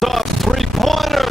pulls up, three-pointer.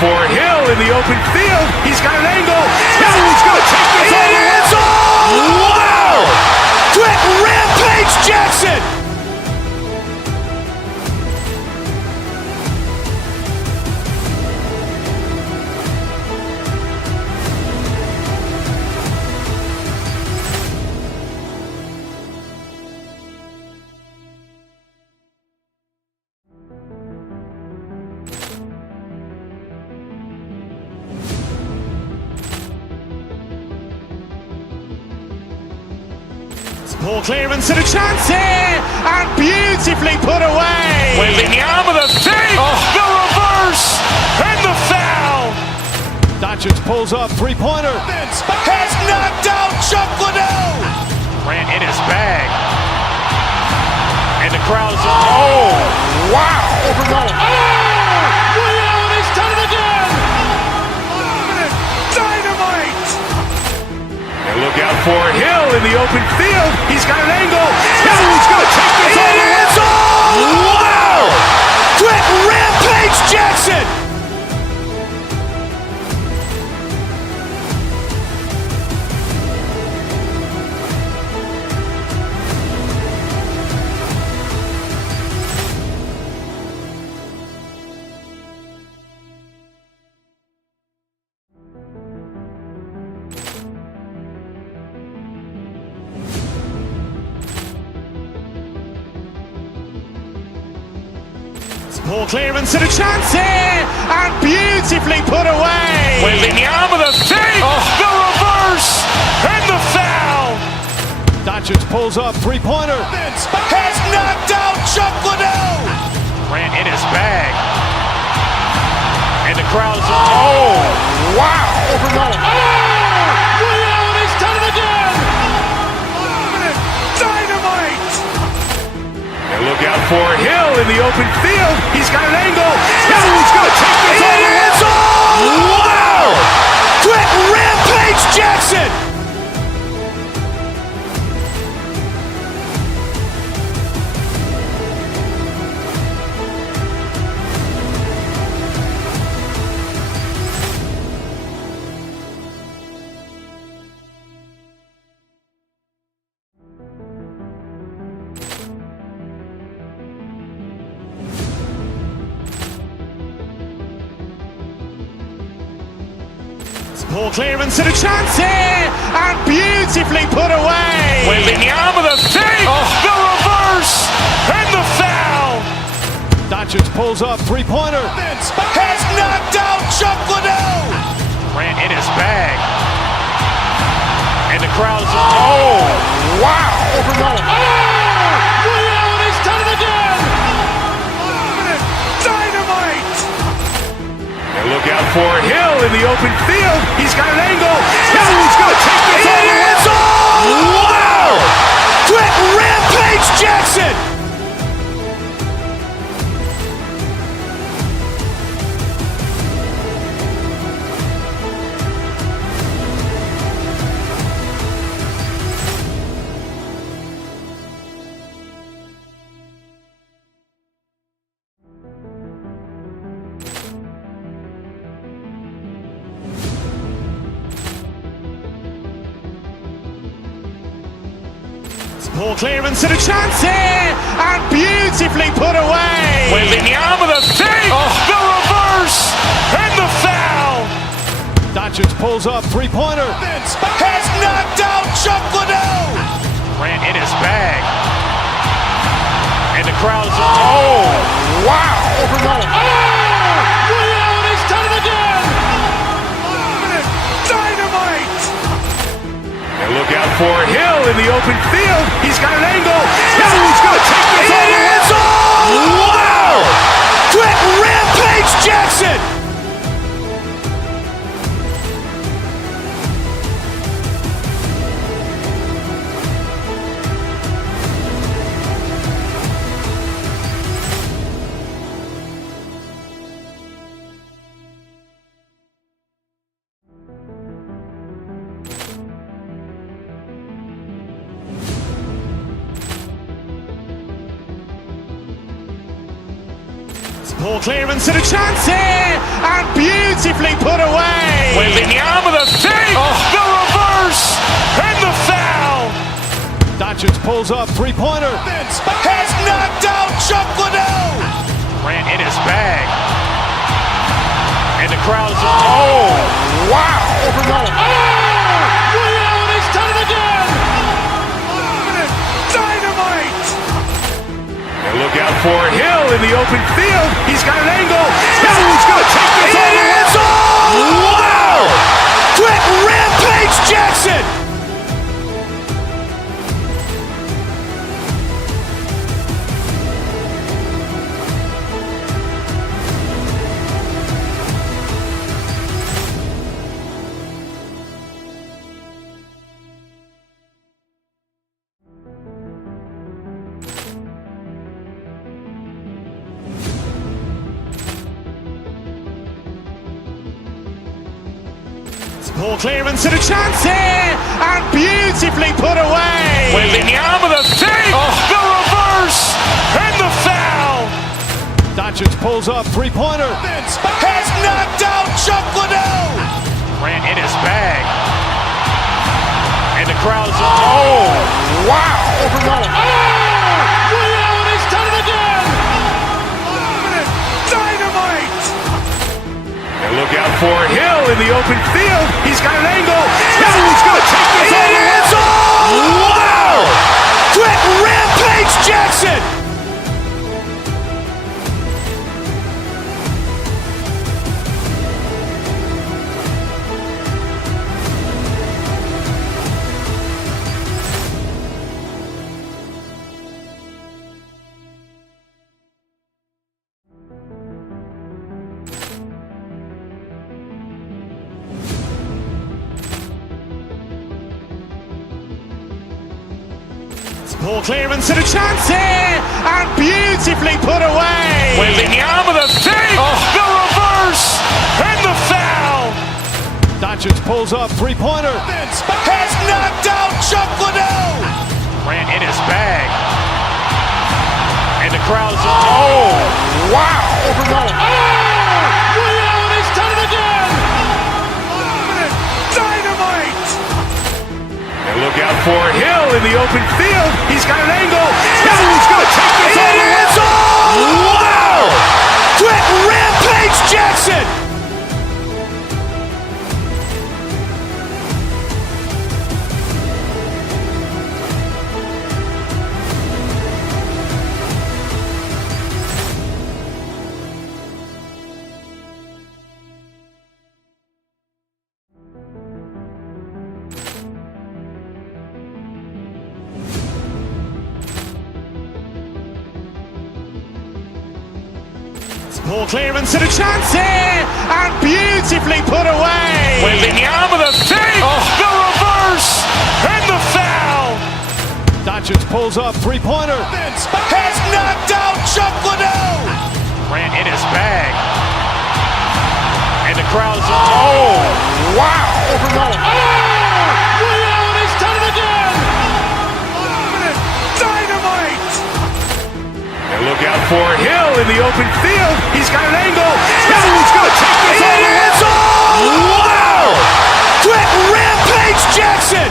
For Hill in the open field. He's got an angle. Hill's going to take this all the way. Wow! Quick rampage Jackson! Ball clearance and a chance here, and beautifully put away. Wembanyama the fake, the reverse, and the foul. Doncic pulls up, three-pointer. Has knocked out Chuck Liddell. Ran in his bag, and the crowd is wow! He's done it again. Dynamite. Look out for Hill in the open field. He's got an angle. Hill's going to take this all the way. Wow! Quick rampage Jackson! Ball clearance and a chance here, and beautifully put away. Wembanyama the fake, the reverse, and the foul. Doncic pulls up, three-pointer. Has knocked out Chuck Liddell. Ran in his bag, and the crowd is wow! He's done it again. Dynamite. Look out for Hill in the open field. He's got an angle. Hill's going to take this all the way. Wow! Quick rampage Jackson! Poor clearance and a chance here, and beautifully put away. Wembanyama the fake, the reverse, and the foul. Doncic pulls up, three-pointer. Has knocked out Chuck Liddell. Grant in his bag. And the crowd is, oh, wow. Liddell, he's done it again. Dynamite. And look out for Hill in the open field. He's got an angle. Hill's going to take this all the way. Wow! Quick Rampage Jackson. Poor clearance and a chance here, and beautifully put away. Wembanyama the fake, the reverse, and the foul. Doncic pulls up, three-pointer. Has knocked out Chuck Liddell. Grant in his bag. And the crowd is, oh, wow. Liddell, he's done it again. Dynamite. And look out for Hill in the open field. He's got an angle. Hill's going to take this all the way. Wow! Quick Rampage Jackson. Poor clearance and a chance here, and beautifully put away. Wembanyama the fake, the reverse, and the foul. Doncic pulls up, three-pointer. Has knocked out Chuck Liddell. Grant in his bag. And the crowd is, oh, wow. Liddell, he's done it again. Dynamite. And look out for Hill in the open field. He's got an angle. Hill's going to take this all the way. Wow! Quick Rampage Jackson. Poor clearance and a chance here, and beautifully put away. Wembanyama the fake, the reverse, and the foul. Doncic pulls up, three-pointer. Has knocked out Chuck Liddell. Grant in his bag. And the crowd is, oh, wow. Liddell, he's done it again. Dynamite. And look out for Hill in the open field. He's got an angle. Hill's going to take this all the way. Wow! Quick Rampage Jackson. Poor clearance and a chance here, and beautifully put away. Wembanyama the fake, the reverse, and the foul. Doncic pulls up, three-pointer. Has knocked out Chuck Liddell. Grant in his bag. And the crowd is, oh, wow. Liddell, he's done it again. Dynamite. And look out for Hill in the open field. He's got an angle. Hill's going to take this all the way. Wow! Quick Rampage Jackson. Ball clearance and a chance here, and beautifully put away. Wembanyama the fake, the reverse, and the foul. Doncic pulls up, three-pointer. Has knocked out Chuck Liddell. Grant in his bag. And the crowd's wow. He's done it again. Dynamite. And look out for Hill in the open field. He's got an angle. Hill's going to take this all the way. Wow. Quick Rampage Jackson.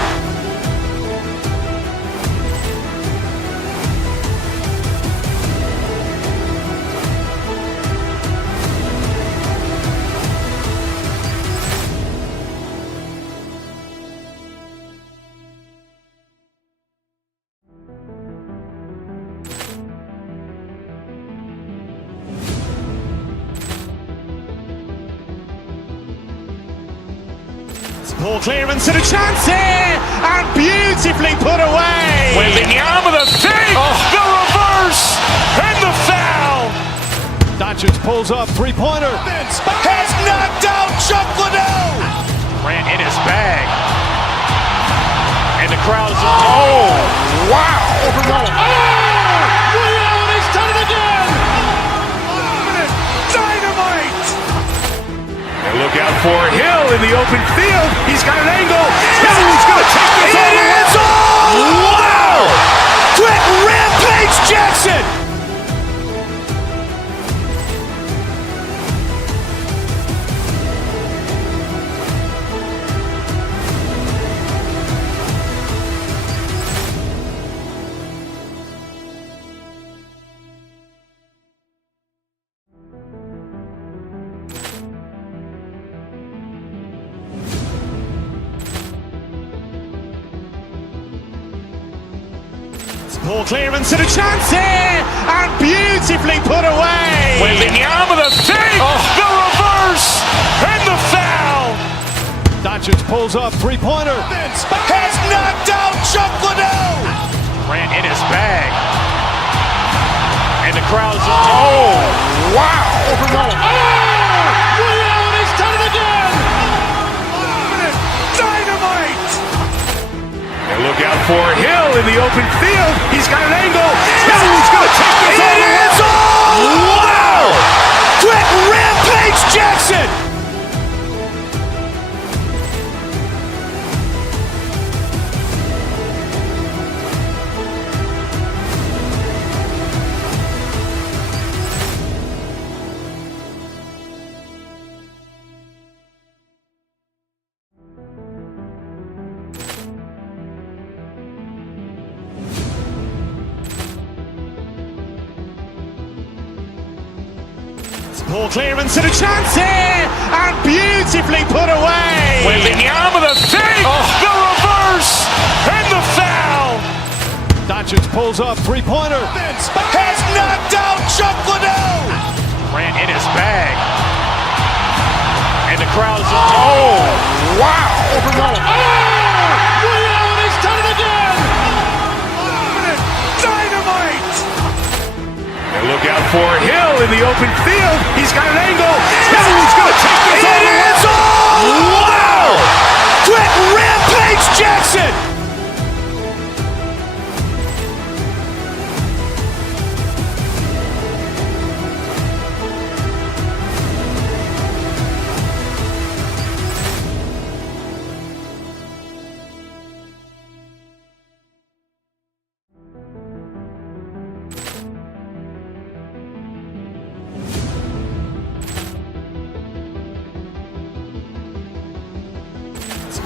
Ball clearance and a chance here, and beautifully put away. Wembanyama the fake, the reverse, and the foul. Doncic pulls up, three-pointer. Has knocked out Chuck Liddell. Grant in his bag. And the crowd's wow. He's done it again. Dynamite. And look out for Hill in the open field. He's got an angle. Hill's going to take this all the way. Wow. Quick Rampage Jackson. Ball clearance and a chance here, and beautifully put away. Wembanyama the fake, the reverse, and the foul. Doncic pulls up, three-pointer. Has knocked out Chuck Liddell. Grant in his bag. And the crowd's wow. He's done it again. Dynamite. And look out for Hill in the open field. He's got an angle. Hill's going to take this all the way. Wow. Quick Rampage Jackson. Ball clearance and a chance here, and beautifully put away. Wembanyama the fake, the reverse, and the foul. Doncic pulls up, three-pointer. Has knocked out Chuck Liddell. Grant in his bag. And the crowd's wow. He's done it again. Dynamite. And look out for Hill in the open field. He's got an angle. Hill's going to take this all the way. Wow. Quick Rampage Jackson.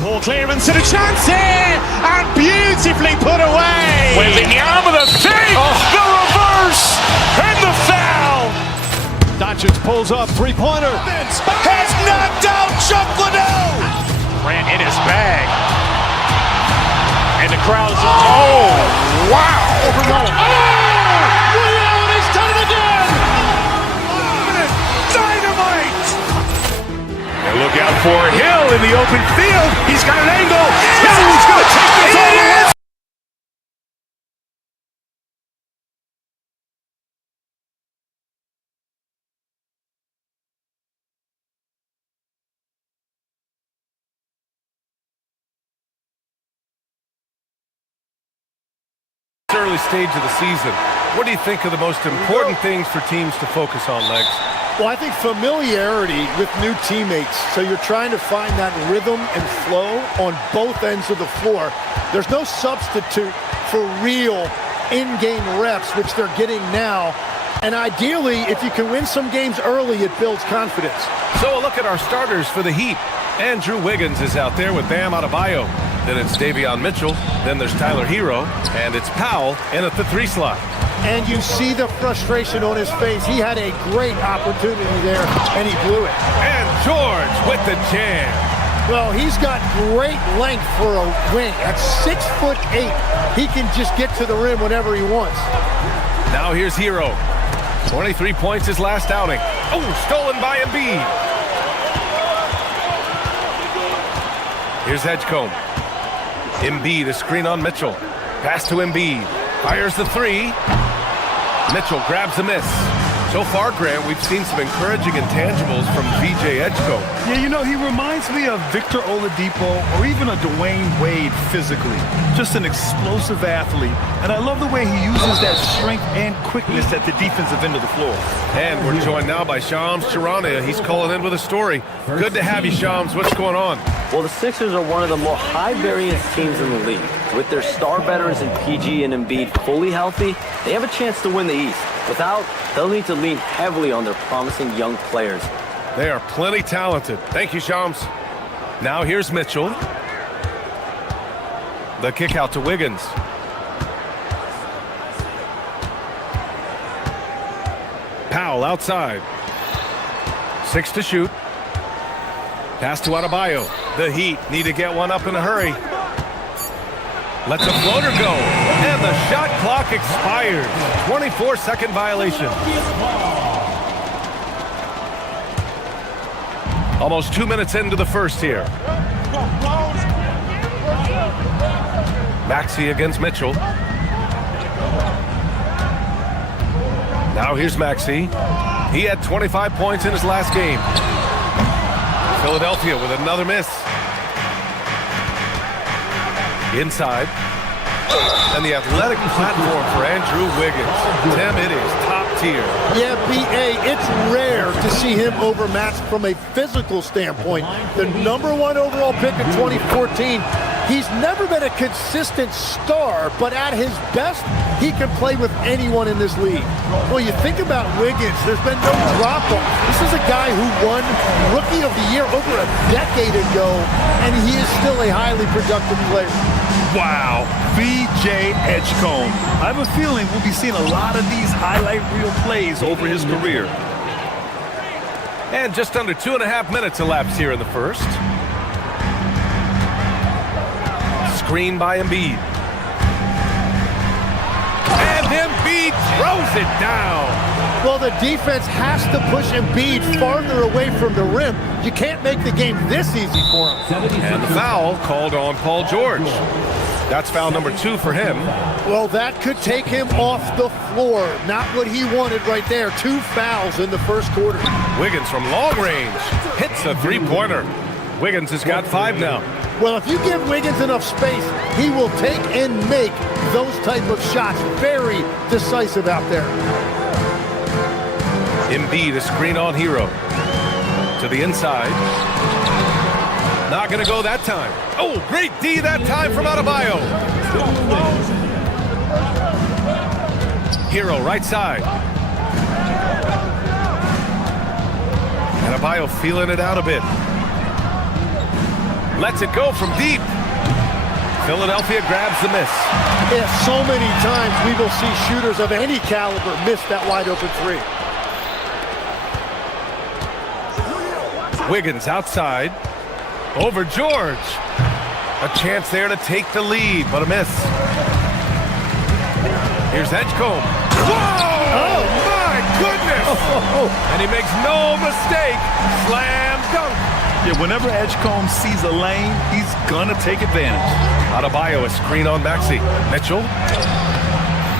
Ball clearance and a chance here, and beautifully put away. Wembanyama the fake, the reverse, and the foul. Doncic pulls up, three-pointer. Has knocked out Chuck Liddell. Grant in his bag. And the crowd's wow. He's done it again. Dynamite. And look out for Hill in the open field. He's got an angle. Hill's going to take this all the way. early stage of the season, what do you think are the most important things for teams to focus on, Legs? Well, I think familiarity with new teammates. So you're trying to find that rhythm and flow on both ends of the floor. There's no substitute for real in-game reps, which they're getting now. And ideally, if you can win some games early, it builds confidence. So a look at our starters for the Heat. Andrew Wiggins is out there with Bam Adebayo. Then it's Davion Mitchell. Then there's Tyler Hero. And it's Powell in at the 3 slot. And you see the frustration on his face. He had a great opportunity there, and he blew it. And George with the jam. Well, he's got great length for a wing. At 6'8", he can just get to the rim whenever he wants. Now here's Hero. 23 points his last outing. Oh, stolen by Embiid. Here's Edgecombe. Embiid, a screen on Mitchell. Pass to Embiid. Fires the 3. Mitchell grabs a miss. So far, Grant, we've seen some encouraging intangibles from VJ Edgecombe. Yeah, you know, he reminds me of Victor Oladipo or even a Dwayne Wade physically. Just an explosive athlete. And I love the way he uses that strength and quickness at the defensive end of the floor. And we're joined now by Shams Charania. He's calling in with a story. Good to have you, Shams. What's going on? Well, the Sixers are one of the more high-variance teams in the league. With their star veterans in PG and Embiid fully healthy, they have a chance to win the East. Without, they'll need to lean heavily on their promising young players. They are plenty talented. Thank you, Shams. Now here's Mitchell. The kick out to Wiggins. Powell outside. 6 to shoot. Pass to Adebayo. The Heat need to get one up in a hurry. Lets a floater go. And the shot clock expires. 24-second violation. Almost 2 minutes into the first here. Maxey against Mitchell. Now here's Maxey. He had 25 points in his last game. Philadelphia with another miss. Inside. And the athletic platform for Andrew Wiggins. Tim, it is top tier. Yeah, B.A., it's rare to see him overmatched from a physical standpoint. The #1 overall pick in 2014. He's never been a consistent star, but at his best, he can play with anyone in this league. Well, you think about Wiggins, there's been no drop-off. This is a guy who won Rookie of the Year over a decade ago, and he is still a highly productive player. Wow, VJ Edgecombe. I have a feeling we'll be seeing a lot of these highlight reel plays over his career. And just under 2.5 minutes elapsed here in the first. Screen by Embiid. And Embiid throws it down. Well, the defense has to push Embiid farther away from the rim. You can't make the game this easy for him. And the foul called on Paul George. That's foul number 2 for him. Well, that could take him off the floor. Not what he wanted right there. 2 fouls in the first quarter. Wiggins from long range hits a 3-pointer. Wiggins has got 5 now. Well, if you give Wiggins enough space, he will take and make those type of shots. Very decisive out there. Embiid, a screen on Hero. To the inside. Not going to go that time. Oh, great D that time from Adebayo. Hero, right side. Adebayo feeling it out a bit. Lets it go from deep. Philadelphia grabs the miss. Yeah, so many times we will see shooters of any caliber miss that wide open 3. Wiggins outside. Over George. A chance there to take the lead, but a miss. Here's Edgecombe. Whoa! Oh, my goodness! And he makes no mistake. Slam dunk. Yeah, whenever Edgecombe sees a lane, he's gonna take advantage. Adebayo, a screen on Maxey. Mitchell.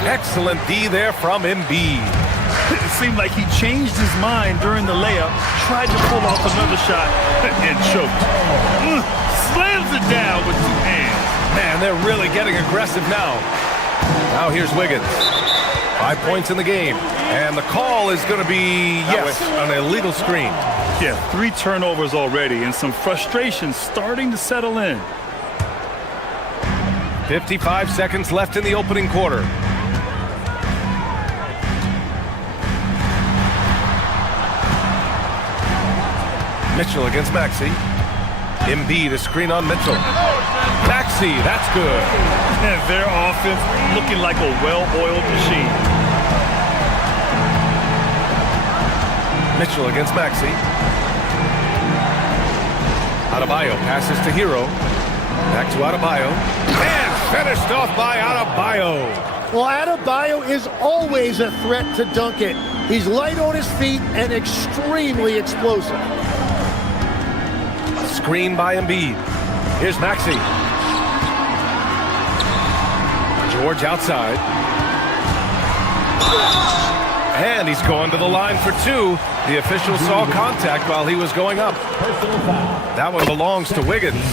Excellent D there from Embiid. It seemed like he changed his mind during the layup, tried to pull off another shot, and choked. Slams it down with 2 hands. Man, they're really getting aggressive now. Now here's Wiggins. 5 points in the game. And the call is going to be, yes, an illegal screen. Yeah, 3 turnovers already and some frustration starting to settle in. 55 seconds left in the opening quarter. Mitchell against Maxey. Embiid a screen on Mitchell. Maxey, that's good. And their offense looking like a well-oiled machine. Mitchell against Maxey. Adebayo passes to Hero. Back to Adebayo. And finished off by Adebayo. Well, Adebayo is always a threat to dunk it. He's light on his feet and extremely explosive. Screen by Embiid. Here's Maxey. George outside. And he's going to the line for 2. The official saw contact while he was going up. That one belongs to Wiggins.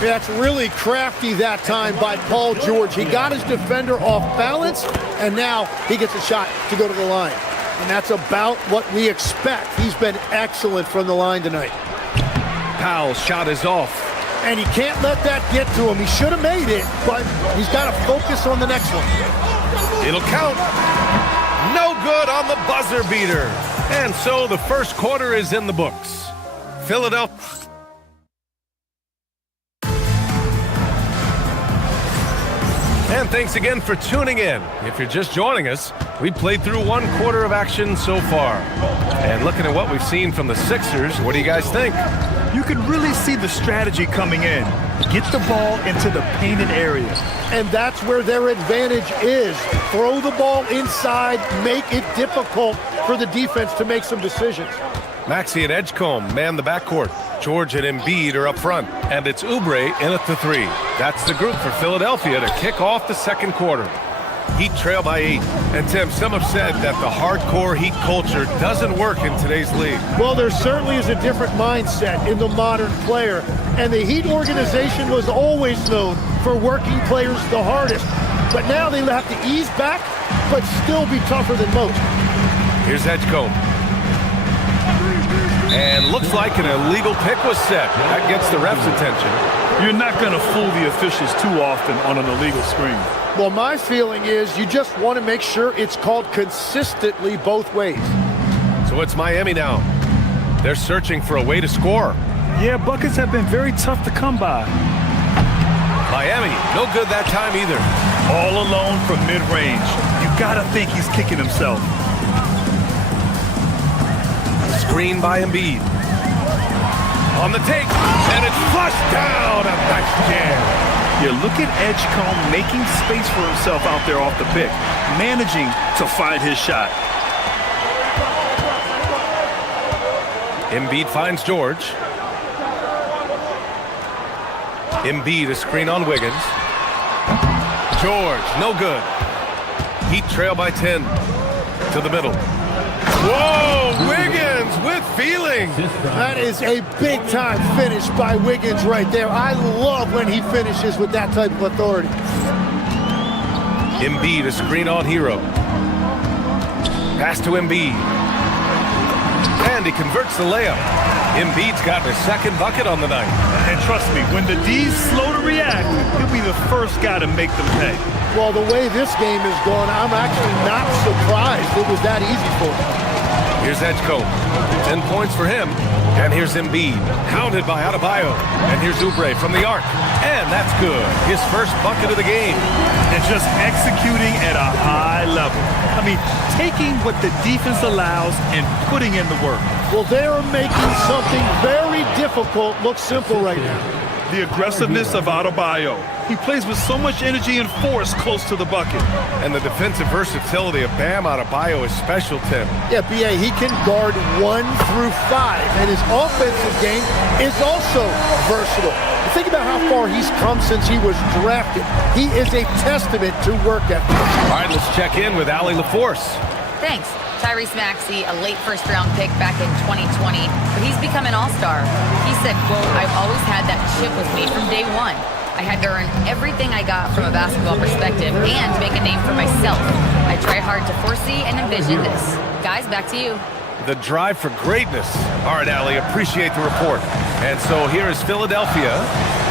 That's really crafty that time by Paul George. He got his defender off balance, and now he gets a shot to go to the line. And that's about what we expect. He's been excellent from the line tonight. Powell's shot is off. And he can't let that get to him. He should have made it, but he's got to focus on the next one. It'll count. No good on the buzzer beater. And so the first quarter is in the books. Philadelphia. And thanks again for tuning in. If you're just joining us, we played through 1 quarter of action so far. And looking at what we've seen from the Sixers, what do you guys think? You could really see the strategy coming in. Get the ball into the painted area. And that's where their advantage is. Throw the ball inside, make it difficult for the defense to make some decisions. Maxey and Edgecombe man the backcourt. George and Embiid are up front. And it's Oubre in at the 3. That's the group for Philadelphia to kick off the second quarter. Heat trail by 8. And Tim, some have said that the hardcore Heat culture doesn't work in today's league. Well, there certainly is a different mindset in the modern player. And the Heat organization was always known for working players the hardest. But now they have to ease back, but still be tougher than most. Here's Edgecombe. And looks like an illegal pick was set. That gets the ref's attention. You're not going to fool the officials too often on an illegal screen. Well, my feeling is you just want to make sure it's called consistently both ways. So it's Miami now. They're searching for a way to score. Yeah, buckets have been very tough to come by. Miami, no good that time either. All alone from mid-range. You got to think he's kicking himself. Screen by Embiid. On the take, and it's flushed down. A nice jam. Yeah, look at Edgecombe making space for himself out there off the pick, managing to find his shot. Embiid finds George. Embiid a screen on Wiggins. George, no good. Heat trail by 10 to the middle. Whoa, Wiggins with feeling. That is a big-time finish by Wiggins right there. I love when he finishes with that type of authority. Embiid a screen on Hero. Pass to Embiid. And he converts the layup. Embiid's gotten his second bucket on the night. And trust me, when the D's slow to react, he'll be the first guy to make them pay. Well, the way this game is going, I'm actually not surprised it was that easy for him. Here's Edgecombe. 10 points for him. And here's Embiid. Hounded by Adebayo. And here's Oubre from the arc. And that's good. His first bucket of the game. And just executing at a high level. I mean, taking what the defense allows and putting in the work. Well, they're making something very difficult look simple right now. The aggressiveness of Adebayo. He plays with so much energy and force close to the bucket. And the defensive versatility of Bam Adebayo is special, Tim. Yeah, B.A., he can guard 1 through 5, and his offensive game is also versatile. Think about how far he's come since he was drafted. He is a testament to work ethic. All right, let's check in with Allie LaForce. Thanks. Tyrese Maxey, a late first-round pick back in 2020, but he's become an all-star. He said, quote, "I've always had that chip with me from day one." I had to earn everything I got from a basketball perspective and make a name for myself. I try hard to foresee and envision this. Guys, back to you. The drive for greatness. All right, Allie, appreciate the report. And so here is Philadelphia.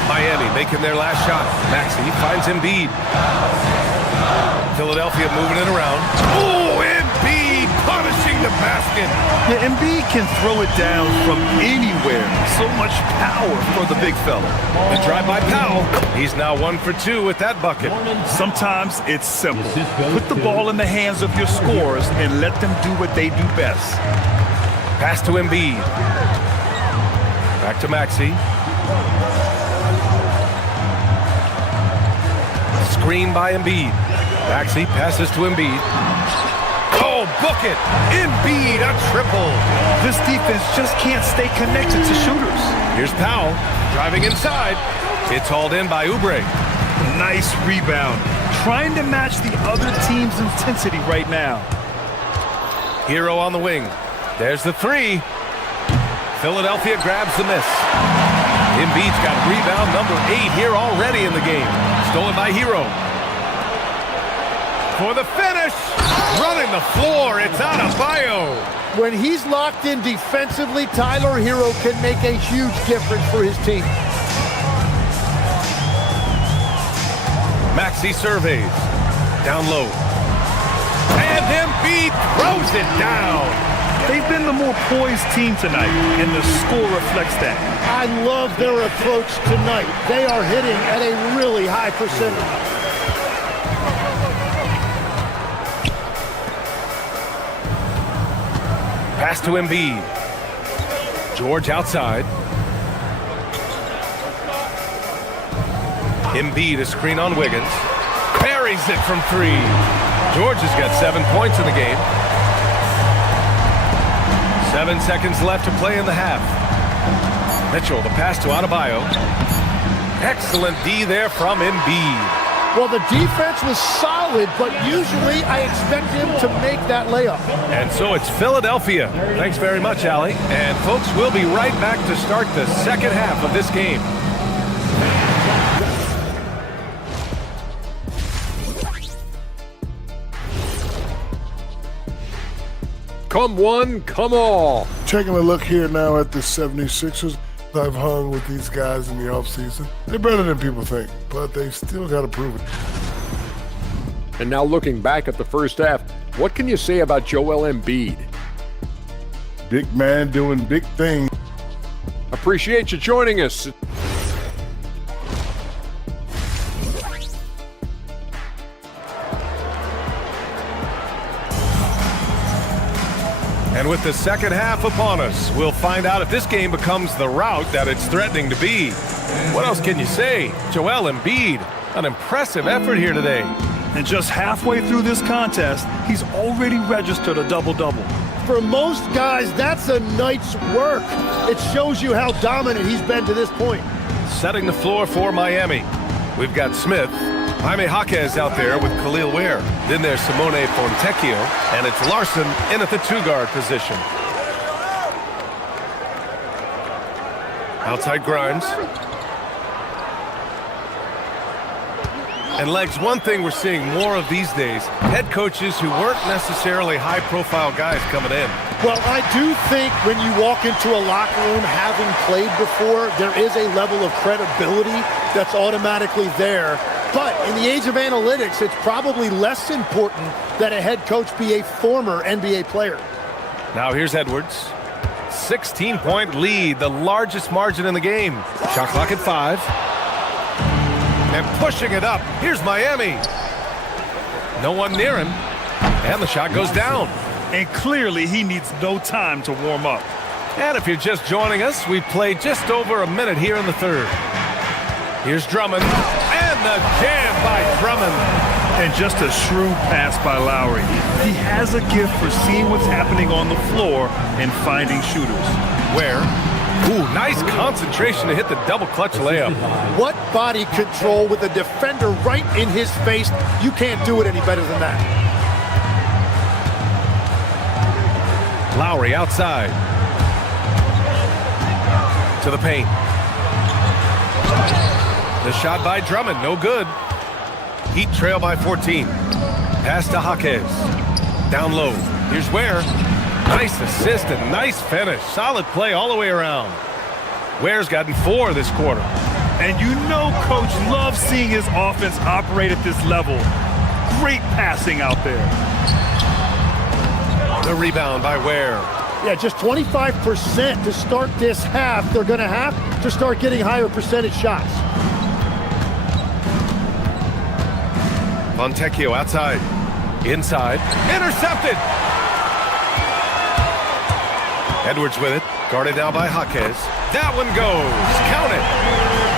Miami making their last shot. Maxey finds Embiid. Philadelphia moving it around. Oh, Embiid punishing the basket. Yeah, Embiid can throw it down from anywhere. So much power for the big fella. The drive by Powell. He's now 1 for 2 with that bucket. Sometimes it's simple. Put the ball in the hands of your scorers and let them do what they do best. Pass to Embiid. Back to Maxey. Screen by Embiid. Maxey passes to Embiid. Oh, book it! Embiid, a triple! This defense just can't stay connected to shooters. Here's Powell, driving inside. It's hauled in by Oubre. Nice rebound. Trying to match the other team's intensity right now. Hero on the wing. There's the three. Philadelphia grabs the miss. Embiid's got rebound number 8 here already in the game. Stolen by Hero. For the finish. Running the floor. It's Adebayo. When he's locked in defensively, Tyler Hero can make a huge difference for his team. Maxey surveys. Down low. And Embiid throws it down. They've been the more poised team tonight, and the score reflects that. I love their approach tonight. They are hitting at a really high percentage. Pass to Embiid. George outside. Embiid, a screen on Wiggins. Buries it from 3. George has got 7 points in the game. 7 seconds left to play in the half. Mitchell, the pass to Adebayo. Excellent D there from Embiid. Well, the defense was solid, but usually I expect him to make that layup. And so it's Philadelphia. Thanks very much, Allie. And folks, we'll be right back to start the second half of this game. Come one, come all. Taking a look here now at the 76ers. I've hung with these guys in the offseason. They're better than people think, but they still got to prove it. And now looking back at the first half, what can you say about Joel Embiid? Big man doing big things. Appreciate you joining us. And with the second half upon us, we'll find out if this game becomes the rout that it's threatening to be. What else can you say? Joel Embiid, an impressive effort here today. And just halfway through this contest, he's already registered a double-double. For most guys, that's a night's work. It shows you how dominant he's been to this point. Setting the floor for Miami. We've got Smith. Jaime Jaquez out there with Khalil Ware. Then there's Simone Fontecchio, and it's Larson in at the 2-guard position. Outside Grimes. And Legs, one thing we're seeing more of these days, head coaches who weren't necessarily high-profile guys coming in. Well, I do think when you walk into a locker room having played before, there is a level of credibility that's automatically there. But in the age of analytics, it's probably less important that a head coach be a former NBA player. Now here's Edwards. 16-point lead, the largest margin in the game. Shot clock at 5. And pushing it up. Here's Miami. No one near him. And the shot goes down. And clearly he needs no time to warm up. And if you're just joining us, we've played just over a minute here in the third. Here's Drummond. And the jam by Drummond. And just a shrewd pass by Lowry. He has a gift for seeing what's happening on the floor and finding shooters. Where? Ooh, nice concentration to hit the double clutch layup. What body control with a defender right in his face. You can't do it any better than that. Lowry outside. To the paint. The shot by Drummond, no good. Heat trail by 14. Pass to Jaquez. Down low. Here's Ware. Nice assist and nice finish. Solid play all the way around. Ware's gotten 4 this quarter. And you know Coach loves seeing his offense operate at this level. Great passing out there. The rebound by Ware. Yeah, just 25% to start this half. They're going to have to start getting higher percentage shots. Fontecchio outside. Inside. Intercepted! Edwards with it. Guarded now by Jaquez. That one goes. Count it.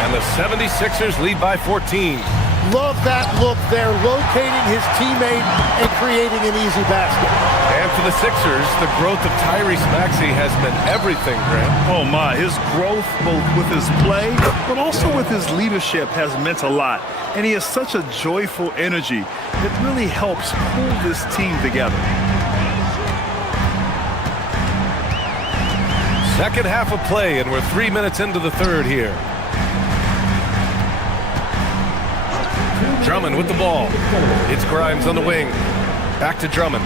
And the 76ers lead by 14. Love that look there, locating his teammate and creating an easy basket. And for the Sixers, the growth of Tyrese Maxey has meant everything, Grant. Oh my, his growth both with his play, but also with his leadership has meant a lot. And he has such a joyful energy that really helps pull this team together. Second half of play, and we're 3 minutes into the third here. Drummond with the ball. It's Grimes on the wing. Back to Drummond.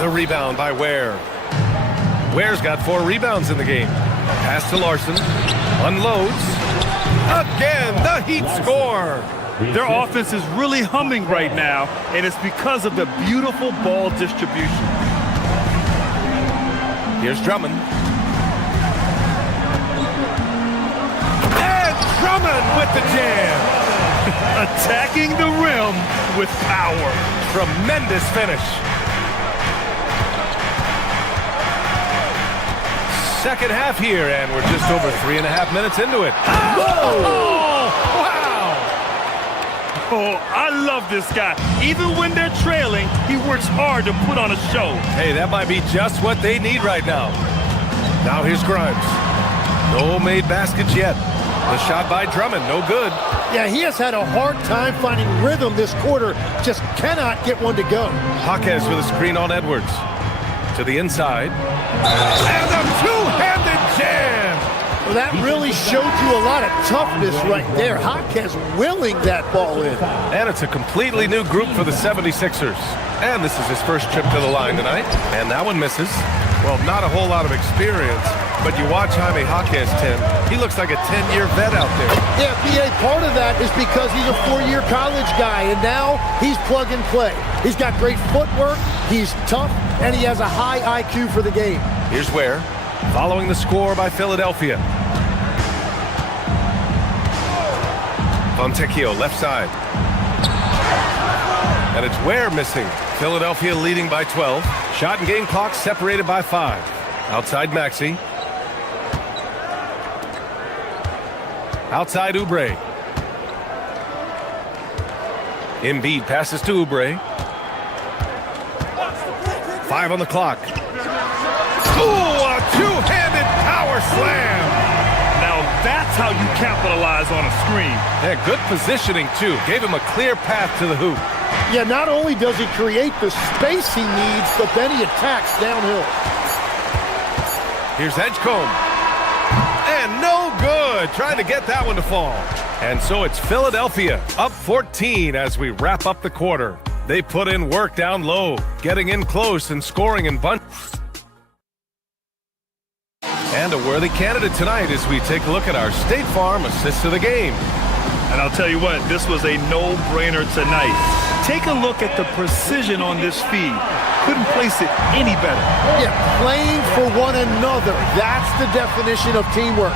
The rebound by Ware. Ware's got 4 rebounds in the game. Pass to Larson. Unloads. Again, the Heat score. Their offense is really humming right now, and it's because of the beautiful ball distribution. Here's Drummond. And Drummond with the jam. Attacking the rim with power. Tremendous finish. Second half here, and we're just over 3.5 minutes into it. Oh, wow! Oh, I love this guy. Even when they're trailing, he works hard to put on a show. Hey, that might be just what they need right now. Now here's Grimes. No made baskets yet. The shot by Drummond, no good. Yeah, he has had a hard time finding rhythm this quarter. Just cannot get one to go. Jaquez with a screen on Edwards. To the inside. And a two-handed jam! Well, that really showed you a lot of toughness right there. Jaquez willing that ball in. And it's a completely new group for the 76ers. And this is his first trip to the line tonight. And that one misses. Well, not a whole lot of experience, but you watch Jaime Jaquez, Tim. He looks like a 10-year vet out there. Yeah, BA, part of that is because he's a 4-year college guy, and now he's plug and play. He's got great footwork, he's tough, and he has a high IQ for the game. Here's Ware, following the score by Philadelphia. Fontecchio, left side. And it's Ware missing. Philadelphia leading by 12. Shot and game clock separated by 5. Outside Maxey. Outside Oubre. Embiid passes to Oubre. 5 on the clock. Ooh, a two-handed power slam. Now that's how you capitalize on a screen. Yeah, good positioning, too. Gave him a clear path to the hoop. Yeah, not only does he create the space he needs, but then he attacks downhill. Here's Edgecombe. And no good. Trying to get that one to fall. And so it's Philadelphia up 14 as we wrap up the quarter. They put in work down low, getting in close and scoring in bunch. And a worthy candidate tonight as we take a look at our State Farm assist of the game. And I'll tell you what, this was a no-brainer tonight. Take a look at the precision on this feed. Couldn't place it any better. Yeah, playing for one another. That's the definition of teamwork.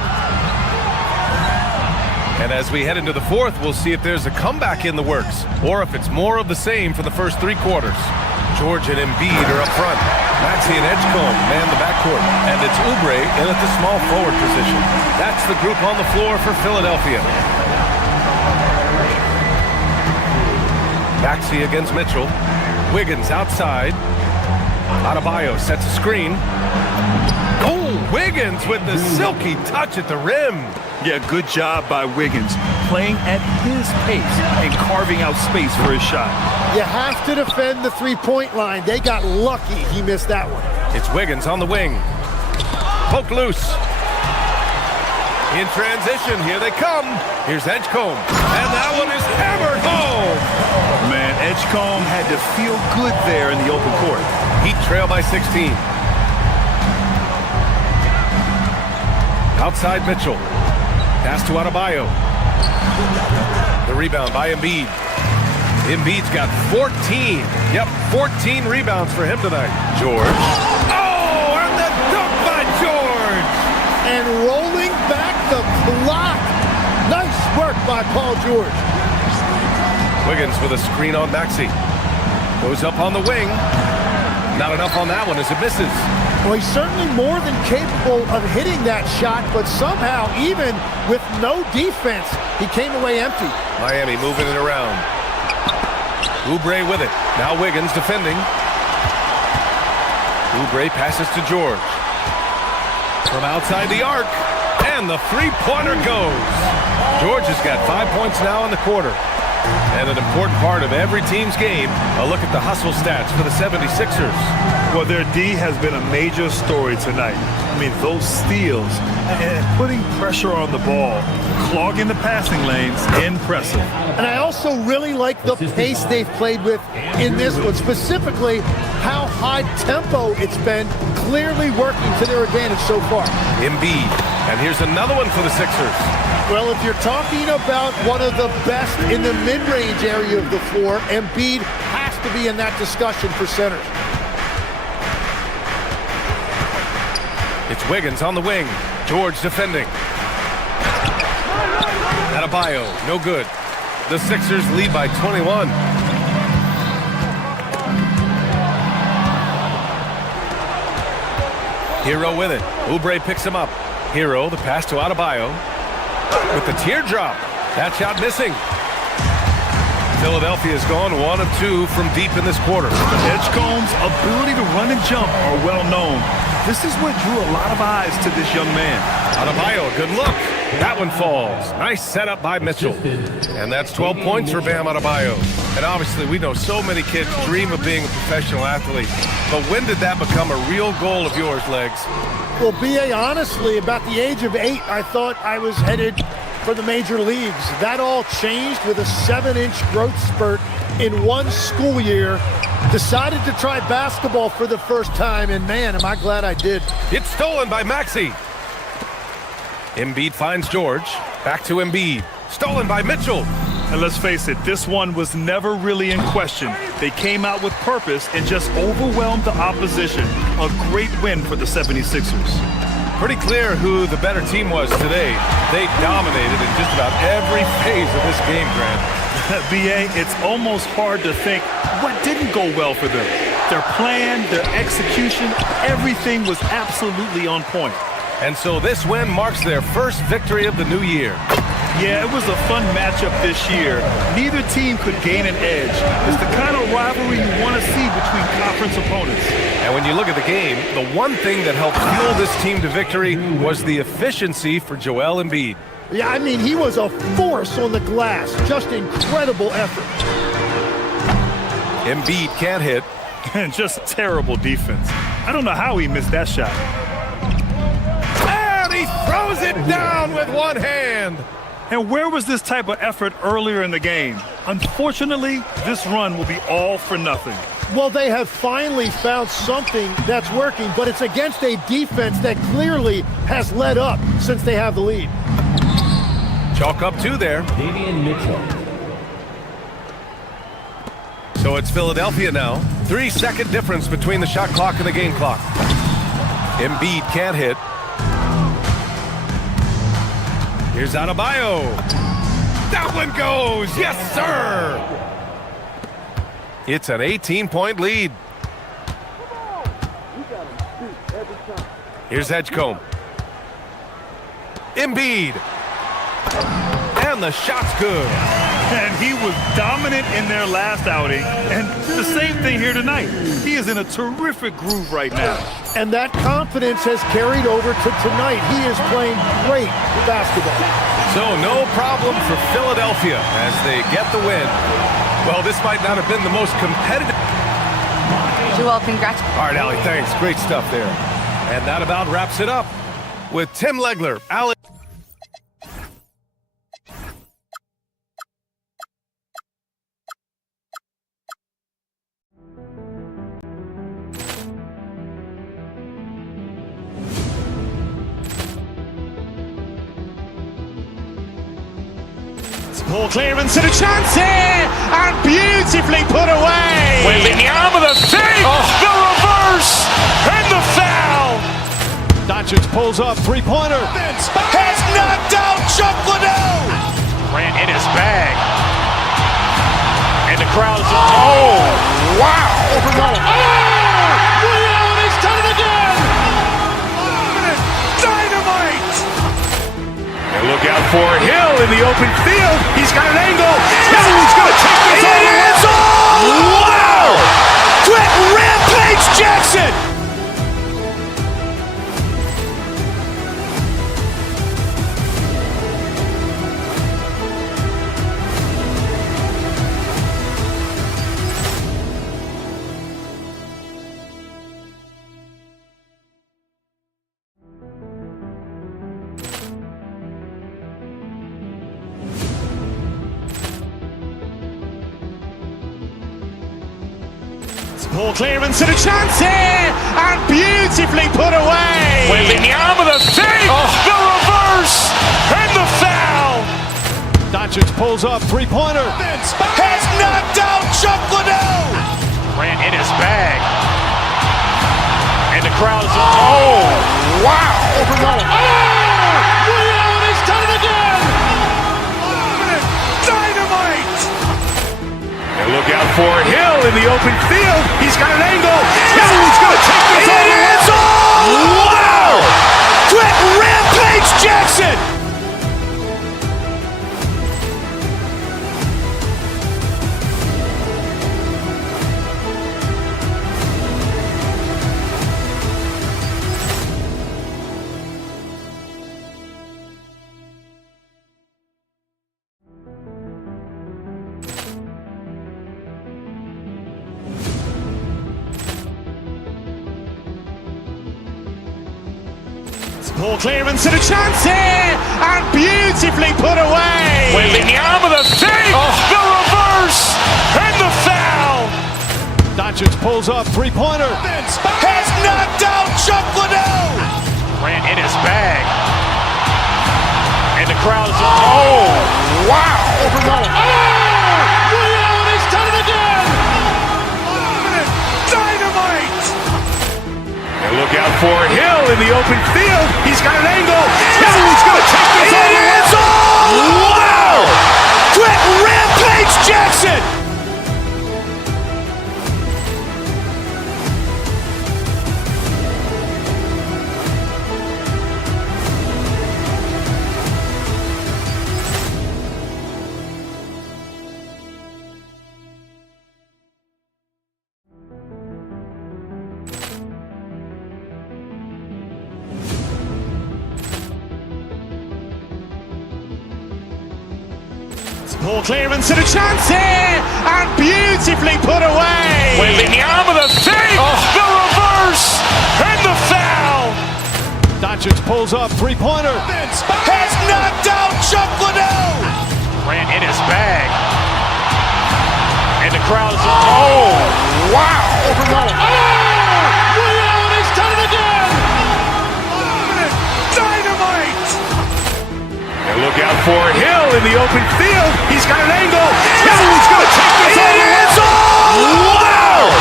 And as we head into the fourth, we'll see if there's a comeback in the works or if it's more of the same for the first 3 quarters. George and Embiid are up front. Maxey and Edgecombe man the backcourt. And it's Oubre in at the small forward position. That's the group on the floor for Philadelphia. Maxey against Mitchell. Wiggins outside. Adebayo sets a screen. Oh, Wiggins with the silky touch at the rim. Yeah, good job by Wiggins. Playing at his pace and carving out space for his shot. You have to defend the three-point line. They got lucky he missed that one. It's Wiggins on the wing. Poked loose. In transition, here they come. Here's Edgecombe, and that one is hammered home. Man, Edgecombe had to feel good there in the open court. Heat trail by 16. Outside Mitchell. Pass to Adebayo. The rebound by Embiid. Embiid's got 14. Yep, 14 rebounds for him tonight. George. Oh, and the dunk by George. And rolling back the clock. Nice work by Paul George. Wiggins with a screen on Maxey. Goes up on the wing. Not enough on that one as it misses. Well, he's certainly more than capable of hitting that shot, but somehow, even with no defense, he came away empty. Miami moving it around. Oubre with it. Now Wiggins defending. Oubre passes to George. From outside the arc. And the three-pointer goes. George has got 5 points now in the quarter. And an important part of every team's game, a look at the hustle stats for the 76ers. Well, their D has been a major story tonight. I mean, those steals and putting pressure on the ball, clogging the passing lanes, impressive. And I also really like the pace they've played with in this one, specifically how high tempo it's been, clearly working to their advantage so far. Embiid, and here's another one for the Sixers. Well, if you're talking about one of the best in the mid-range area of the floor, Embiid has to be in that discussion for center. It's Wiggins on the wing. George defending. Adebayo, no good. The Sixers lead by 21. Hero with it. Oubre picks him up. Hero, the pass to Adebayo. With the teardrop. That shot missing. Philadelphia's gone 1 of 2 from deep in this quarter. Edgecombe's ability to run and jump are well known. This is what drew a lot of eyes to this young man. Adebayo, good look. That one falls. Nice setup by Mitchell. And that's 12 points for Bam Adebayo. And obviously, we know so many kids dream of being a professional athlete. But when did that become a real goal of yours, Legs? Well, B.A., honestly, about the age of 8, I thought I was headed for the major leagues. That all changed with a 7-inch growth spurt in one school year. Decided to try basketball for the first time, and man, am I glad I did. It's stolen by Maxey. Embiid finds George. Back to Embiid. Stolen by Mitchell. And let's face it, this one was never really in question. They came out with purpose and just overwhelmed the opposition. A great win for the 76ers. Pretty clear who the better team was today. They dominated in just about every phase of this game, Grant. B.A., it's almost hard to think what didn't go well for them. Their plan, their execution, everything was absolutely on point. And so this win marks their first victory of the new year. Yeah, it was a fun matchup this year. Neither team could gain an edge. It's the kind of rivalry you want to see between conference opponents. And when you look at the game, the one thing that helped fuel this team to victory was the efficiency for Joel Embiid. Yeah, I mean, he was a force on the glass. Just incredible effort. Embiid can't hit. And just terrible defense. I don't know how he missed that shot. And he throws it down with one hand. And where was this type of effort earlier in the game? Unfortunately, this run will be all for nothing. Well, they have finally found something that's working, but it's against a defense that clearly has let up since they have the lead. Chalk up 2 there. Davian Mitchell. So it's Philadelphia now. 3-second difference between the shot clock and the game clock. Embiid can't hit. Here's Adebayo. That one goes. Yes, sir. It's an 18-point lead. Here's Edgecombe. Embiid. And the shot's good. And he was dominant in their last outing. And the same thing here tonight. He is in a terrific groove right now. And that confidence has carried over to tonight. He is playing great basketball. So no problem for Philadelphia as they get the win. Well, this might not have been the most competitive. Joel, congrats. All right, Allie, thanks. Great stuff there. And that about wraps it up with Tim Legler, Allie. Ball clearance and a chance here, and beautifully put away. Wembanyama the save, the reverse, and the foul. Doncic pulls up, three-pointer. Has knocked out Chuck Liddell. Grant in his bag. And the crowd is, oh, wow. Ray Allen has done it again. Dynamite. And look out for Hill in the open field. He's got an angle. Hill's going to take this all the way. Wow. Quick Rampage Jackson. Ball clearance and a chance here, and beautifully put away. Wembanyama the save, the reverse, and the foul. Doncic pulls up, three-pointer. Has knocked out Chuck Liddell. Grant in his bag. And the crowd is, oh, wow. Ray Allen has done it again. Dynamite. And look out for Hill in the open field. He's got an angle. Hill's going to take this all the way. Wow. Quick Rampage Jackson. Ball clearance and a chance here, and beautifully put away. Wembanyama the save, the reverse, and the foul. Doncic pulls up, three-pointer. Has knocked out Chuck Liddell. Grant in his bag. And the crowd is, oh, wow. Ray Allen has done it again. Dynamite. And look out for Hill in the open field. He's got an angle. Hill's going to take this all the way. Wow. Quick Rampage Jackson. Ball clearance and a chance here, and beautifully put away. Wembanyama the save, the reverse, and the foul. Doncic pulls up, three-pointer. Has knocked out Chuck Liddell. Grant in his bag. And the crowd is, oh, wow. Ray Allen has done it again. Dynamite. And look out for Hill in the open field. He's got an angle. Hill's going to take this all the way. Wow.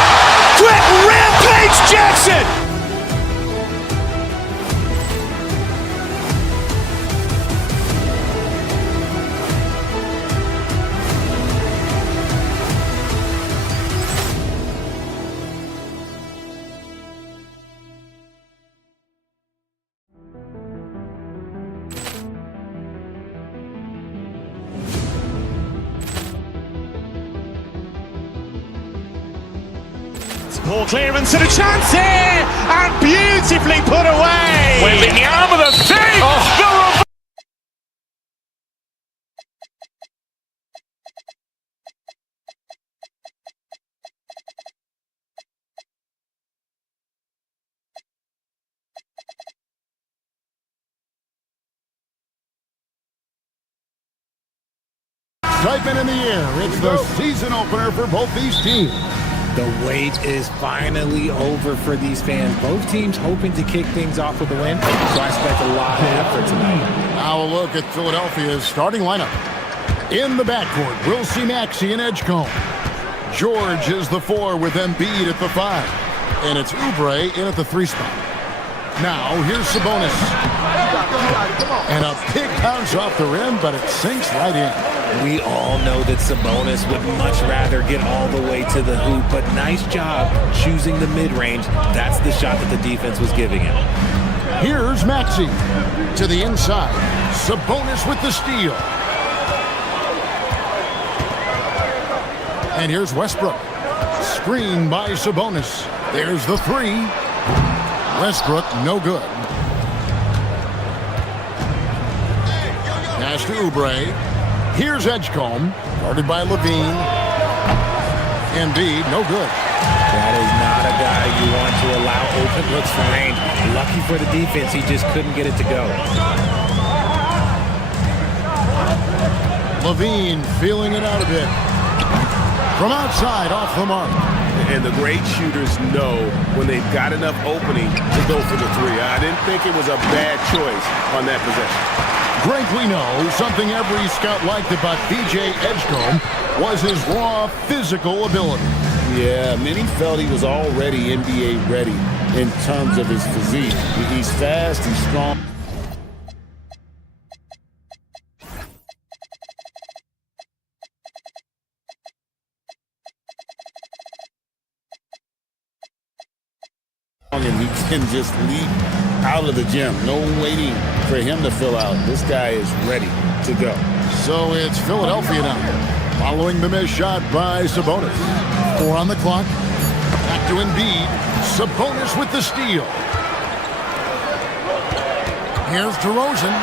Quick Rampage Jackson. Ball clearance and a chance here, and beautifully put away. Wembanyama the save, the reverse. Excitement in the air. It's the season opener for both these teams. The wait is finally over for these fans. Both teams hoping to kick things off with a win, so I expect a lot of effort tonight. Now a look at Philadelphia's starting lineup. In the backcourt, we'll see Maxey and Edgecombe. George is the 4 with Embiid at the 5. And it's Oubre in at the 3 spot. Now, here's Sabonis. And a big bounce off the rim, but it sinks right in. We all know that Sabonis would much rather get all the way to the hoop, but nice job choosing the mid-range. That's the shot that the defense was giving him. Here's Maxey to the inside. Sabonis with the steal. And here's Westbrook. Screen by Sabonis. There's the 3. Westbrook, no good. Pass to Oubre. Here's Edgecombe. Guarded by Levine. Embiid, no good. That is not a guy you want to allow open looks for range. Lucky for the defense, he just couldn't get it to go. Levine feeling it out a bit. From outside, off the mark. And the great shooters know when they've got enough opening to go for the 3. I didn't think it was a bad choice on that possession. Greg, we know something every scout liked about DJ Edgecombe was his raw physical ability. Yeah, many felt he was already NBA ready in terms of his physique. He's fast, he's strong. And he can just leap out of the gym. No waiting for him to fill out. This guy is ready to go. So it's Philadelphia now, following the missed shot by Sabonis. 4 on the clock. Back to Embiid. Sabonis with the steal. Here's DeRozan.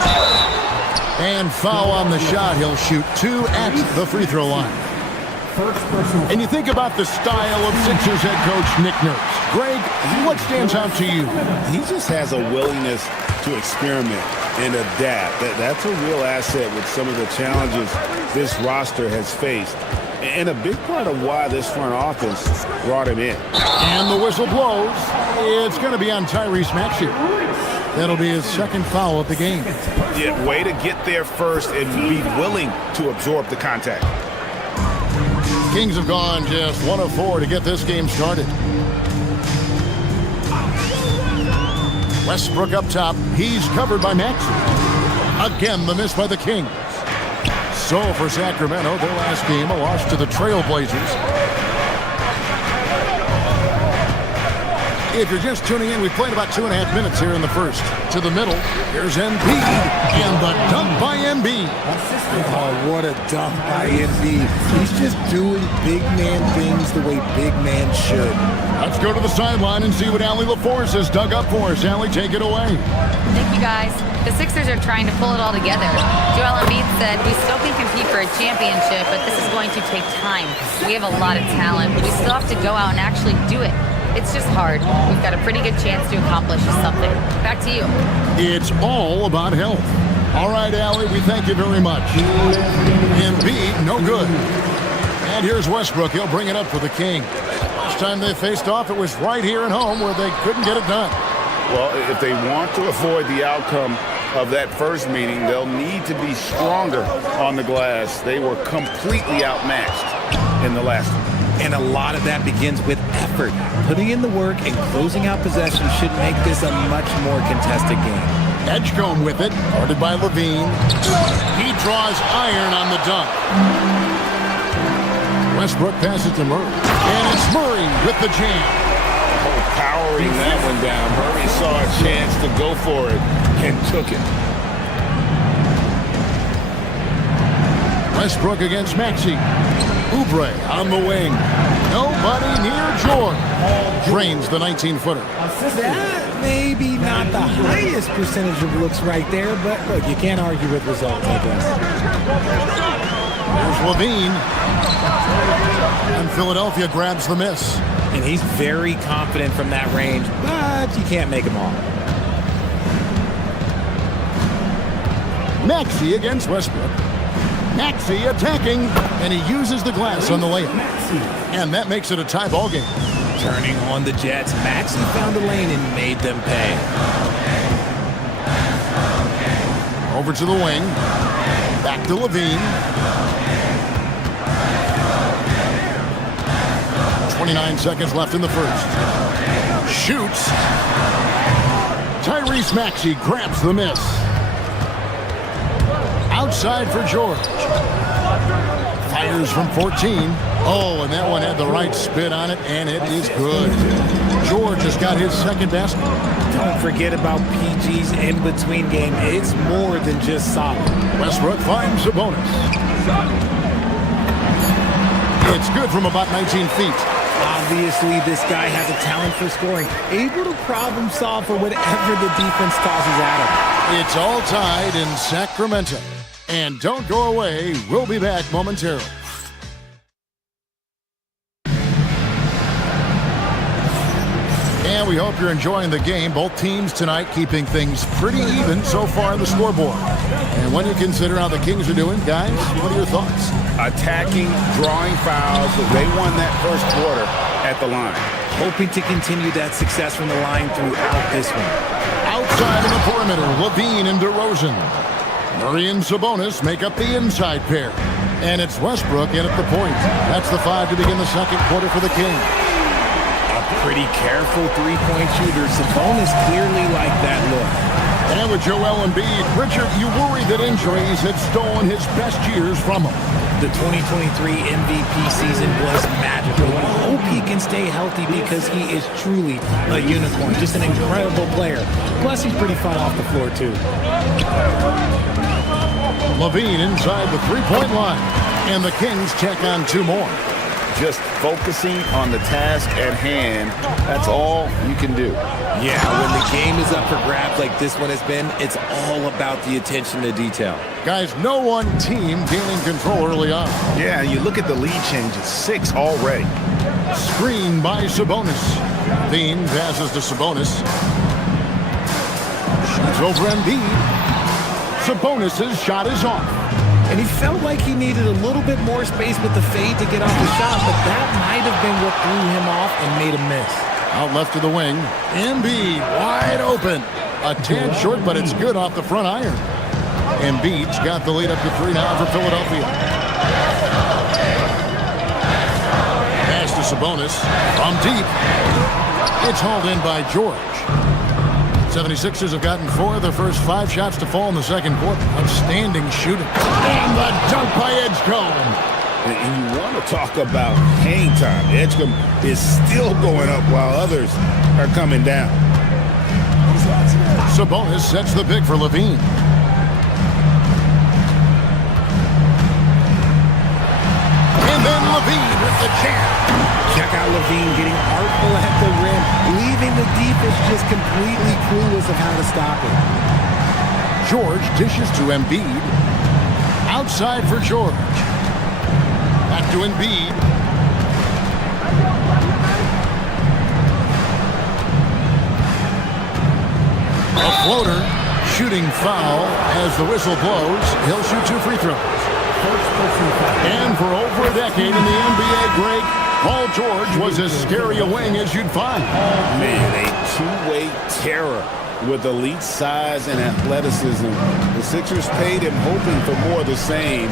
And foul on the shot. He'll shoot 2 at the free throw line. And you think about the style of Sixers head coach Nick Nurse. Greg, what stands out to you? He just has a willingness to experiment and adapt. That's a real asset with some of the challenges this roster has faced. And a big part of why this front office brought him in. And the whistle blows. It's going to be on Tyrese Maxey. That'll be his 2nd foul of the game. Yeah, way to get there first and be willing to absorb the contact. Kings have gone just 1 of 4 to get this game started. Westbrook up top. He's covered by Maxey. Again, the miss by the Kings. So for Sacramento, their last game, a loss to the Trailblazers. If you're just tuning in, we played about 2.5 minutes here in the first. To the middle, here's Embiid, and the dunk by Embiid. Oh, what a dunk by Embiid. He's just doing big man things the way big man should. Let's go to the sideline and see what Allie LaForce has dug up for us. Allie, take it away. Thank you, guys. The Sixers are trying to pull it all together. Joel Embiid said, we still can compete for a championship, but this is going to take time. We have a lot of talent, but we still have to go out and actually do it. It's just hard. We've got a pretty good chance to accomplish something. Back to you. It's all about health. All right, Allie, we thank you very much. Embiid, no good. And here's Westbrook. He'll bring it up for the King. Last time they faced off, it was right here at home where they couldn't get it done. Well, if they want to avoid the outcome of that first meeting, they'll need to be stronger on the glass. They were completely outmatched in the last one. And a lot of that begins with effort. Putting in the work and closing out possession should make this a much more contested game. Edgecombe with it, guarded by Levine. He draws iron on the dunk. Westbrook passes to Murray. And it's Murray with the jam. Powering that one down. Murray saw a chance to go for it and took it. Westbrook against Maxey. Oubre on the wing. Nobody near Jordan. Drains the 19-footer. That may be not the highest percentage of looks right there, but look, you can't argue with results, I guess. There's Levine. And Philadelphia grabs the miss. And he's very confident from that range, but you can't make him all. Maxey against Westbrook. Maxey attacking, and he uses the glass on the layup. And that makes it a tie ball game. Turning on the Jets, Maxey found a lane and made them pay. Over to the wing. Back to Levine. 29 seconds left in the first. Shoots. Tyrese Maxey grabs the miss. Outside for George. Fires from 14. Oh, and that one had the right spin on it, and it is good. George has got his second basket. Don't forget about PG's in-between game. It's more than just solid. Westbrook finds a bonus. It's good from about 19 feet. Obviously, this guy has a talent for scoring. Able to problem solve for whatever the defense tosses at him. It's all tied in Sacramento. And don't go away. We'll be back momentarily. And we hope you're enjoying the game. Both teams tonight keeping things pretty even so far on the scoreboard. And when you consider how the Kings are doing, guys, what are your thoughts? Attacking, drawing fouls. They won that first quarter at the line. Hoping to continue that success from the line throughout this one. Outside of the perimeter, Levine and DeRozan. Murray and Sabonis make up the inside pair. And it's Westbrook in at the point. That's the 5 to begin the second quarter for the Kings. Pretty careful three-point shooter. Sabonis clearly liked that look. And with Joel Embiid, Richard, you worry that injuries had stolen his best years from him. The 2023 MVP season was magical. I hope he can stay healthy because he is truly a unicorn. Just an incredible player. Plus, he's pretty fun off the floor, too. Levine inside the three-point line. And the Kings check on 2 more. Just focusing on the task at hand, that's all you can do. Yeah, when the game is up for grabs like this one has been, it's all about the attention to detail. Guys, no one team gaining control early on. Yeah, you look at the lead changes, 6 already. Screen by Sabonis. Levine passes to Sabonis. Shoots over Embiid. Sabonis' shot is off. And he felt like he needed a little bit more space with the fade to get off the shot, but that might have been what threw him off and made him miss. Out left to the wing. Embiid wide open. A tad short, but it's good off the front iron. Embiid's got the lead up to 3 now for Philadelphia. Pass to Sabonis. From deep. It's hauled in by George. 76ers have gotten 4 of their first 5 shots to fall in the second quarter. Outstanding shooting. And the dunk by Edgecombe. And you want to talk about hang time. Edgecombe is still going up while others are coming down. Sabonis sets the pick for Levine. And then Levine with the jam. Check out Levine getting artful at the rim, leaving the defense just completely clueless of how to stop it. George dishes to Embiid. Outside for George. Back to Embiid. A floater. Shooting foul as the whistle blows. He'll shoot 2 free throws. And for over a decade in the NBA, Greg, Paul George was as scary a wing as you'd find. Man, a two-way terror with elite size and athleticism. The Sixers paid him hoping for more of the same,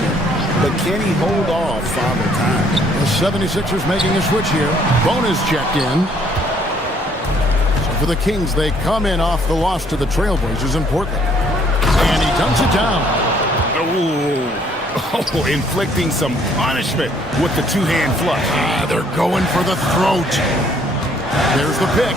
but can he hold off Father Time? The 76ers making a switch here. Bonus checked in. So for the Kings, they come in off the loss to the Trailblazers in Portland. And he dunks it down. Oh, inflicting some punishment with the two-hand flush. They're going for the throat. There's the pick.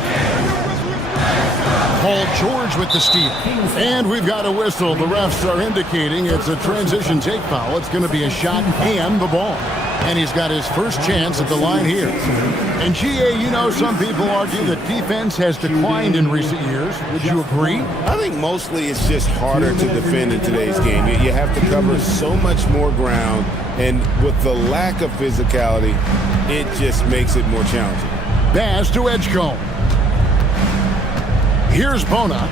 Paul George with the steal. And we've got a whistle. The refs are indicating it's a transition take foul. It's going to be a shot and the ball. And he's got his first chance at the line here. And GA, you know, some people argue that defense has declined in recent years. Would you agree? I think mostly it's just harder to defend in today's game. You have to cover so much more ground, and with the lack of physicality, it just makes it more challenging. Pass to Edgecombe. Here's Bona.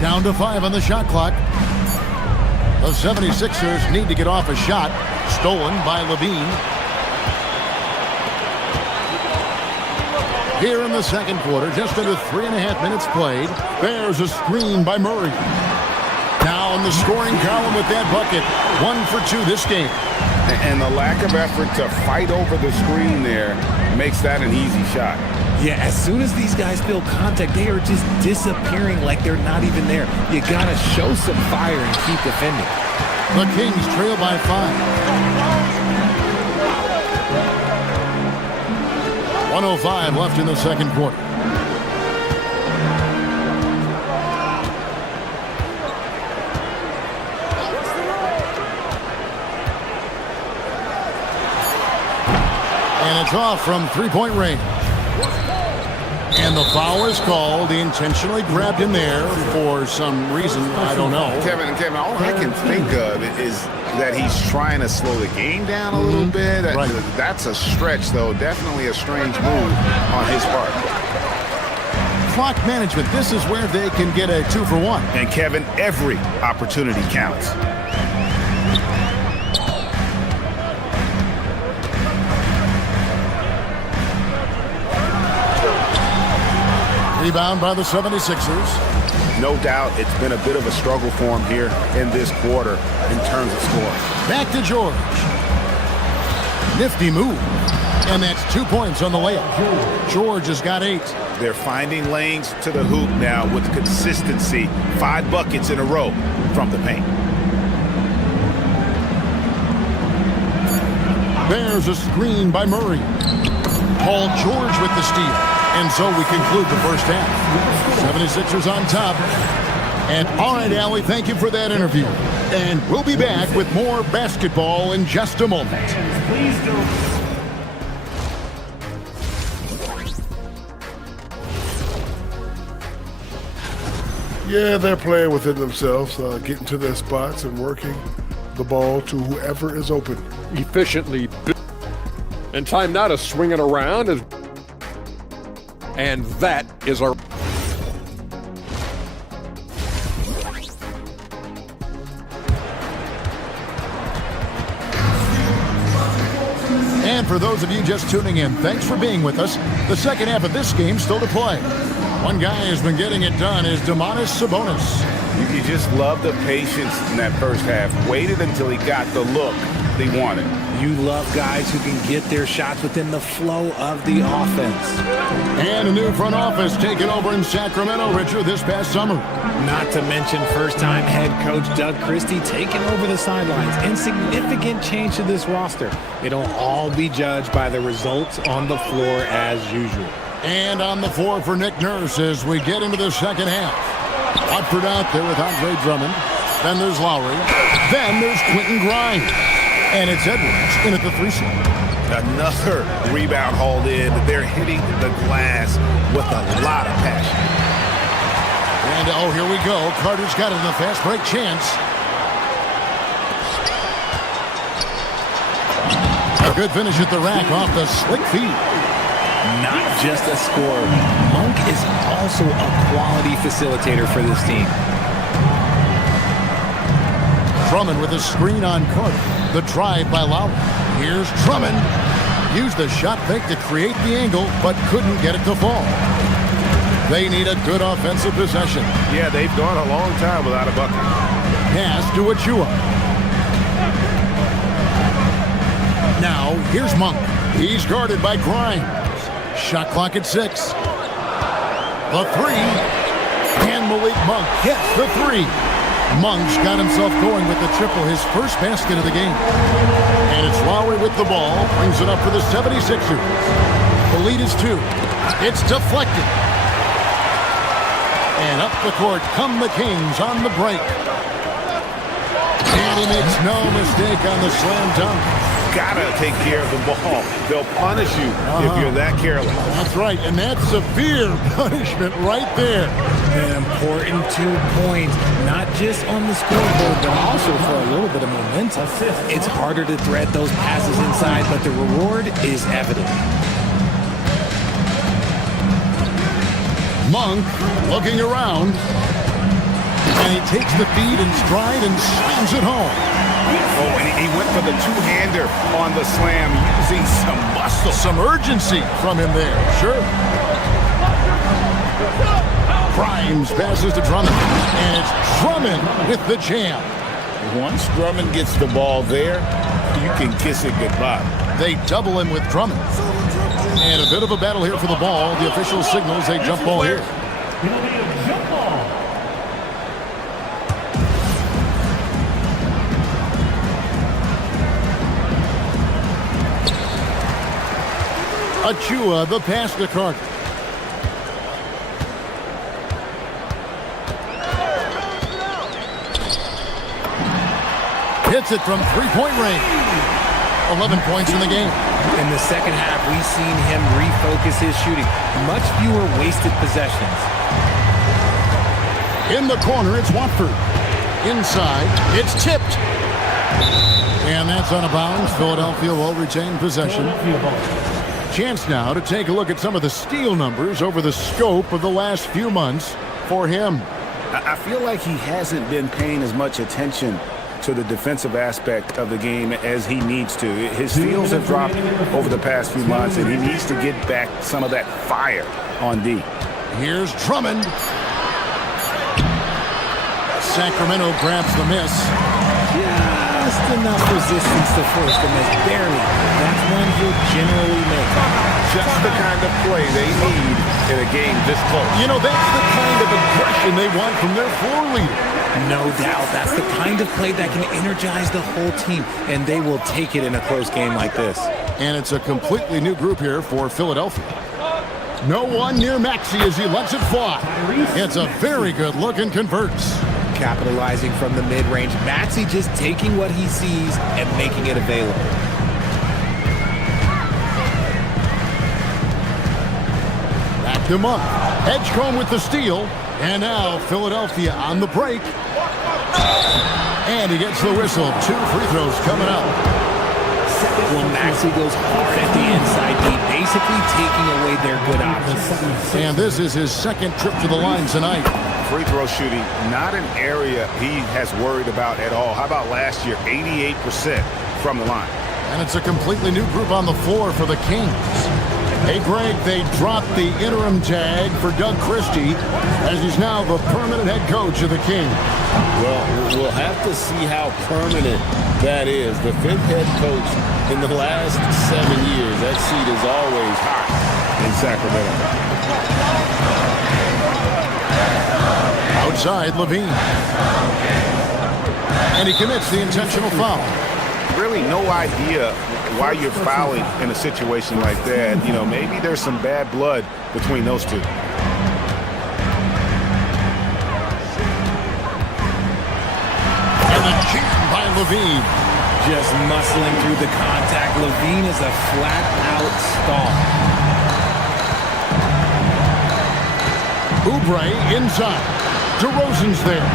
Down to 5 on the shot clock. The 76ers need to get off a shot. Stolen by Levine. Here in the second quarter, just under 3.5 minutes played. There's a screen by Murray. Now in the scoring column with that bucket. 1 for 2 this game. And the lack of effort to fight over the screen there makes that an easy shot. Yeah, as soon as these guys feel contact, they are just disappearing like they're not even there. You gotta show some fire and keep defending. The Kings trail by 5. 1:05 left in the second quarter. And it's off from three-point range. And the foul is called. He intentionally grabbed him there for some reason. I don't know. Kevin, all I can think of is that he's trying to slow the game down a little bit. Right. That's a stretch, though. Definitely a strange move on his part. Clock management. This is where they can get a 2-for-1. And, Kevin, every opportunity counts. Rebound by the 76ers. No doubt it's been a bit of a struggle for him here in this quarter in terms of scoring. Back to George. Nifty move. And that's 2 points on the layup. George has got 8. They're finding lanes to the hoop now with consistency. 5 buckets in a row from the paint. There's a screen by Murray. Paul George with the steal. And so we conclude the first half. 76ers on top. And all right, Allie, thank you for that interview. And we'll be back with more basketball in just a moment. Yeah, they're playing within themselves, getting to their spots and working the ball to whoever is open. Efficiently. And time now to swing it around. And that is our... And for those of you just tuning in, thanks for being with us. The second half of this game still to play. One guy who's been getting it done is Sabonis. You just love the patience in that first half. Waited until he got the look he wanted. You love guys who can get their shots within the flow of the offense. And a new front office taken over in Sacramento, Richard, this past summer. Not to mention first-time head coach Doug Christie taking over the sidelines. Insignificant change to this roster. It'll all be judged by the results on the floor as usual. And on the floor for Nick Nurse as we get into the second half. Watford out there with Andre Drummond. Then there's Lowry. Then there's Quentin Grimes. And it's Edwards in at the 3 slot. Another rebound hauled in. They're hitting the glass with a lot of passion. And oh, here we go. Carter's got it in the fast break chance. A good finish at the rack off the slick feed. Not just a scorer. Monk is also a quality facilitator for this team. Drummond with a screen on Carter. The drive by Lowry. Here's Drummond. Used the shot fake to create the angle, but couldn't get it to fall. They need a good offensive possession. Yeah, they've gone a long time without a bucket. Pass to Achua. Now, here's Monk. He's guarded by Grimes. Shot clock at 6. The 3. And Malik Monk hits the 3. Monk's got himself going with the triple, his first basket of the game. And it's Lowry with the ball, brings it up for the 76ers. The lead is 2. It's deflected. And up the court come the Kings on the break. And he makes no mistake on the slam dunk. Gotta take care of the ball. They'll punish you if you're that careless. That's right, and that's severe punishment right there. An important 2 points, not just on the scoreboard, but also for a little bit of momentum. It's harder to thread those passes inside, but the reward is evident. Monk looking around, and he takes the feed in stride and slams it home. Oh, and he went for the two-hander on the slam, using some muscle. Some urgency from him there, sure. Grimes passes to Drummond, and it's Drummond with the jam. Once Drummond gets the ball there, you can kiss it goodbye. They double him with Drummond. And a bit of a battle here for the ball. The official signals a jump ball here. Achua, the pass to Carter. Hits it from three-point range. 11 points in the game. In the second half, we've seen him refocus his shooting. Much fewer wasted possessions. In the corner, it's Watford. Inside, it's tipped. And that's out of bounds. Philadelphia will retain possession. Chance now to take a look at some of the steal numbers over the scope of the last few months for him. I feel like he hasn't been paying as much attention to the defensive aspect of the game as he needs to. His steals have dropped over the past few months, and he needs to get back some of that fire on D. Here's Drummond. Sacramento grabs the miss. Just enough resistance to first, and that's barely. That's one he'll generally make. Just the kind of play they need in a game this close. You know, that's the kind of aggression they want from their floor leader. No doubt. That's the kind of play that can energize the whole team, and they will take it in a close game like this. And it's a completely new group here for Philadelphia. No one near Maxey as he lets it fly. It's a very good look and converts. Capitalizing from the mid-range. Maxey just taking what he sees and making it available. Backed him up. Edgecombe with the steal. And now Philadelphia on the break. And he gets the whistle. 2 free throws coming up. Well, Maxey goes hard at the inside, basically taking away their good options. And this is his second trip to the line tonight. Free throw shooting, not an area he has worried about at all. How about last year, 88% from the line? And it's a completely new group on the floor for the Kings. Hey, Greg, they dropped the interim tag for Doug Christie as he's now the permanent head coach of the Kings. Well, we'll have to see how permanent that is. The 5th head coach in the last 7 years. That seat is always hot in Sacramento. Outside, Levine. And he commits the intentional foul. Really no idea why you're fouling in a situation like that. You know, maybe there's some bad blood between those two. And the jam by Levine. Just muscling through the contact. Levine is a flat-out star. Oubre inside. DeRozan's there.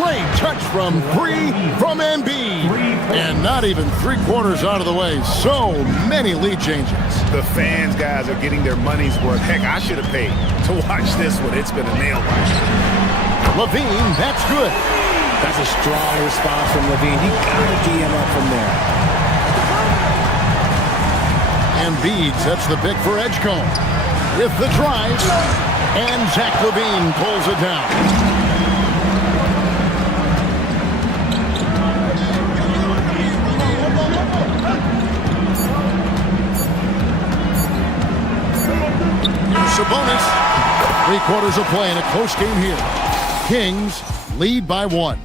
Great touch from 3 from Embiid. And not even 3/4 out of the way. So many lead changes. The fans, guys, are getting their money's worth. Heck, I should have paid to watch this one. It's been a nail biter. Levine, that's good. That's a strong response from Levine. He got to DM up from there. Embiid sets the pick for Edgecombe. With the drive. And Zach Levine pulls it down. Sabonis. 3/4 of play in a close game here. Kings lead by 1.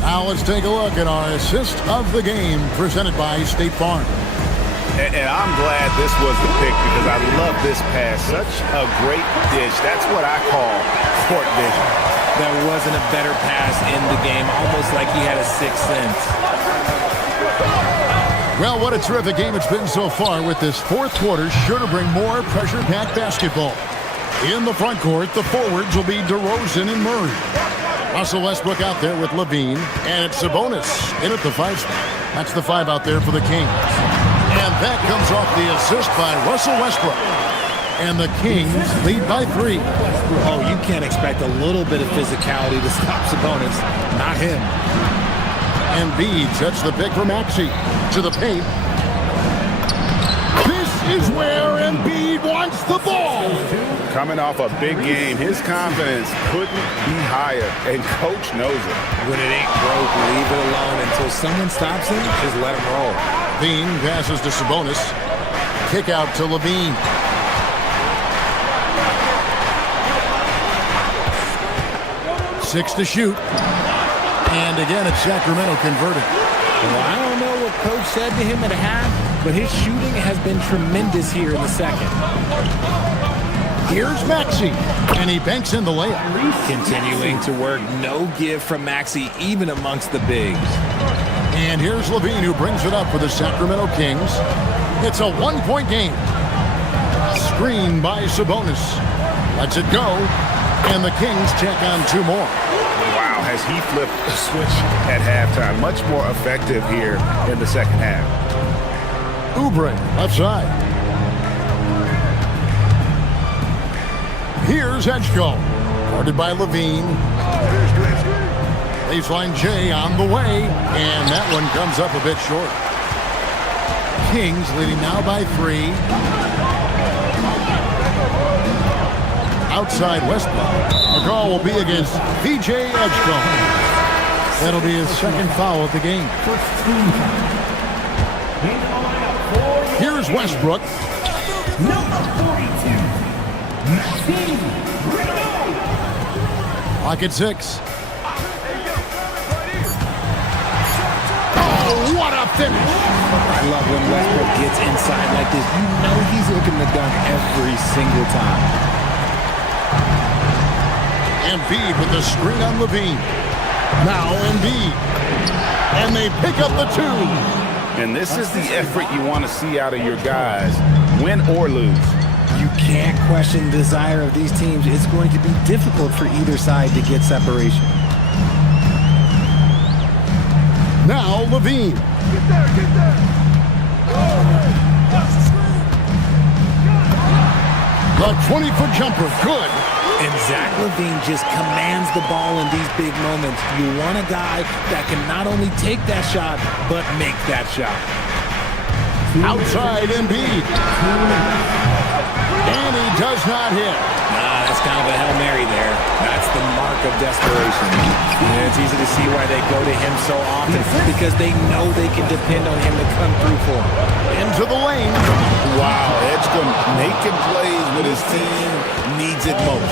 Now let's take a look at our assist of the game presented by State Farm. And I'm glad this was the pick because I love this pass. Such a great dish. That's what I call court vision. There wasn't a better pass in the game, almost like he had a 6th sense. Well, what a terrific game it's been so far with this 4th quarter. Sure to bring more pressure-packed basketball. In the front court, the forwards will be DeRozan and Murray. Russell Westbrook out there with Levine. And it's Sabonis in at the 5 spot. That's the 5 out there for the Kings. And that comes off the assist by Russell Westbrook. And the Kings lead by 3. Oh, you can't expect a little bit of physicality to stop Sabonis. Not him. Embiid sets the pick for Maxey. To the paint. This is where Embiid wants the ball. Coming off a big game, his confidence couldn't be higher, and coach knows it. When it ain't broke, leave it alone until someone stops him. Just let him roll. Levine passes to Sabonis. Kick out to Levine. Six to shoot. And again, it's Sacramento converting. Well, I don't know what coach said to him at half, but his shooting has been tremendous here in the second. Here's Maxey, and he banks in the layup. Continuing to work, no give from Maxey, even amongst the bigs. And here's Levine, who brings it up for the Sacramento Kings. It's a one-point game. Screen by Sabonis. Lets it go, and the Kings check on two more. Wow, has he flipped the switch at halftime. Much more effective here in the second half. Oubre, left side. Here's Edgecombe. Guarded by Levine. Baseline J on the way. And that one comes up a bit short. Kings leading now by 3. Outside Westbrook. The call will be against VJ Edgecombe. That'll be his second foul of the game. Here's Westbrook. Number 42. Lock at 6. Oh, what a finish! I love when Westbrook gets inside like this. You know he's looking to dunk every single time. Embiid with the screen on Levine. Now Embiid. And they pick up the 2. And this is the effort you want to see out of your guys, win or lose. You can't question the desire of these teams. It's going to be difficult for either side to get separation. Now Levine. Get there. The 20-foot jumper, good. And Zach LaVine just commands the ball in these big moments. You want a guy that can not only take that shot, but make that shot. Outside Embiid. And he does not hit. Nah, that's kind of a Hail Mary there. That's the mark of desperation. And it's easy to see why they go to him so often, because they know they can depend on him to come through for them. Into the lane. Wow, Edgecombe making plays when his team needs it most.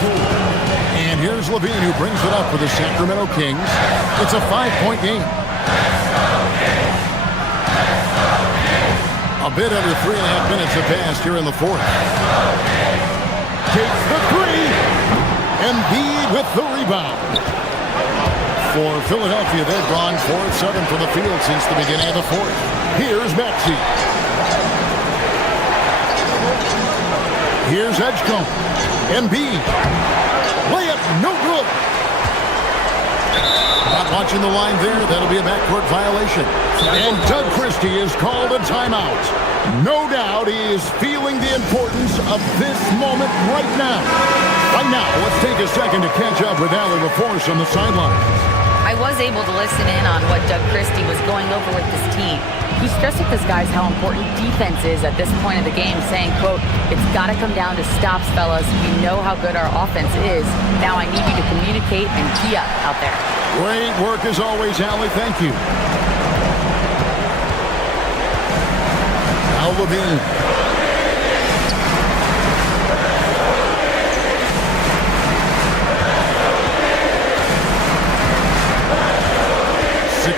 And here's Levine, who brings it up for the Sacramento Kings. It's a 5-point game. A bit under 3.5 minutes have passed here in the fourth. Takes the 3. Embiid with the rebound. For Philadelphia, they've gone 4-7 from the field since the beginning of the fourth. Here's Maxey. Here's Edgecombe. Embiid. Layup, no good. Not watching the line there. That'll be a backcourt violation. And Doug Christie is called a timeout. No doubt he is feeling the importance of this moment right now. Right now, let's take a second to catch up with Allie LaForce on the sidelines. I was able to listen in on what Doug Christie was going over with this team. He stressed with his guys how important defense is at this point of the game, saying, quote, "It's got to come down to stops, fellas. We know how good our offense is. Now I need you to communicate and tee up out there." Great work as always, Allie. Thank you. Now Levine.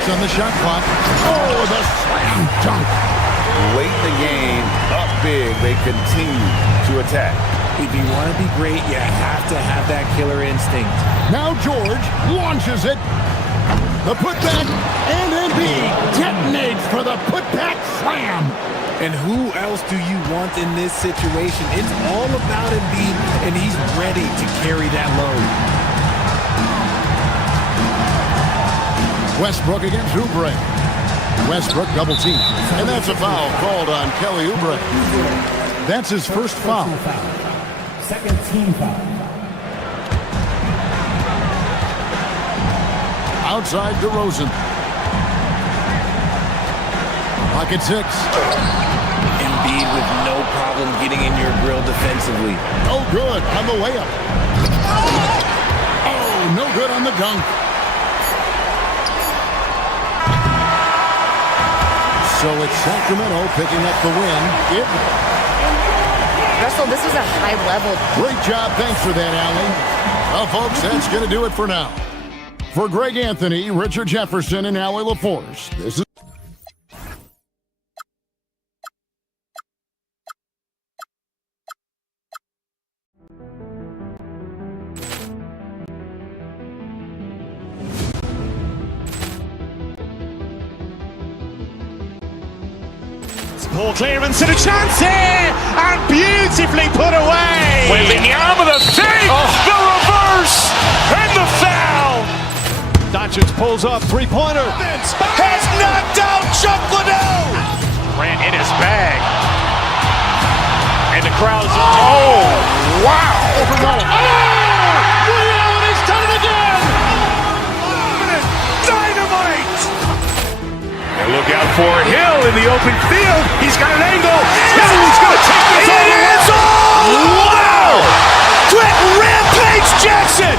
On the shot clock. Oh, the slam dunk. Late in the game, up big, they continue to attack. If you want to be great, you have to have that killer instinct. Now George launches it. The putback, and Embiid detonates for the putback slam. And who else do you want in this situation? It's all about Embiid, and he's ready to carry that load. Westbrook against Oubre. Westbrook double team. And that's a foul called on Kelly Oubre. That's his first foul. Second team foul. Outside DeRozan. Pocket 6. Embiid with no problem getting in your grill defensively. Oh, good on the layup. Oh, no good on the dunk. So it's Sacramento picking up the win. Russell, this was a high level. Great job. Thanks for that, Allie. Well, folks, that's going to do it for now. For Greg Anthony, Richard Jefferson, and Allie LaForce, this is... Ball clearance and a chance here, and beautifully put away. Wembanyama with a save, the reverse, and the foul. Doncic pulls up, three-pointer. Has knocked out Chuck Liddell. Ran in his bag. And the crowd is, oh, wow. Ray Allen has done it again. Dynamite. And look out for Hill in the open field. He's got an angle. He's going to take this all the way. Wow. Quick Rampage Jackson.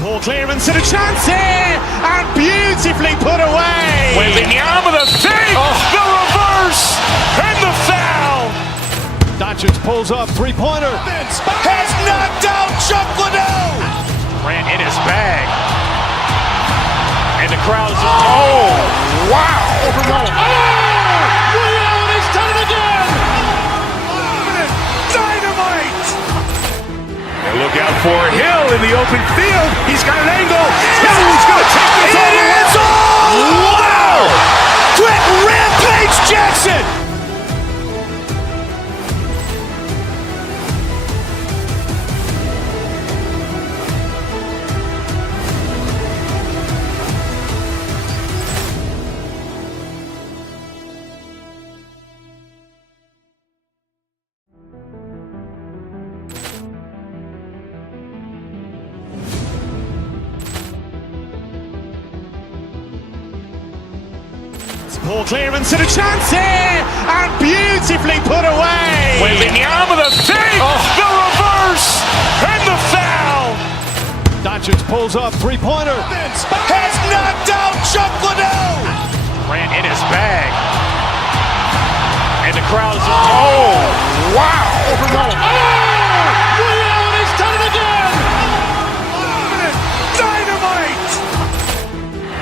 Ball clearance and a chance here, and beautifully put away. Wembanyama with a save, the reverse, and the foul. Doncic pulls up, three-pointer. Has knocked out Chuck Liddell. Ran in his bag. And the crowd is, oh, wow. Ray Allen has done it again. Dynamite. And look out for Hill in the open field. He's got an angle. He's going to take this all the way. Wow. Quick Rampage Jackson. Ball clearance and a chance here, and beautifully put away. Wembanyama with a save, the reverse, and the foul. Doncic pulls up, three-pointer. Has knocked out Chuck Liddell. Ran in his bag. And the crowd is, oh, wow. Ray Allen has done it again. Dynamite.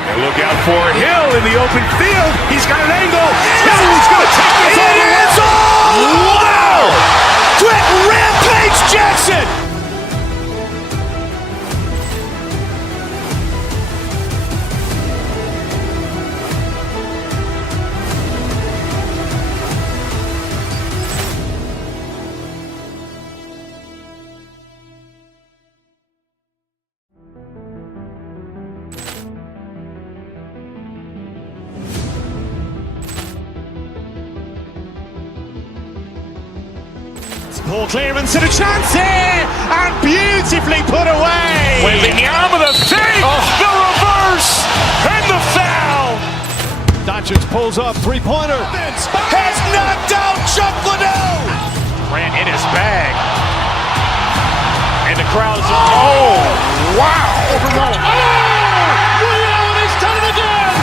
And look out for Hill in the open field. He's got an angle. He's going to take this all the way. Wow. Quick Rampage Jackson. Ball clearance and a chance here, and beautifully put away. Wembanyama with a save, the reverse, and the foul. Doncic pulls up, three-pointer. Has knocked out Chuck Liddell. Ran in his bag. And the crowd is, oh, wow. Ray Allen has done it again.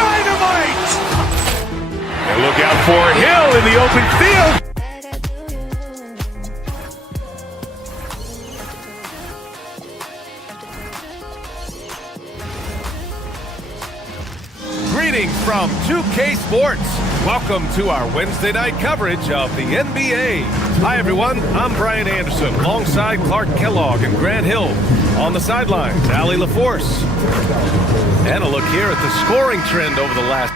Dynamite. And look out for Hill in the open field. Greetings from 2K Sports. Welcome to our Wednesday night coverage of the NBA. Hi, everyone. I'm Brian Anderson, alongside Clark Kellogg and Grant Hill. On the sidelines, Allie LaForce. And a look here at the scoring trend over the last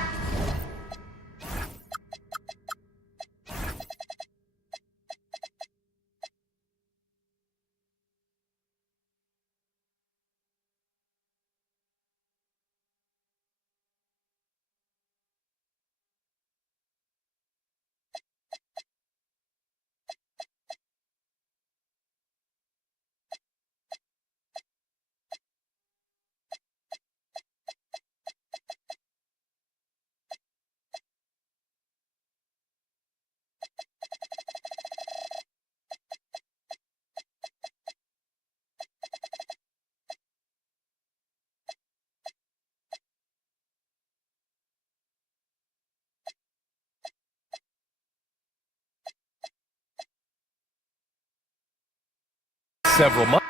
several months.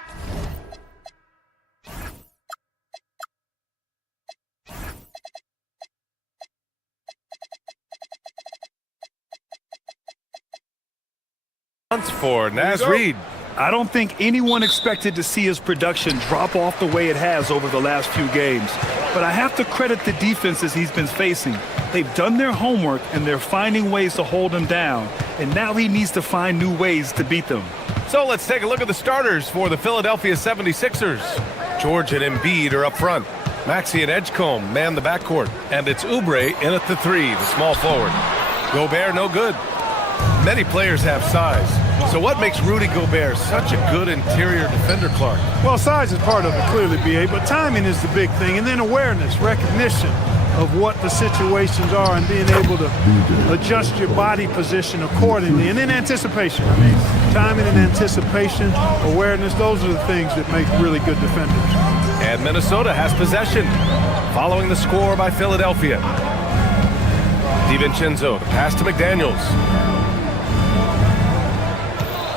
For Naz Reid. I don't think anyone expected to see his production drop off the way it has over the last few games. But I have to credit the defenses he's been facing. They've done their homework, and they're finding ways to hold him down. And now he needs to find new ways to beat them. So let's take a look at the starters for the Philadelphia 76ers. George and Embiid are up front. Maxey and Edgecombe man the backcourt. And it's Oubre in at the 3, the small forward. Gobert no good. Many players have size. So what makes Rudy Gobert such a good interior defender, Clark? Well, size is part of it, clearly, B.A., but timing is the big thing. And then awareness, recognition of what the situations are and being able to adjust your body position accordingly. And then anticipation. I mean, timing and anticipation, awareness, those are the things that make really good defenders. And Minnesota has possession following the score by Philadelphia. DiVincenzo, the pass to McDaniels.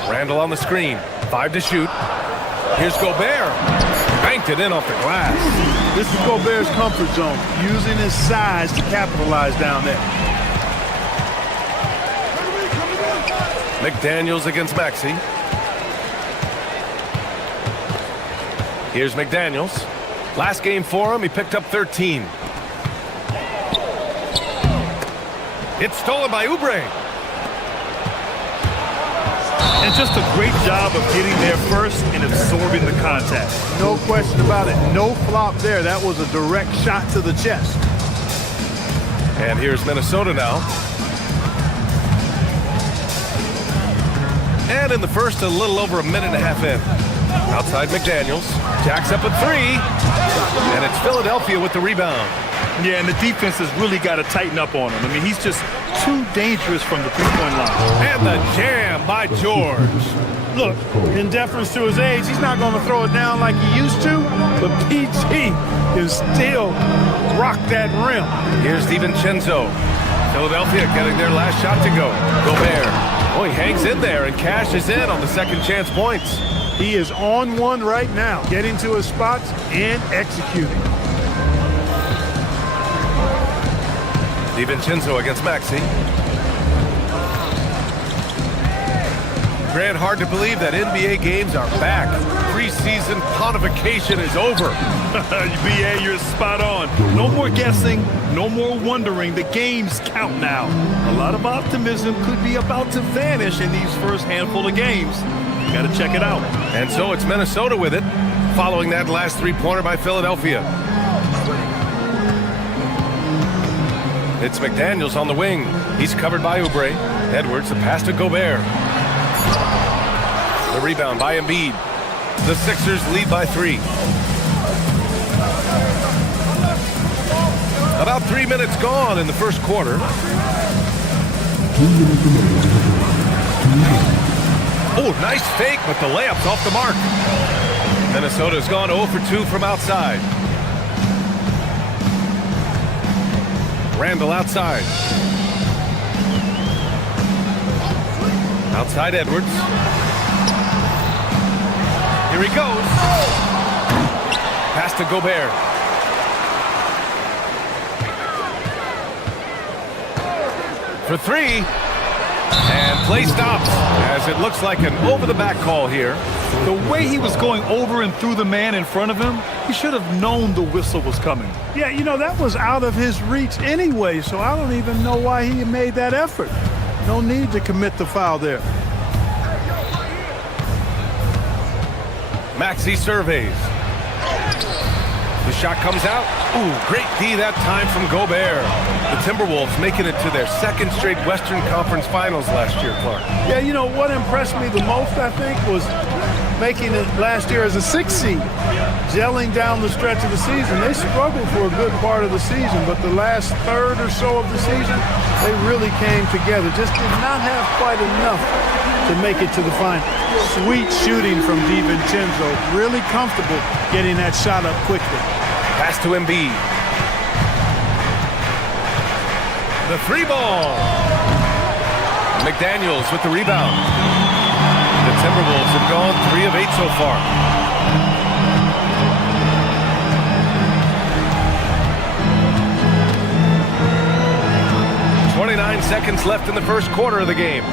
Randall on the screen, 5 to shoot. Here's Gobert. Banked it in off the glass. This is Gobert's comfort zone, using his size to capitalize down there. McDaniels against Maxey. Here's McDaniels. Last game for him, he picked up 13. It's stolen by Oubre. And just a great job of getting there first and absorbing the contact. No question about it. No flop there. That was a direct shot to the chest. And here's Minnesota now. And in the first, a little over a minute and a half in. Outside McDaniels. Jacks up a 3. And it's Philadelphia with the rebound. Yeah, and the defense has really got to tighten up on him. I mean, he's just too dangerous from the three-point line. And the jam by George. Look, in deference to his age, he's not going to throw it down like he used to, but PG can still rock that rim. Here's DiVincenzo. Philadelphia getting their last shot to go. Gobert. Oh, he hangs in there and cashes in on the second chance points. He is on one right now, getting to his spots and executing. DiVincenzo against Maxey. Grant, hard to believe that NBA games are back. Preseason pontification is over. BA, you're spot on. No more guessing, no more wondering. The games count now. A lot of optimism could be about to vanish in these first handful of games. You got to check it out. And so it's Minnesota with it, following that last three-pointer by Philadelphia. It's McDaniels on the wing. He's covered by Oubre. Edwards, the pass to Gobert. The rebound by Embiid. The Sixers lead by 3. About 3 minutes gone in the first quarter. Oh, nice fake, but the layup's off the mark. Minnesota's gone 0 for 2 from outside. Randall outside. Outside Edwards. Here he goes. Pass to Gobert. For 3. And play stops as it looks like an over-the-back call here. The way he was going over and through the man in front of him, he should have known the whistle was coming. Yeah, you know, that was out of his reach anyway, so I don't even know why he made that effort. No need to commit the foul there. Maxey surveys. The shot comes out. Ooh, great D that time from Gobert. The Timberwolves making it to their second straight Western Conference Finals last year, Clark. Yeah, you know, what impressed me the most, I think, was making it last year as a 6th seed, gelling down the stretch of the season. They struggled for a good part of the season, but the last third or so of the season, they really came together. Just did not have quite enough to make it to the final. Sweet shooting from DiVincenzo. Really comfortable getting that shot up quickly. Pass to Embiid. The 3 ball. McDaniels with the rebound. The Timberwolves have gone 3 of 8 so far. .29 seconds left in the first quarter of the game.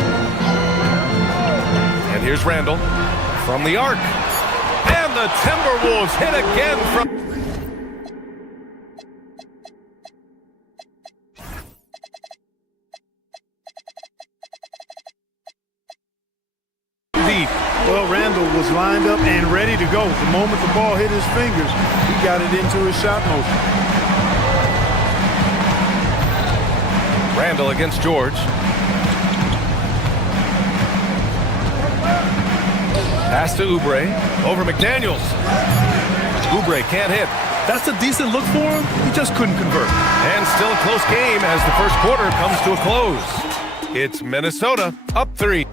And here's Randall from the arc. And the Timberwolves hit again from... Well, Randall was lined up and ready to go. The moment the ball hit his fingers, he got it into his shot motion. Randall against George. Pass to Oubre. Over McDaniels. Oubre can't hit. That's a decent look for him. He just couldn't convert. And still a close game as the first quarter comes to a close. It's Minnesota up 3.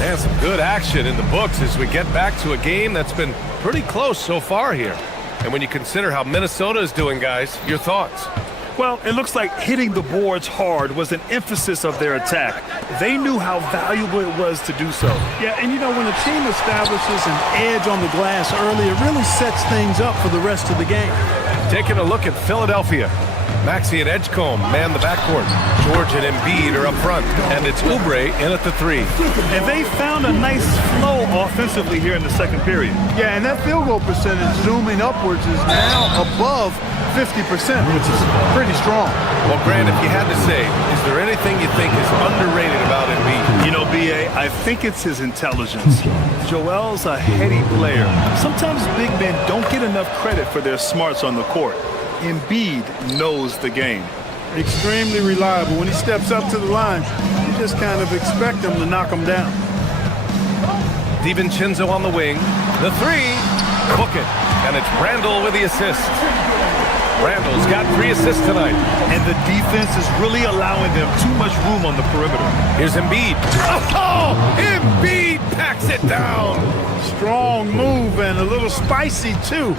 And some good action in the books as we get back to a game that's been pretty close so far here. And when you consider how Minnesota is doing, guys, your thoughts? Well, it looks like hitting the boards hard was an emphasis of their attack. They knew how valuable it was to do so. Yeah, and you know, when a team establishes an edge on the glass early, it really sets things up for the rest of the game. Taking a look at Philadelphia. Maxey and Edgecombe man the backcourt. George and Embiid are up front, and it's Oubre in at the 3. And they found a nice flow offensively here in the second period. Yeah, and that field goal percentage zooming upwards is now above 50%, which is pretty strong. Well, Grant, if you had to say, is there anything you think is underrated about Embiid? You know, B.A., I think it's his intelligence. Joel's a heady player. Sometimes big men don't get enough credit for their smarts on the court. Embiid knows the game. Extremely reliable. When he steps up to the line, you just kind of expect him to knock him down. DiVincenzo on the wing. The 3. Book it. And it's Randall with the assist. Randall's got 3 assists tonight. And the defense is really allowing them too much room on the perimeter. Here's Embiid. Oh! Embiid packs it down. Strong move and a little spicy, too.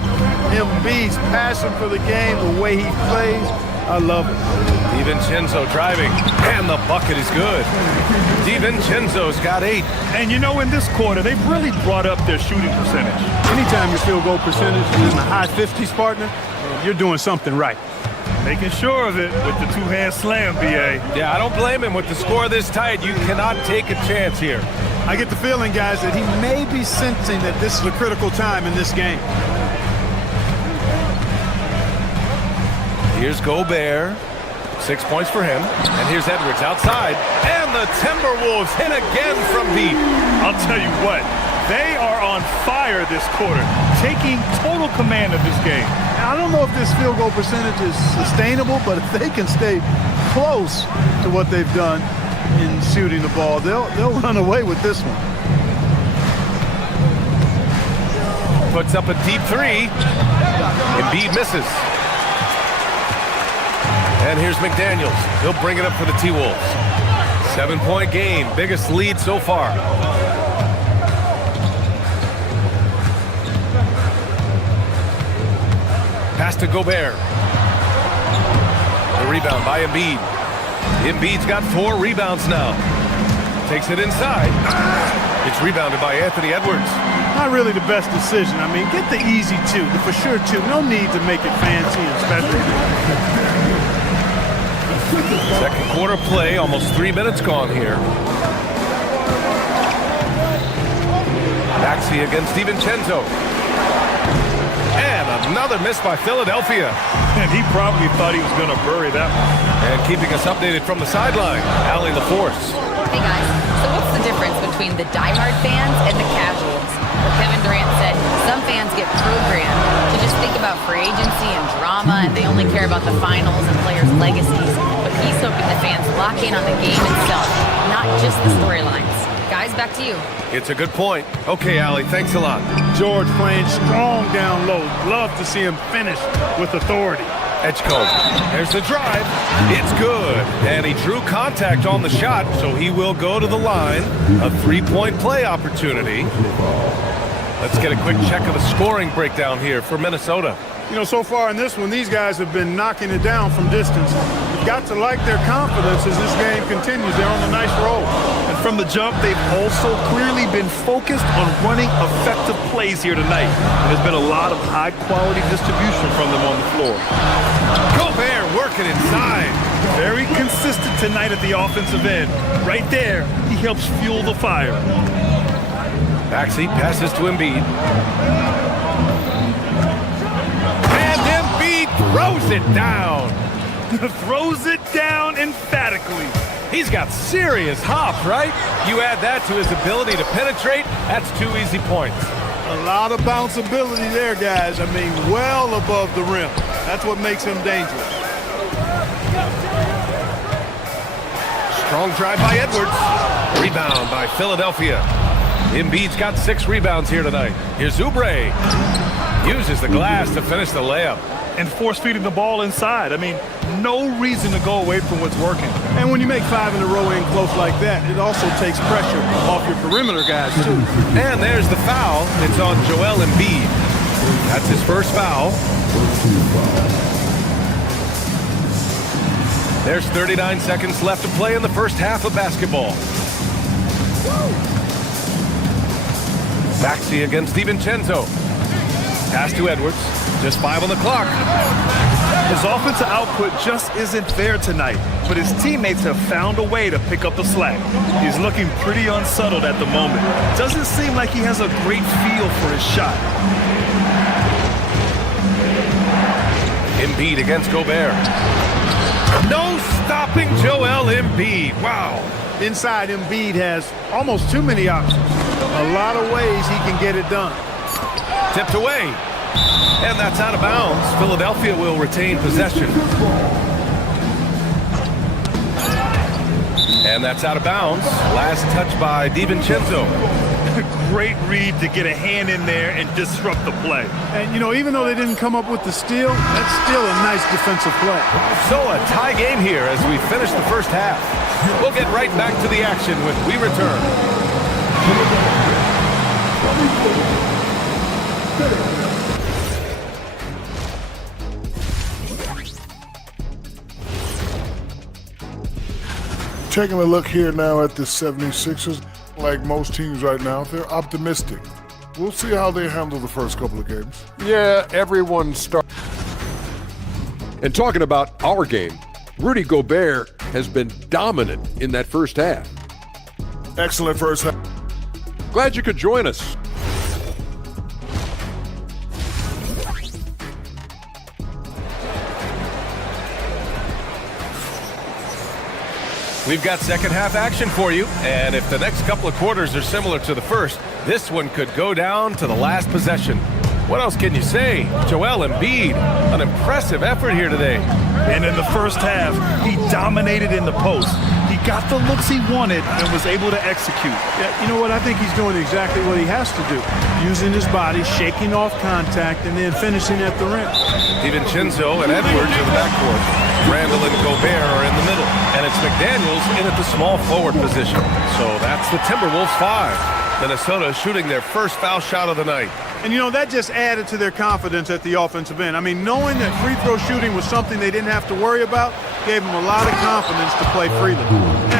Embiid's passion for the game, the way he plays, I love it. DiVincenzo driving, and the bucket is good. DiVincenzo's got 8. And you know, in this quarter, they've really brought up their shooting percentage. Anytime your field goal percentage is in the high 50s, partner, you're doing something right. Making sure of it with the two-hand slam, B.A. Yeah, I don't blame him. With the score this tight, you cannot take a chance here. I get the feeling, guys, that he may be sensing that this is a critical time in this game. Here's Gobert. 6 points for him. And here's Edwards outside. And the Timberwolves hit again from deep. I'll tell you what, they are on fire this quarter, taking total command of this game. I don't know if this field goal percentage is sustainable, but if they can stay close to what they've done in shooting the ball, they'll run away with this one. Puts up a deep 3. Embiid misses. And here's McDaniels. He'll bring it up for the T-Wolves. 7-point game, biggest lead so far. Pass to Gobert. The rebound by Embiid. Embiid's got 4 rebounds now. Takes it inside. It's rebounded by Anthony Edwards. Not really the best decision. I mean, get the easy 2, the for sure 2. No need to make it fancy and special. Second quarter play, almost 3 minutes gone here. Maxey against DiVincenzo. And another miss by Philadelphia. And he probably thought he was going to bury that one. And keeping us updated from the sideline, Allie LaForce. Hey guys, so what's the difference between the diehard fans and the casuals? Well, Kevin Durant said some fans get programmed to just think about free agency and drama, and they only care about the finals and players' legacies. But he's hoping the fans lock in on the game itself, not just the storylines. Guys, back to you. It's a good point. Okay, Allie, thanks a lot. George playing strong down low. Love to see him finish with authority. Edgecombe. There's the drive. It's good. And he drew contact on the shot, so he will go to the line. A 3-point play opportunity. Let's get a quick check of the scoring breakdown here for Minnesota. You know, so far in this one, these guys have been knocking it down from distance. The You've got to like their confidence as this game continues. They're on a nice roll. And from the jump, they've also clearly been focused on running effective plays here tonight. And there's been a lot of high-quality distribution from them on the floor. Gobert working inside. Very consistent tonight at the offensive end. Right there, he helps fuel the fire. Maxey passes to Embiid. And Embiid throws it down. Throws it down emphatically. He's got serious hop, right? You add that to his ability to penetrate, that's 2 easy points. A lot of bounceability there, guys. I mean, well above the rim. That's what makes him dangerous. Strong drive by Edwards. Rebound by Philadelphia. Embiid's got 6 rebounds here tonight. Here's Oubre. Uses the glass to finish the layup. And force-feeding the ball inside. I mean, no reason to go away from what's working. And when you make 5 in a row in close like that, it also takes pressure off your perimeter guys, too. And there's the foul. It's on Joel Embiid. That's his first foul. There's 39 seconds left to play in the first half of basketball. Maxey against DiVincenzo. Pass to Edwards. Just 5 on the clock. His offensive output just isn't there tonight, but his teammates have found a way to pick up the slack. He's looking pretty unsettled at the moment. Doesn't seem like he has a great feel for his shot. Embiid against Gobert. No stopping Joel Embiid. Wow. Inside, Embiid has almost too many options. A lot of ways he can get it done. Tipped away. And that's out of bounds. Philadelphia will retain possession. And that's out of bounds. Last touch by DiVincenzo. Great read to get a hand in there and disrupt the play. And, you know, even though they didn't come up with the steal, that's still a nice defensive play. So a tie game here as we finish the first half. We'll get right back to the action when we return. Taking a look here now at the 76ers, like most teams right now, they're optimistic. We'll see how they handle the first couple of games. Yeah, everyone starts. And talking about our game, Rudy Gobert has been dominant in that first half. Excellent first half. Glad you could join us. We've got second half action for you, and if the next couple of quarters are similar to the first, this one could go down to the last possession. What else can you say? Joel Embiid, an impressive effort here today. And in the first half, he dominated in the post. He got the looks he wanted and was able to execute. Yeah, you know what? I think he's doing exactly what he has to do. Using his body, shaking off contact, and then finishing at the rim. DiVincenzo and Edwards in the backcourt. Randall and Gobert are in the middle. And it's McDaniels in at the small forward position. So that's the Timberwolves 5. Minnesota shooting their first foul shot of the night. And, you know, that just added to their confidence at the offensive end. I mean, knowing that free throw shooting was something they didn't have to worry about gave them a lot of confidence to play freely.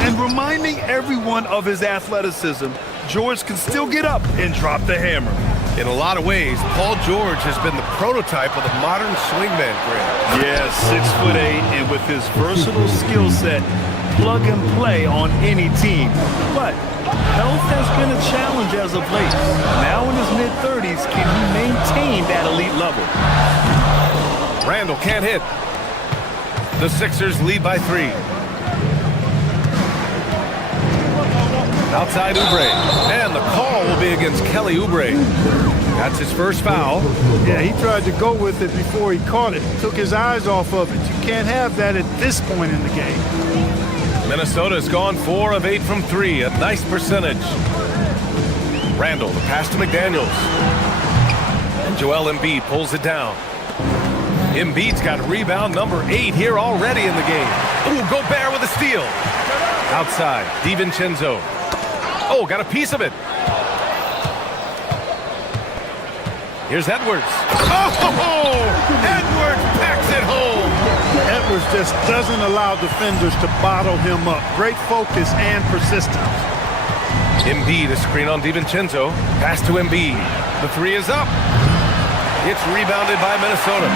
And reminding everyone of his athleticism, George can still get up and drop the hammer. In a lot of ways, Paul George has been the prototype of the modern swingman, Grant. Yeah, 6'8", and with his versatile skill set, plug and play on any team. But health has been a challenge as of late. Now in his mid-30s, can he maintain that elite level? Randall can't hit. The Sixers lead by 3. Outside Oubre. And the call will be against Kelly Oubre. That's his first foul. Yeah, he tried to go with it before he caught it. Took his eyes off of it. You can't have that at this point in the game. Minnesota's gone 4 of 8 from 3. A nice percentage. Randall, the pass to McDaniels. And Joel Embiid pulls it down. Embiid's got rebound number 8 here already in the game. Ooh, Gobert with a steal. Outside, DiVincenzo. Oh, got a piece of it. Here's Edwards. Oh, Edwards packs it home. Edwards just doesn't allow defenders to bottle him up. Great focus and persistence. Embiid, a screen on DiVincenzo. Pass to Embiid. The three is up. It's rebounded by Minnesota.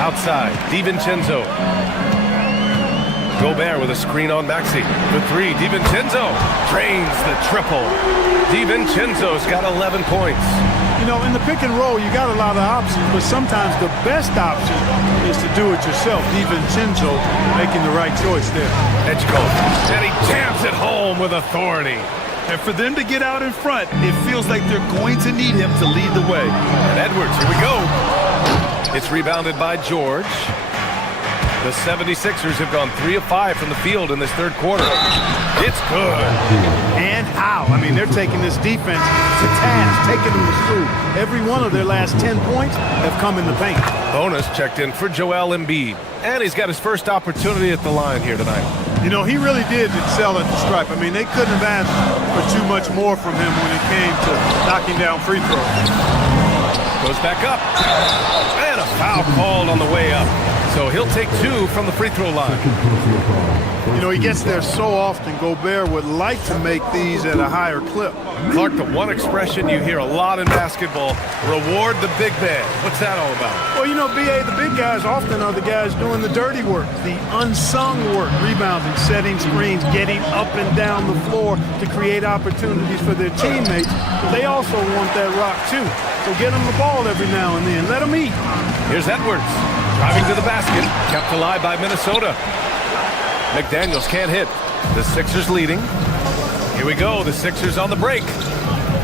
Outside, DiVincenzo. Gobert with a screen on Maxey. The three, DiVincenzo drains the triple. DiVincenzo's got 11 points. You know, in the pick and roll, you got a lot of options, but sometimes the best option is to do it yourself. DiVincenzo making the right choice there. Edgecombe, and he jams it home with authority. And for them to get out in front, it feels like they're going to need him to lead the way. And Edwards, here we go. It's rebounded by George. The 76ers have gone 3 of 5 from the field in this third quarter. It's good. And how? I mean, they're taking this defense to task, taking them to school. Every one of their last 10 points have come in the paint. Bonus checked in for Joel Embiid. And he's got his first opportunity at the line here tonight. You know, he really did excel at the stripe. I mean, they couldn't have asked for too much more from him when it came to knocking down free throws. Goes back up. And a foul called on the way up. So he'll take 2 from the free throw line. You know, he gets there so often. Gobert would like to make these at a higher clip. Clark, the one expression you hear a lot in basketball, reward the big man. What's that all about? Well, you know, B.A., the big guys often are the guys doing the dirty work, the unsung work, rebounding, setting screens, getting up and down the floor to create opportunities for their teammates. But they also want that rock, too. So get them the ball every now and then. Let them eat. Here's Edwards. Driving to the basket, kept alive by Minnesota. McDaniels can't hit. The Sixers leading. Here we go, the Sixers on the break.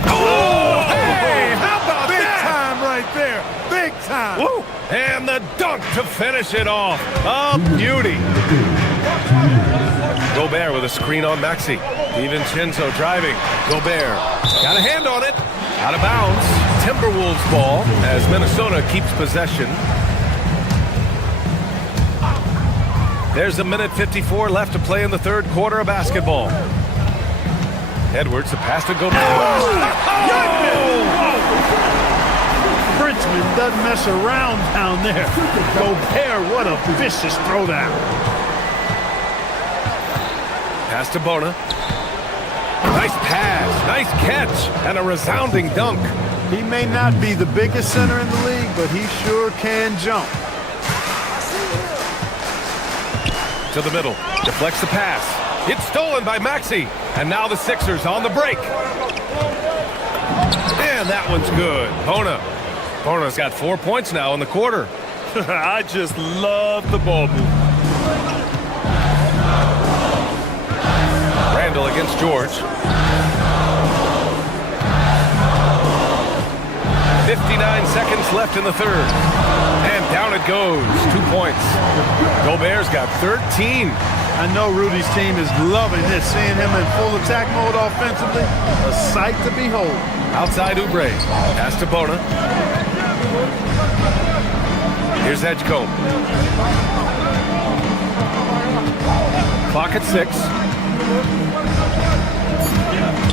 Oh, hey, how about big that? Time right there, big time. Woo. And the dunk to finish it off. A beauty. Gobert with a screen on Maxey. DiVincenzo driving. Gobert got a hand on it. Out of bounds. Timberwolves ball as Minnesota keeps possession. There's a minute 54 left to play in the third quarter of basketball. Edwards, the pass to Gobert. Bridgman doesn't mess around down there. Gobert, what a vicious throwdown. Pass to Bona. Nice pass, nice catch, and a resounding dunk. He may not be the biggest center in the league, but he sure can jump. To the middle, deflects the pass. It's stolen by Maxey, and now the Sixers on the break. And that one's good. Bona's got 4 points now in the quarter. I just love the ball move. Randall against George. 59 seconds left in the third. And down it goes. 2 points. Gobert's got 13. I know Rudy's team is loving this, seeing him in full attack mode offensively. A sight to behold. Outside Oubre. Pass to Bona. Here's Edgecombe. Clock at 6.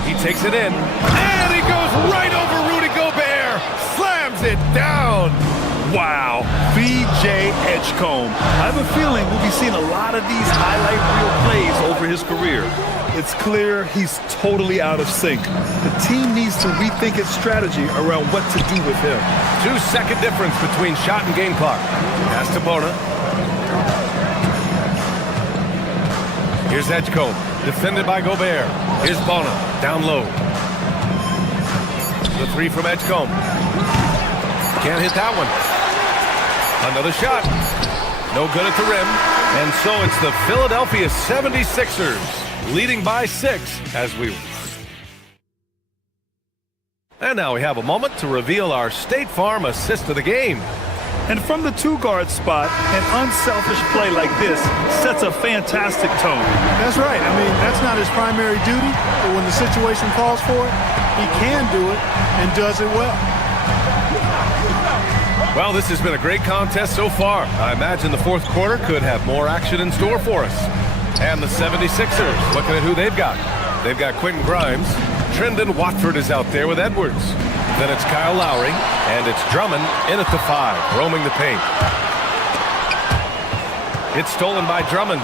He takes it in. And he goes right over Rudy Gobert. Slams it down. Wow, B.J. Edgecombe. I have a feeling we'll be seeing a lot of these highlight reel plays over his career. It's clear he's totally out of sync. The team needs to rethink its strategy around what to do with him. 2-second difference between shot and game clock. Pass to Bona. Here's Edgecombe, defended by Gobert. Here's Bona, down low. The three from Edgecombe. Can't hit that one. Another shot. No good at the rim. And so it's the Philadelphia 76ers leading by 6 as we... And now we have a moment to reveal our State Farm assist of the game. And from the 2-guard spot, an unselfish play like this sets a fantastic tone. That's right. I mean, that's not his primary duty, but when the situation calls for it, he can do it and does it well. Well, this has been a great contest so far. I imagine the fourth quarter could have more action in store for us. And the 76ers, looking at who they've got. They've got Quentin Grimes. Trendon Watford is out there with Edwards. Then it's Kyle Lowry, and it's Drummond in at the 5, roaming the paint. It's stolen by Drummond.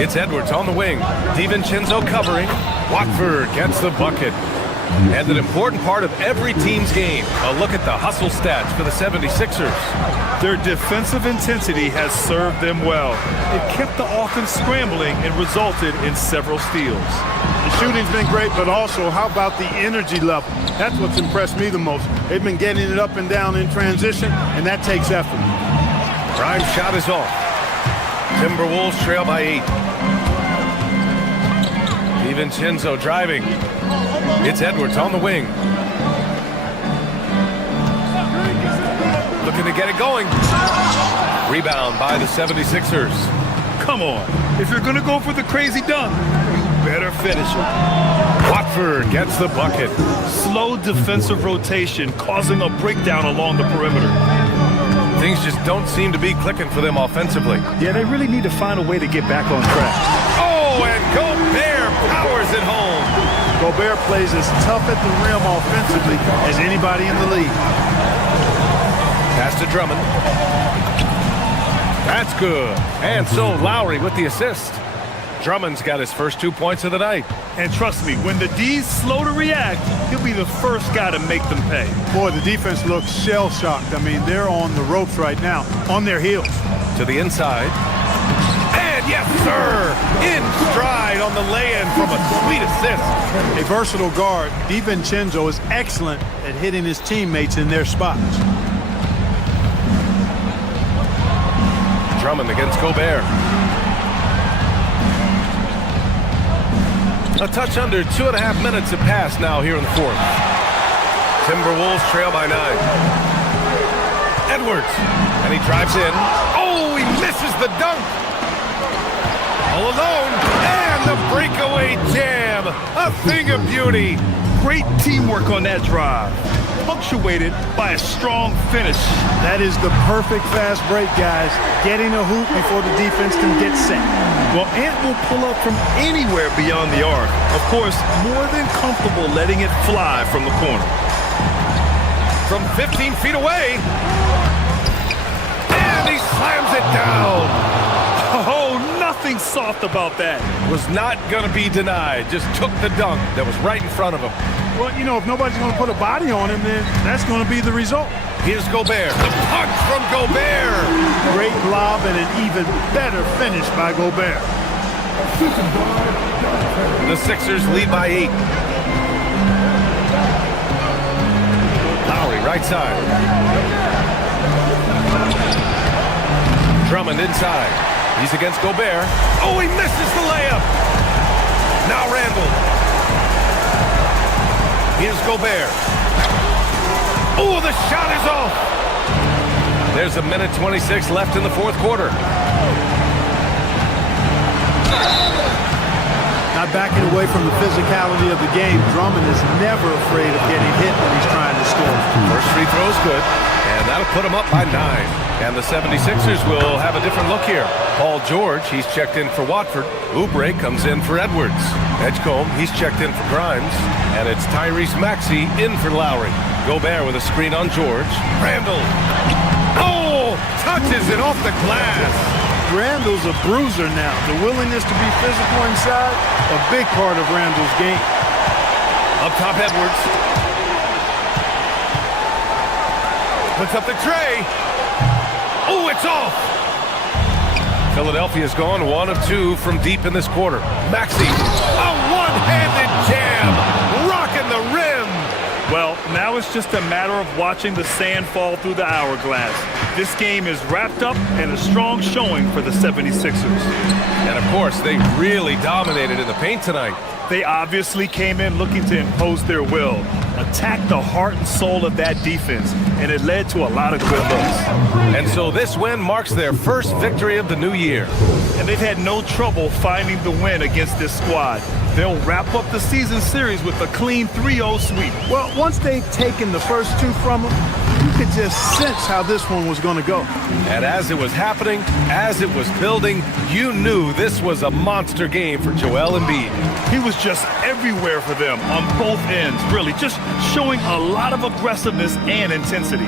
It's Edwards on the wing. DiVincenzo covering. Watford gets the bucket. And an important part of every team's game, a look at the hustle stats for the 76ers. Their defensive intensity has served them well. It kept the offense scrambling and resulted in several steals. The shooting's been great, but also how about the energy level? That's what's impressed me the most. They've been getting it up and down in transition, and that takes effort. Grimes' shot is off. Timberwolves trail by 8. DiVincenzo driving. It's Edwards on the wing. Looking to get it going. Rebound by the 76ers. Come on. If you're going to go for the crazy dunk, you better finish it. Watford gets the bucket. Slow defensive rotation causing a breakdown along the perimeter. Things just don't seem to be clicking for them offensively. Yeah, they really need to find a way to get back on track. Oh, and Gobert powers it home. Gobert plays as tough at the rim offensively as anybody in the league. Pass to Drummond. That's good. And so Lowry with the assist. Drummond's got his first 2 points of the night. And trust me, when the D's slow to react, he'll be the first guy to make them pay. Boy, the defense looks shell-shocked. I mean, they're on the ropes right now, on their heels. To the inside. And yes, sir! In stride on the lay-in from a sweet assist. A versatile guard, DiVincenzo is excellent at hitting his teammates in their spots. Drummond against Gobert. A touch under 2.5 minutes have passed now here in the 4th. Timberwolves trail by 9. Edwards, and he drives in. Oh, he misses the dunk. All alone, and the breakaway jam. A thing of beauty. Great teamwork on that drive, punctuated by a strong finish. That is the perfect fast break, guys. Getting a hoop before the defense can get set. Well, Ant will pull up from anywhere beyond the arc. Of course, more than comfortable letting it fly from the corner. From 15 feet away. And he slams it down. Oh, nothing soft about that. Was not going to be denied. Just took the dunk that was right in front of him. Well, you know, if nobody's going to put a body on him, then that's going to be the result. Here's Gobert. The punch from Gobert. Great lob and an even better finish by Gobert. The Sixers lead by 8. Lowry, right side. Drummond inside. He's against Gobert. Oh, he misses the layup. Now Randall. Here's Gobert. Oh, the shot is off. There's 1:26 left in the 4th quarter. Not backing away from the physicality of the game. Drummond is never afraid of getting hit when he's trying to score. First free throw's good, and that'll put him up by 9. And the 76ers will have a different look here. Paul George, he's checked in for Watford. Oubre comes in for Edwards. Edgecombe, he's checked in for Grimes. And it's Tyrese Maxey in for Lowry. Gobert with a screen on George. Randall. Oh, touches it off the glass. Randall's a bruiser now. The willingness to be physical inside, a big part of Randall's game. Up top, Edwards. Puts up the tray. Oh, it's off. Philadelphia's gone 1 of 2 from deep in this quarter. Maxey, a one-handed jam, rocking the rim. Well, now it's just a matter of watching the sand fall through the hourglass. This game is wrapped up and a strong showing for the 76ers. And of course, they really dominated in the paint tonight. They obviously came in looking to impose their will, attack the heart and soul of that defense, and it led to a lot of good looks. And so this win marks their first victory of the new year. And they've had no trouble finding the win against this squad. They'll wrap up the season series with a clean 3-0 sweep. Well, once they've taken the first 2 from them, you could just sense how this one was going to go. And as it was happening, as it was building, you knew this was a monster game for Joel Embiid. He was just everywhere for them on both ends, really, just showing a lot of aggressiveness and intensity.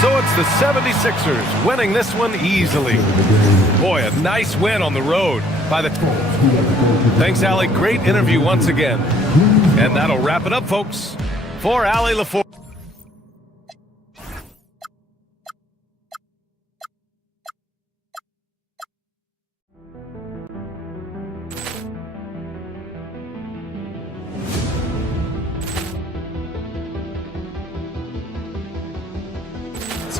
So it's the 76ers winning this one easily. Boy, a nice win on the road by the... Thanks, Allie. Great interview once again. And that'll wrap it up, folks. For Allie LaForge.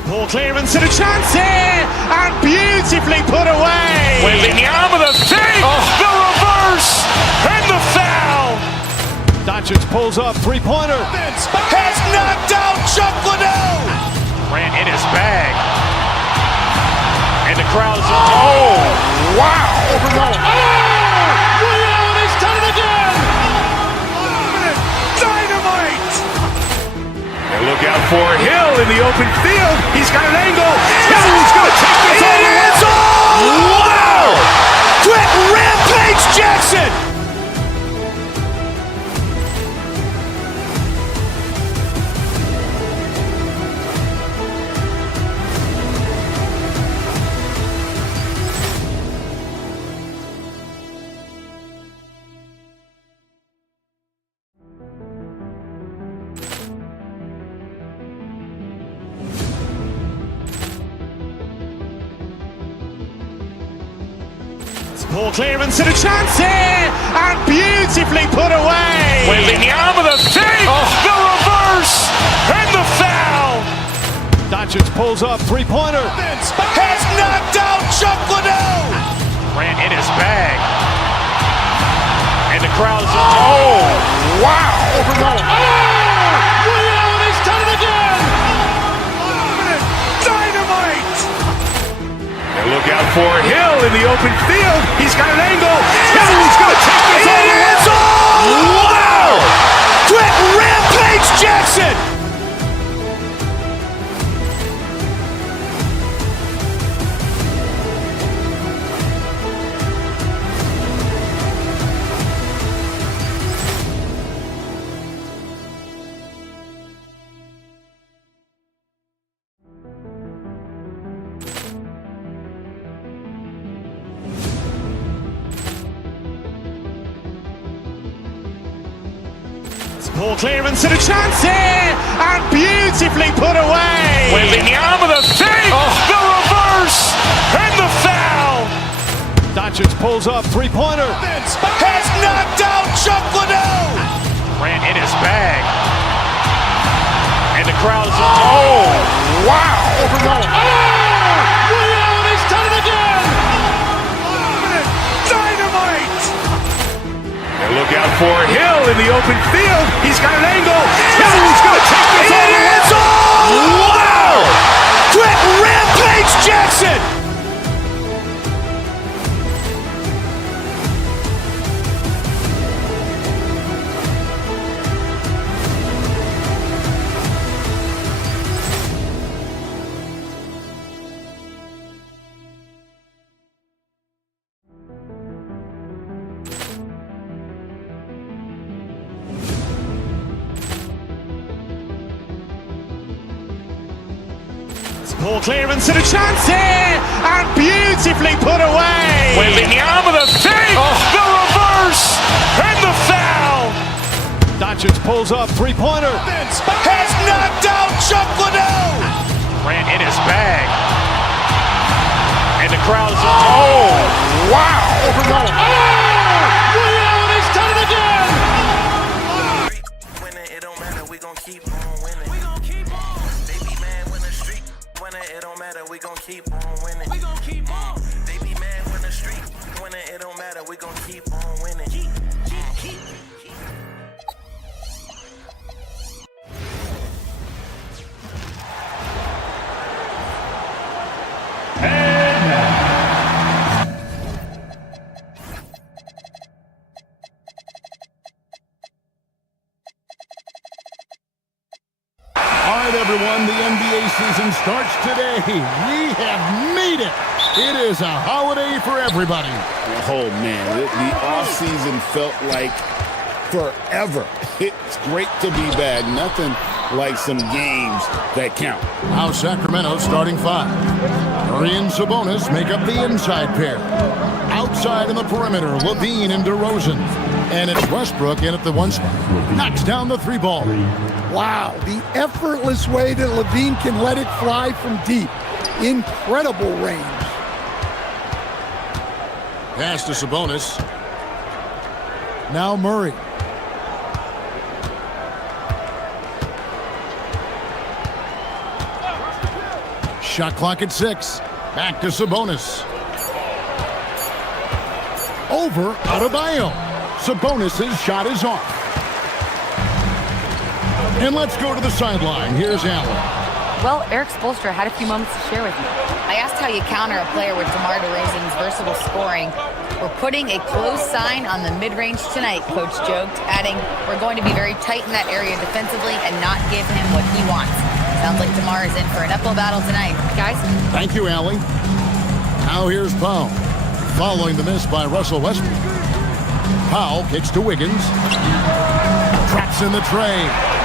Ball clearance and a chance here, and beautifully put away. Wembanyama the save, the reverse, and the foul. Doncic pulls up, three-pointer. Has knocked out Chuck Liddell. Ran in his bag. And the crowd is, oh, wow. Ray Allen has done it again. Dynamite. And look out for Hill in the open field. He's got an angle. Hill's going to take this all the way. Wow! Quick Rampage Jackson. Ball clearance and a chance here, and beautifully put away. Wembanyama the save, the reverse, and the foul. Doncic pulls up, three-pointer. Has knocked out Chuck Liddell. Ran in his bag. And the crowd is, oh, wow. Ray Allen has done it again. Dynamite. And look out for Hill in the open field. He's got an angle. Hill's going to take this all the way. Wow! Quick Rampage Jackson. Ball clearance and a chance here, and beautifully put away. Wembanyama the save, the reverse, and the foul. Doncic pulls up, three-pointer. Has knocked out Chuck Liddell. Ran in his bag. And the crowd is, oh, wow. Ray Allen has done it again. Dynamite. And look out for Hill in the open field. He's got an angle. Hill's going to take this all the way. Wow! Quick Rampage Jackson. Ball clearance and a chance here, and beautifully put away. Wembanyama the save, the reverse, and the foul. Doncic pulls up, three-pointer. Has knocked out Chuck Liddell. Ran in his bag. And the crowd is, oh, wow. Ray Allen has done it again. It don't matter, we gon' keep on winning. We gon' keep on. Baby man win the street. Winning, it don't matter, we gon' keep on winning. We gon' keep on. Baby man win the street. Winning, it don't matter, we gon' keep on winning. Keep. everyone. The NBA season starts today. We have made it. It is a holiday for everybody. Oh, man, the offseason felt like forever. It's great to be back. Nothing like some games that count. Now Sacramento starting five. Murray and Sabonis make up the inside pair. Outside in the perimeter, Levine and DeRozan. And it's Westbrook in at the one spot. Knocks down the three ball. Wow, the effortless way that Levine can let it fly from deep. Incredible range. Pass to Sabonis. Now Murray. Shot clock at 6. Back to Sabonis. Over Adebayo. Sabonis' shot is off. And let's go to the sideline. Here's Allen. Well, Eric Spoelstra had a few moments to share with me. I asked how you counter a player with DeMar DeRozan's versatile scoring. We're putting a close sign on the mid-range tonight, Coach joked, adding, we're going to be very tight in that area defensively and not give him what he wants. Sounds like DeMar is in for an uphill battle tonight. Guys? Thank you, Allie. Now here's Powell. Following the miss by Russell Westbrook. Powell kicks to Wiggins. Traps in the tray.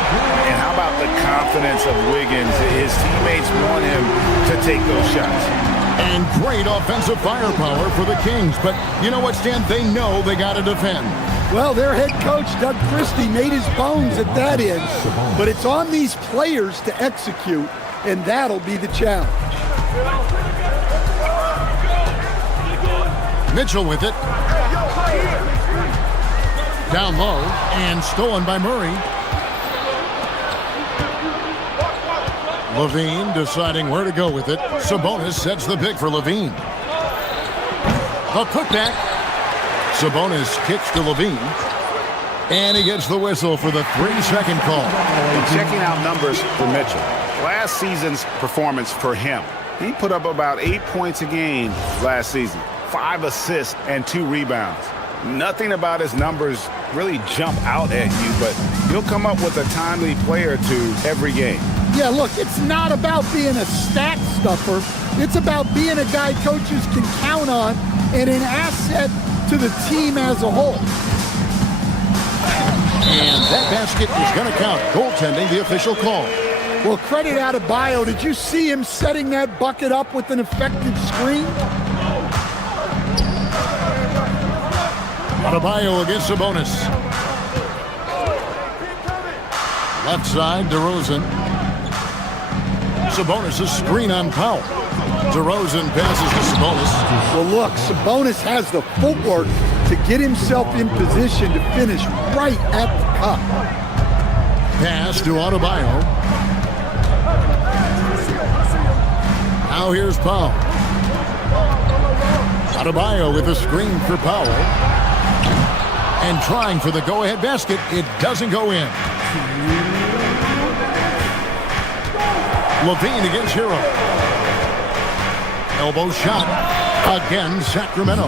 And how about the confidence of Wiggins? His teammates want him to take those shots. And great offensive firepower for the Kings. But you know what, Stan? They know they got to defend. Well, their head coach, Doug Christie, made his bones at that end. But it's on these players to execute, and that'll be the challenge. Mitchell with it. Down low, and stolen by Murray. Levine deciding where to go with it. Sabonis sets the pick for Levine. A putback. Sabonis kicks to Levine. And he gets the whistle for the 3-second call. And checking out numbers for Mitchell. Last season's performance for him. He put up about 8 points a game last season. 5 assists and 2 rebounds. Nothing about his numbers really jump out at you, but he'll come up with a timely play or two every game. Yeah, look, it's not about being a stat stuffer. It's about being a guy coaches can count on and an asset to the team as a whole. And that basket is going to count. Goaltending, the official call. Well, credit Adebayo. Did you see him setting that bucket up with an effective screen? Adebayo against Sabonis. Left side, DeRozan. Sabonis' screen on Powell. DeRozan passes to Sabonis. Well, look, Sabonis has the footwork to get himself in position to finish right at the cup. Pass to Adebayo. Now here's Powell. Adebayo with a screen for Powell. And trying for the go-ahead basket. It doesn't go in. Levine against Hero. Elbow shot. Again, Sacramento.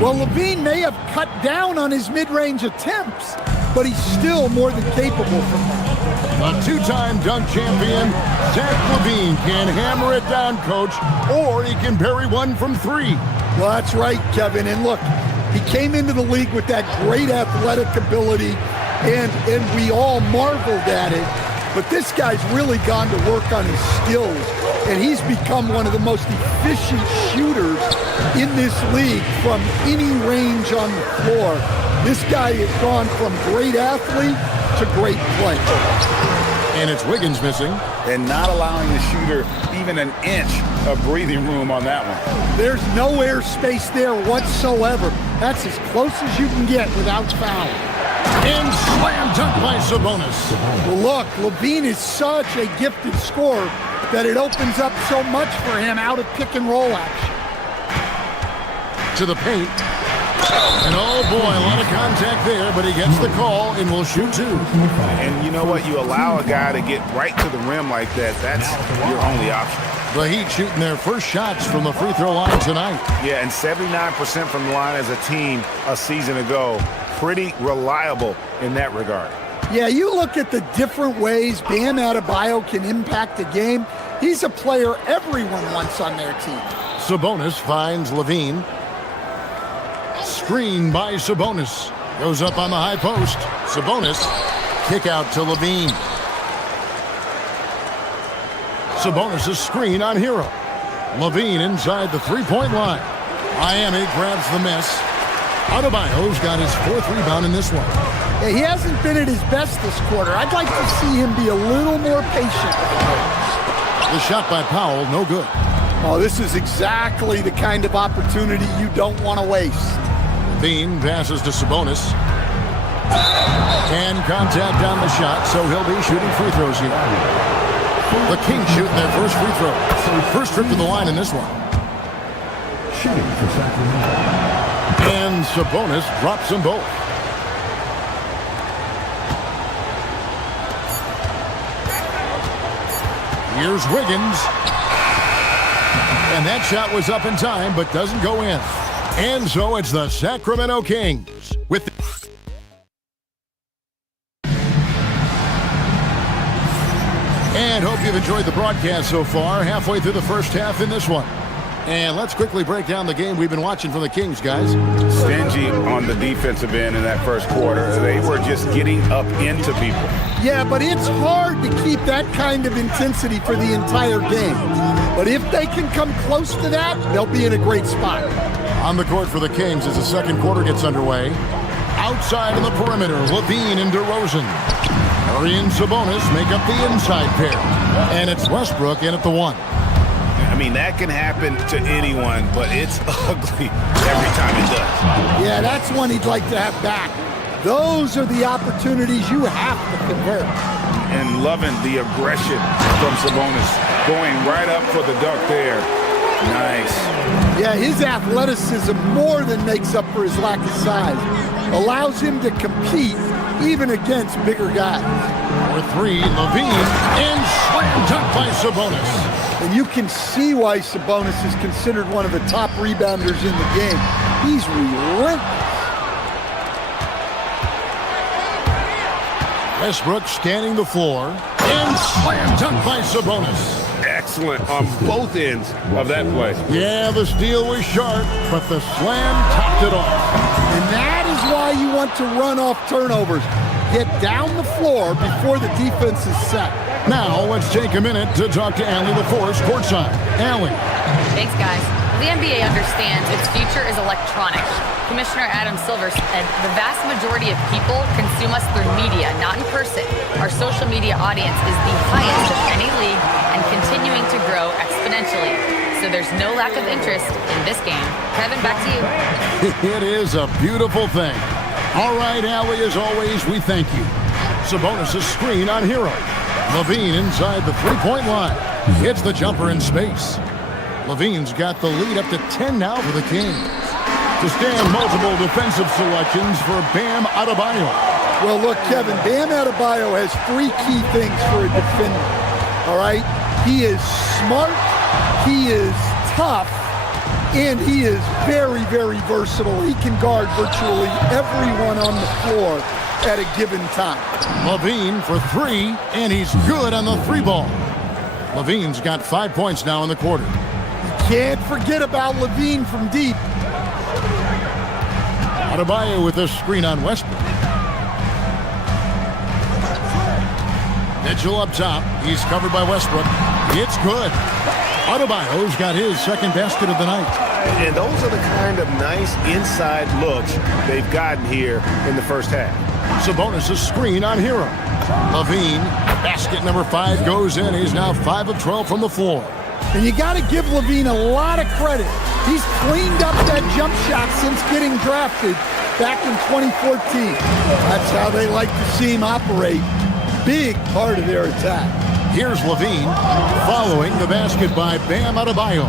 Well, Levine may have cut down on his mid-range attempts, but he's still more than capable from that. The two-time dunk champion, Zach LaVine, can hammer it down, Coach, or he can bury one from 3. Well, that's right, Kevin. And look, he came into the league with that great athletic ability, and we all marveled at it. But this guy's really gone to work on his skills, and he's become one of the most efficient shooters in this league from any range on the floor. This guy has gone from great athlete to great play. And it's Wiggins missing. And not allowing the shooter even an inch of breathing room on that one. There's no airspace there whatsoever. That's as close as you can get without fouling. And slam dunk by Sabonis. Well, look, LaVine is such a gifted scorer that it opens up so much for him out of pick and roll action. To the paint. And oh boy, a lot of contact there, but he gets the call and will shoot 2. And you know what? You allow a guy to get right to the rim like that, that's your only option. The Heat shooting their first shots from the free throw line tonight. Yeah, and 79% from the line as a team a season ago. Pretty reliable in that regard. Yeah, you look at the different ways Bam Adebayo can impact the game. He's a player everyone wants on their team. Sabonis finds Levine. Screen by Sabonis. Goes up on the high post. Sabonis. Kick out to Levine. Sabonis' screen on Hero. Levine inside the three-point line. Miami grabs the miss. Adebayo's got his 4th rebound in this one. Yeah, he hasn't been at his best this quarter. I'd like to see him be a little more patient. The shot by Powell, no good. Oh, this is exactly the kind of opportunity you don't want to waste. Levine passes to Sabonis. And contact on the shot, so he'll be shooting free throws here. The Kings shooting their first free throw. First trip to the line in this one. Shooting for Sacramento. And Sabonis drops them both. Here's Wiggins. And that shot was up in time, but doesn't go in. And so it's the Sacramento Kings with the And hope you've enjoyed the broadcast so far. Halfway through the first half in this one. And let's quickly break down the game we've been watching from the Kings, guys. Stingy on the defensive end in that first quarter. They were just getting up into people. Yeah, but it's hard to keep that kind of intensity for the entire game. But if they can come close to that, they'll be in a great spot. On the court for the Kings as the second quarter gets underway. Outside on the perimeter, Levine and DeRozan. Curry and Sabonis make up the inside pair. And it's Westbrook in at the 1. I mean, that can happen to anyone, but it's ugly every time it does. Yeah, that's one he'd like to have back. Those are the opportunities you have to convert. And loving the aggression from Sabonis. Going right up for the dunk there. Nice. Yeah, his athleticism more than makes up for his lack of size. Allows him to compete even against bigger guys. For 3, Levine, and slam dunk by Sabonis. And you can see why Sabonis is considered one of the top rebounders in the game. He's relentless. Westbrook scanning the floor, and slam dunk by Sabonis. Excellent on both ends of that play. Yeah, the steal was sharp, but the slam topped it off. And that is why you want to run off turnovers. Get down the floor before the defense is set. Now, let's take a minute to talk to Allie LaForce courtside. Allie. Thanks, guys. The NBA understands its future is electronic. Commissioner Adam Silver said the vast majority of people consume us through media, not in person. Our social media audience is the highest of any league and continuing to grow exponentially. So there's no lack of interest in this game. Kevin, back to you. It is a beautiful thing. All right, Allie, as always, we thank you. Sabonis' screen on Hero. Levine inside the three-point line. Hits the jumper in space. Levine's got the lead up to 10 now for the Kings. To stand multiple defensive selections for Bam Adebayo. Well, look, Kevin, Bam Adebayo has 3 key things for a defender. All right? He is smart, he is tough, and he is very, very versatile. He can guard virtually everyone on the floor at a given time. Levine for 3, and he's good on the 3-ball. Levine's got 5 points now in the quarter. Can't forget about Levine from deep. Adebayo with a screen on Westbrook. Mitchell up top. He's covered by Westbrook. It's good. Adebayo's got his second basket of the night. And those are the kind of nice inside looks they've gotten here in the first half. Sabonis' screen on Hero. Levine, basket number 5 goes in. He's now 5 of 12 from the floor. And you got to give Levine a lot of credit. He's cleaned up that jump shot since getting drafted back in 2014. That's how they like to see him operate. Big part of their attack. Here's Levine following the basket by Bam Adebayo.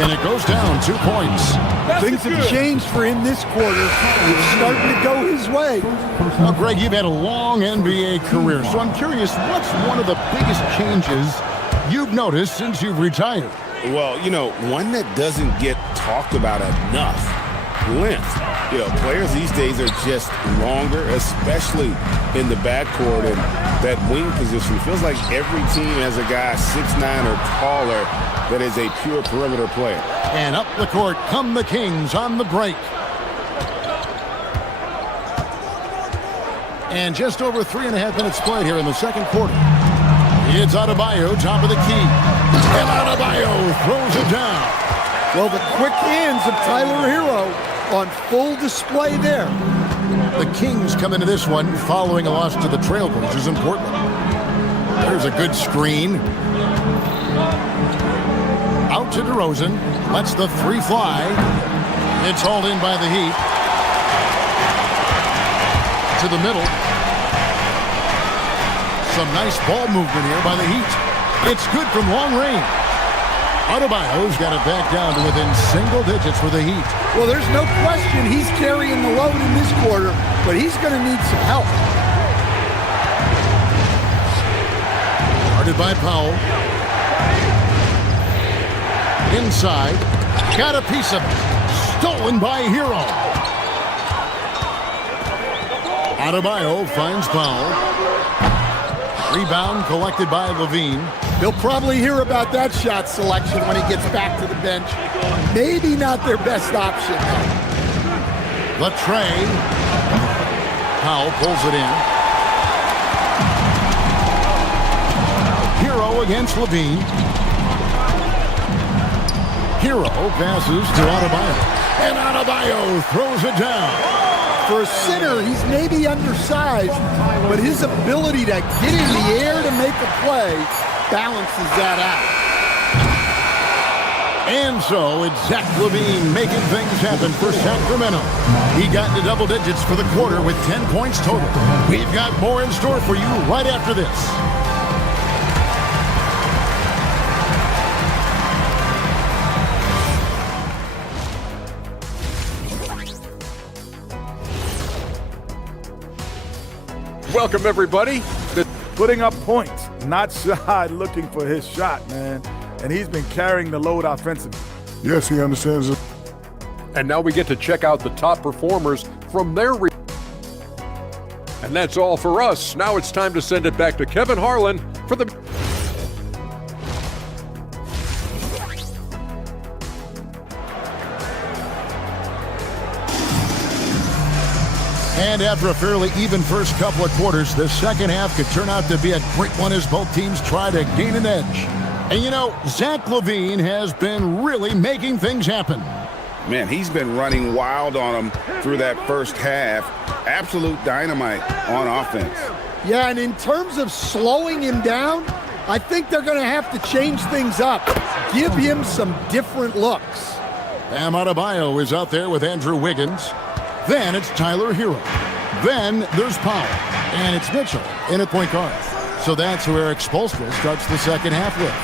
And it goes down 2 points. Things have changed for him this quarter. It's starting to go his way. Now, Greg, you've had a long NBA career, so I'm curious, what's one of the biggest changes you've noticed since you've retired? Well, you know, one that doesn't get talked about enough. Length. You know, players these days are just longer, especially in the backcourt, and that wing position. It feels like every team has a guy 6'9" or taller that is a pure perimeter player. And up the court come the Kings on the break. And just over 3.5 minutes played here in the second quarter. It's Adebayo, top of the key. And Adebayo throws it down. Well, the quick hands of Tyler Hero on full display there. The Kings come into this one following a loss to the Trailblazers in Portland. There's a good screen. Out to DeRozan. Lets the three fly. It's hauled in by the Heat. To the middle. Some nice ball movement here by the Heat. It's good from long range. Adebayo's got it back down to within single digits for the Heat. Well, there's no question he's carrying the load in this quarter, but he's going to need some help. Guarded by Powell. Inside. Got a piece of it. Stolen by Hero. Adebayo finds Powell. Rebound collected by Levine. He'll probably hear about that shot selection when he gets back to the bench. Maybe not their best option. The tray. Powell pulls it in. Hero against Levine. Hero passes to Adebayo. And Adebayo throws it down. For a center, he's maybe undersized, but his ability to get in the air to make a play balances that out. And so it's Zach LaVine making things happen for Sacramento. He got into double digits for the quarter with 10 points total. We've got more in store for you right after this. Welcome, everybody. Putting up points, not shy looking for his shot, man. And he's been carrying the load offensively. Yes, he understands it. And now we get to check out the top performers from their and that's all for us. Now it's time to send it back to Kevin Harlan for the... And after a fairly even first couple of quarters, the second half could turn out to be a great one as both teams try to gain an edge. And you know, Zach LaVine has been really making things happen. Man, he's been running wild on him through that first half. Absolute dynamite on offense. Yeah, and in terms of slowing him down, I think they're going to have to change things up. Give him some different looks. Bam Adebayo is out there with Andrew Wiggins. Then it's Tyler Hero. Then there's Powell. And it's Mitchell in at point guard. So that's who Eric Spoelstra starts the second half with.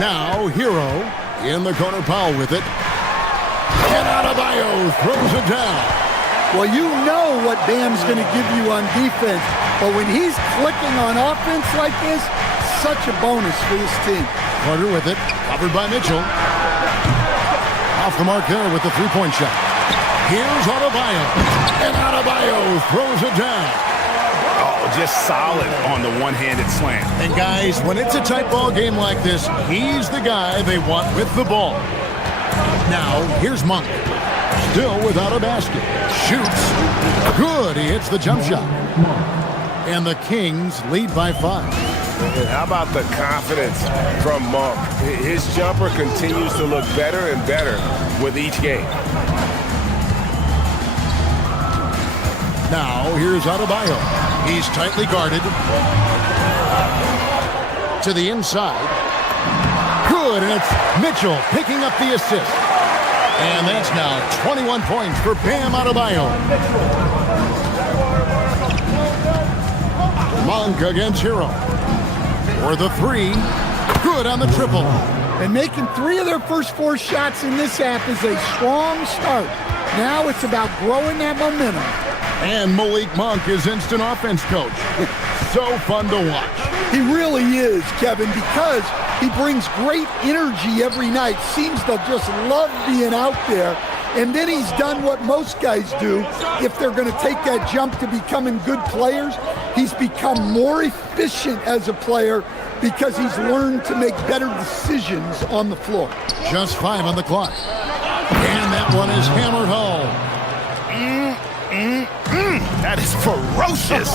Now Hero in the corner, Powell with it. And Adebayo throws it down. Well, you know what Bam's going to give you on defense. But when he's clicking on offense like this, such a bonus for this team. Carter with it. Covered by Mitchell. Off the mark there with the three-point shot. Here's Adebayo. And Adebayo throws it down. Oh, just solid on the one-handed slam. And guys, when it's a tight ball game like this, he's the guy they want with the ball. Now, here's Monk. Still without a basket. Shoots. Good. He hits the jump shot. And the Kings lead by 5. How about the confidence from Monk? His jumper continues to look better and better with each game. Now, here's Adebayo. He's tightly guarded. To the inside. Good, and it's Mitchell picking up the assist. And that's now 21 points for Bam Adebayo. Monk against Hero. For the three. Good on the triple. And making 3 of their first 4 shots in this half is a strong start. Now it's about growing that momentum. And Malik Monk is instant offense coach. So fun to watch. He really is, Kevin, because he brings great energy every night. Seems to just love being out there. And then he's done what most guys do if they're going to take that jump to becoming good players. He's become more efficient as a player because he's learned to make better decisions on the floor. Just 5 on the clock. And that one is hammered home. That is ferocious.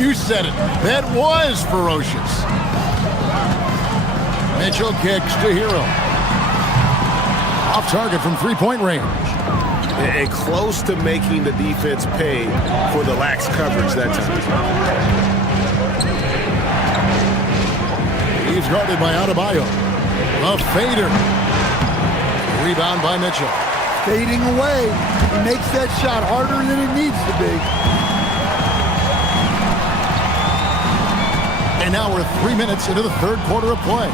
You said it. That was ferocious. Mitchell kicks to Hero. Off target from three-point range. And close to making the defense pay for the lax coverage that time. He's guarded by Adebayo. A fader. Rebound by Mitchell. Fading away. He makes that shot harder than it needs to be. And now we're 3 minutes into the third quarter of play.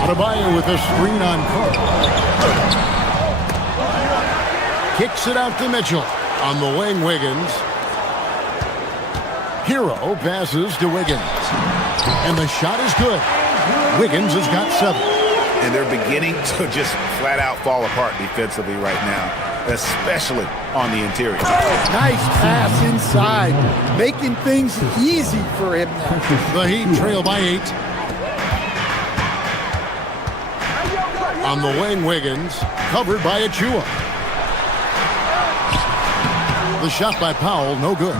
Adebayo with a screen on Carter. Kicks it out to Mitchell. On the wing, Wiggins. Hero passes to Wiggins. And the shot is good. Wiggins has got 7. And they're beginning to just flat out fall apart defensively right now, especially on the interior. Nice pass inside, making things easy for him now. The Heat trail by 8. On the wing, Wiggins, covered by Achua. The shot by Powell, no good.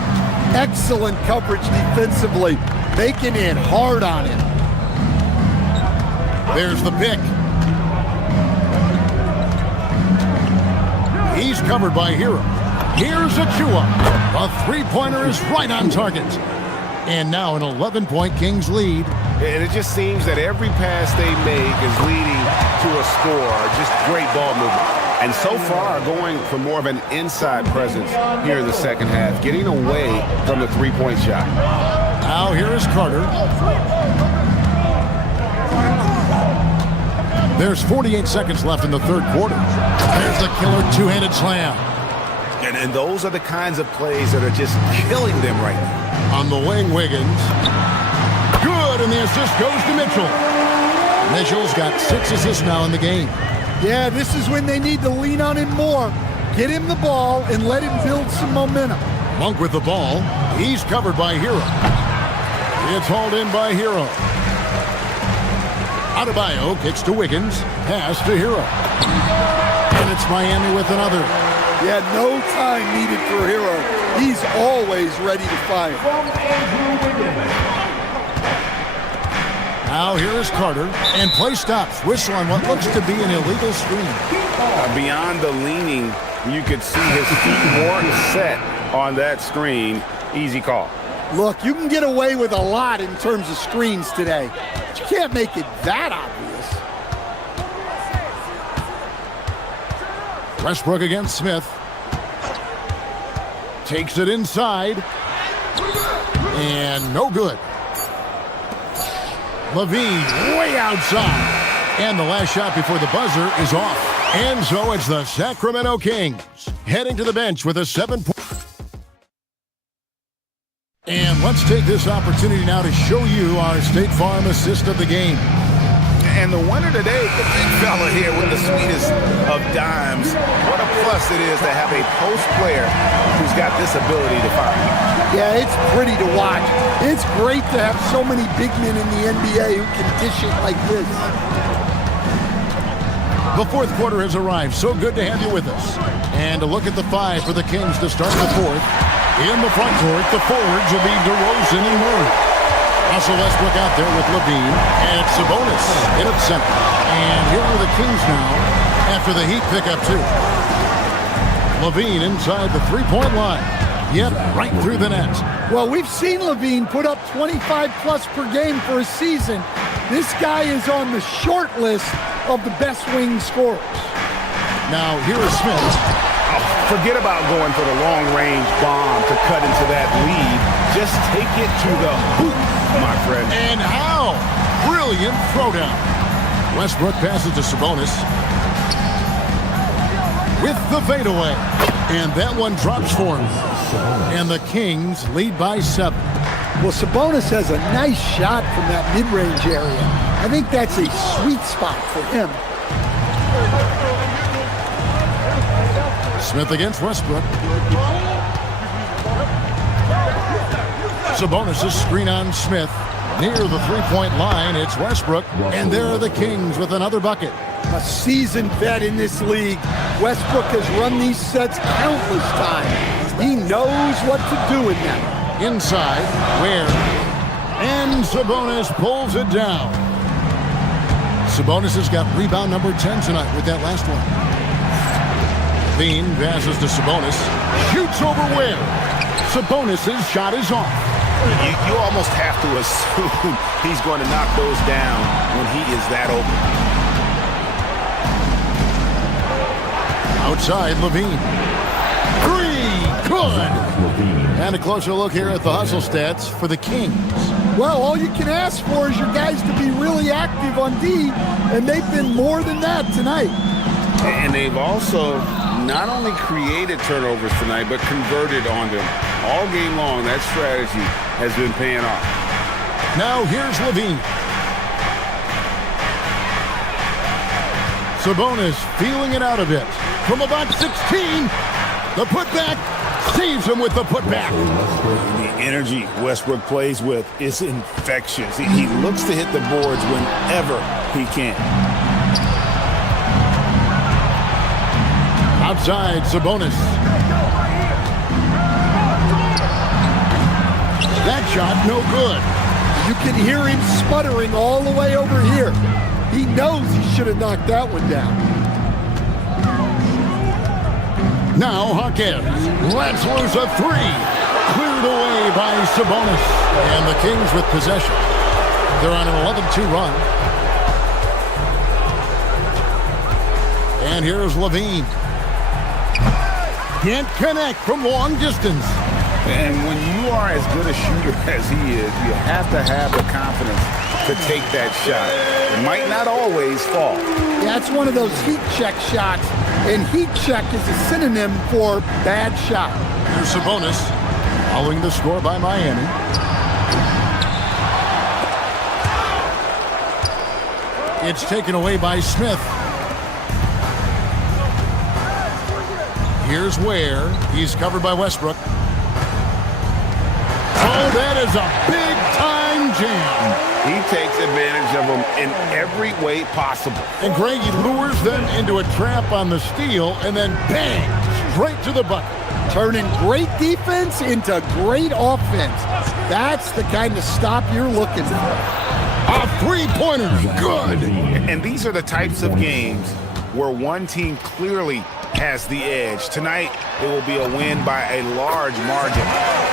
Excellent coverage defensively, making it hard on him. There's the pick. He's covered by Hero. Here's Achua. A three-pointer is right on target. And now an 11-point Kings lead. And it just seems that every pass they make is leading to a score. Just great ball movement. And so far, going for more of an inside presence here in the second half, getting away from the three-point shot. Now here is Carter. There's 48 seconds left in the third quarter. There's the killer two-handed slam. And those are the kinds of plays that are just killing them right now. On the wing, Wiggins. Good, and the assist goes to Mitchell. Mitchell's got 6 assists now in the game. Yeah, this is when they need to lean on him more. Get him the ball and let him build some momentum. Monk with the ball. He's covered by Hero. It's hauled in by Hero. Adebayo kicks to Wiggins. Pass to Hero. And it's Miami with another. Yeah, no time needed for Hero. He's always ready to fire. Now here is Carter. And play stops. Whistle on what looks to be an illegal screen. Beyond the leaning, you could see his feet weren't set on that screen. Easy call. Look, you can get away with a lot in terms of screens today. But you can't make it that obvious. Westbrook against Smith. Takes it inside. And no good. Levine way outside. And the last shot before the buzzer is off. And so it's the Sacramento Kings heading to the bench with a 7-point. And let's take this opportunity now to show you our State Farm assist of the game. And the winner today, the big fella here with the sweetest of dimes. What a plus it is to have a post player who's got this ability to fire. Yeah, it's pretty to watch. It's great to have so many big men in the NBA who can dish it like this. The fourth quarter has arrived. So good to have you with us. And a look at the 5 for the Kings to start the fourth. In the front court, the forwards will be DeRozan and Murray. Russell Westbrook out there with Levine, and it's Sabonis in at center. And here are the Kings now after the Heat pick up 2. Levine inside the three-point line. Yep, right through the net. Well, we've seen Levine put up 25-plus per game for a season. This guy is on the short list of the best wing scorers. Now, here is Smith. Forget about going for the long-range bomb to cut into that lead. Just take it to the hoop, my friend. And how? Brilliant throwdown. Westbrook passes to Sabonis. With the fadeaway. And that one drops for him. And the Kings lead by 7. Well, Sabonis has a nice shot from that mid-range area. I think that's a sweet spot for him. Smith against Westbrook. Sabonis' screen on Smith. Near the three-point line, it's Westbrook. And there are the Kings with another bucket. A seasoned vet in this league. Westbrook has run these sets countless times. He knows what to do in them. Inside, Ware. And Sabonis pulls it down. Sabonis has got rebound number 10 tonight with that last one. Bean passes to Sabonis. Shoots over Ware. Sabonis' shot is off. You almost have to assume he's going to knock those down when he is that open. Outside, Levine. Three, good. And a closer look here at the hustle stats for the Kings. Well, all you can ask for is your guys to be really active on D, and they've been more than that tonight. And they've also not only created turnovers tonight, but converted on them. All game long, that strategy has been paying off. Now here's Levine. Sabonis feeling it out a bit. From about 16, the putback saves him with the putback. The energy Westbrook plays with is infectious. He looks to hit the boards whenever he can. Outside, Sabonis. That shot, no good. You can hear him sputtering all the way over here. He knows he should have knocked that one down. Now Hawkins lets loose a three. Cleared away by Sabonis. And the Kings with possession. They're on an 11-2 run. And here's Levine. Can't connect from long distance. And when you are as good a shooter as he is, you have to have the confidence to take that shot. It might not always fall. That's one of those heat check shots, and heat check is a synonym for bad shot. Here's Sabonis, following the score by Miami. It's taken away by Smith. Here's Ware. He's covered by Westbrook. Oh, that is a big-time jam. He takes advantage of them in every way possible. And Greg, he lures them into a trap on the steal, and then bang, straight to the bucket. Turning great defense into great offense. That's the kind of stop you're looking for. A three-pointer, good. And these are the types of games where one team clearly has the edge. Tonight, it will be a win by a large margin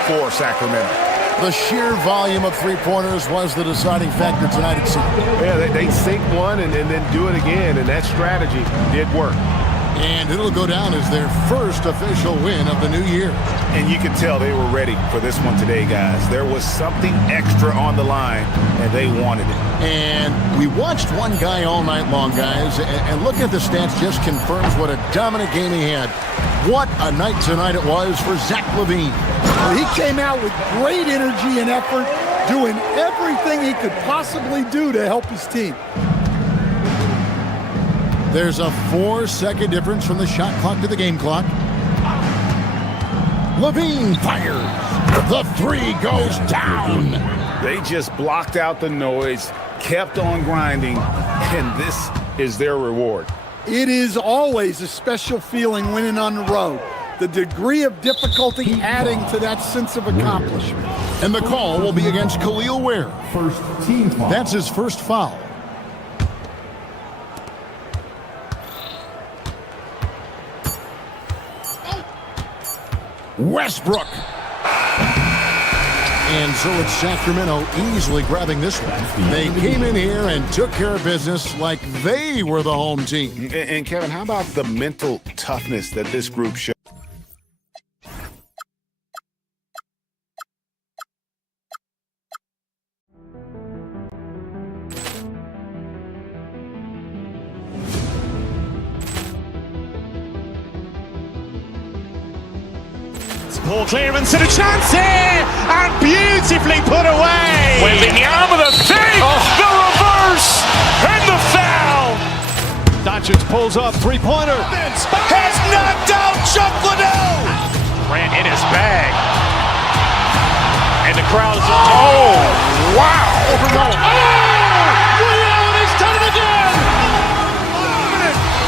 for Sacramento. The sheer volume of three-pointers was the deciding factor tonight, it seemed. Yeah, they sink one and then do it again, and that strategy did work. And it'll go down as their first official win of the new year. And you can tell they were ready for this one today, guys. There was something extra on the line, and they wanted it. And we watched one guy all night long, guys, and looking at the stats just confirms what a dominant game he had. What a night tonight it was for Zach LaVine. Well, he came out with great energy and effort, doing everything he could possibly do to help his team. There's a 4-second difference from the shot clock to the game clock. LaVine fires. The three goes down. They just blocked out the noise, kept on grinding, and this is their reward. It is always a special feeling winning on the road. The degree of difficulty adding to that sense of accomplishment. And the call will be against Khalil Ware. First team foul. That's his first foul. Westbrook. And so it's Sacramento easily grabbing this one. They came in here and took care of business like they were the home team. And Kevin, how about the mental toughness that this group showed? Ball clearance and a chance here, and beautifully put away. Wembanyama with a save, the reverse, and the foul. Doncic pulls up, three-pointer. Has knocked out Chuck in his bag. And the crowd is, oh, wow. Ray Allen has done it again.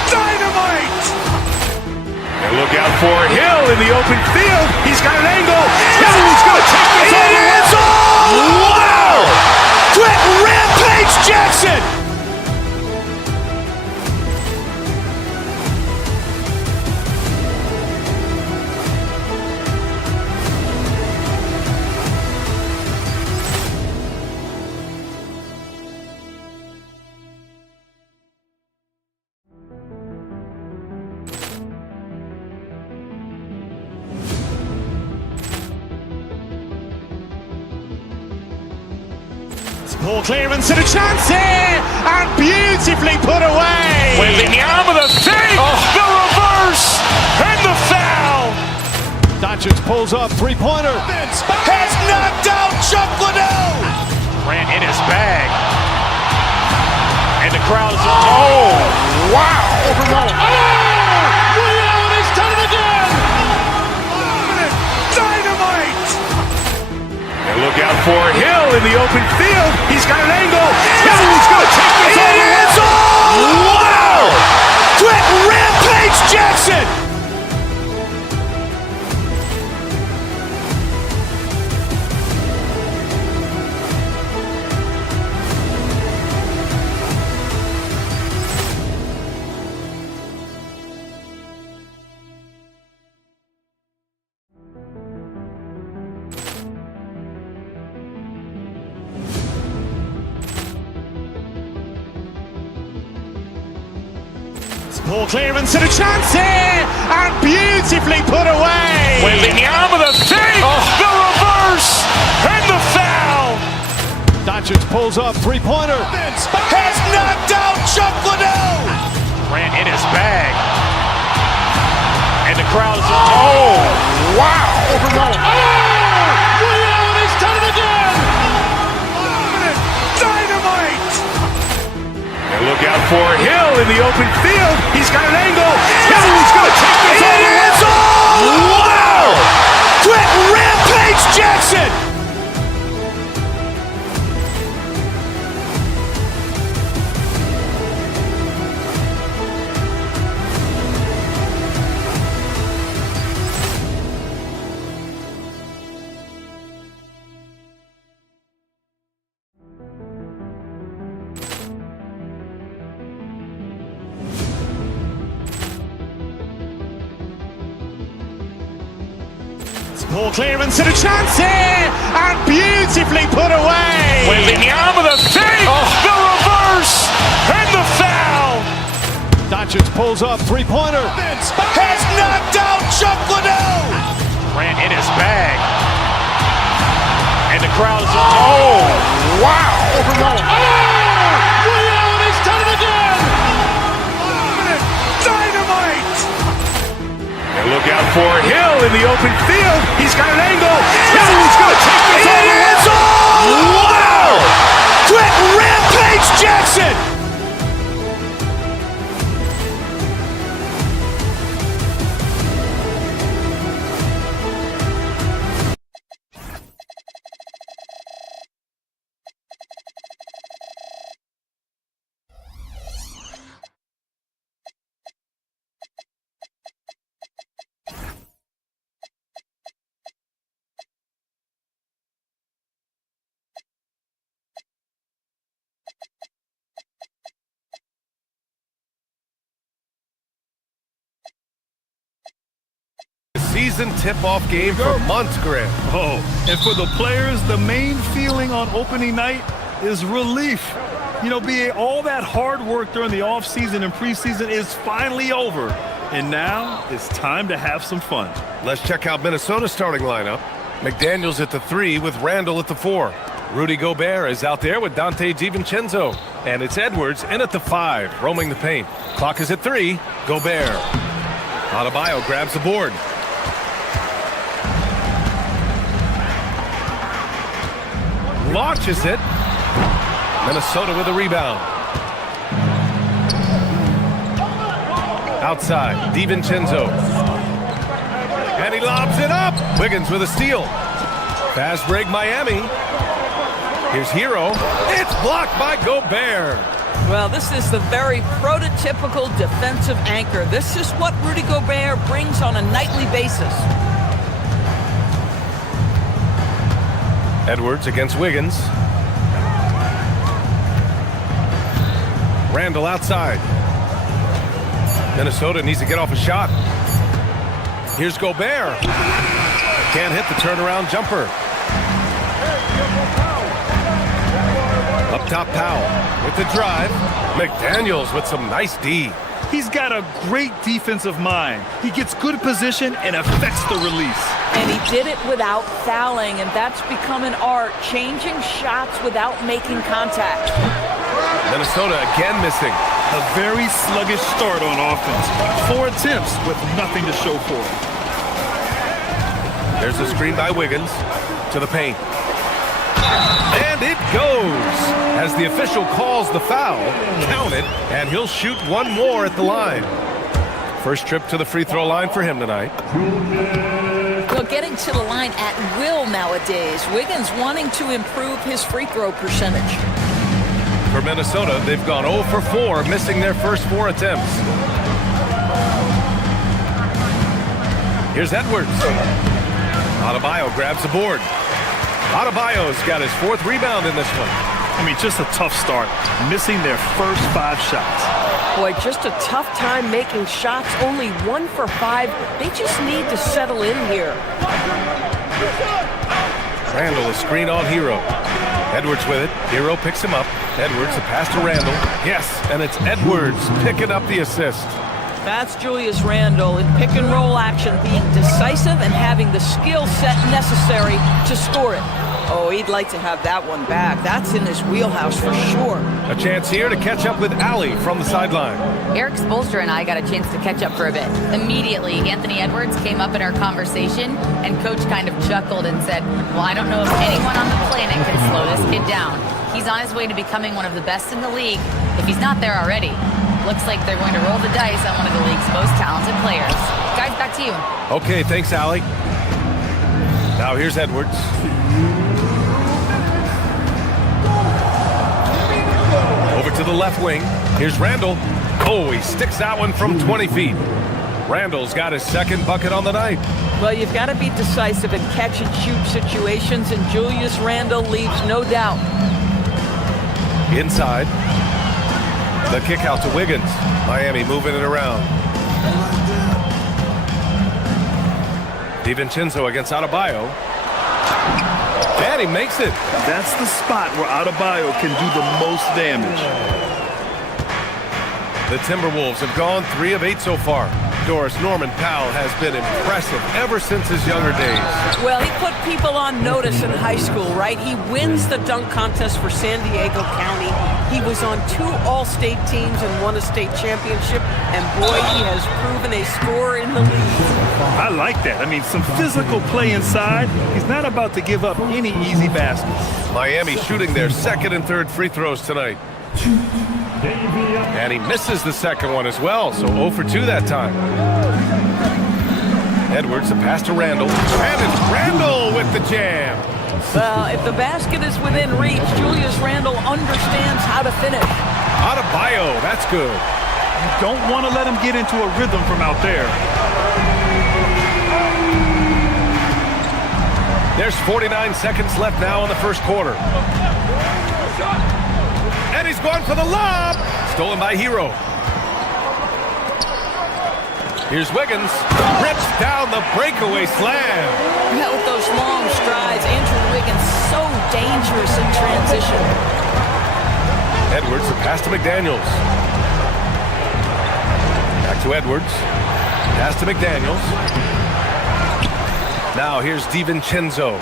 Dynamite. And look out for Hill in the open field. He's got an angle. Hill's going to take this all the way. Wow. Quick Rampage Jackson. Poor clearance and a chance here, and beautifully put away. Wembanyama the fake, the reverse, and the foul. Doncic pulls up, three-pointer. Has knocked out Chuck Liddell. Grant in his bag. And the crowd is, oh, wow. Ray Allen has done it again. Dynamite. And look out for Hill in the open field. He's got an angle. Hill's going to take this all the way. Wow. Quick Rampage Jackson. Poor clearance and a chance here, and beautifully put away. Wembanyama the fake, the reverse, and the foul. Doncic pulls up, three-pointer. Has knocked out Chuck Liddell. Grant in his bag. And the crowd is, oh, wow. Ray Allen has done it again. Dynamite. And look out for Hill in the open field. He's got an angle. Hill's going to take this all the way. Wow. Quick Rampage Jackson. Poor clearance and a chance here, and beautifully put away. Wembanyama the fake, the reverse, and the foul. Doncic pulls up, three-pointer. Has knocked out Chuck Liddell. Grant in his bag. And the crowd is, oh, wow. Ray Allen has done it again. Dynamite. And look out for Hill in the open field. He's got an angle. Hill's going to take this all the way. Wow. Quick Rampage Jackson. Season tip-off game for months, Grant. Oh, and for the players, the main feeling on opening night is relief. You know, BA, all that hard work during the offseason and preseason is finally over. And now it's time to have some fun. Let's check out Minnesota's starting lineup. McDaniels at the 3 with Randall at the 4. Rudy Gobert is out there with Dante DiVincenzo. And it's Edwards in at the 5, roaming the paint. Clock is at 3. Gobert. Adebayo grabs the board. Launches it. Minnesota with a rebound. Outside, DiVincenzo. And he lobs it up. Wiggins with a steal. Fast break Miami. Here's Hero. It's blocked by Gobert. Well, this is the very prototypical defensive anchor. This is what Rudy Gobert brings on a nightly basis. Edwards against Wiggins. Randall outside. Minnesota needs to get off a shot. Here's Gobert. Can't hit the turnaround jumper. Up top, Powell with the drive. McDaniels with some nice D. He's got a great defensive mind. He gets good position and affects the release. And he did it without fouling, and that's become an art, changing shots without making contact. Minnesota again missing. A very sluggish start on offense. 4 attempts with nothing to show for it. There's a screen by Wiggins to the paint. And it goes as the official calls the foul. Count it, and he'll shoot one more at the line. First trip to the free throw line for him tonight. Well, getting to the line at will nowadays. Wiggins wanting to improve his free throw percentage. For Minnesota, they've gone 0 for 4, missing their first 4 attempts. Here's Edwards. Adebayo grabs the board. Adebayo's got his 4th rebound in this one. I mean, just a tough start, missing their first 5 shots. Boy, just a tough time making shots, only 1 for 5. They just need to settle in here. Randall, a screen on Hero. Edwards with it. Hero picks him up. Edwards, a pass to Randall. Yes, and it's Edwards picking up the assist. That's Julius Randle in pick-and-roll action, being decisive and having the skill set necessary to score it. Oh, he'd like to have that one back. That's in his wheelhouse for sure. A chance here to catch up with Allie from the sideline. Eric Spoelstra and I got a chance to catch up for a bit. Immediately, Anthony Edwards came up in our conversation, and Coach kind of chuckled and said, well, I don't know if anyone on the planet can slow this kid down. He's on his way to becoming one of the best in the league, if he's not there already. Looks like they're going to roll the dice on one of the league's most talented players. Guys, back to you. Okay, thanks, Allie. Now here's Edwards. Over to the left wing. Here's Randall. Oh, he sticks that one from 20 feet. Randall's got his 2nd bucket on the night. Well, you've got to be decisive in catch-and-shoot situations, and Julius Randle leaves no doubt. Inside. The kick out to Wiggins. Miami moving it around. DiVincenzo against Adebayo. And he makes it. That's the spot where Adebayo can do the most damage. The Timberwolves have gone 3 of 8 so far. Doris, Norman Powell has been impressive ever since his younger days. Well, he put people on notice in high school, right? He wins the dunk contest for San Diego County. He was on 2 All-State teams and won a state championship. And boy, he has proven a scorer in the league. I like that. I mean, some physical play inside. He's not about to give up any easy baskets. Miami shooting their 2nd and 3rd free throws tonight. And he misses the 2nd one as well, so 0 for 2 that time. Edwards, a pass to Randall. And it's Randall with the jam. Well, if the basket is within reach, Julius Randle understands how to finish. Adebayo, that's good. You don't want to let him get into a rhythm from out there. There's 49 seconds left now in the first quarter. And he's going for the lob. Stolen by Hero. Here's Wiggins. Rips down the breakaway slam. Yeah, with those long strides, Andrew Wiggins so dangerous in transition. Edwards, a pass to McDaniels. Back to Edwards. Pass to McDaniels. Now here's DiVincenzo.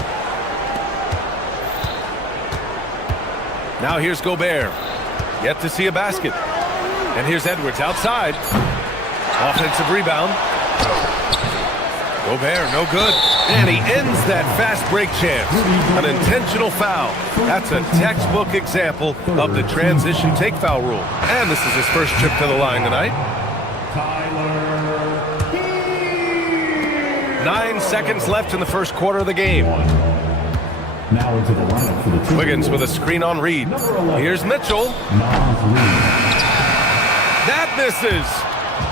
Now here's Gobert. Yet to see a basket. And here's Edwards outside. Offensive rebound. Gobert, no good. And he ends that fast break chance. An intentional foul. That's a textbook example of the transition take foul rule. And this is his first trip to the line tonight. 9 9 seconds left in the first quarter of the game. Now into the lineup for the two. Wiggins with a screen on Reed. Here's Mitchell. That misses.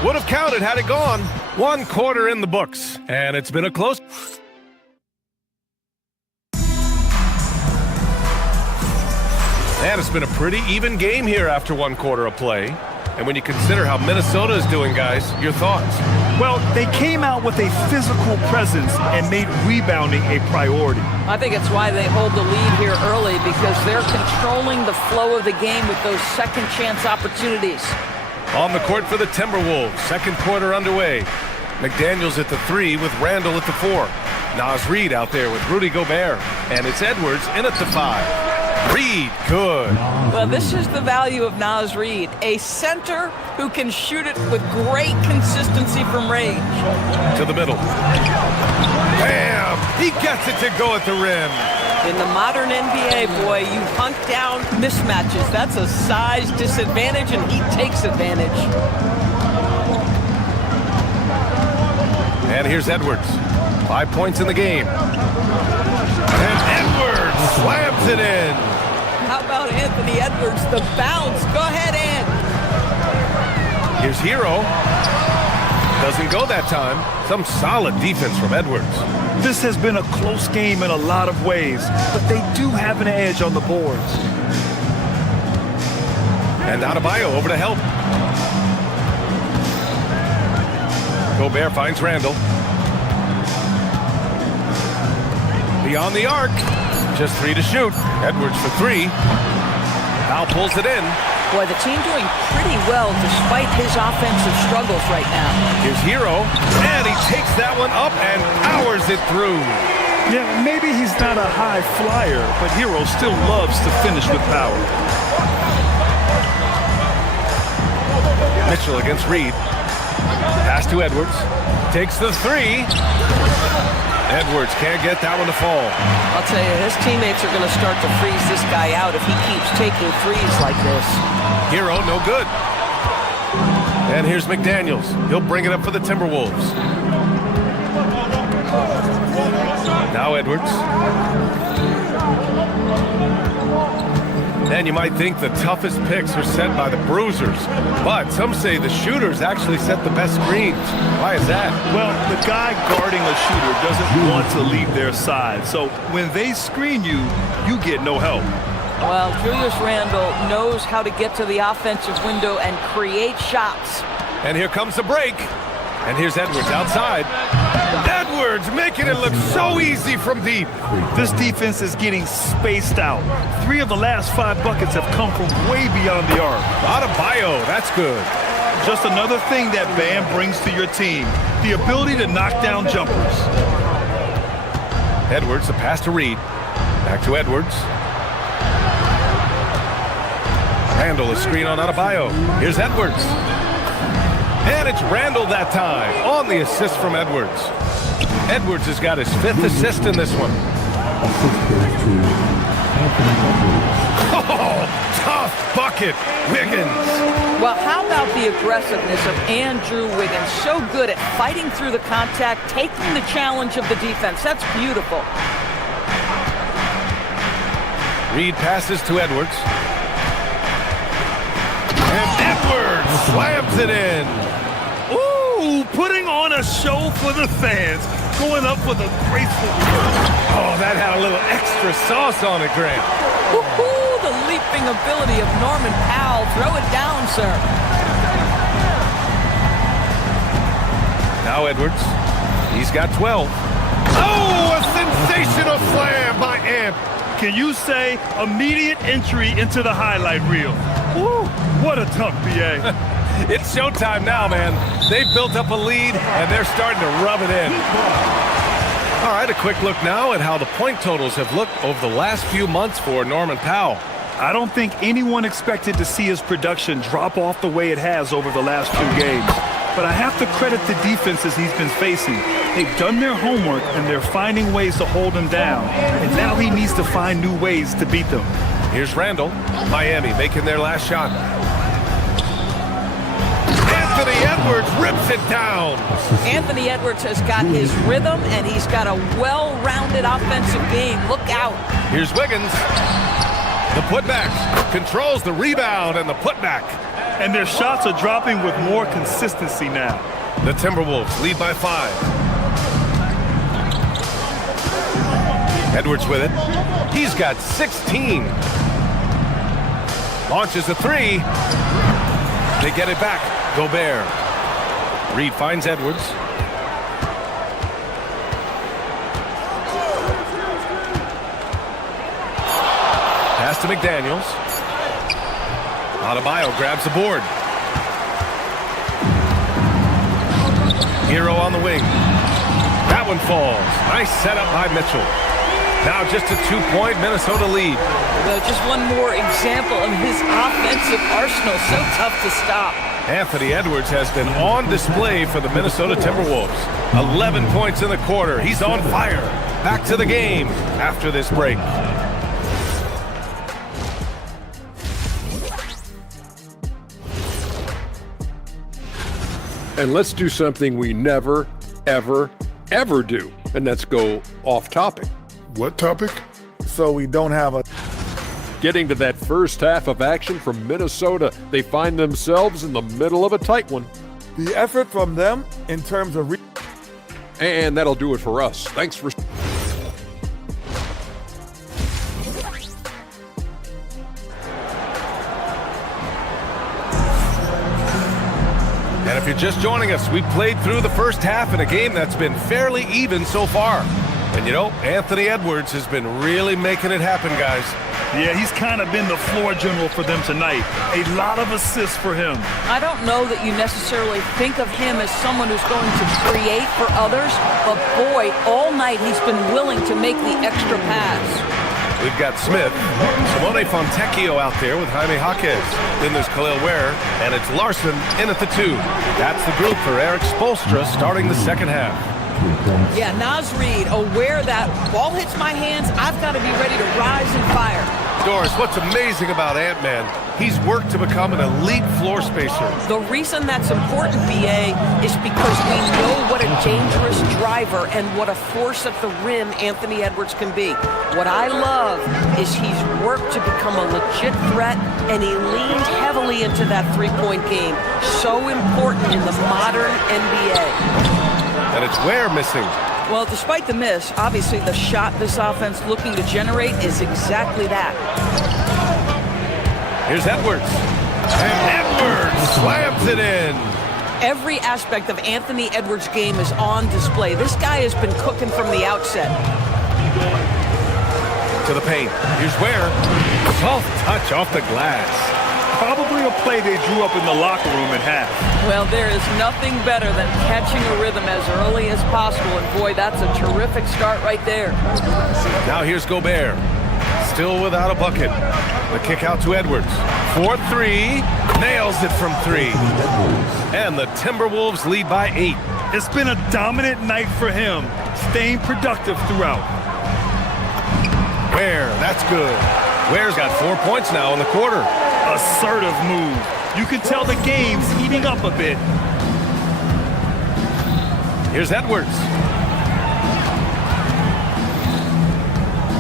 Would have counted had it gone. 1 quarter in the books. And it's been a close. And it's been a pretty even game here after 1 quarter of play. And when you consider how Minnesota is doing, guys, your thoughts? Well, they came out with a physical presence and made rebounding a priority. I think it's why they hold the lead here early, because they're controlling the flow of the game with those second chance opportunities. On the court for the Timberwolves, second quarter underway. McDaniels at the 3 with Randall at the 4. Naz Reid out there with Rudy Gobert. And it's Edwards in at the 5. Reed, good. Well, this is the value of Naz Reid, a center who can shoot it with great consistency from range. To the middle. Bam! He gets it to go at the rim. In the modern NBA, boy, you hunt down mismatches. That's a size disadvantage, and he takes advantage. And here's Edwards. 5 points in the game. And Edwards slams it in. How about Anthony Edwards, the bounce? Go ahead, Ant. Here's Hero. Doesn't go that time. Some solid defense from Edwards. This has been a close game in a lot of ways, but they do have an edge on the boards. And Adebayo over to help. Gobert finds Randall. Beyond the arc. Just 3 to shoot. Edwards for 3. Now pulls it in. Boy, the team doing pretty well despite his offensive struggles right now. Here's Hero, and he takes that one up and powers it through. Yeah, maybe he's not a high flyer, but Hero still loves to finish with power. Mitchell against Reed. Pass to Edwards. Takes the 3. Edwards can't get that one to fall. I'll tell you, his teammates are going to start to freeze this guy out if he keeps taking threes like this. Hero, no good. And here's McDaniels. He'll bring it up for the Timberwolves. Now Edwards. And you might think the toughest picks are set by the bruisers, but some say the shooters actually set the best screens. Why is that? Well, the guy guarding a shooter doesn't want to leave their side, so when they screen you, you get no help. Well, Julius Randle knows how to get to the offensive window and create shots. And here comes the break. And here's Edwards outside. Edwards making it look so easy from deep. This defense is getting spaced out. 3 of the last 5 buckets have come from way beyond the arc. Adebayo, that's good. Just another thing that Bam brings to your team, the ability to knock down jumpers. Edwards, the pass to Reed. Back to Edwards. Randall, a screen on Adebayo. Here's Edwards. And it's Randall that time on the assist from Edwards. Edwards has got his 5th assist in this one. Oh, tough bucket, Wiggins. Well, how about the aggressiveness of Andrew Wiggins? So good at fighting through the contact, taking the challenge of the defense. That's beautiful. Reed passes to Edwards. And Edwards slams it in. Ooh, putting on a show for the fans. Going up with a graceful reverse. Oh, that had a little extra sauce on it, Grant. Woo-hoo, the leaping ability of Norman Powell. Throw it down, sir. Now Edwards. He's got 12. Oh, a sensational slam by Amp. Can you say immediate entry into the highlight reel? Woo, what a dunk, BA. It's showtime now, man. They've built up a lead, and they're starting to rub it in. All right, a quick look now at how the point totals have looked over the last few months for Norman Powell. I don't think anyone expected to see his production drop off the way it has over the last few games. But I have to credit the defenses he's been facing. They've done their homework, and they're finding ways to hold him down. And now he needs to find new ways to beat them. Here's Randall. Miami making their last shot. Anthony Edwards rips it down. Anthony Edwards has got his rhythm, and he's got a well-rounded offensive game. Look out. Here's Wiggins. The putback. Controls the rebound and the putback. And their shots are dropping with more consistency now. The Timberwolves lead by 5. Edwards with it. He's got 16. Launches a 3. They get it back. Gobert. Reed finds Edwards. Pass to McDaniels. Adebayo grabs the board. Hero on the wing. That one falls. Nice setup by Mitchell. Now just a 2-point Minnesota lead. Just one more example of his offensive arsenal. So tough to stop. Anthony Edwards has been on display for the Minnesota Timberwolves. 11 points in the quarter. He's on fire. Back to the game after this break. And let's do something we never, ever, ever do, and that's go off topic. What topic? So we don't have a... Getting to that first half of action from Minnesota, they find themselves in the middle of a tight one. The effort from them in terms of... And that'll do it for us. Thanks for... And if you're just joining us, we played through the first half in a game that's been fairly even so far. And you know, Anthony Edwards has been really making it happen, guys. Yeah, he's kind of been the floor general for them tonight. A lot of assists for him. I don't know that you necessarily think of him as someone who's going to create for others, but boy, all night he's been willing to make the extra pass. We've got Smith, Simone Fontecchio out there with Jaime Jaquez. Then there's Khalil Ware, and it's Larson in at the 2. That's the group for Eric Spoelstra starting the second half. Yeah, Naz Reid, aware that ball hits my hands, I've got to be ready to rise and fire. Doris, what's amazing about Ant-Man, he's worked to become an elite floor spacer. The reason that's important, BA, is because we know what a dangerous driver and what a force at the rim Anthony Edwards can be. What I love is he's worked to become a legit threat, and he leaned heavily into that three-point game. So important in the modern NBA. And it's Ware missing. Well, despite the miss, obviously the shot this offense looking to generate is exactly that. Here's Edwards. And Edwards slams it in. Every aspect of Anthony Edwards' game is on display. This guy has been cooking from the outset. To the paint. Here's Ware. Soft touch off the glass. Probably a play they drew up in the locker room at half. Well, there is nothing better than catching a rhythm as early as possible, and boy, that's a terrific start right there. Now here's Gobert. Still without a bucket. The kick out to Edwards. 4-3. Nails it from 3. And the Timberwolves lead by 8. It's been a dominant night for him, staying productive throughout. Ware, that's good. Ware's got 4 points now in the quarter. Assertive move. You can tell the game's heating up a bit. Here's Edwards.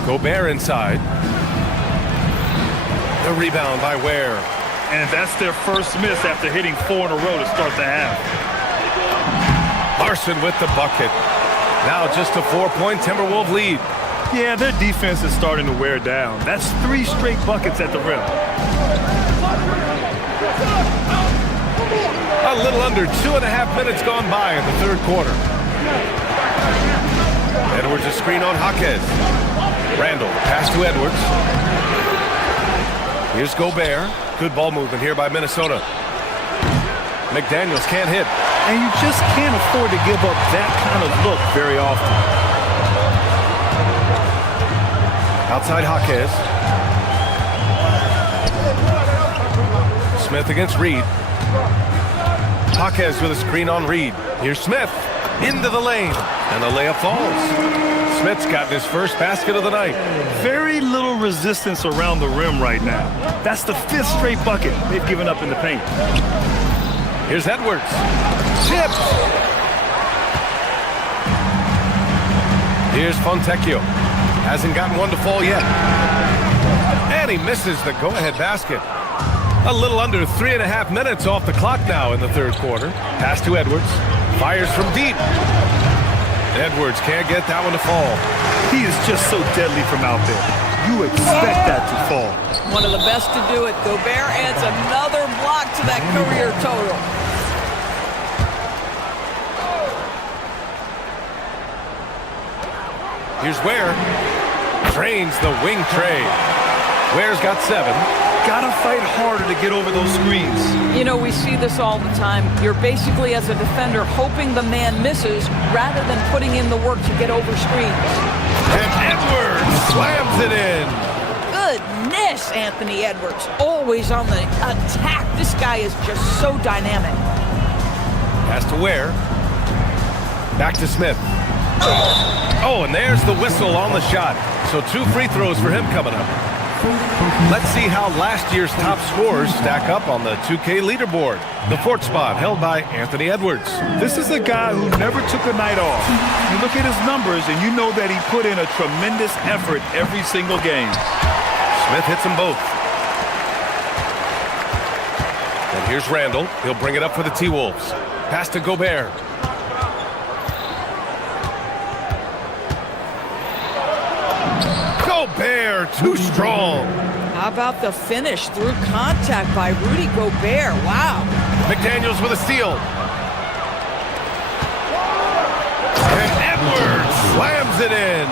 Gobert inside. The rebound by Ware. And that's their first miss after hitting 4 in a row to start the half. Larson with the bucket. Now just a 4-point Timberwolves lead. Yeah, their defense is starting to wear down. That's 3 straight buckets at the rim. A little under 2.5 minutes gone by in the third quarter. Edwards a screen on Jaquez. Randall, pass to Edwards. Here's Gobert. Good ball movement here by Minnesota. McDaniels can't hit. And you just can't afford to give up that kind of look very often. Outside Jaquez. Smith against Reed. Jaquez with a screen on Reed. Here's Smith into the lane, and the layup falls. Smith's gotten his first basket of the night. Very little resistance around the rim right now. That's the 5th straight bucket they've given up in the paint. Here's Edwards. Tipped. Here's Fontecchio. Hasn't gotten one to fall yet. And he misses the go-ahead basket. A little under 3.5 minutes off the clock now in the third quarter. Pass to Edwards. Fires from deep. Edwards can't get that one to fall. He is just so deadly from out there. You expect that to fall. One of the best to do it. Gobert adds another block to that career total. Here's Ware. Drains the wing trade. Ware's got 7. Gotta fight harder to get over those screens. You know, we see this all the time. You're basically, as a defender, hoping the man misses rather than putting in the work to get over screens. And Edwards slams it in. Goodness, Anthony Edwards. Always on the attack. This guy is just so dynamic. Pass to Ware. Back to Smith. Oh, and there's the whistle on the shot. So 2 free throws for him coming up. Let's see how last year's top scorers stack up on the 2K leaderboard. The 4th spot held by Anthony Edwards. This is a guy who never took a night off. You look at his numbers and you know that he put in a tremendous effort every single game. Smith hits them both. And here's Randall. He'll bring it up for the T-Wolves. Pass to Gobert. Gobert, too strong. How about the finish through contact by Rudy Gobert? Wow. McDaniels with a steal. And Edwards slams it in.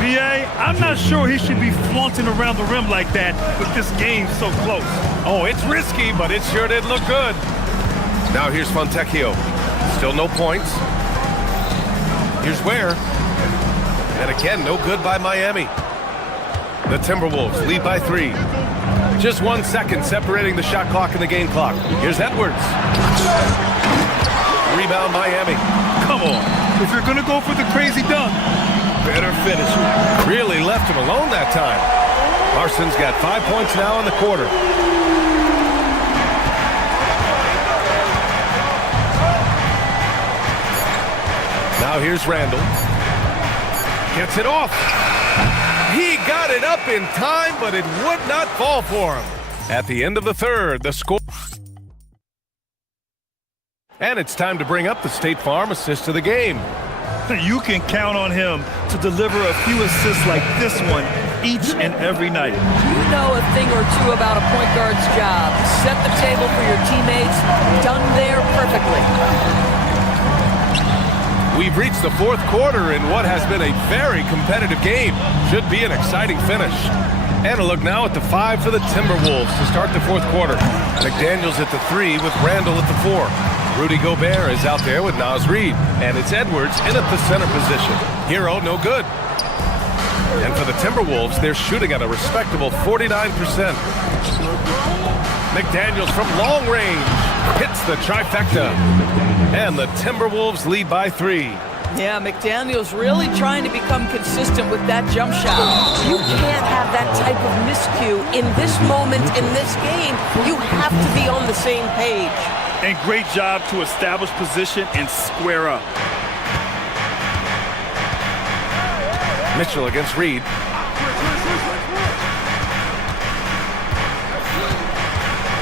B.A., I'm not sure he should be flaunting around the rim like that with this game so close. Oh, it's risky, but it sure did look good. Now here's Fontecchio. Still no points. Here's Ware. And again, no good by Miami. The Timberwolves lead by 3. Just 1 second separating the shot clock and the game clock. Here's Edwards. Rebound Miami. Come on. If you're going to go for the crazy dunk, better finish it. Really left him alone that time. Larson's got 5 points now in the quarter. Now here's Randall. Gets it off. He got it up in time, but it would not fall for him. At the end of the third, the score. And it's time to bring up the State Farm assist of the game. You can count on him to deliver a few assists like this one each and every night. You know a thing or two about a point guard's job. Set the table for your teammates. Done there perfectly. We've reached the 4th quarter in what has been a very competitive game. Should be an exciting finish. And a look now at the 5 for the Timberwolves to start the 4th quarter. McDaniels at the 3 with Randall at the 4. Rudy Gobert is out there with Naz Reid. And it's Edwards in at the center position. Hero, no good. And for the Timberwolves, they're shooting at a respectable 49%. McDaniels from long range hits the trifecta. And the Timberwolves lead by 3. Yeah, McDaniels really trying to become consistent with that jump shot. You can't have that type of miscue in this moment, in this game. You have to be on the same page. And great job to establish position and square up. Mitchell against Reid.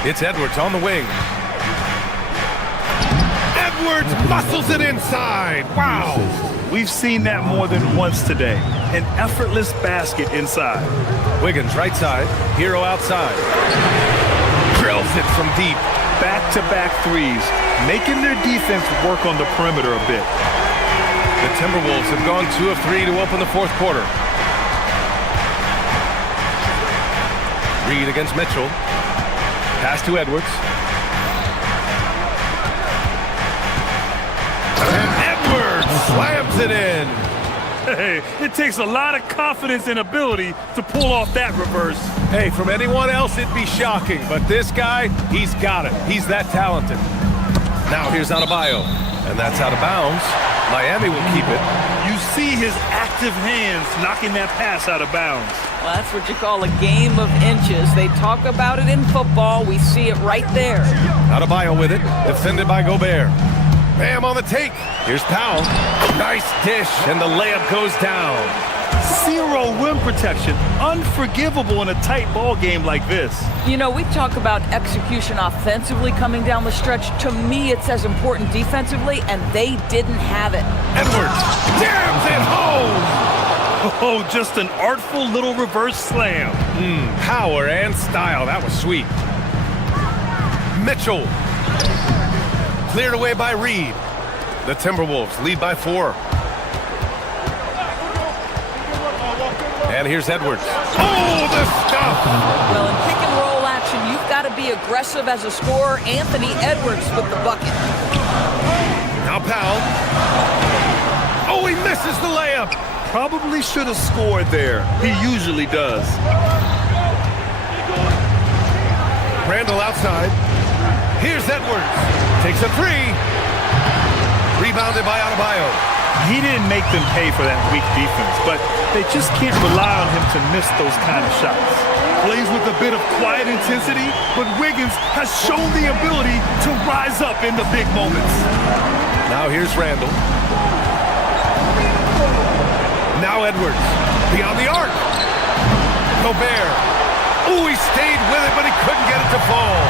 It's Edwards on the wing. Edwards muscles it inside. Wow. We've seen that more than once today. An effortless basket inside. Wiggins right side. Hero outside. Drills it from deep. Back-to-back threes, making their defense work on the perimeter a bit. The Timberwolves have gone 2 of 3 to open the 4th quarter. Reid against Mitchell. Pass to Edwards. And Edwards slams it in. Hey, it takes a lot of confidence and ability to pull off that reverse. Hey, from anyone else, it'd be shocking. But this guy, he's got it. He's that talented. Now here's Adebayo. And that's out of bounds. Miami will keep it. You see his active hands knocking that pass out of bounds. Well, that's what you call a game of inches. They talk about it in football. We see it right there. Adebayo with it, defended by Gobert. Bam on the take. Here's Powell. Nice dish, and the layup goes down. Zero rim protection. Unforgivable in a tight ball game like this. You know, we talk about execution offensively coming down the stretch. To me, it's as important defensively, and they didn't have it. Edwards jams it home. Oh, just an artful little reverse slam. Power and style. That was sweet. Mitchell. Cleared away by Reed. The Timberwolves lead by 4. And here's Edwards. Oh, the stuff! Well, in pick and roll action, you've got to be aggressive as a scorer. Anthony Edwards with the bucket. Now Powell. Oh, he misses the layup. Probably should have scored there. He usually does. Randall outside. Here's Edwards. Takes a 3. Rebounded by Adebayo. He didn't make them pay for that weak defense, but they just can't rely on him to miss those kind of shots. Plays with a bit of quiet intensity, but Wiggins has shown the ability to rise up in the big moments. Now here's Randall. Now Edwards. Beyond the arc. Gobert. Oh, he stayed with it, but he couldn't get it to fall.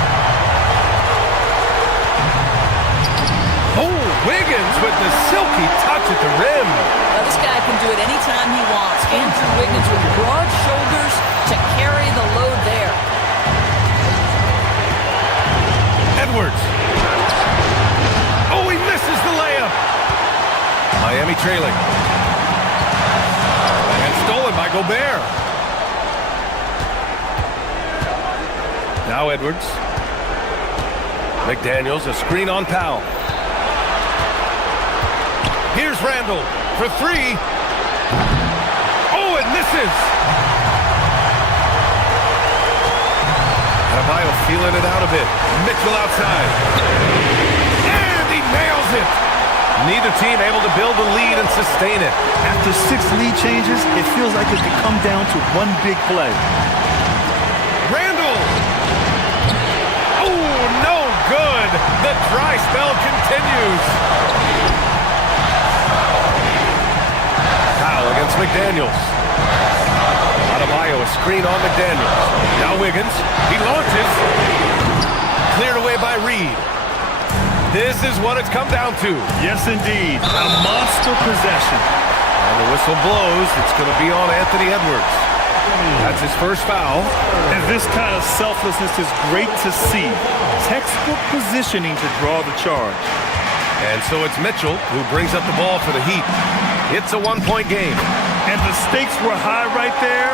Oh, Wiggins with the silky touch at the rim. Now, this guy can do it anytime he wants. Andrew Wiggins with broad shoulders to carry the load there. Edwards. Oh, he misses the layup. Miami trailing. And stolen by Gobert. Now Edwards. McDaniels, a screen on Powell. Here's Randall for 3. Oh, it misses. Adebayo feeling it out a bit. Mitchell outside. And he nails it. Neither team able to build the lead and sustain it. After 6 lead changes, it feels like it could come down to one big play. Randall. Oh, no good. The dry spell continues. Against McDaniels. Adebayo, a screen on McDaniels. Now Wiggins. He launches. Cleared away by Reed. This is what it's come down to. Yes, indeed. A monster possession. And the whistle blows. It's going to be on Anthony Edwards. That's his first foul. And this kind of selflessness is great to see. Textbook positioning to draw the charge. And so it's Mitchell who brings up the ball for the Heat. It's a 1-point game. And the stakes were high right there.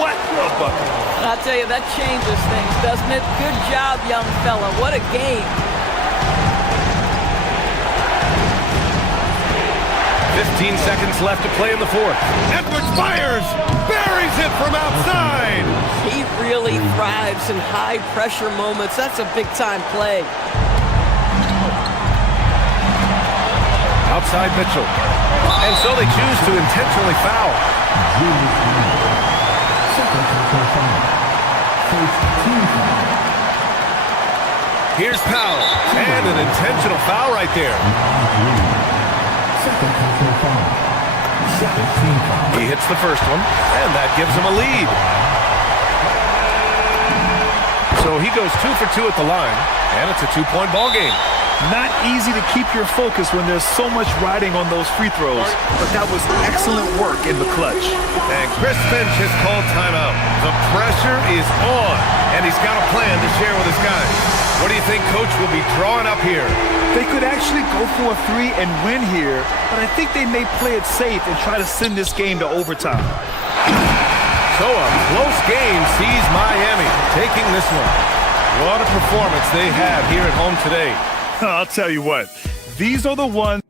What a bucket. I'll tell you, that changes things, doesn't it? Good job, young fella. What a game. 15 seconds left to play in the 4th. Edwards fires! Buries it from outside! He really thrives in high-pressure moments. That's a big-time play. Outside Mitchell. And so they choose to intentionally foul. Here's Powell. And an intentional foul right there. He hits the first one, and that gives him a lead. So he goes 2 for 2 at the line, and it's a 2-point ball game. Not easy to keep your focus when there's so much riding on those free throws, but that was excellent work in the clutch. And Chris Finch has called timeout. The pressure is on, and he's got a plan to share with his guys. What do you think Coach will be drawing up here? They could actually go for a 3 and win here, but I think they may play it safe and try to send this game to overtime. So a close game sees Miami taking this one. What a performance they have here at home today. I'll tell you what, these are the ones.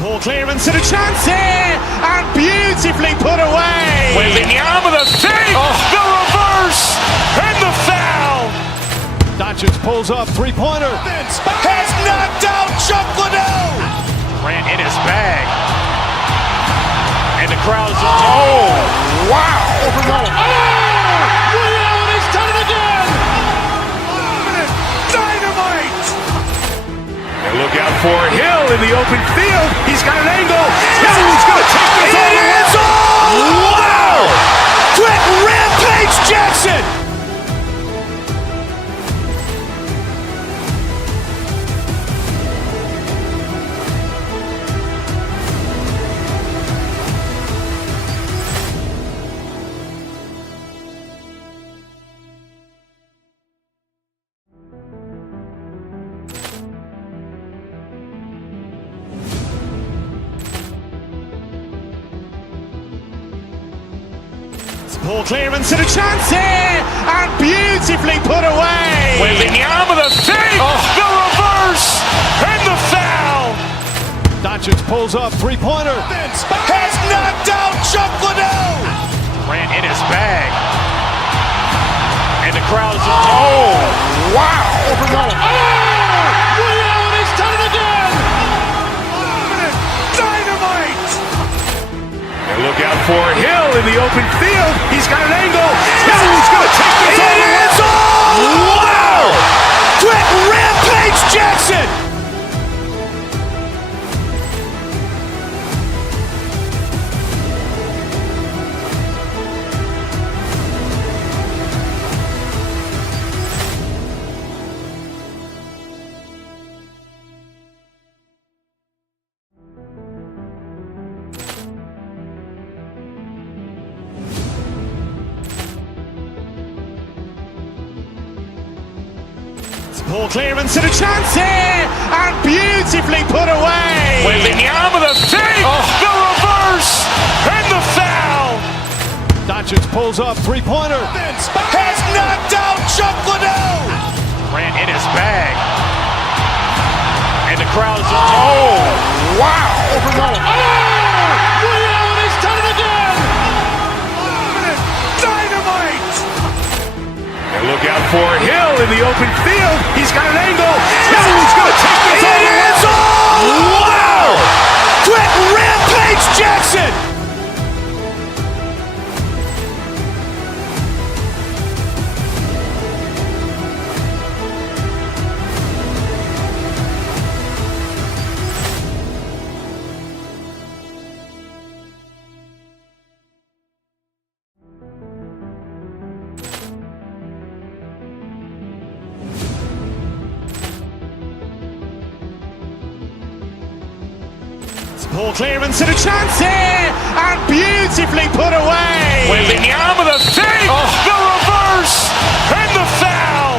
Ball clearance and a chance here, and beautifully put away. Wembanyama the fake, the reverse, and the foul. Doncic pulls up, three-pointer. Has knocked out Chuck Liddell. Grant in his bag. And the crowd's, oh, wow. Ray Allen has done it again. Dynamite. And look out for Hill in the open field. He's got an angle. Hill's going to take this all the way. Wow. Quick Rampage Jackson. Ball clearance and a chance here, and beautifully put away. Wembanyama the fake, the reverse, and the foul. Doncic pulls up, three-pointer. Has knocked out Chuck Liddell. Grant in his bag. And the crowd's, oh, wow. Ray Allen has done it again. Dynamite. And look out for Hill in the open field. He's got an angle. Hill's going to take this all the way. Wow. Quick Rampage Jackson. Ball clearance and a chance here, and beautifully put away. Wembanyama the fake, the reverse, and the foul. Doncic pulls up, three-pointer. Has knocked out Chuck Liddell. Grant in his bag. And the crowd's, oh, wow. Ray Allen has done it again. Dynamite. And look out for Hill in the open field. He's got an angle. Hill's going to take this all the way. Wow. Quick Rampage Jackson. Ball clearance and a chance here, and beautifully put away. Wembanyama the fake, the reverse, and the foul.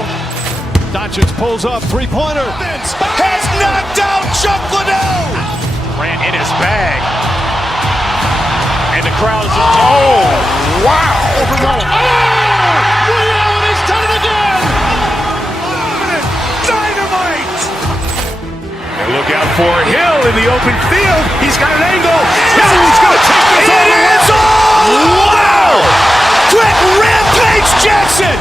Doncic pulls up, three-pointer. Has knocked out Chuck Liddell. Grant in his bag. And the crowd's, oh, wow. Ray Allen has done it again. Dynamite. And look out for Hill in the open field. He's got an angle. Hill's going to take this all the way. Wow. Quick Rampage Jackson.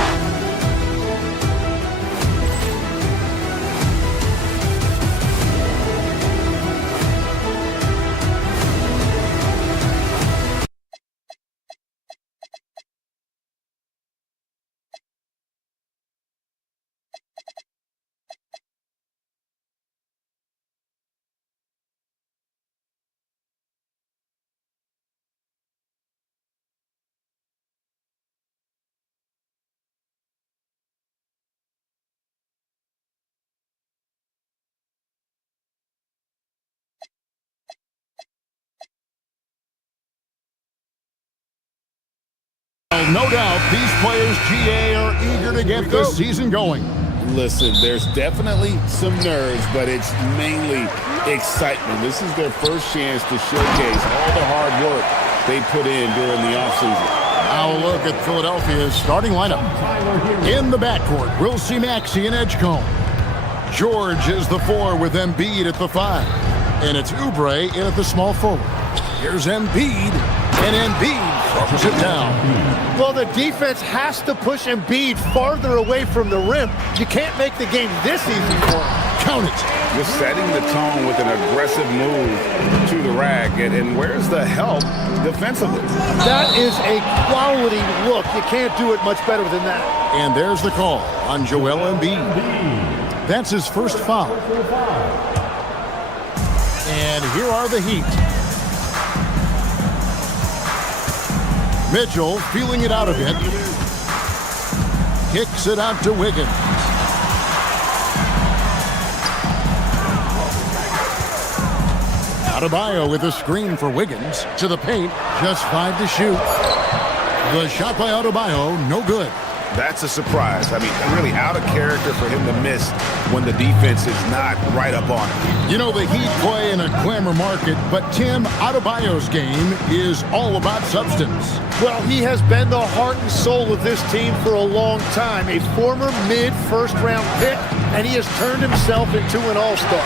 No doubt these players, GA, are eager to get this season going. Listen, there's definitely some nerves, but it's mainly excitement. This is their first chance to showcase all the hard work they put in during the offseason. Now a look at Philadelphia's starting lineup. In the backcourt, we'll see Maxey and Edgecombe. George is the 4 with Embiid at the 5. And it's Oubre in at the small forward. Here's Embiid, and Embiid throws it down. Well, the defense has to push Embiid farther away from the rim. You can't make the game this easy for him. Count it. Just setting the tone with an aggressive move to the rack. And where's the help defensively? That is a quality look. You can't do it much better than that. And there's the call on Joel Embiid. That's his first foul. And here are the Heat. Mitchell feeling it out a bit. Kicks it out to Wiggins. Adebayo with a screen for Wiggins. To the paint, just 5 to shoot. The shot by Adebayo, no good. That's a surprise. I mean, really out of character for him to miss when the defense is not right up on him. You know, the Heat play in a glamour market, but Tim, Adebayo's game is all about substance. Well, he has been the heart and soul of this team for a long time. A former mid-first-round pick, and he has turned himself into an all-star.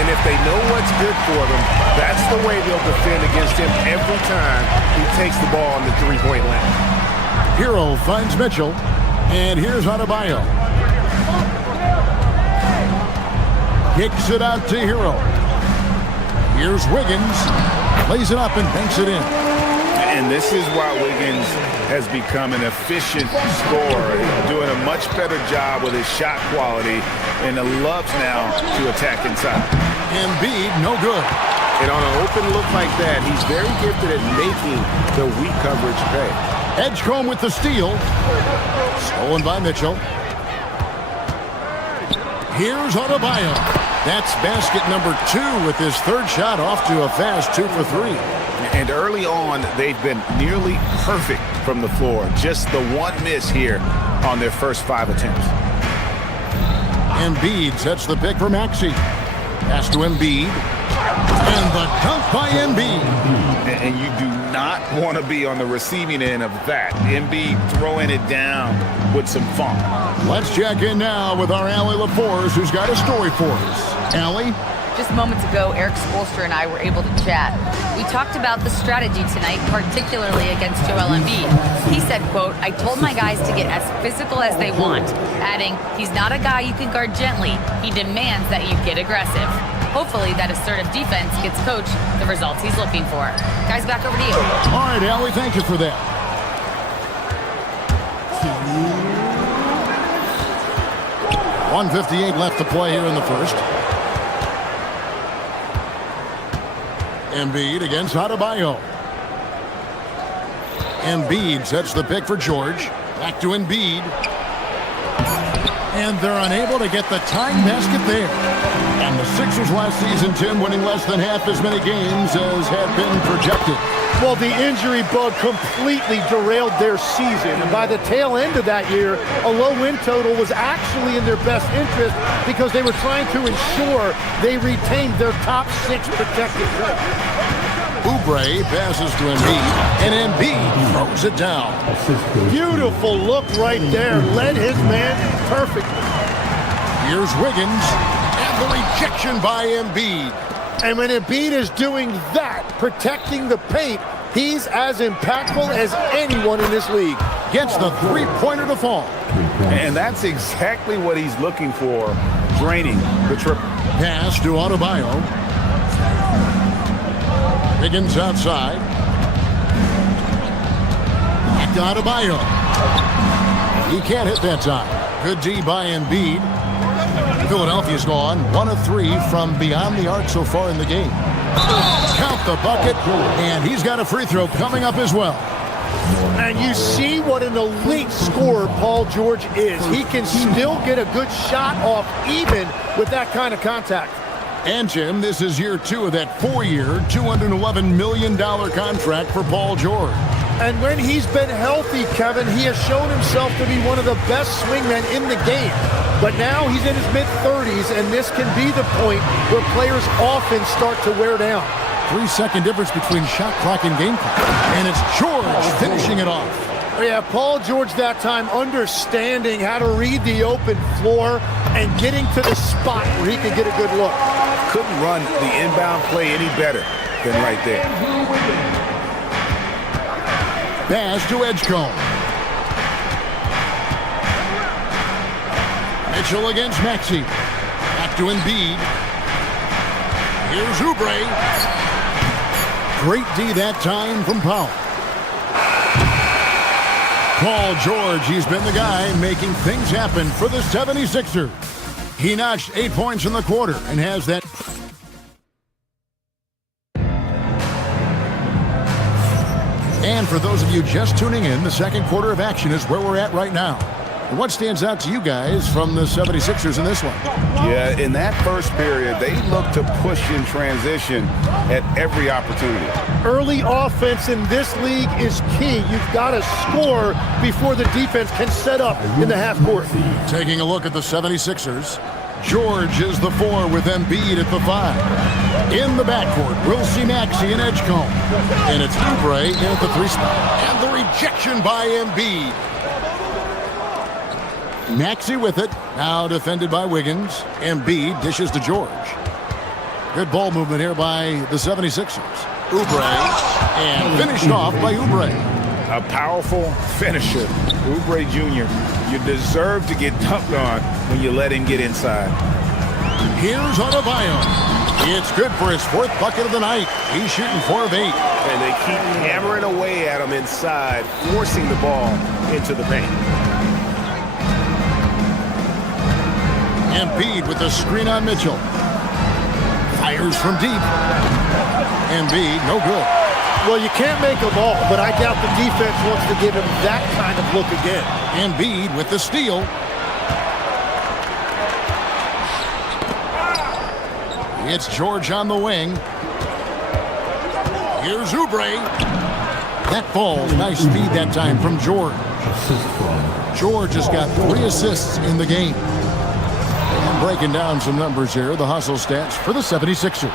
And if they know what's good for them, that's the way they'll defend against him every time he takes the ball on the three-point line. Hero finds Mitchell, and here's Adebayo. Kicks it out to Hero. Here's Wiggins, plays it up and banks it in. And this is why Wiggins has become an efficient scorer, doing a much better job with his shot quality, and loves now to attack inside. Embiid, no good. And on an open look like that, he's very gifted at making the weak coverage pay. Edgecombe with the steal. Stolen by Mitchell. Here's Adebayo. That's basket number 2 with his third shot off to a fast 2 for 3. And early on, they've been nearly perfect from the floor. Just the one miss here on their first 5 attempts. Embiid sets the pick for Maxey. Pass to Embiid. And the dunk by Embiid. And you do not want to be on the receiving end of that. Embiid throwing it down with some funk. Let's check in now with our Allie LaForce, who's got a story for us. Allie? Just moments ago, Eric Spoelstra and I were able to chat. We talked about the strategy tonight, particularly against Joel Embiid. He said, quote, "I told my guys to get as physical as they want," adding, "He's not a guy you can guard gently. He demands that you get aggressive." Hopefully that assertive defense gets Coach the results he's looking for. Guys, back over to you. All right, Allie, thank you for that. .158 left to play here in the first. Embiid against Adebayo. Embiid sets the pick for George. Back to Embiid. And they're unable to get the tying basket there. And the Sixers last season, Tim, winning less than half as many games as had been projected. Well, the injury bug completely derailed their season. And by the tail end of that year, a low win total was actually in their best interest because they were trying to ensure they retained their top 6 protected players. Oubre passes to Embiid, and Embiid throws it down. Beautiful look right there. Led his man perfectly. Here's Wiggins, and the rejection by Embiid. And when Embiid is doing that, protecting the paint, he's as impactful as anyone in this league. Gets the three-pointer to fall. And that's exactly what he's looking for, draining the triple. Pass to Adebayo. Wiggins outside. Back to Adebayo. He can't hit that time. Good D by Embiid. Philadelphia's gone 1 of 3 from beyond the arc so far in the game. Count the bucket, and he's got a free throw coming up as well. And you see what an elite scorer Paul George is. He can still get a good shot off even with that kind of contact. And, Jim, this is year 2 of that 4-year, $211 million contract for Paul George. And when he's been healthy, Kevin, he has shown himself to be one of the best swingmen in the game. But now he's in his mid-30s, and this can be the point where players often start to wear down. 3-second difference between shot clock and game clock. And it's George finishing it off. Yeah, Paul George that time understanding how to read the open floor and getting to the spot where he can get a good look. couldn't run the inbound play any better than right there. Pass to Edgecombe. Mitchell against Maxey. Back to Embiid. Here's Oubre. Great D that time from Powell. Paul George, he's been the guy making things happen for the 76ers. He notched 8 points in the quarter and has that. And for those of you just tuning in, the second quarter of action is where we're at right now. What stands out to you guys from the 76ers in this one? Yeah, in that first period, they looked to push in transition at every opportunity. Early offense in this league is key. You've got to score before the defense can set up in the half court. Taking a look at the 76ers, George is the 4 with Embiid at the 5. In the backcourt, we'll see Maxey and Edgecombe. And it's Oubre in at the 3 spot. And the rejection by Embiid. Maxey with it, now defended by Wiggins. Embiid dishes to George. Good ball movement here by the 76ers. Oubre, and finished off by Oubre. A powerful finisher. Oubre Jr., you deserve to get dunked on when you let him get inside. Here's Adebayo. It's good for his 4th bucket of the night. He's shooting 4 of 8. And they keep hammering away at him inside, forcing the ball into the paint. Embiid with the screen on Mitchell. Fires from deep. Embiid, no good. Well, you can't make them all, but I doubt the defense wants to give him that kind of look again. Embiid with the steal. It's George on the wing. Here's Oubre. That falls. Nice speed that time from George. George has got 3 assists in the game. And breaking down some numbers here, the hustle stats for the 76ers.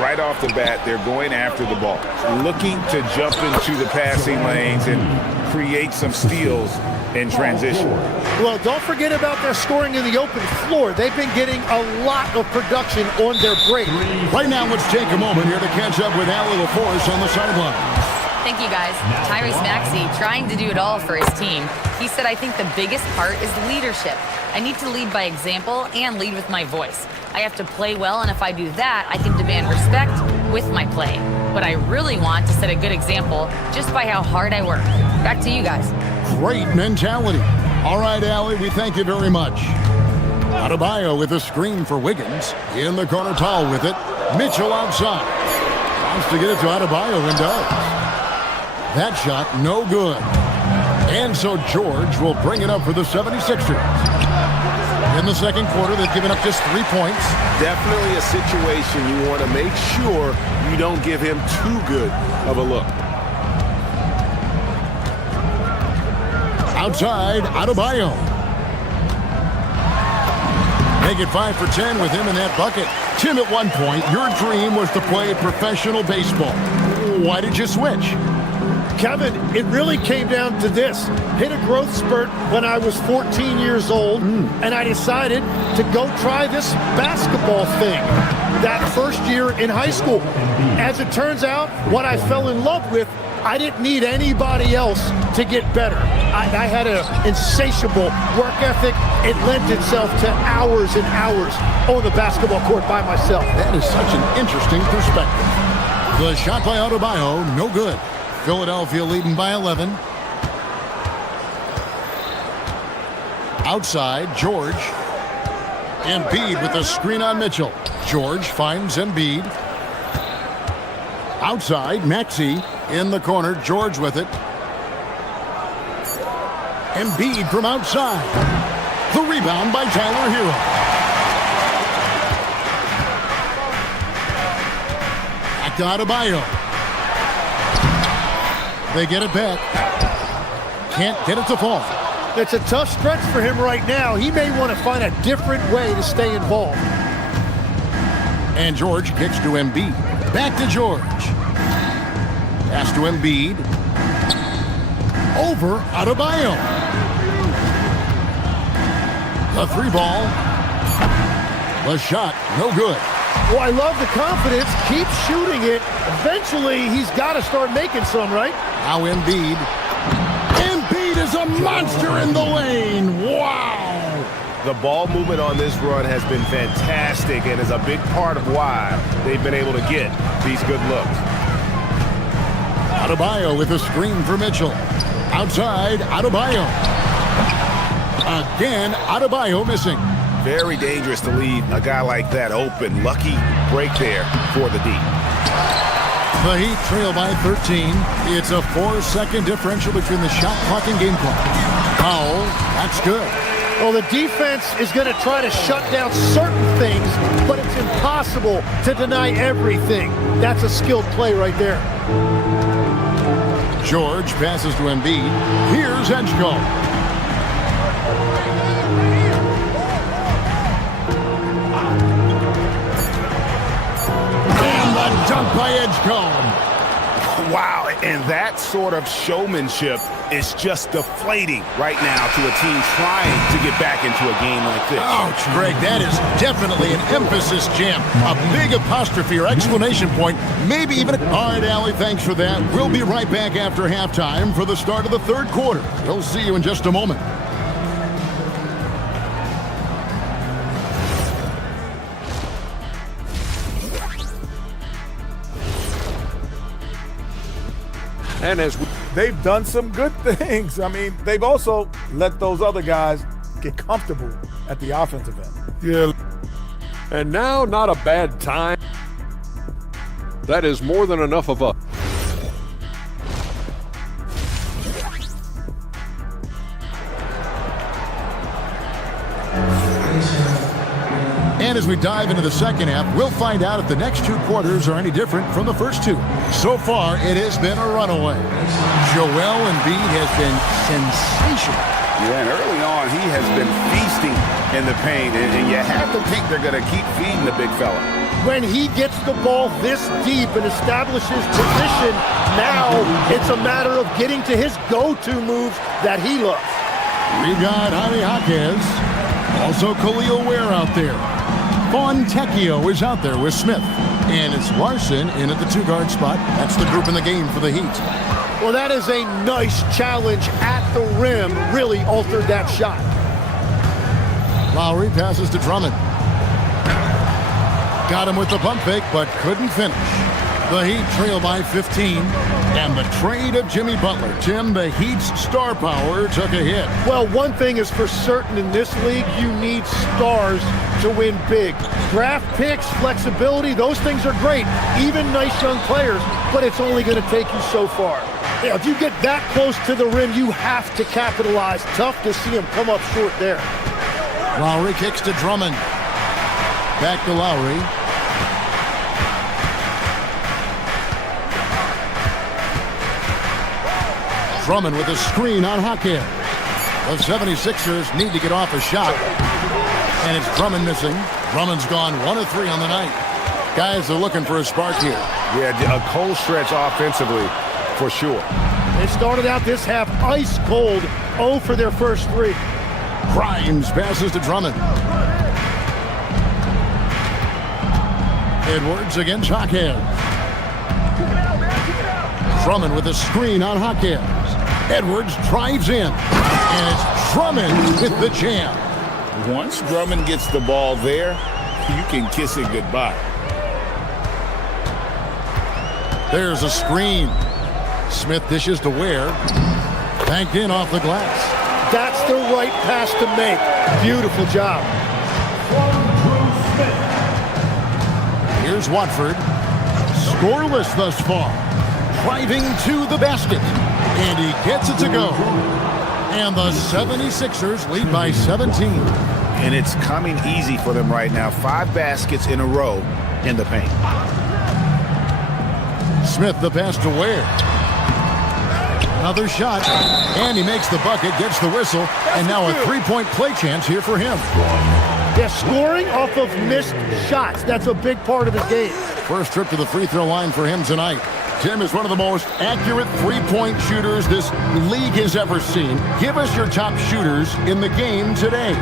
Right off the bat, they're going after the ball, looking to jump into the passing lanes and create some steals in transition. Well, don't forget about their scoring in the open floor. They've been getting a lot of production on their break. Right now, let's take a moment here to catch up with Allie LaForce on the sideline. Thank you, guys. Tyrese Maxey trying to do it all for his team. He said, I think the biggest part is leadership. I need to lead by example and lead with my voice. I have to play well, and if I do that, I can demand respect with my play. But I really want to set a good example just by how hard I work. Back to you guys. Great mentality. All right, Allie, we thank you very much. Adebayo with a screen for Wiggins. In the corner, Powell with it. Mitchell outside. Wants to get it to Adebayo and does. That shot, no good. And so George will bring it up for the 76ers. In the second quarter, they've given up just 3 points. Definitely a situation you want to make sure you don't give him too good of a look. Outside, Adebayo. Make it 5 for 10 with him in that bucket. Tim, at one point, your dream was to play professional baseball. Why did you switch? Kevin, it really came down to this. Hit a growth spurt when I was 14 years old, and I decided to go try this basketball thing that first year in high school. As it turns out, what I fell in love with, I didn't need anybody else to get better. I had an insatiable work ethic. It lent itself to hours and hours on the basketball court by myself. That is such an interesting perspective. The shot by Adebayo, no good. Philadelphia leading by 11. Outside, George. Embiid with a screen on Mitchell. George finds Embiid. Outside, Maxey in the corner. George with it. Embiid from outside. The rebound by Tyler Hero. Back to Adebayo. They get it back. Can't get it to fall. It's a tough stretch for him right now. He may want to find a different way to stay involved. And George kicks to Embiid. Back to George. Pass to Embiid. Over Adebayo. The 3 ball. The shot, no good. Well, I love the confidence. Keep shooting it. Eventually, he's got to start making some, right? Now Embiid. Embiid is a monster in the lane. Wow. The ball movement on this run has been fantastic and is a big part of why they've been able to get these good looks. Adebayo with a screen for Mitchell. Outside, Adebayo. Again, Adebayo missing. Very dangerous to leave a guy like that open. Lucky break there for the D. The Heat trail by 13. It's a 4-second differential between the shot clock and game clock. Foul, that's good. Well, the defense is going to try to shut down certain things, but it's impossible to deny everything. That's a skilled play right there. George passes to Embiid. Here's Edgecombe. And the dunk by Edgecombe. Wow, and that sort of showmanship is just deflating right now to a team trying to get back into a game like this. Ouch, Greg, that is definitely an emphasis jam. A big apostrophe or exclamation point, maybe even a... All right, Allie, thanks for that. We'll be right back after halftime for the start of the third quarter. We'll see you in just a moment. And as they've done some good things. I mean, they've also let those other guys get comfortable at the offensive end. Yeah. And now, not a bad time. That is more than enough of a... And as we dive into the second half, we'll find out if the next two quarters are any different from the first two. So far, it has been a runaway. Joel Embiid has been sensational. Yeah, and early on, he has been feasting in the paint, and you have to think they're going to keep feeding the big fella. When he gets the ball this deep and establishes position, now it's a matter of getting to his go-to moves that he loves. We've got Jaime Jaquez, also Khalil Ware out there. Fontecchio is out there with Smith. And it's Larson in at the two-guard spot. That's the group in the game for the Heat. Well, that is a nice challenge at the rim. Really altered that shot. Lowry passes to Drummond. Got him with the pump fake, but couldn't finish. The Heat trail by 15. And the trade of Jimmy Butler. Tim, the Heat's star power took a hit. Well, one thing is for certain in this league, you need stars to win big. Draft picks, flexibility, those things are great. Even nice young players, but it's only going to take you so far. Yeah, if you get that close to the rim, you have to capitalize. Tough to see him come up short there. Lowry kicks to Drummond. Back to Lowry. Drummond with a screen on Jaquez. The 76ers need to get off a shot. And it's Drummond missing. Drummond's gone 1 of 3 on the night. Guys are looking for a spark here. Yeah, a cold stretch offensively, for sure. They started out this half ice cold, 0 for their first 3. Grimes passes to Drummond. Edwards against Jaquez. Drummond with a screen on Jaquez. Edwards drives in. And it's Drummond with the jam. Once Drummond gets the ball there, you can kiss it goodbye. There's a screen. Smith dishes to Ware. Banked in off the glass. That's the right pass to make. Beautiful job. Here's Watford. Scoreless thus far. Driving to the basket. And he gets it to go. And the 76ers lead by 17. And it's coming easy for them right now. 5 baskets in a row in the paint. Smith the pass to Ware. Another shot. And he makes the bucket, gets the whistle. And now a three-point play chance here for him. Yeah, scoring off of missed shots. That's a big part of his game. First trip to the free throw line for him tonight. Tim is one of the most accurate three-point shooters this league has ever seen. Give us your top shooters in the game today.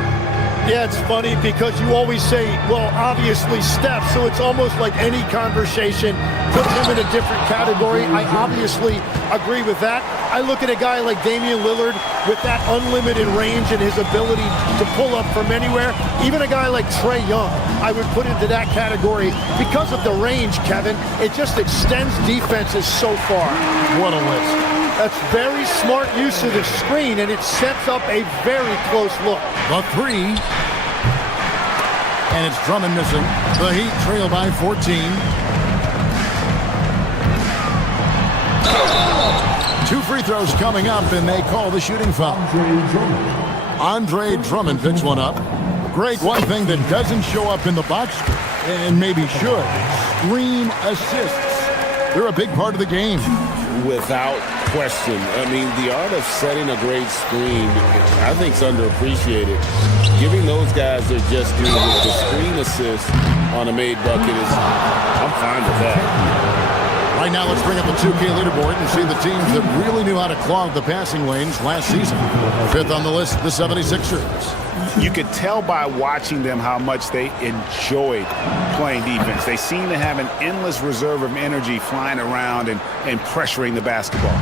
Yeah, it's funny because you always say, well, obviously Steph, so it's almost like any conversation puts him in a different category. I obviously agree with that. I look at a guy like Damian Lillard with that unlimited range and his ability to pull up from anywhere. Even a guy like Trae Young, I would put into that category because of the range, Kevin. It just extends defenses so far. What a list. That's very smart use of the screen, and it sets up a very close look. The three. And it's Drummond missing. The Heat trail by 14. 2 free throws coming up, and they call the shooting foul. Andre Drummond picks one up. Greg, one thing that doesn't show up in the box score, and maybe should, screen assists. They're a big part of the game. Without question. I mean, the art of setting a great screen, I think, is underappreciated. Giving those guys their just due with the screen assist on a made bucket is, I'm fine with that. Right now, let's bring up the 2K leaderboard and see the teams that really knew how to clog the passing lanes last season. 5th on the list, the 76ers. You could tell by watching them how much they enjoyed playing defense. They seem to have an endless reserve of energy flying around and pressuring the basketball.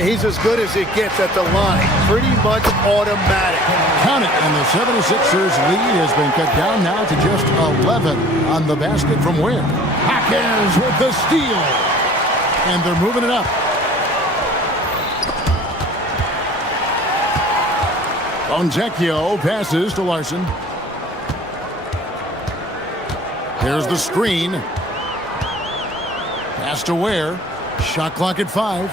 He's as good as it gets at the line. Pretty much automatic. Count it, and the 76ers lead has been cut down now to just 11 on the basket from Wynn. Hawkins with the steal. And they're moving it up. Bonjecchio passes to Larson. Here's the screen. Pass to Ware. Shot clock at 5.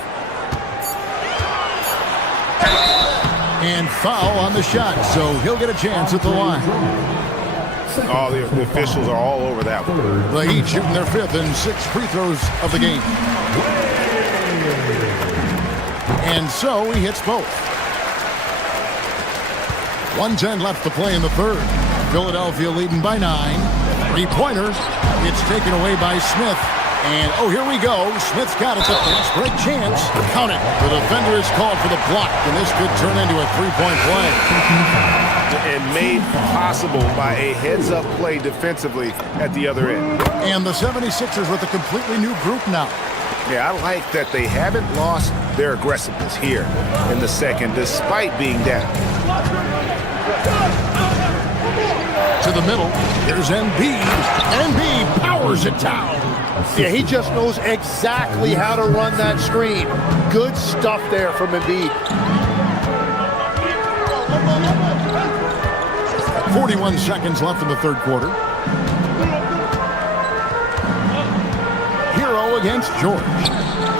And foul on the shot, so he'll get a chance at the line. Oh, the officials are all over that one. The Heat shooting their 5th and 6th free throws of the game. And so he hits both. 1:10 left to play in the 3rd. Philadelphia leading by 9. 3-pointer. It's taken away by Smith. And, oh, here we go. Smith's got it. The fast break chance. Count it. The defender is called for the block, and this could turn into a 3-point play. And made possible by a heads-up play defensively at the other end. And the 76ers with a completely new group now. Yeah, I like that they haven't lost their aggressiveness here in the second, despite being down. To the middle. Here's Embiid. Embiid powers it down. Yeah, he just knows exactly how to run that screen. Good stuff there from Embiid. 41 seconds left in the 3rd quarter. Hero against George.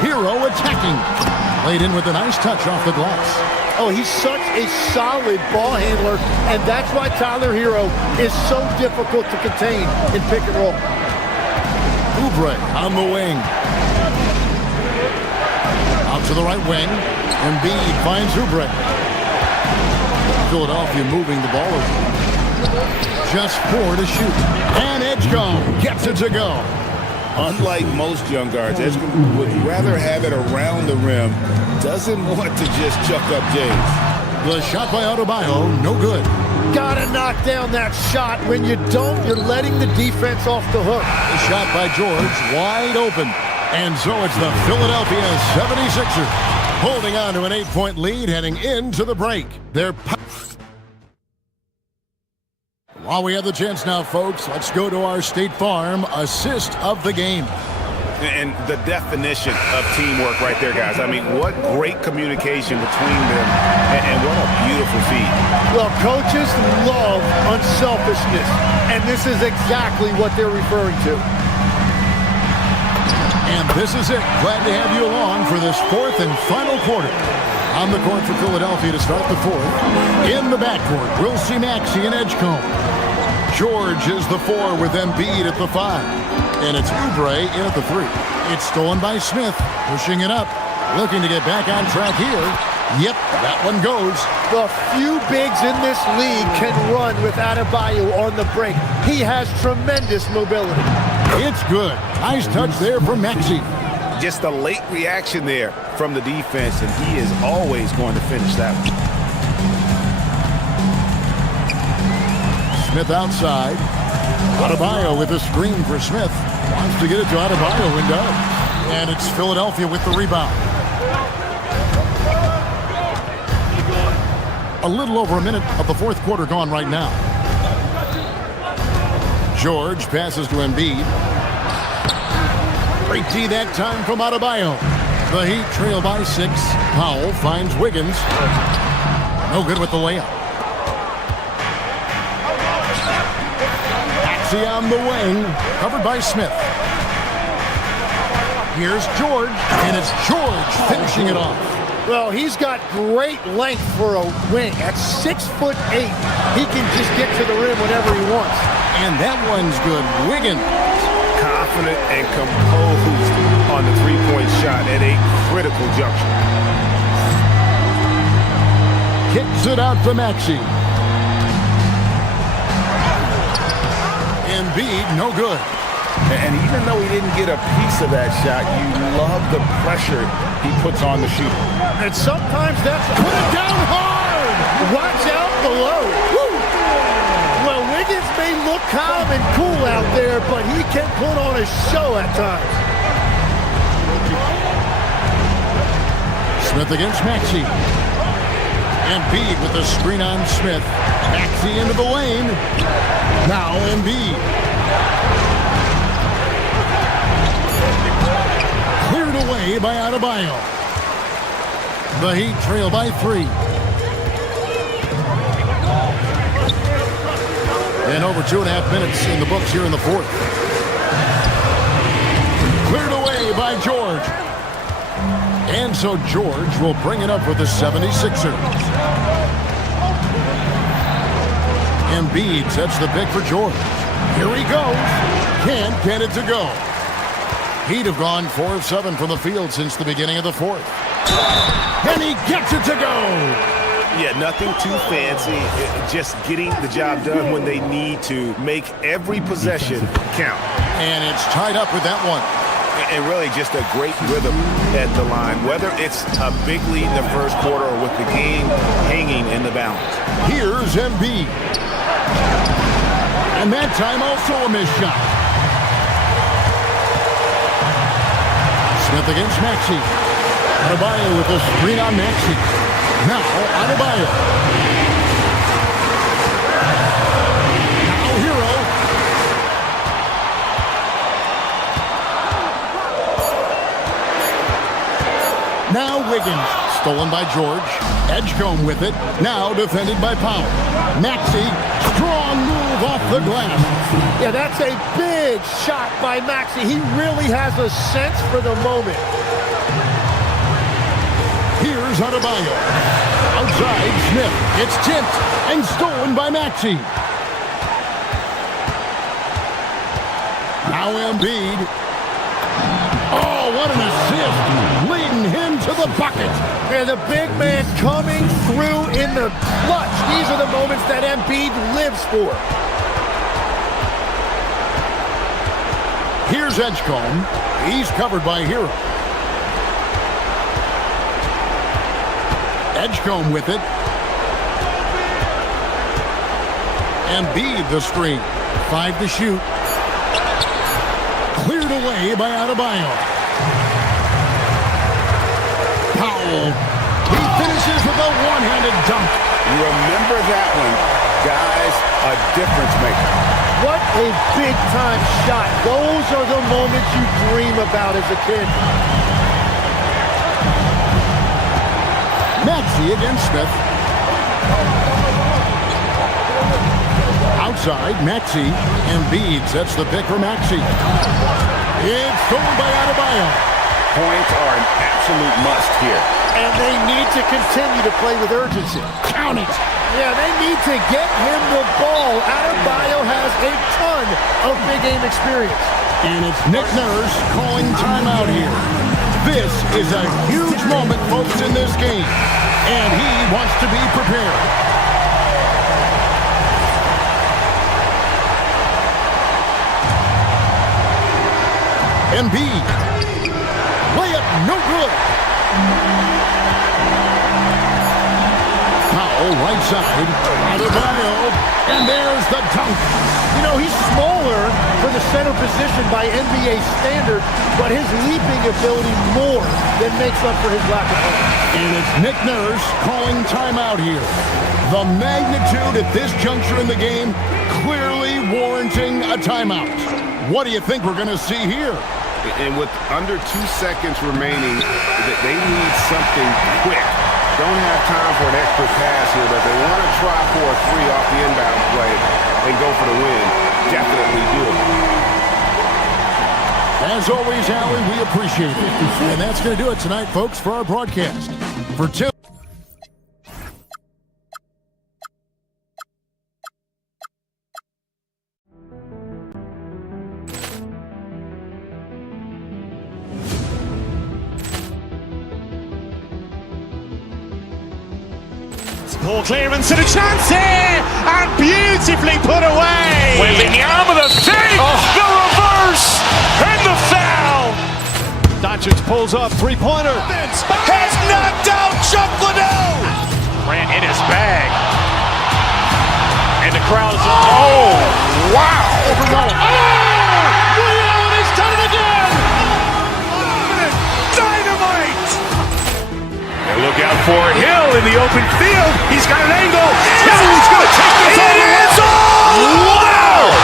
Hero attacking. Laid in with a nice touch off the glass. Oh, he's such a solid ball handler, and that's why Tyler Hero is so difficult to contain in pick and roll. Oubre on the wing. Out to the right wing. Embiid finds Oubre. Philadelphia moving the ball over. Just 4 to shoot. And Edgecombe gets it to go. Unlike most young guards, Edgecombe would rather have it around the rim. Doesn't want to just chuck up James. The shot by Adebayo, no good. Gotta knock down that shot. When you don't, you're letting the defense off the hook. The shot by George, wide open. And so it's the Philadelphia 76ers holding on to an 8-point lead heading into the break. While we have the chance now, folks, let's go to our State Farm assist of the game. And the definition of teamwork right there, guys. I mean, what great communication between them, and what a beautiful feat. Well, coaches love unselfishness, and this is exactly what they're referring to. And this is it. Glad to have you along for this 4th and final quarter. On the court for Philadelphia to start the 4th. In the backcourt, we'll see Maxey and Edgecombe. George is the 4 with Embiid at the 5. And it's Oubre in at the 3. It's stolen by Smith, pushing it up. Looking to get back on track here. Yep, that one goes. The few bigs in this league can run with Adebayo on the break. He has tremendous mobility. It's good. Nice touch there from Maxey. Just a late reaction there from the defense, and he is always going to finish that one. Smith outside. Adebayo with a screen for Smith. Wants to get it to Adebayo and does. And it's Philadelphia with the rebound. A little over a minute of the fourth quarter gone right now. George passes to Embiid. Great D that time from Adebayo. The Heat trail by 6. Powell finds Wiggins. No good with the layup. Maxey on the wing. Covered by Smith. Here's George. And it's George finishing it off. Well, he's got great length for a wing. At 6'8", he can just get to the rim whenever he wants. And that one's good. Wiggins. Confident and composed on the three-point shot at a critical juncture. Kicks it out to Maxey. Embiid, no good. And even though he didn't get a piece of that shot, you love the pressure he puts on the shooter. And sometimes that's put it down hard. Watch out below. Woo! Well, Wiggins may look calm and cool out there, but he can put on a show at times. Smith against Maxey. Embiid with the screen on Smith. Maxey into the lane. Now Embiid. Cleared away by Adebayo. The Heat trail by 3. And over 2.5 minutes in the books here in the fourth. Cleared away by George. And so George will bring it up with the 76ers. Embiid sets the pick for George. Here he goes. Can't get it to go. Heat have gone 4 of 7 from the field since the beginning of the fourth. And he gets it to go. Yeah, nothing too fancy. Just getting the job done when they need to. Make every possession count. And it's tied up with that one. And really just a great rhythm at the line, whether it's a big lead in the first quarter or with the game hanging in the balance. Here's Embiid. And that time also a missed shot. Smith against Maxey. Adebayo with a screen on Maxey. Now Adebayo. Now Hero. Now Wiggins. Stolen by George. Edgecombe with it. Now defended by Powell. Maxey. Strong move off the glass. Yeah, that's a big shot by Maxey. He really has a sense for the moment. Here's Adebayo. Outside, Smith. It's tipped and stolen by Maxey. Now Embiid. Oh, what an assist. Leading him to the bucket. And the big man coming through in the clutch. These are the moments that Embiid lives for. Here's Edgecombe. He's covered by Hero. Edgecombe with it. Embiid the screen. 5 to shoot. Cleared away by Adebayo. Powell. He finishes with a one-handed dunk. Remember that one. Guys, a difference maker. What a big-time shot. Those are the moments you dream about as a kid. Maxey against Smith. Outside, Maxey. Embiid sets the pick for Maxey. It's stolen by Adebayo. Points are an absolute must here. And they need to continue to play with urgency. Count it. Yeah, they need to get him the ball. Adebayo has a ton of big game experience. And it's Nick Nurse calling timeout here. This is a huge moment, folks, in this game. And he wants to be prepared. Embiid. Layup no good. Powell right side. Adebayo, and there's the dunk. You know, he's smaller for the center position by NBA standard, but his leaping ability more than makes up for his lack of height. And it's Nick Nurse calling timeout here. The magnitude at this juncture in the game clearly warranting a timeout. What do you think we're going to see here? And with under 2 seconds remaining, they need something quick. Don't have time for an extra pass here, but they want to try for a three off the inbound play and go for the win. Definitely doable. As always, Allie, we appreciate it. And that's going to do it tonight, folks, for our broadcast. For Tim. Ball clearance and a chance here, and beautifully put away. Wembanyama the save, the reverse, and the foul. Doncic pulls up, three-pointer. Has knocked out Chuck Liddell. Ran in his bag. And the crowd is, oh, wow. Ray Allen has done it again. Dynamite. And look out for Hill in the open field. He's got an angle. Hill's going to take this all the way. Wow.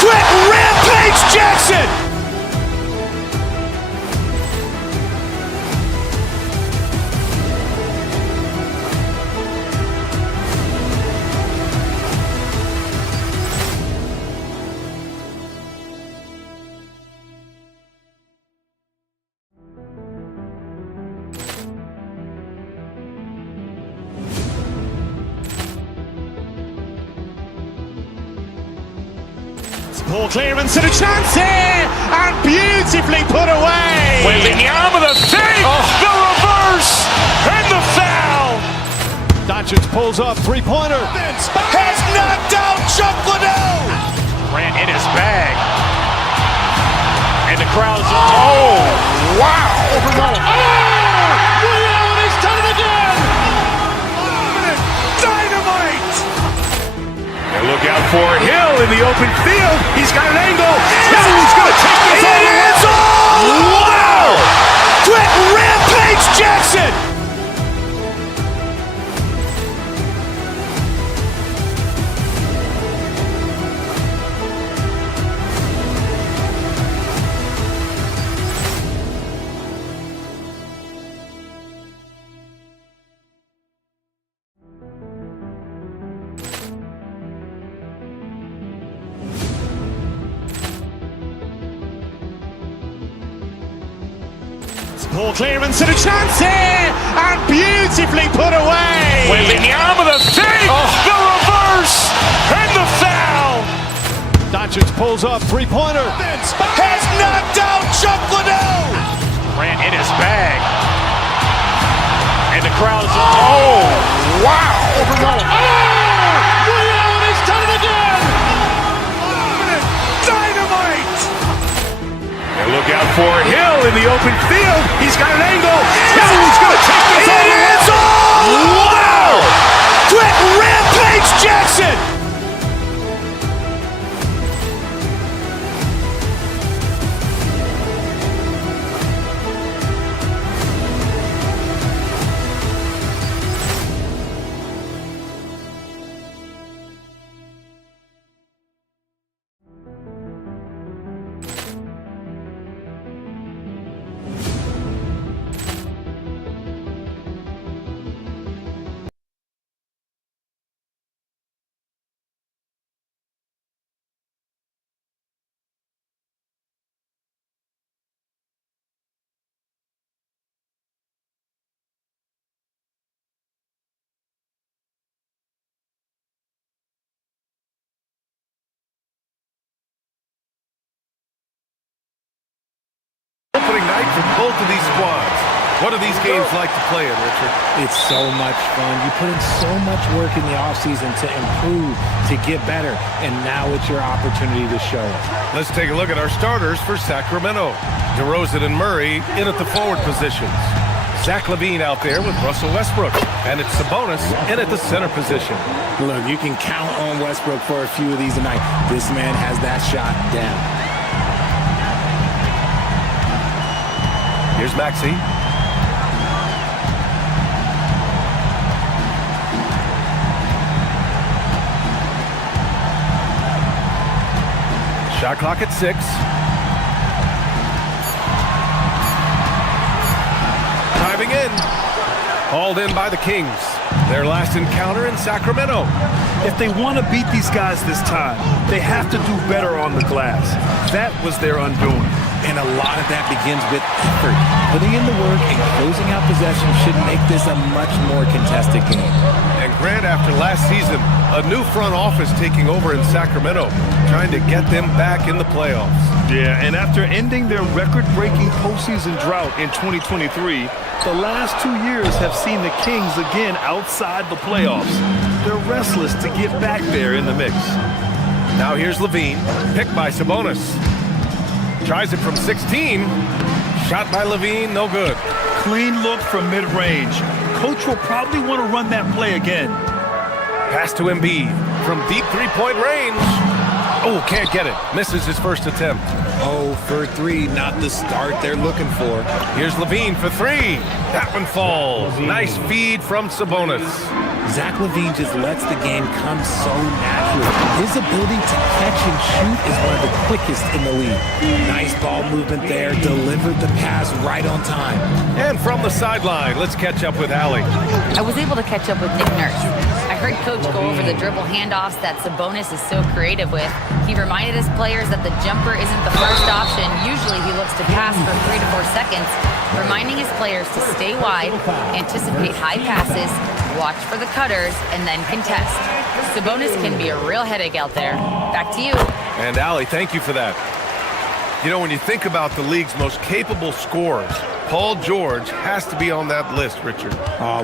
Quick rampage Jackson. Ball clearance and a chance here, and beautifully put away. Wembanyama the save, the reverse, and the foul. Doncic pulls up, three-pointer. Has knocked out Chuck Liddell. Ran in his bag. And the crowd is, oh, wow. Ray Allen has done it again. Dynamite. And look out for Hill in the open field. He's got an angle. Hill's going to take this all the way. Wow. Quick rampage Jackson. Ball clearance and a chance here, and beautifully put away. Wembanyama the save, the reverse, and the foul. Doncic pulls up, three-pointer. Has knocked out Chuck Liddell. Ran in his bag. And the crowd is, oh, wow. Ray Allen has done it again. Dynamite. And look out for Hill in the open field. He's got an angle. Hill's going to take this all the way. Wow. Quick rampage Jackson. Opening night for both of these squads. What are these games like to play in, Richard? It's so much fun. You put in so much work in the offseason to improve, to get better, and now it's your opportunity to show it. Let's take a look at our starters for Sacramento. DeRozan and Murray in at the forward positions. Zach LaVine out there with Russell Westbrook. And it's Sabonis in at the center position. Look, you can count on Westbrook for a few of these tonight. This man has that shot down. Here's Maxey. Shot clock at 6. Diving in. Hauled in by the Kings. Their last encounter in Sacramento. If they want to beat these guys this time, they have to do better on the glass. That was their undoing. And a lot of that begins with effort. Putting in the work and closing out possession should make this a much more contested game. And Grant, after last season, a new front office taking over in Sacramento, trying to get them back in the playoffs. Yeah, and after ending their record-breaking postseason drought in 2023, the last 2 years have seen the Kings again outside the playoffs. They're restless to get back there in the mix. Now here's LaVine, picked by Sabonis. Tries it from 16. Shot by LaVine, no good. Clean look from mid-range. Coach will probably want to run that play again. Pass to Embiid from deep three-point range. Oh, can't get it. Misses his first attempt. 0 for 3, not the start they're looking for. Here's LaVine for 3. That one falls. Nice feed from Sabonis. Zach LaVine just lets the game come so naturally. His ability to catch and shoot is one of the quickest in the league. Nice ball movement there, delivered the pass right on time. And from the sideline, let's catch up with Allie. I was able to catch up with Nick Nurse. I heard Coach go over the dribble handoffs that Sabonis is so creative with. He reminded his players that the jumper isn't the first option. Usually he looks to pass for 3 to 4 seconds, reminding his players to stay wide, anticipate high passes, watch for the cutters, and then contest. Sabonis can be a real headache out there. Back to you. And Allie, thank you for that. You know, when you think about the league's most capable scorers, Paul George has to be on that list, Richard.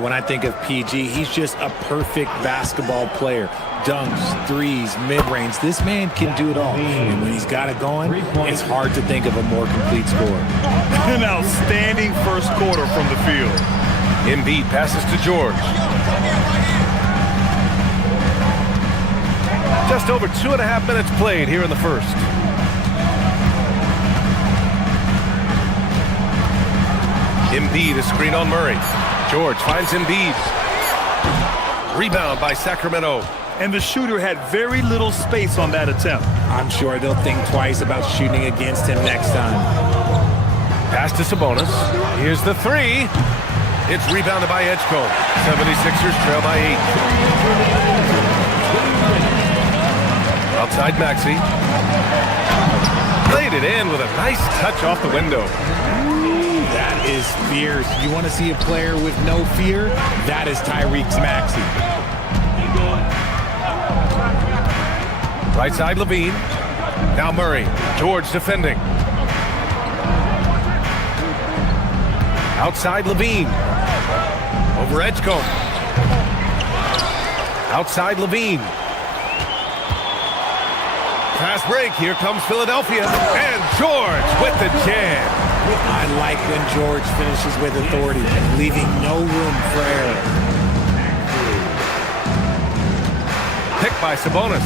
When I think of PG, he's just a perfect basketball player. Dunks, threes, mid-range. This man can do it all. And when he's got it going, it's hard to think of a more complete scorer. An outstanding first quarter from the field. Embiid passes to George. Just over 2.5 minutes played here in the first. Embiid, a screen on Murray. George finds Embiid. Rebound by Sacramento. And the shooter had very little space on that attempt. I'm sure they'll think twice about shooting against him next time. Pass to Sabonis. Here's the 3. It's rebounded by Edgecombe. 76ers trail by 8. Outside Maxey. Laid it in with a nice touch off the window. That is fierce. You want to see a player with no fear? That is Tyrese Maxey. Right side LaVine. Now Murray. George defending. Outside LaVine. Over Edgecombe. Outside LaVine. Fast break. Here comes Philadelphia. And George with the jam. I like when George finishes with authority, leaving no room for error. Picked by Sabonis.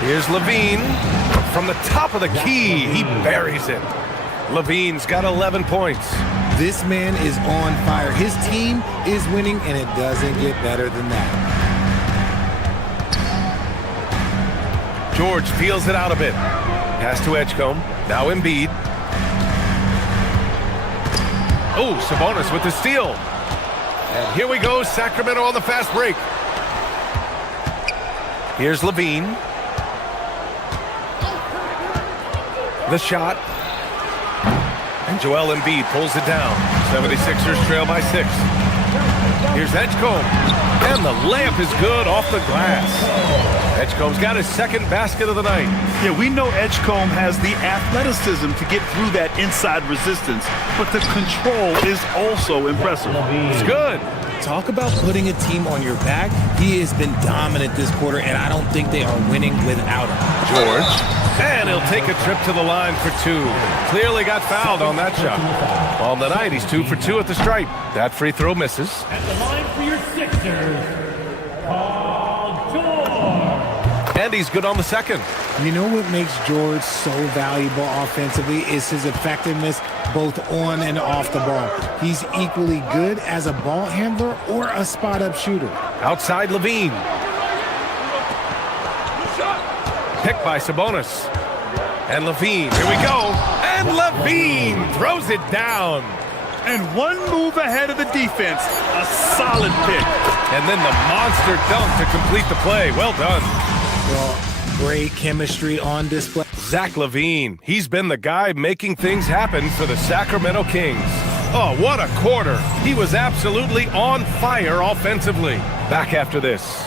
Here's LaVine. From the top of the key, he buries it. LaVine's got 11 points. This man is on fire. His team is winning, and it doesn't get better than that. George feels it out a bit. Pass to Edgecombe. Now Embiid. Oh, Sabonis with the steal. And here we go, Sacramento on the fast break. Here's LaVine. The shot. And Joel Embiid pulls it down. 76ers trail by 6. Here's Edgecombe. And the layup is good off the glass. Edgecombe's got his second basket of the night. Yeah, we know Edgecombe has the athleticism to get through that inside resistance, but the control is also impressive. It's good. Talk about putting a team on your back. He has been dominant this quarter, and I don't think they are winning without him. George. And he'll take a trip to the line for two. Clearly got fouled on that shot. On the night, he's 2 for 2 at the stripe. That free throw misses. At the line for your Sixers, Paul George. And he's good on the second. You know what makes George so valuable offensively is his effectiveness both on and off the ball. He's equally good as a ball handler or a spot-up shooter. Outside Levine. Picked by Sabonis. And Levine, here we go. And Levine throws it down. And one move ahead of the defense, a solid pick. And then the monster dunk to complete the play. Well done. Well, great chemistry on display. Zach LaVine, he's been the guy making things happen for the Sacramento Kings. Oh, what a quarter. He was absolutely on fire offensively. Back after this.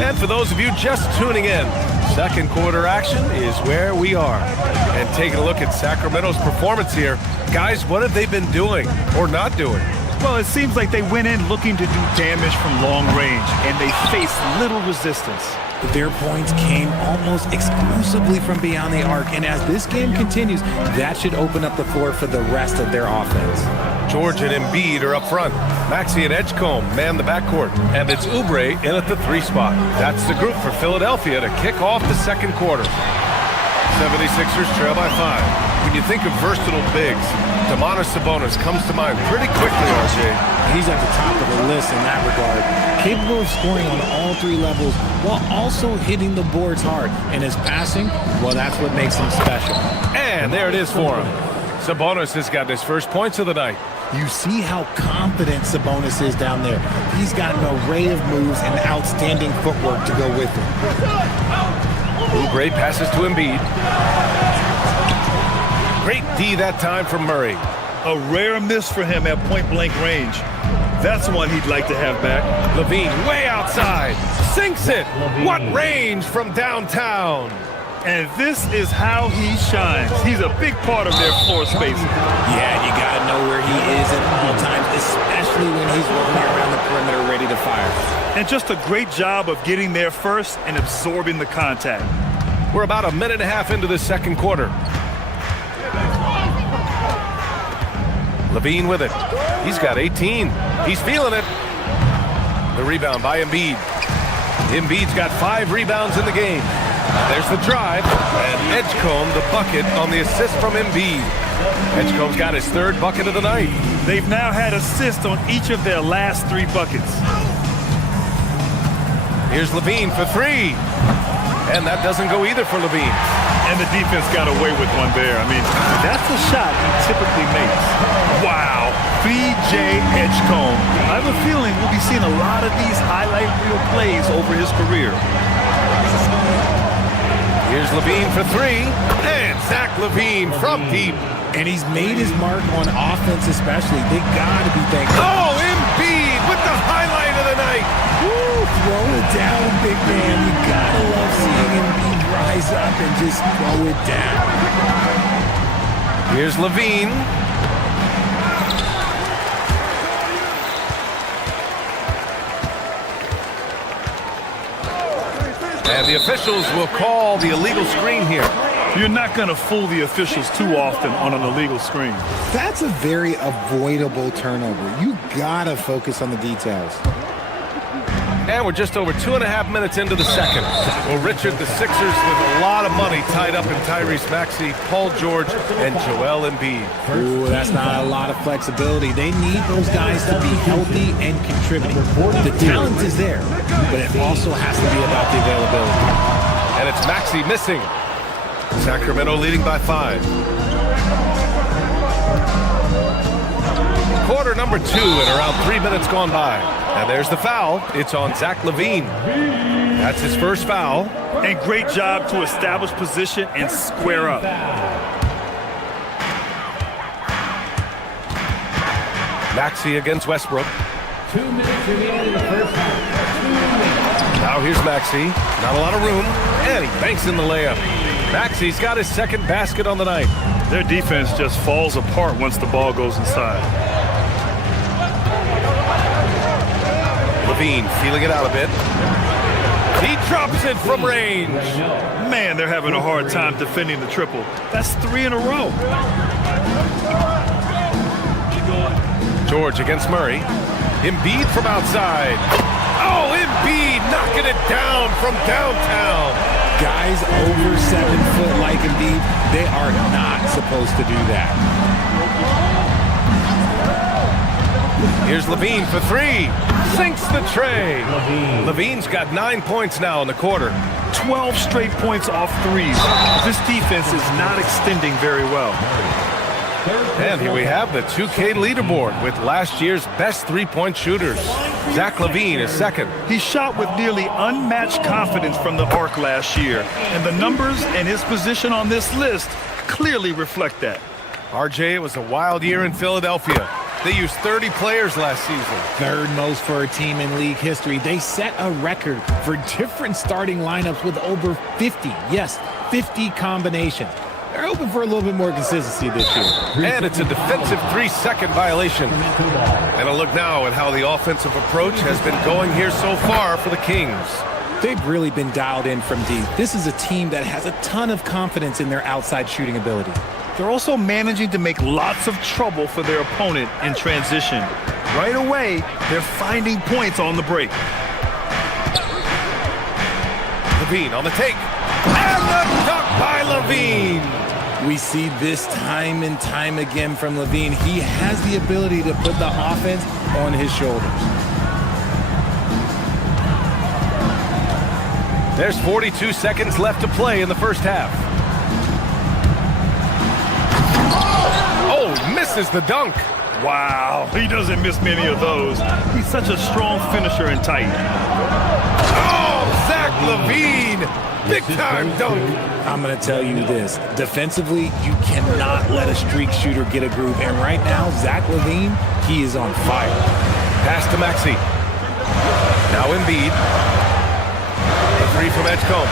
And for those of you just tuning in, second quarter action is where we are. And taking a look at Sacramento's performance here. Guys, what have they been doing or not doing? Well, it seems like they went in looking to do damage from long range, and they faced little resistance. Their points came almost exclusively from beyond the arc, and as this game continues, that should open up the floor for the rest of their offense. George and Embiid are up front. Maxey and Edgecombe man the backcourt, and it's Oubre in at the 3 spot. That's the group for Philadelphia to kick off the second quarter. 76ers trail by 5. When you think of versatile bigs, Domantas Sabonis comes to mind pretty quickly, RJ. He's at the top of the list in that regard. Capable of scoring on all 3 levels while also hitting the boards hard. And his passing, well, that's what makes him special. And there it is for him. Sabonis has got his first points of the night. You see how confident Sabonis is down there. He's got an array of moves and outstanding footwork to go with it. Oubre passes to Embiid. Great D that time from Murray. A rare miss for him at point-blank range. That's one he'd like to have back. Levine way outside. Sinks it. What range from downtown. And this is how he shines. He's a big part of their floor space. Yeah, you got to know where he is at all times, especially when he's roaming around the perimeter ready to fire. And just a great job of getting there first and absorbing the contact. We're about a minute and a half into the second quarter. Levine with it. He's got 18. He's feeling it. The rebound by Embiid. Embiid's got 5 rebounds in the game. There's the drive, and Edgecombe the bucket on the assist from Embiid. Edgecombe's got his 3rd bucket of the night. They've now had assists on each of their last 3 buckets. Here's Levine for 3. And that doesn't go either for Levine. And the defense got away with one there. I mean, that's the shot he typically makes. Wow, B.J. Edgecombe. I have a feeling we'll be seeing a lot of these highlight reel plays over his career. Here's Levine for 3. And Zach LaVine from deep. And he's made his mark on offense especially. They got to be thankful. Oh, Embiid with the highlight of the night. Woo, throw it down, big man. You got to love seeing Embiid rise up and just throw it down. Here's Levine. And the officials will call the illegal screen here. You're not going to fool the officials too often on an illegal screen. That's a very avoidable turnover. You got to focus on the details. And we're just over 2.5 minutes into the second. Well, Richard, the Sixers with a lot of money tied up in Tyrese Maxey, Paul George, and Joel Embiid. Ooh, that's not a lot of flexibility. They need those guys to be healthy and contributing. The talent is there, but it also has to be about the availability. And it's Maxey missing. Sacramento leading by 5. Quarter number 2 and around 3 minutes gone by. And there's the foul. It's on Zach LaVine. That's his first foul. And great job to establish position and square up. Maxey against Westbrook. 2 minutes to the end of the first half. Now here's Maxey. Not a lot of room, and he banks in the layup. Maxey's got his second basket on the night. Their defense just falls apart once the ball goes inside. Levine feeling it out a bit. He drops it from range. Man, they're having a hard time defending the triple. That's 3 in a row. George against Murray. Embiid from outside. Oh, Embiid knocking it down from downtown. Guys over 7 foot like Embiid, they are not supposed to do that. Here's Levine for 3. Sinks the tray. Levine's got 9 points now in the quarter. 12 straight points off threes. This defense is not extending very well. And here we have the 2K leaderboard with last year's best three-point shooters. Zach LaVine is second. He shot with nearly unmatched confidence from the arc last year, and the numbers and his position on this list clearly reflect that. RJ, it was a wild year in Philadelphia. They used 30 players last season. Third most for a team in league history. They set a record for different starting lineups with over 50, yes, 50 combinations. They're hoping for a little bit more consistency this year. And it's a defensive 3-second violation. And a look now at how the offensive approach has been going here so far for the Kings. They've really been dialed in from deep. This is a team that has a ton of confidence in their outside shooting ability. They're also managing to make lots of trouble for their opponent in transition. Right away, they're finding points on the break. Levine on the take. And the dunk by Levine. We see this time and time again from Levine. He has the ability to put the offense on his shoulders. There's 42 seconds left to play in the first half. Oh, misses the dunk. Wow, he doesn't miss many of those. He's such a strong finisher and tight. Oh, Zach LaVine. Big time dunk. I'm going to tell you this. Defensively, you cannot let a streak shooter get a groove. And right now, Zach LaVine, he is on fire. Pass to Maxey. Now Embiid. A 3 from Edgecombe.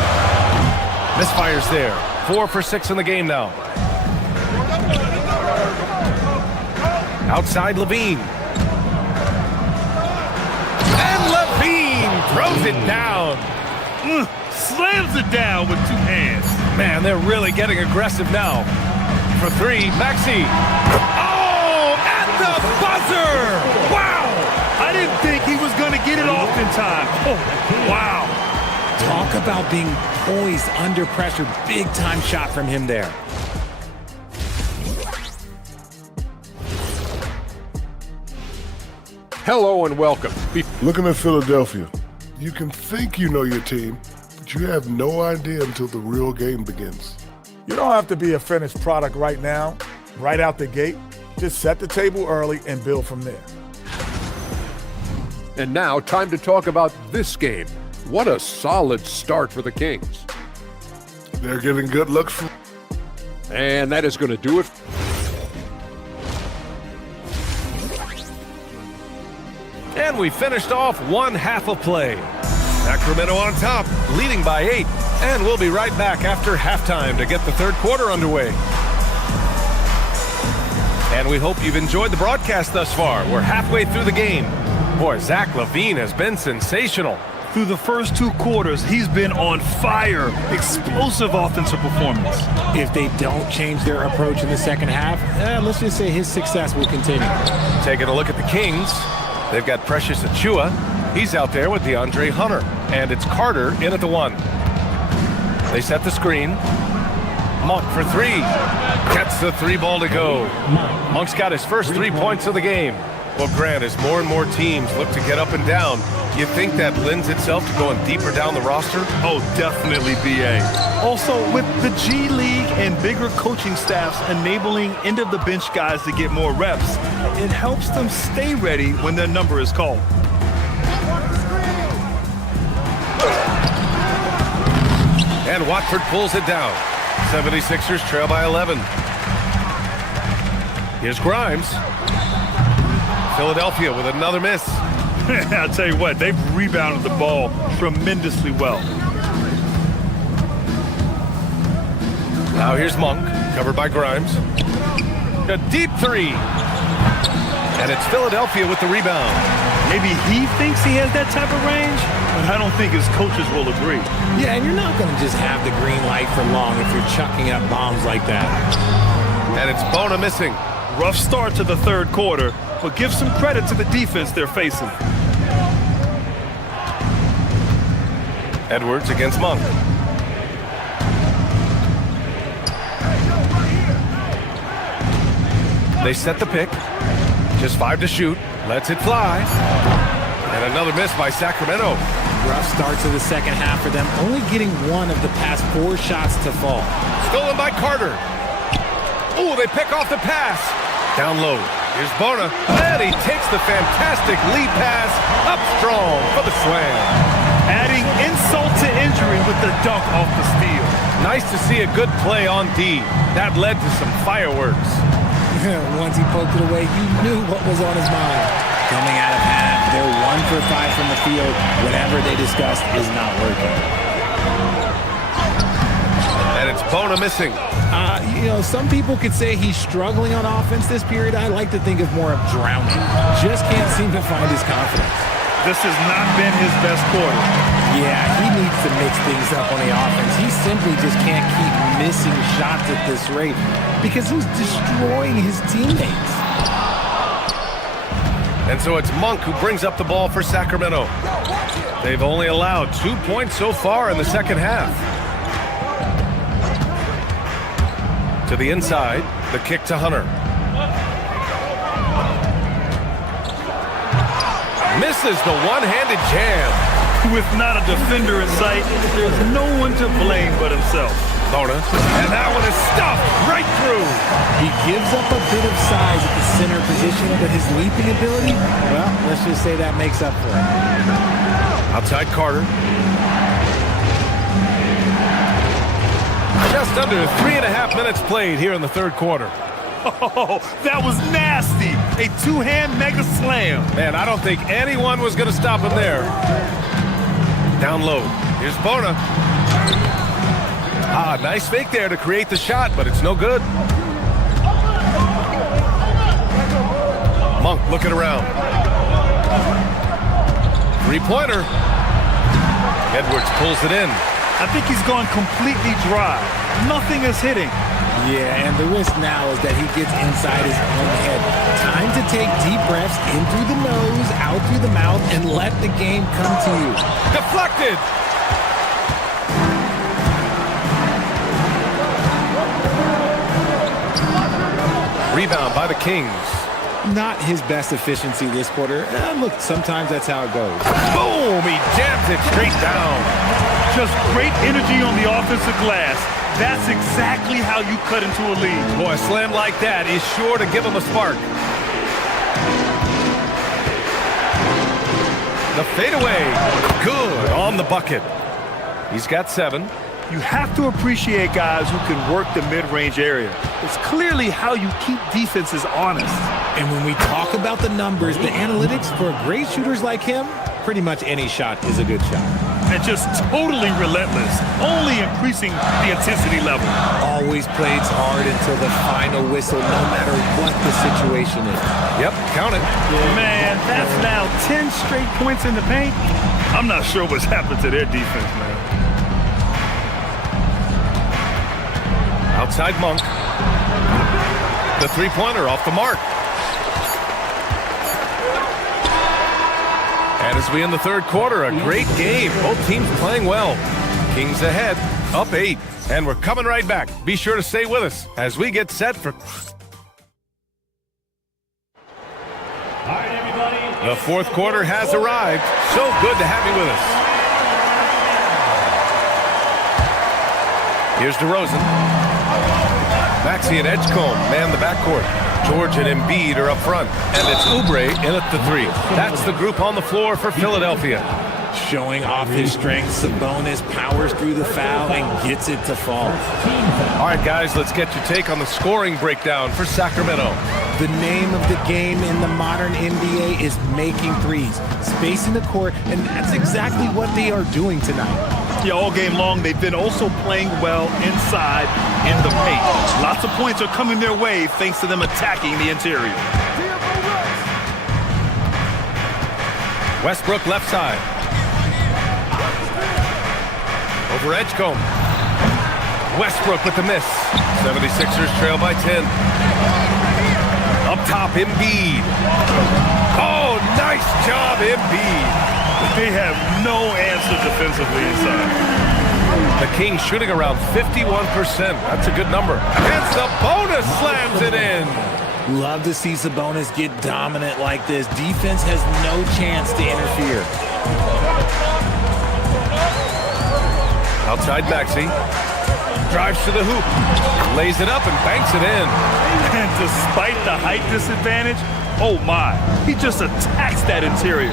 Misfires there. 4 for 6 in the game now. Outside Levine. And Levine throws it down. Slams it down with 2 hands. Man, they're really getting aggressive now. For 3, Maxey. Oh, at the buzzer! Wow! I didn't think he was going to get it off in time. Oh, wow. Talk about being poised under pressure. Big time shot from him there. Hello and welcome. Looking at Philadelphia, you can think you know your team, but you have no idea until the real game begins. You don't have to be a finished product right now, right out the gate. Just set the table early and build from there. And now, time to talk about this game. What a solid start for the Kings. They're getting good looks from... And that is going to do it. And we finished off one half of play. Sacramento on top, leading by 8. And we'll be right back after halftime to get the third quarter underway. And we hope you've enjoyed the broadcast thus far. We're halfway through the game. Boy, Zach LaVine has been sensational. Through the first 2 quarters, he's been on fire. Explosive offensive performance. If they don't change their approach in the second half, let's just say his success will continue. Taking a look at the Kings. They've got Precious Achiuwa. He's out there with DeAndre Hunter. And it's Carter in at the 1. They set the screen. Monk for 3. Gets the 3 ball to go. Monk's got his first 3 points of the game. Well, Grant, as more and more teams look to get up and down, you think that lends itself to going deeper down the roster? Oh, definitely, BA. Also, with the G League and bigger coaching staffs enabling end-of-the-bench guys to get more reps, it helps them stay ready when their number is called. And Watford pulls it down. 76ers trail by 11. Here's Grimes. Philadelphia with another miss. I'll tell you what, they've rebounded the ball tremendously well. Now here's Monk, covered by Grimes. A deep three. And it's Philadelphia with the rebound. Maybe he thinks he has that type of range, but I don't think his coaches will agree. Yeah, and you're not going to just have the green light for long if you're chucking up bombs like that. And it's Bona missing. Rough start to the third quarter, but give some credit to the defense they're facing. Edwards against Monk. They set the pick. Just 5 to shoot. Lets it fly. And another miss by Sacramento. Rough start to the second half for them, only getting one of the past 4 shots to fall. Stolen by Carter. Oh, they pick off the pass. Down low. Here's Bona. And he takes the fantastic lead pass up strong for the slam. Adding insult to injury with the dunk off the steal. Nice to see a good play on D. That led to some fireworks. Once he poked it away, you knew what was on his mind. Coming out of half, they're 1 for 5 from the field. Whatever they discussed is not working. And it's Bona missing. Some people could say he's struggling on offense this period. I like to think of more of drowning. Just can't seem to find his confidence. This has not been his best quarter. Yeah, he needs to mix things up on the offense. He simply just can't keep missing shots at this rate because he's destroying his teammates. And so it's Monk who brings up the ball for Sacramento. They've only allowed 2 points so far in the second half. To the inside, the kick to Hunter. Misses the one-handed jam. With not a defender in sight, there's no one to blame but himself. Bona, and that one is stuffed right through. He gives up a bit of size at the center position, but his leaping ability, well, let's just say that makes up for it. Outside Carter. Just under 3.5 minutes played here in the third quarter. Oh, that was nasty. A two-hand mega slam. Man, I don't think anyone was going to stop him there. Down low. Here's Bona. Nice fake there to create the shot, but it's no good. Monk looking around. Three-pointer. Edwards pulls it in. I think he's gone completely dry. Nothing is hitting. Yeah, and the risk now is that he gets inside his own head. Time to take deep breaths in through the nose, out through the mouth, and let the game come to you. Deflected! Rebound by the Kings. Not his best efficiency this quarter. Look, sometimes that's how it goes. Boom! He jams it straight down. Just great energy on the offensive glass. That's exactly how you cut into a lead. Boy, a slam like that is sure to give him a spark. The fadeaway. Good on the bucket. He's got 7. You have to appreciate guys who can work the mid-range area. It's clearly how you keep defenses honest. And when we talk about the numbers, the analytics for great shooters like him, pretty much any shot is a good shot. And just totally relentless, only increasing the intensity level. Always plays hard until the final whistle, no matter what the situation is. Yep, count it. Man, that's now 10 straight points in the paint. I'm not sure what's happened to their defense, man. Outside Monk. The three-pointer off the mark. And as we end the third quarter, a great game. Both teams playing well. Kings ahead, up 8. And we're coming right back. Be sure to stay with us as we get set for... The fourth quarter has arrived. So good to have you with us. Here's DeRozan. Maxey and Edgecombe man the backcourt. George and Embiid are up front. And it's Oubre in at the 3. That's the group on the floor for Philadelphia. Showing off his strength, Sabonis powers through the foul and gets it to fall. All right, guys, let's get your take on the scoring breakdown for Sacramento. The name of the game in the modern NBA is making threes, spacing the court, and that's exactly what they are doing tonight. Yeah, all game long, they've been also playing well inside in the paint. Lots of points are coming their way thanks to them attacking the interior. Westbrook left side. Over Edgecombe. Westbrook with the miss. 76ers trail by 10. Up top, Embiid. Oh, nice job, Embiid. They have no answer defensively inside. The Kings shooting around 51%. That's a good number. And Sabonis slams it in. Love to see Sabonis get dominant like this. Defense has no chance to interfere. Outside Maxey. Drives to the hoop. Lays it up and banks it in. And despite the height disadvantage, oh my, he just attacks that interior.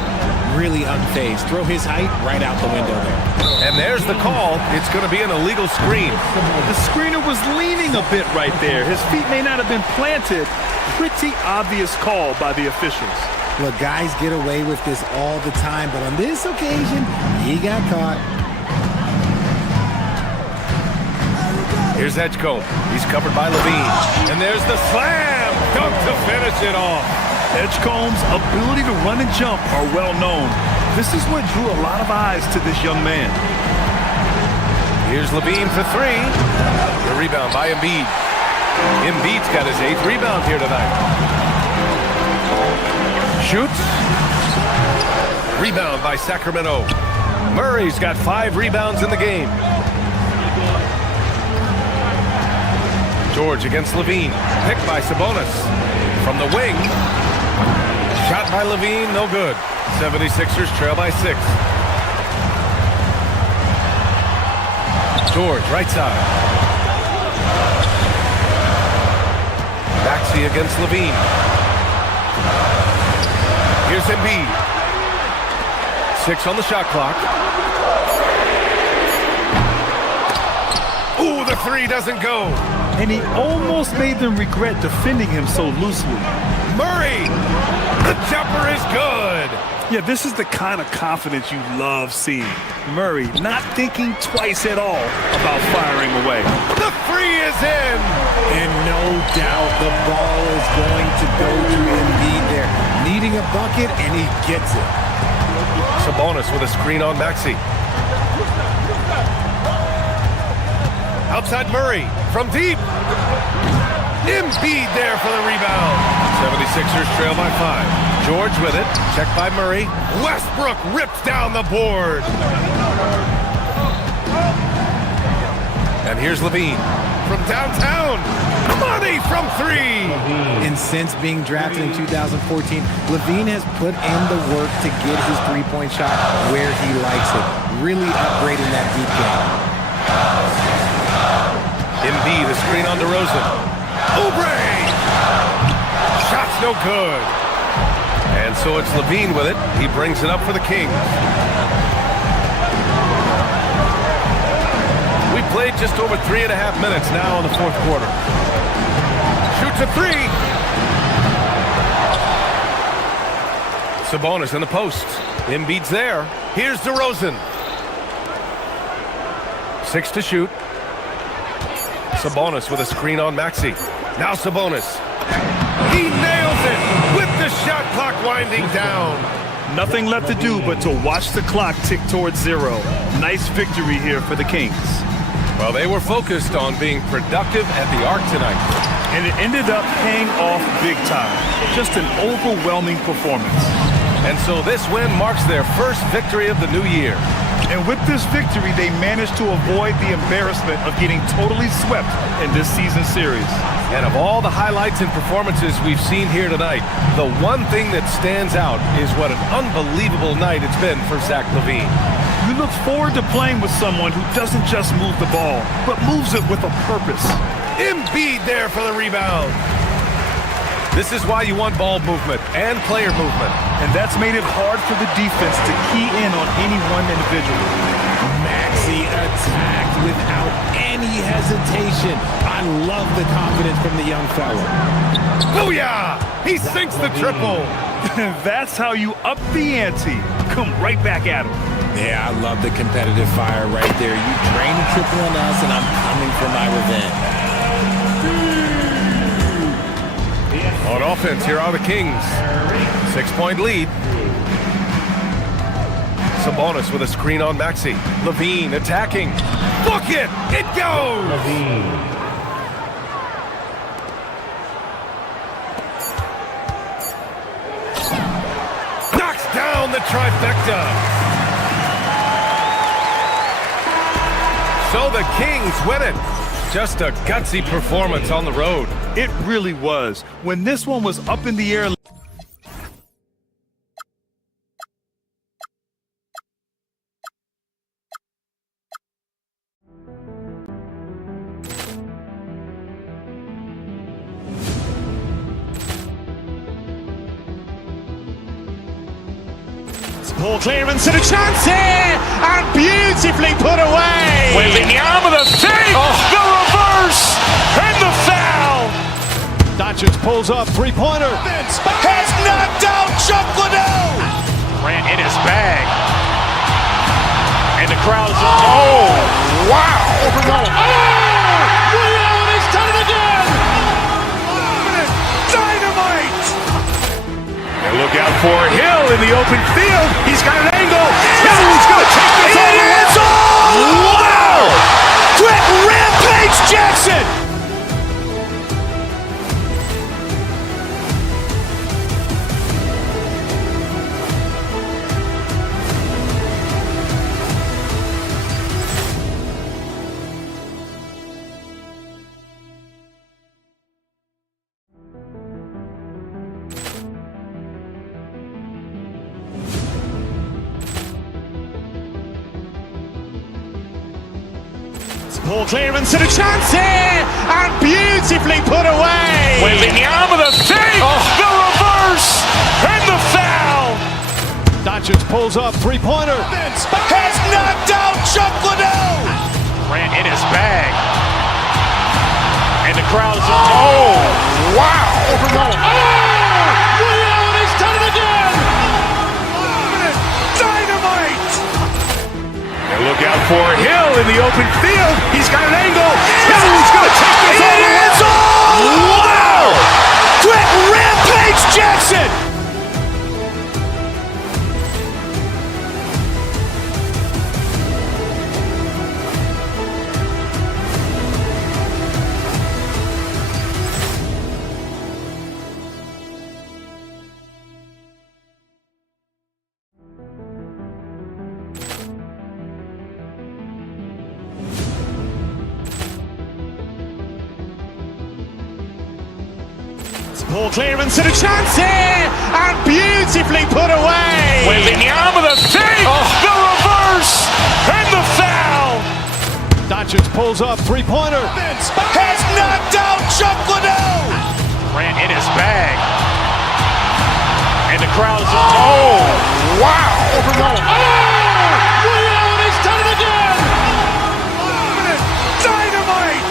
Really unfazed. Throw his height right out the window there. And there's the call. It's going to be an illegal screen. The screener was leaning a bit right there. His feet may not have been planted. Pretty obvious call by the officials. Look, guys get away with this all the time, but on this occasion, he got caught. Here's Edgecombe. He's covered by Levine. And there's the slam dunk to finish it off. Edgecombe's ability to run and jump are well known. This is what drew a lot of eyes to this young man. Here's Levine for three. The rebound by Embiid. Embiid's got his 8th rebound here tonight. Shoots. Rebound by Sacramento. Murray's got 5 rebounds in the game. George against Levine. Picked by Sabonis. From the wing. Shot by Levine, no good. 76ers trail by 6. George, right side. Maxey against Levine. Here's Embiid. 6 on the shot clock. Ooh, the 3 doesn't go. And he almost made them regret defending him so loosely. Murray! The jumper is good! Yeah, this is the kind of confidence you love seeing. Murray not thinking twice at all about firing away. The 3 is in! And no doubt the ball is going to go to Embiid there. Needing a bucket, and he gets it. Sabonis with a screen on Maxey. Outside Murray from deep. Embiid there for the rebound. 76ers trail by 5. George with it. Checked by Murray. Westbrook rips down the board. And here's Levine from downtown. Money from 3. And since being drafted in 2014, Levine has put in the work to get his three-point shot where he likes it. Really upgrading that deep game. Embiid, a screen on DeRozan. Oubre! Shot's no good. And so it's Levine with it. He brings it up for the Kings. We played just over 3.5 minutes now in the 4th quarter. Shoots a 3. Sabonis in the post. Embiid's there. Here's DeRozan. 6 to shoot. Sabonis with a screen on Maxey. Now Sabonis. He nails it with the shot clock winding down. Nothing left to do but to watch the clock tick towards 0. Nice victory here for the Kings. Well, they were focused on being productive at the arc tonight. And it ended up paying off big time. Just an overwhelming performance. And so this win marks their first victory of the new year. And with this victory, they managed to avoid the embarrassment of getting totally swept in this season series. And of all the highlights and performances we've seen here tonight, the one thing that stands out is what an unbelievable night it's been for Zach LaVine. You look forward to playing with someone who doesn't just move the ball, but moves it with a purpose. Embiid there for the rebound. This is why you want ball movement and player movement. And that's made it hard for the defense to key in on any one individual. Maxey attacked without any hesitation. I love the confidence from the young fella. Booyah! He sinks the triple. That's how you up the ante. Come right back at him. Yeah, I love the competitive fire right there. You drain the triple on us, and I'm coming for my revenge. On offense, here are the Kings. 6-point lead. Sabonis with a screen on Maxey. Levine attacking. Book it! It goes! Levine. Knocks down the trifecta. So the Kings win it. Just a gutsy performance on the road. It really was. When this one was up in the air. Ball clearance and a chance here, and beautifully put away. Wembanyama the save, the reverse, and the foul. Doncic pulls up, three-pointer. Has knocked out Chuck Liddell. Ran in his bag. And the crowd is, oh, wow. Ray Allen has done it again. Dynamite. And look out for Hill in the open field. He's got an angle. Hill's going to take this all the way. Wow. Quick Rampage Jackson. Ball clearance and a chance here, and beautifully put away. Wembanyama the save, the reverse, and the foul. Doncic pulls up, three-pointer. Has knocked out Chuck Liddell. Ran in his bag. And the crowd is, oh, wow. Ray Allen has done it again. Dynamite. And look out for Hill in the open field. He's got an angle. Hill's going to take this all the way. Wow. Quick Rampage Jackson. Ball clearance and a chance here, and beautifully put away. Wembanyama the save, the reverse, and the foul. Doncic pulls up, three-pointer. Has knocked out Chuck Liddell. Ran in his bag. And the crowd is, oh, wow. Ray Allen has done it again. Dynamite.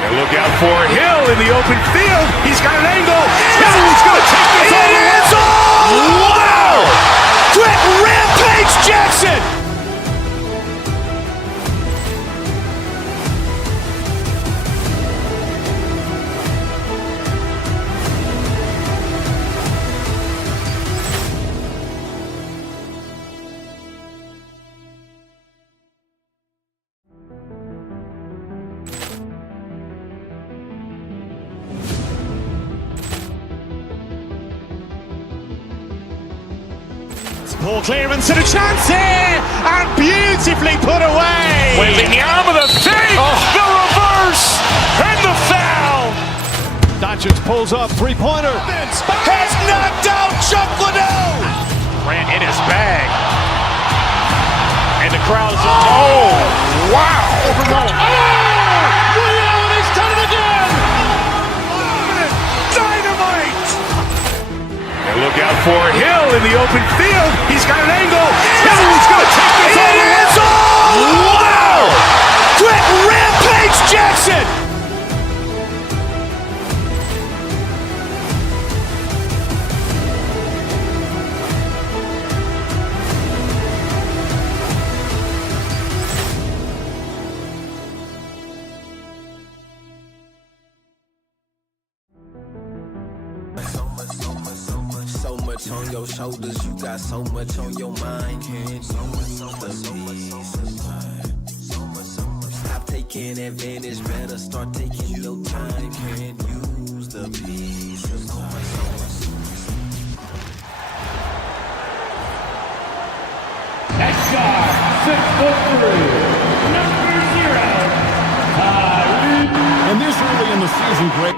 And look out for Hill in the open field. He's got an angle. Hill's going to take this all the way. Wow. Quick Rampage Jackson. Ball clearance and a chance here, and beautifully put away. Wembanyama the save, the reverse, and the foul. Doncic pulls up, three-pointer. Has knocked out Chuck Liddell. Ran in his bag. And the crowd is, oh, wow. Ray Allen has done it again. Dynamite. the open field. He's got an angle. He's going to take this all the way. Wow! Quick Rampage Jackson! So much on your shoulders, you got so much on your mind. Stop taking advantage, better start taking your time. Can't use the peace. Next guard, 6'3", number 0, And this early in the season, Greg.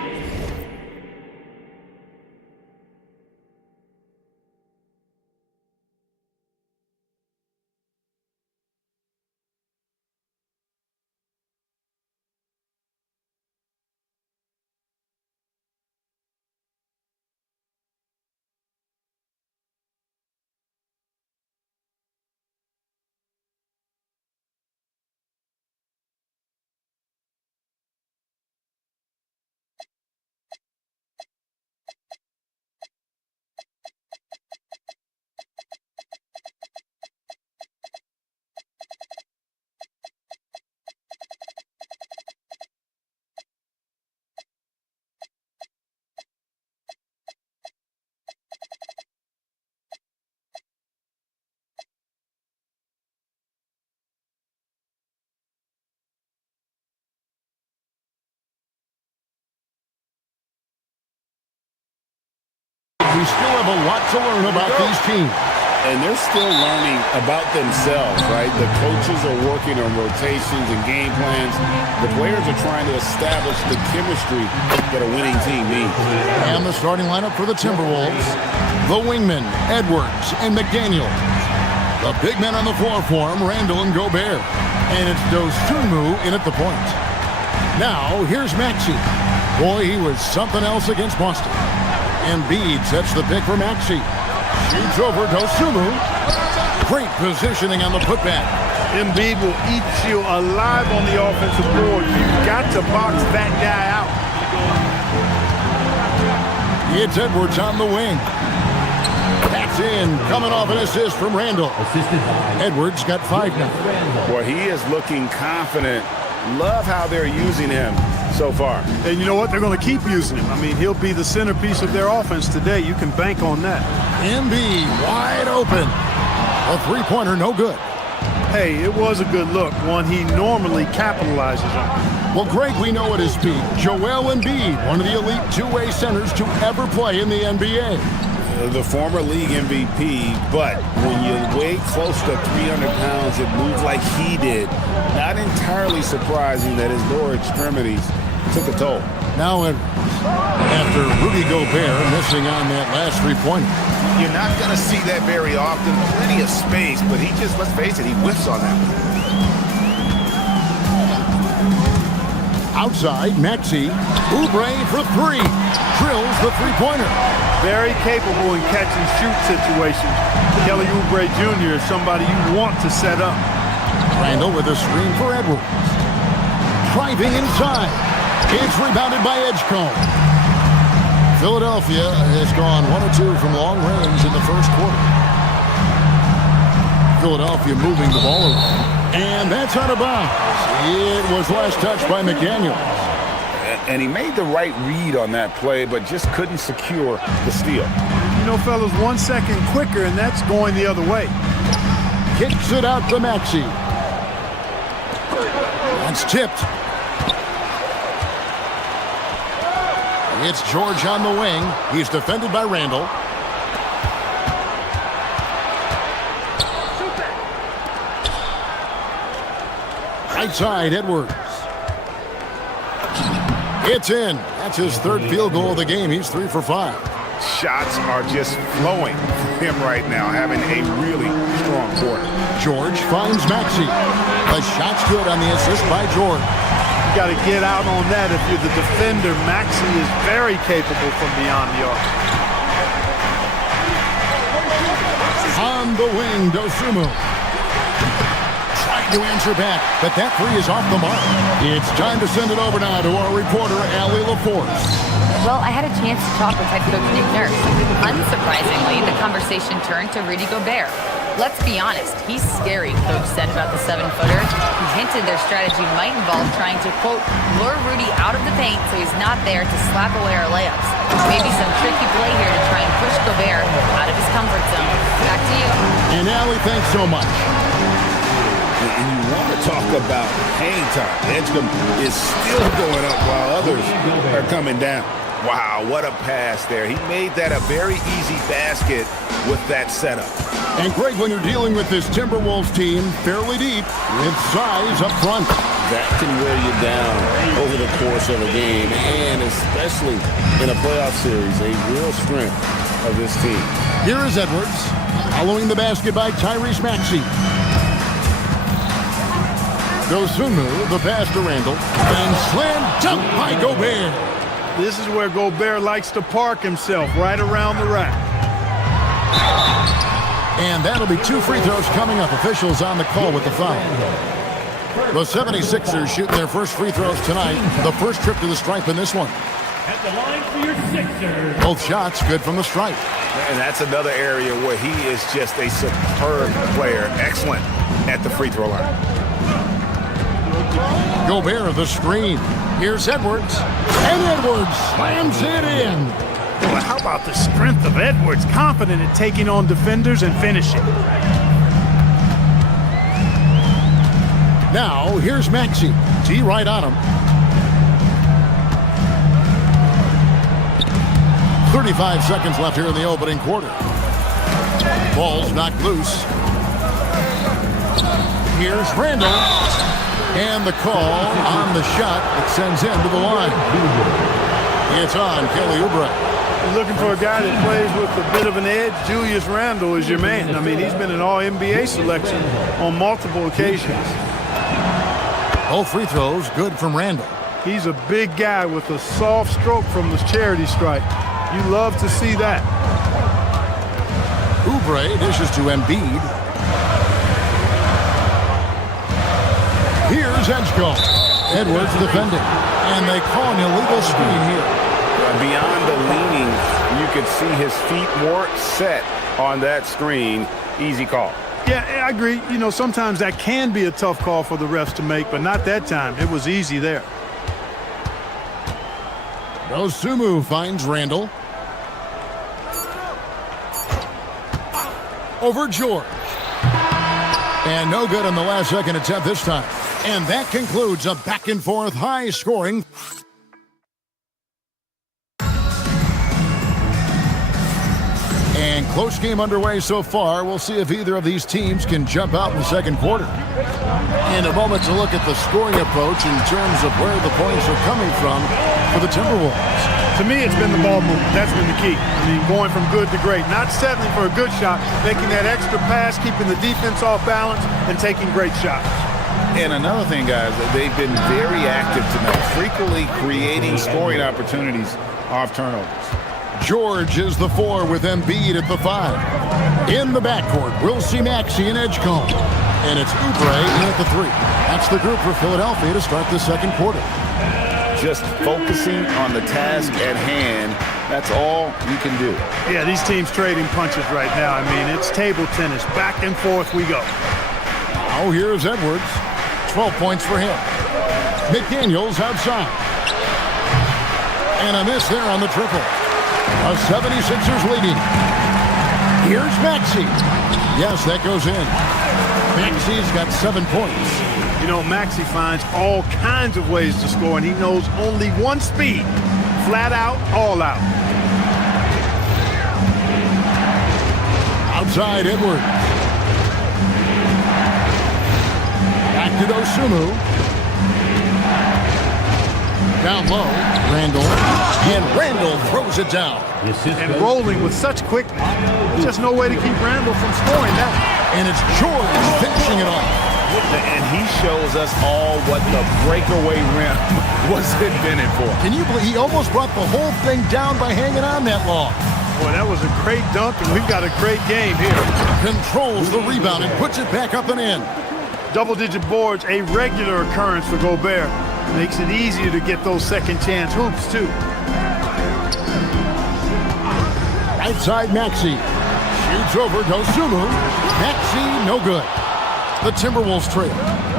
We still have a lot to learn about these teams. And they're still learning about themselves, right? The coaches are working on rotations and game plans. The players are trying to establish the chemistry that a winning team needs. And the starting lineup for the Timberwolves, the wingmen, Edwards and McDaniel. The big men on the floor for him, Randall and Gobert. And it's Dosunmu in at the point. Now, here's Maxey. Boy, he was something else against Boston. Embiid sets the pick for Maxey. Shoots over Dosunmu. Great positioning on the putback. Embiid will eat you alive on the offensive board. You've got to box that guy out. It's Edwards on the wing. That's in, coming off an assist from Randall. Edwards got 5 now. Boy, he is looking confident. Love how they're using him so far. And you know what? They're going to keep using him. I mean, he'll be the centerpiece of their offense today. You can bank on that. Embiid wide open. A three-pointer, no good. Hey, it was a good look, one he normally capitalizes on. Well, Greg, we know at his peak, Joel Embiid, one of the elite two-way centers to ever play in the NBA. The former league MVP, but when you weigh close to 300 pounds and move like he did, not entirely surprising that his lower extremities took a toll. Now Edwards, after Rudy Gobert missing on that last three-pointer. You're not going to see that very often. Plenty of space, but he just, let's face it, he whiffs on that one. Outside, Maxey. Oubre for 3. Drills the three-pointer. Very capable in catch-and-shoot situations. Kelly Oubre Jr. is somebody you want to set up. Randall with a screen for Edwards. Driving inside. It's rebounded by Edgecombe. Philadelphia has gone 1 of 2 from long range in the first quarter. Philadelphia moving the ball around. And that's out of bounds. It was last touched by McDaniel. And he made the right read on that play, but just couldn't secure the steal. You know, fellas, 1 second quicker, and that's going the other way. Kicks it out to Maxey. That's tipped. It's George on the wing. He's defended by Randall. Right side, Edwards. It's in. That's his third field goal of the game. He's 3 for 5. Shots are just flowing for him right now, having a really strong quarter. George finds Maxey. The shot's good on the assist by George. You got to get out on that if you're the defender. Maxey is very capable from beyond the arc. On the wing, Dosunmu. Trying to answer back, but that three is off the mark. It's time to send it over now to our reporter, Allie LaForce. Well, I had a chance to talk with head coach Nick Nurse. Unsurprisingly, the conversation turned to Rudy Gobert. Let's be honest, he's scary, Coach said about the 7-footer. He hinted their strategy might involve trying to, quote, lure Rudy out of the paint so he's not there to slap away our layups. Maybe some tricky play here to try and push Gobert out of his comfort zone. Back to you. And Allie, thanks so much. And you want to talk about hang time. Edgecombe is still going up while others are coming down. Wow, what a pass there. He made that a very easy basket with that setup. And Greg, when you're dealing with this Timberwolves team fairly deep with size up front, that can wear you down over the course of a game, and especially in a playoff series, a real strength of this team. Here is Edwards, following the basket by Tyrese Maxey. Dosunmu, the pass to Randall, and slam dunk by Gobert. This is where Gobert likes to park himself, right around the rack. And that'll be 2 free throws coming up. Officials on the call with the foul. The 76ers shooting their first free throws tonight. The first trip to the stripe in this one. At the line for your Sixers. Both shots good from the stripe. And that's another area where he is just a superb player. Excellent at the free throw line. Gobert the screen. Here's Edwards. And Edwards slams it in. Well, how about the strength of Edwards? Confident in taking on defenders and finishing. Now, here's Maxey. T right on him. 35 seconds left here in the opening quarter. Ball's knocked loose. Here's Randall. And the call on the shot that sends him to the line. It's on Kelly Oubre. You're looking for a guy that plays with a bit of an edge. Julius Randle is your man. I mean, he's been an All-NBA selection on multiple occasions. Both free throws good from Randle. He's a big guy with a soft stroke from the charity stripe. You love to see that. Oubre dishes to Embiid. Here's Edgecombe. Edwards defending. And they call an illegal screen here. Beyond the leaning, you could see his feet more set on that screen. Easy call. Yeah, I agree. You know, sometimes that can be a tough call for the refs to make, but not that time. It was easy there. Dosunmu finds Randall. Over George. And no good on the last second attempt this time. And that concludes a back-and-forth high-scoring. And close game underway so far. We'll see if either of these teams can jump out in the second quarter. In a moment to look at the scoring approach in terms of where the points are coming from for the Timberwolves. To me, it's been the ball movement. That's been the key. I mean, going from good to great. Not settling for a good shot, making that extra pass, keeping the defense off balance, and taking great shots. And another thing, guys, they've been very active tonight, frequently creating scoring opportunities off turnovers. George is the 4 with Embiid at the 5. In the backcourt, we'll see Maxey and Edgecombe. And it's Oubre in at the 3. That's the group for Philadelphia to start the second quarter. Just focusing on the task at hand, that's all you can do. Yeah, these teams trading punches right now. I mean, it's table tennis. Back and forth we go. Now here's Edwards. 12 points for him. McDaniels outside. And a miss there on the triple. The 76ers leading. Here's Maxey. Yes, that goes in. Maxey's got 7 points. You know, Maxey finds all kinds of ways to score, and he knows only one speed. Flat out, all out. Outside Edwards. Back to Dosunmu. Down low, Randall. And Randall throws it down. And rolling with such quickness. There's just no way to keep Randall from scoring that. And it's George finishing it off. And he shows us all what the breakaway rim was invented for. Can you believe he almost brought the whole thing down by hanging on that long? Boy, that was a great dunk, and we've got a great game here. Controls the rebound and puts it back up and in. Double-digit boards, a regular occurrence for Gobert. Makes it easier to get those second-chance hoops, too. Right side, Maxey. Shoots over Dosunmu. Maxey, no good. The Timberwolves trail.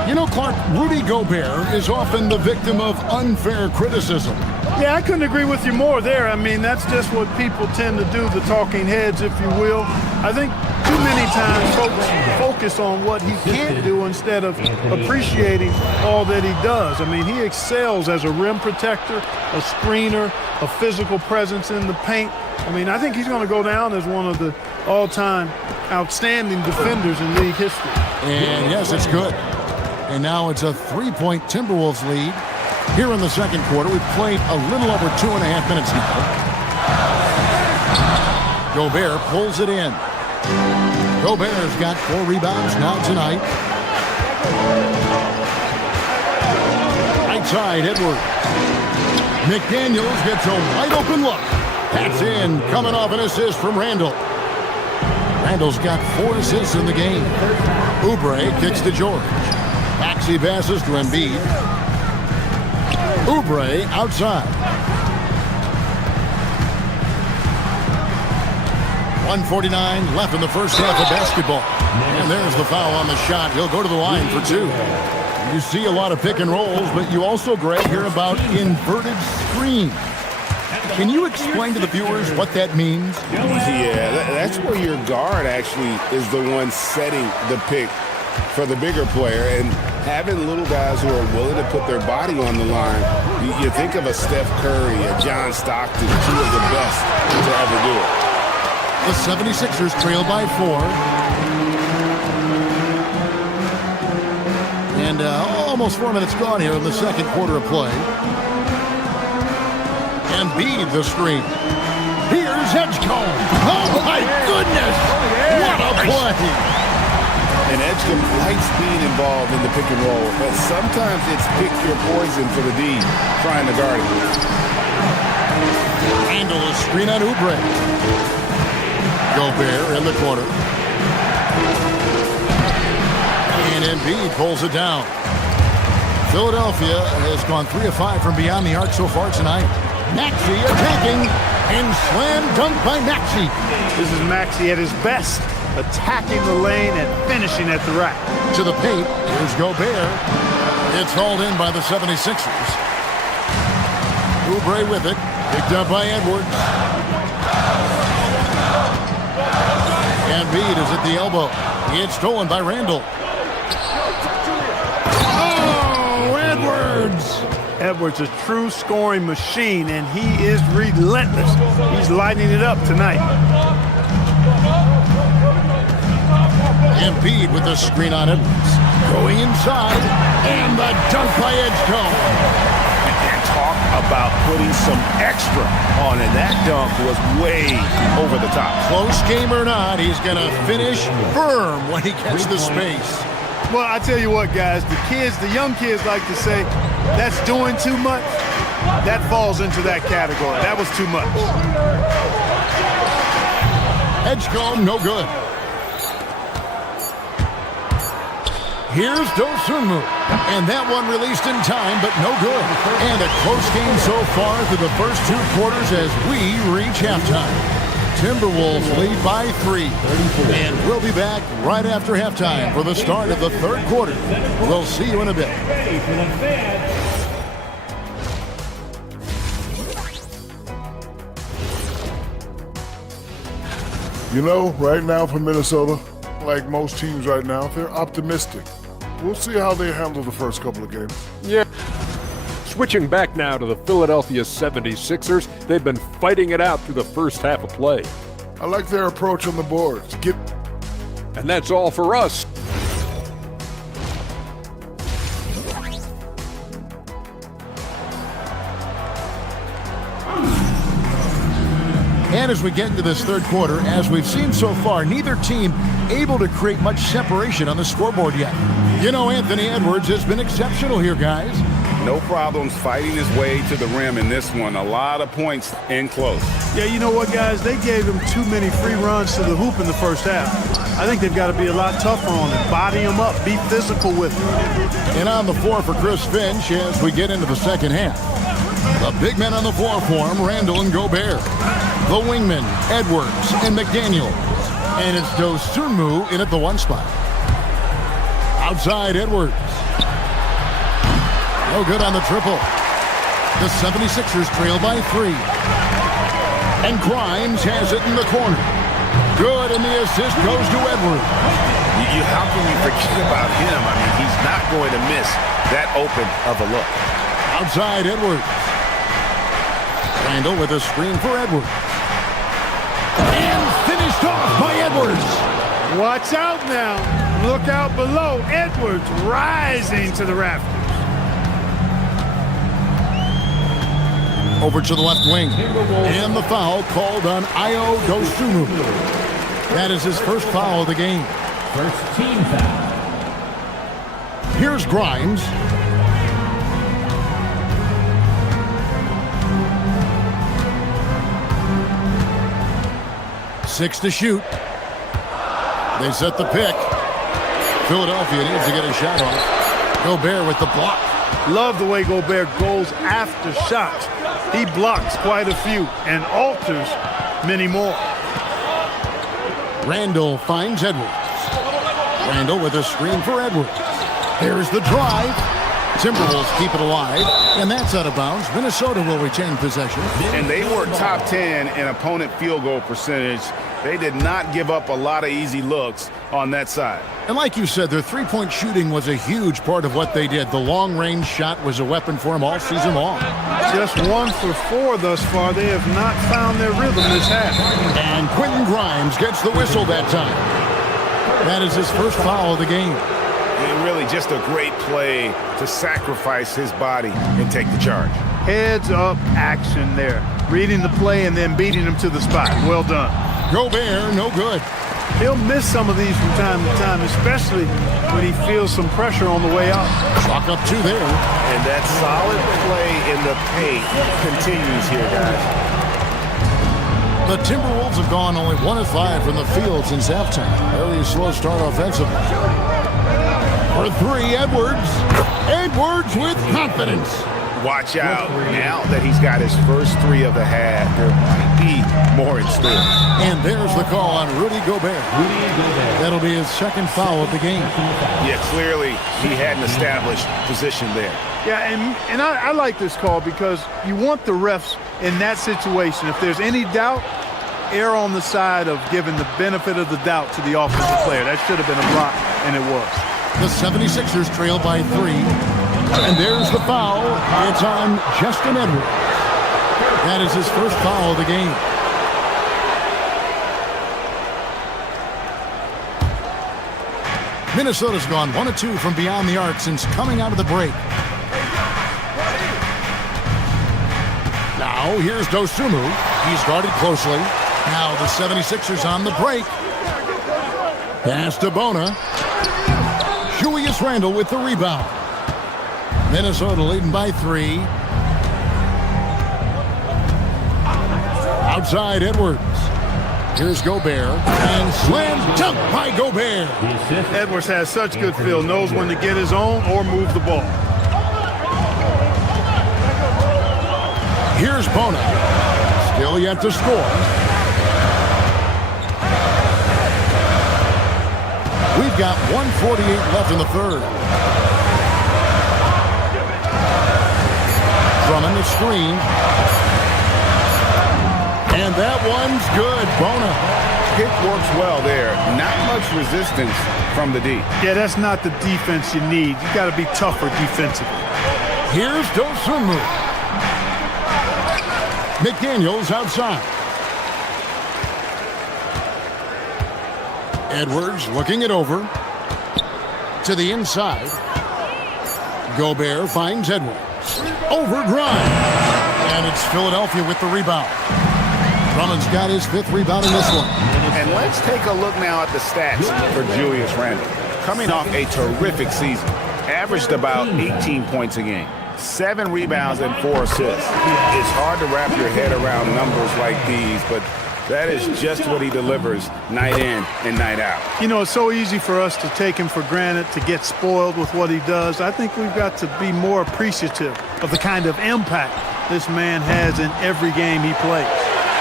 You know, Clark, Rudy Gobert is often the victim of unfair criticism. Yeah, I couldn't agree with you more there. I mean, that's just what people tend to do, the talking heads, if you will. I think too many times folks focus on what he can't do instead of appreciating all that he does. I mean, he excels as a rim protector, a screener, a physical presence in the paint. I mean, I think he's going to go down as one of the all-time outstanding defenders in league history. And yes, it's good. And now it's a 3-point Timberwolves lead. Here in the second quarter, we've played a little over 2.5 minutes now. Gobert pulls it in. Gobert's got 4 rebounds now tonight. Right side, Edwards. McDaniels gets a wide open look. That's in, coming off an assist from Randall. Randall's got 4 assists in the game. Oubre kicks to George. Maxey passes to Embiid. Oubre outside. 1:49 left in the first half of basketball. And there's the foul on the shot. He'll go to the line for 2. You see a lot of pick and rolls, but you also, Greg, hear about inverted screens. Can you explain to the viewers what that means? Yeah, that's where your guard actually is the one setting the pick for the bigger player, and having little guys who are willing to put their body on the line. You think of a Steph Curry, a John Stockton, 2 of the best to ever do it. The 76ers trail by 4. And almost 4 minutes gone here in the second quarter of play. Embiid the screen. Here's Edgecombe. Oh my goodness! What a play! And Edgecombe likes being involved in the pick and roll, but sometimes it's pick your poison for the D, trying to guard it. Handle a screen on Oubre. Gobert in the corner. And Embiid pulls it down. Philadelphia has gone 3 of 5 from beyond the arc so far tonight. Maxey attacking, and slam dunk by Maxey. This is Maxey at his best, attacking the lane and finishing at the rack. To the paint, here's Gobert. It's hauled in by the 76ers. Oubre with it, picked up by Edwards. Embiid is at the elbow. It's stolen by Randall. Oh, Edwards! Edwards, a true scoring machine, and he is relentless. He's lighting it up tonight. Embiid with the screen on Edwards. Going inside, and the dunk by Edgecombe. And talk about putting some extra on it. That dunk was way over the top. Close game or not, he's going to finish firm when he gets the space. Well, I tell you what, guys, the young kids like to say, that's doing too much. That falls into that category. That was too much. Edgecombe, no good. Here's Dosunmu, and that one released in time, but no good. And a close game so far through the first 2 quarters as we reach halftime. Timberwolves lead by 3, and we'll be back right after halftime for the start of the third quarter. We'll see you in a bit. You know, right now for Minnesota, like most teams right now, they're optimistic. We'll see how they handle the first couple of games. Yeah. Switching back now to the Philadelphia 76ers, they've been fighting it out through the first half of play. I like their approach on the boards. And that's all for us. And as we get into this third quarter, as we've seen so far, neither team able to create much separation on the scoreboard yet. You know, Anthony Edwards has been exceptional here, guys. No problems fighting his way to the rim in this one. A lot of points in close. Yeah, you know what, guys? They gave him too many free runs to the hoop in the first half. I think they've got to be a lot tougher on him. Body him up. Be physical with him. And on the floor for Chris Finch as we get into the second half. The big men on the floor for him, Randall and Gobert. The wingmen, Edwards and McDaniel. And it's Dosunmu in at the 1 spot. Outside Edwards. No good on the triple. The 76ers trail by 3. And Grimes has it in the corner. Good, and the assist goes to Edwards. How can you forget about him? I mean, he's not going to miss that open of a look. Outside Edwards. Randall with a screen for Edwards. And finished off by Edwards. Watch out now. Look out below. Edwards rising to the rafters. Over to the left wing. And the foul called on Ayo Dosunmu. That is his first foul of the game. First team foul. Here's Grimes. Six to shoot. They set the pick. Philadelphia needs to get a shot off. Gobert with the block. Love the way Gobert goes after shots. He blocks quite a few and alters many more. Randall finds Edwards. Randall with a screen for Edwards. Here's the drive. Timberwolves keep it alive, and that's out of bounds. Minnesota will retain possession. And they were top 10 in opponent field goal percentage. They did not give up a lot of easy looks on that side. And like you said, their three-point shooting was a huge part of what they did. The long-range shot was a weapon for them all season long. Just 1 for 4 thus far. They have not found their rhythm this half. And Quentin Grimes gets the whistle that time. That is his first foul of the game. And really just a great play to sacrifice his body and take the charge. Heads-up action there. Reading the play and then beating him to the spot. Well done. Gobert, no good. He'll miss some of these from time to time, especially when he feels some pressure on the way out. Chalk up 2 there. And that solid play in the paint continues here, guys. The Timberwolves have gone only 1 of 5 from the field since halftime. Very slow start offensively. For 3, Edwards. Edwards with confidence. Watch out. Now that he's got his first 3 of the half, there might be more in store. And there's the call on Rudy Gobert. That'll be his second foul of the game. Yeah, clearly he had an established position there. Yeah, and I like this call because you want the refs in that situation. If there's any doubt, err on the side of giving the benefit of the doubt to the offensive player. That should have been a block, and it was. The 76ers trail by 3. And there's the foul. It's on Justin Edwards. That is his first foul of the game. Minnesota's gone 1 of 2 from beyond the arc since coming out of the break. Now here's Dosunmu. He's guarded closely. Now the 76ers on the break. Pass to Bona. Julius Randle with the rebound. Minnesota leading by 3. Outside Edwards. Here's Gobert. And slam dunk by Gobert. Edwards has such good feel. Knows when to get his own or move the ball. Here's Bona. Still yet to score. We've got 1:48 left in the third. Drummond the screen. And that one's good. Bona. Pick works well there. Not much resistance from the D. Yeah, that's not the defense you need. You got to be tougher defensively. Here's Dosunmu. McDaniels outside. Edwards looking it over. To the inside. Gobert finds Edwards. Over Grimes. And it's Philadelphia with the rebound. Drummond's got his 5th rebound in this one. And let's take a look now at the stats for Julius Randle. Coming off a terrific season. Averaged about 18 points a game. 7 rebounds and 4 assists. It's hard to wrap your head around numbers like these, but that is just what he delivers night in and night out. You know, it's so easy for us to take him for granted, to get spoiled with what he does. I think we've got to be more appreciative of the kind of impact this man has in every game he plays.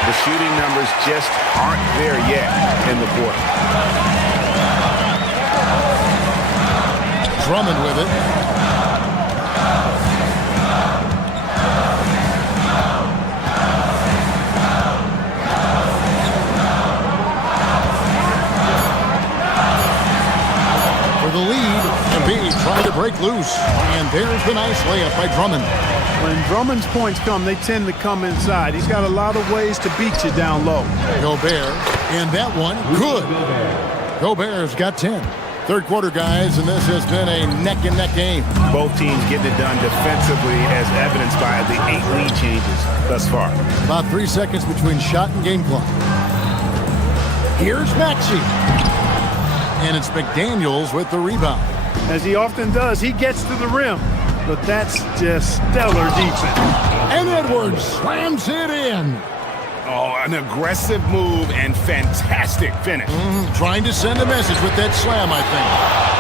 The shooting numbers just aren't there yet in the quarter. Drummond with it. For the lead, Embiid trying to break loose. And there's the nice layup by Drummond. When Drummond's points come, they tend to come inside. He's got a lot of ways to beat you down low. Gobert, and that one, good. Gobert's got 10. Third quarter, guys, and this has been a neck-and-neck game. Both teams getting it done defensively, as evidenced by the 8 lead changes thus far. About 3 seconds between shot and game clock. Here's Maxey. And it's McDaniels with the rebound. As he often does, he gets to the rim. But that's just stellar defense. And Edwards slams it in. Oh, an aggressive move and fantastic finish. Trying to send a message with that slam, I think.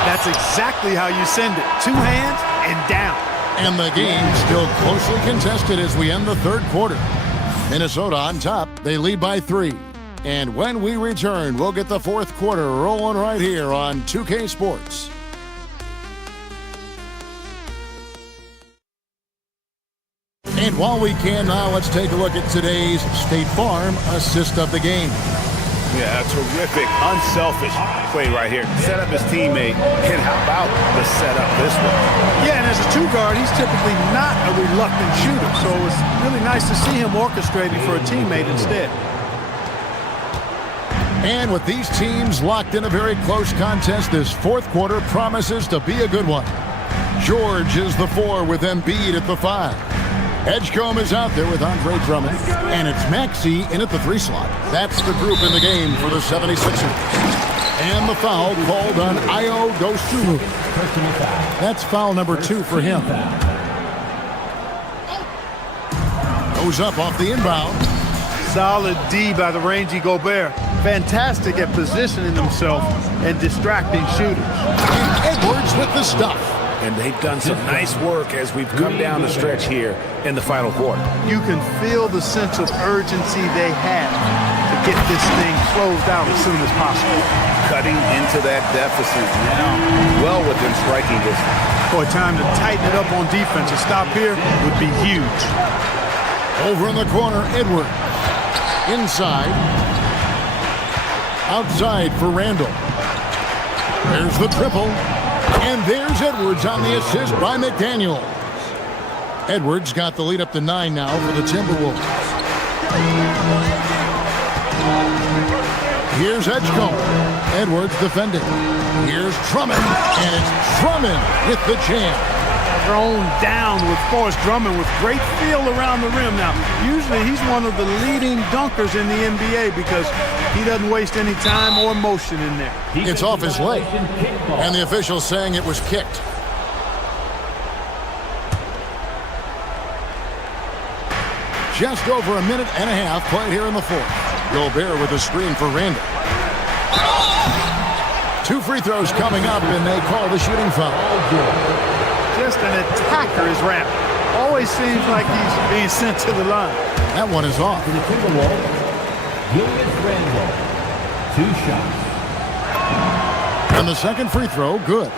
That's exactly how you send it. 2 hands and down. And the game still closely contested as we end the third quarter. Minnesota on top. They lead by 3. And when we return, we'll get the fourth quarter rolling right here on 2K Sports. And while we can now, let's take a look at today's State Farm assist of the game. Yeah, a terrific, unselfish play right here. Set up his teammate, and how about the setup this one? Yeah, and as a 2-guard, he's typically not a reluctant shooter, so it's really nice to see him orchestrating for a teammate instead. And with these teams locked in a very close contest, this fourth quarter promises to be a good one. George is the 4 with Embiid at the 5. Edgecombe is out there with Andre Drummond, and it's Maxey in at the 3 slot. That's the group in the game for the 76ers. And the foul called on Ayo Dosunmu. That's foul number 2 for him. Goes up off the inbound. Solid D by the rangy Gobert. Fantastic at positioning himself and distracting shooters. And Edwards with the stuff. And they've done some nice work as we've come down the stretch here in the final quarter. You can feel the sense of urgency they have to get this thing closed out as soon as possible. Cutting into that deficit now, well within striking distance. Boy, time to tighten it up on defense. A stop here would be huge. Over in the corner, Edwards. Inside. Outside for Randall. There's the triple. And there's Edwards on the assist by McDaniels. Edwards got the lead up to 9 now for the Timberwolves. Here's Edgecombe. Edwards defending. Here's Drummond. And it's Drummond with the jam. Thrown down with Forrest Drummond with great feel around the rim. Now, usually he's one of the leading dunkers in the NBA because he doesn't waste any time or motion in there. It's off his leg, and the official's saying it was kicked. Just over a minute and a half played here in the fourth. Gobert with a screen for Randall. 2 free throws coming up, and they call the shooting foul. Just an attacker is Randall. Always seems like he's being sent to the line. That one is off. Randall, 2 shots. And the second free throw, good.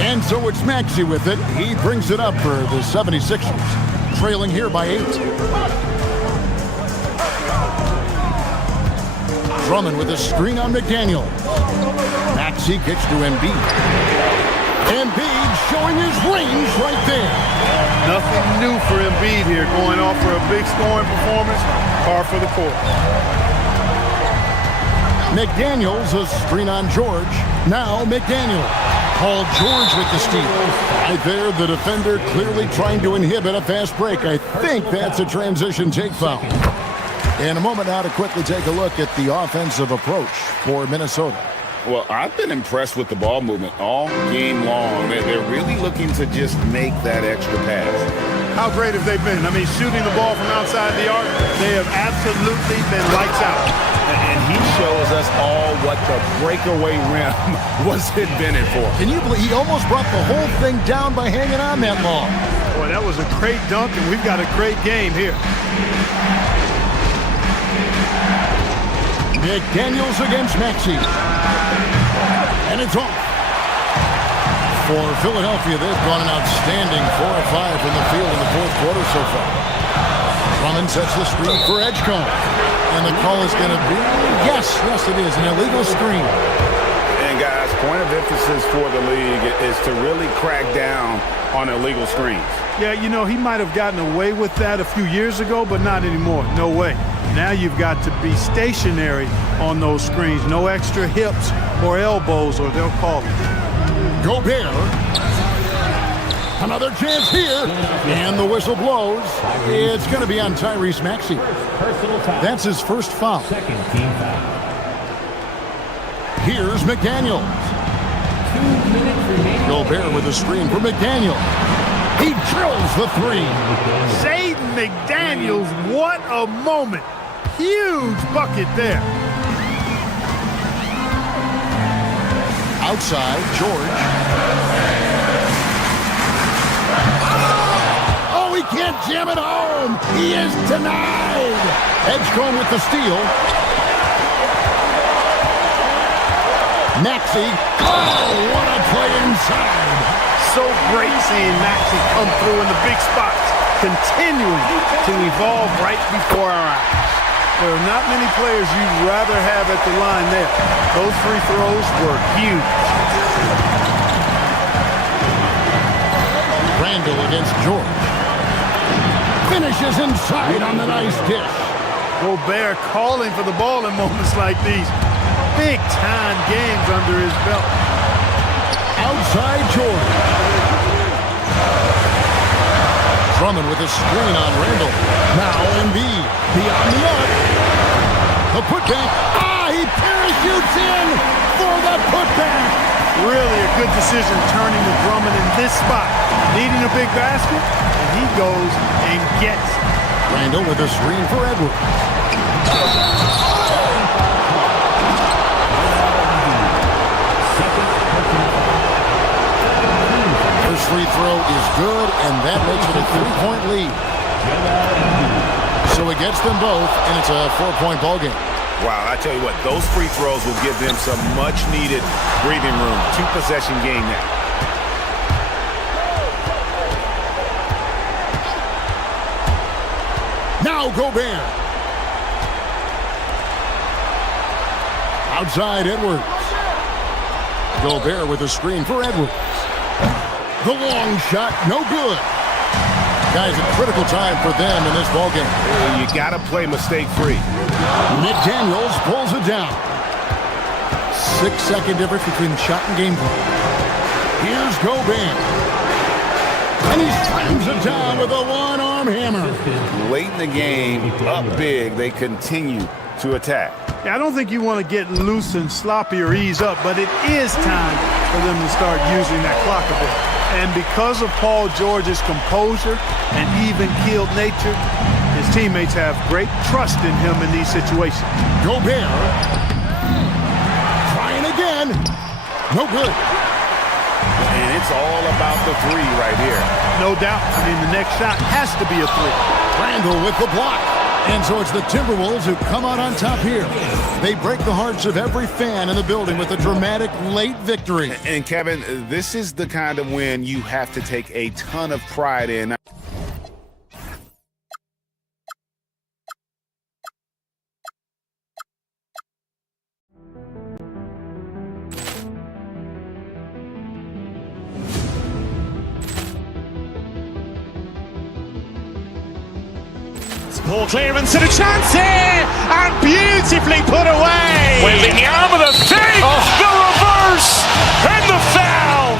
And so it's Maxey with it. He brings it up for the 76ers, trailing here by 8. Drummond with a screen on McDaniel. Maxey kicks to Embiid. Embiid showing his range right there. Nothing new for Embiid here, going off for a big scoring performance, par for the course. McDaniels, a screen on George. Now McDaniel. Paul George with the steal. Right there, the defender clearly trying to inhibit a fast break. I think that's a transition take foul. In a moment now to quickly take a look at the offensive approach for Minnesota. Well, I've been impressed with the ball movement all game long. They're really looking to just make that extra pass. How great have they been? I mean, shooting the ball from outside the arc, they have absolutely been lights out. And he shows us all what the breakaway rim was invented for. Can you believe he almost brought the whole thing down by hanging on that long? Boy, that was a great dunk, and we've got a great game here. McDaniels against Maxey. And it's off. For Philadelphia, they've gone an outstanding 4 of 5 from the field in the fourth quarter so far. Drummond sets the screen for Edgecombe. And the call is going to be, yes, it is, an illegal screen. And guys, point of emphasis for the league is to really crack down on illegal screens. Yeah, you know, he might have gotten away with that a few years ago, but not anymore. No way. Now you've got to be stationary on those screens. No extra hips or elbows, or they'll call it. Gobert. Another chance here. And the whistle blows. It's going to be on Tyrese Maxey. That's his first foul. Here's McDaniels. Gobert with a screen for McDaniels. He drills the three. Jaden McDaniels, what a moment. Huge bucket there. Outside, George. Oh, he can't jam it home. He is denied. Edgecombe with the steal. Maxey. Oh, what a play inside. So great seeing Maxey come through in the big spots, continuing to evolve right before our eyes. There are not many players you'd rather have at the line there. Those free throws were huge. Randall against George. Finishes inside on the nice dish. Gobert calling for the ball in moments like these. Big-time games under his belt. Outside George. Drummond with a screen on Randall. Now Embiid beyond the arc. The putback. He parachutes in for the putback. Really a good decision turning to Drummond in this spot. Needing a big basket, and he goes and gets it. Randall with a screen for Edwards. First free throw is good, and that makes it a 3-point lead. So he gets them both, and it's a 4-point ball game. Wow, I tell you what, those free throws will give them some much-needed breathing room. 2-possession game now. Now Gobert. Outside Edwards. Gobert with a screen for Edwards. The long shot, no good. Guys, a critical time for them in this ballgame. You got to play mistake-free. McDaniels pulls it down. 6-second difference between shot and game play. Here's Gobert. And he slams it down with a one-arm hammer. Late in the game, up big, they continue to attack. Yeah, I don't think you want to get loose and sloppy or ease up, but it is time for them to start using that clock a bit. And because of Paul George's composure and even-keeled nature, his teammates have great trust in him in these situations. Gobert. Trying again. No good. And it's all about the three right here. No doubt. I mean, the next shot has to be a three. Randall with the block. And so it's the Timberwolves who come out on top here. They break the hearts of every fan in the building with a dramatic late victory. And Kevin, this is the kind of win you have to take a ton of pride in. Ball clearance and a chance here, and beautifully put away. With the arm of the fake, the reverse, and the foul.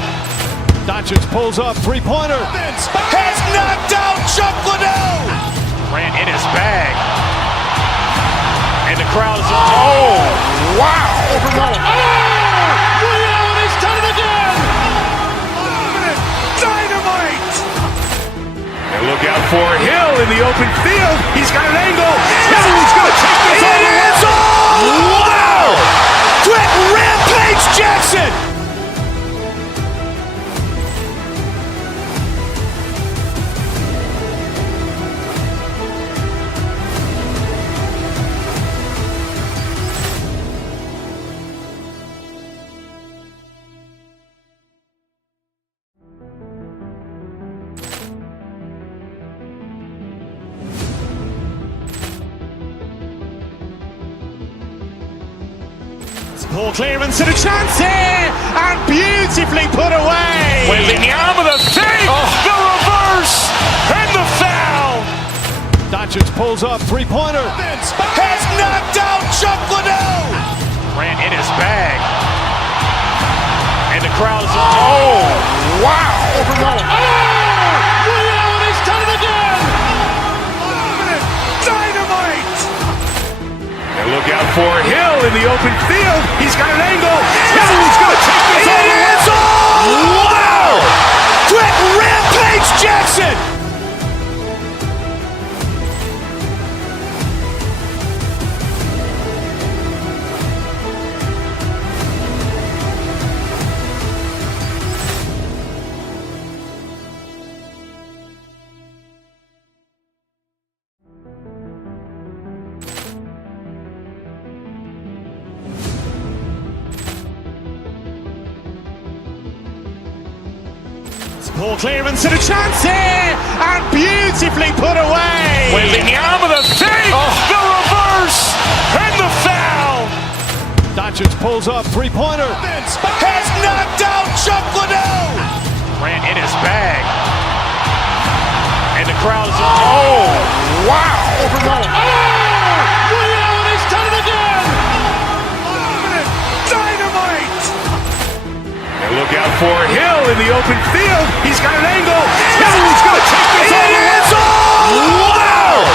Doncic pulls up, three-pointer. Has knocked out Chuck Liddell. Ran in his bag. And the crowd is, oh, wow. Ray Allen has done it again! Dynamite! And look out for Hill in the open field. He's got an angle. He's going to take this all the way. Wow! Quick Rampage Jackson! Poor clearance and a chance here, and beautifully put away. Wembanyama the save, the reverse, and the foul. Doncic pulls up, three-pointer. Has knocked out Chuck Liddell. Ran in his bag. And the crowd is, oh, wow. Ray Allen has done it again! Dynamite! And look out for Hill in the open field. He's got an angle. Hill's going to take this all the way. Wow! Quick Rampage Jackson! Poor clearance and a chance here, and beautifully put away. Wembanyama the save, the reverse, and the foul. Doncic pulls up, three-pointer. Has knocked out Chuck Liddell. Ran in his bag. And the crowd is, oh, wow. Ray Allen has done it again! Dynamite! And look out for Hill in the open field. He's got an angle. Hill's going to take this all the way. Wow!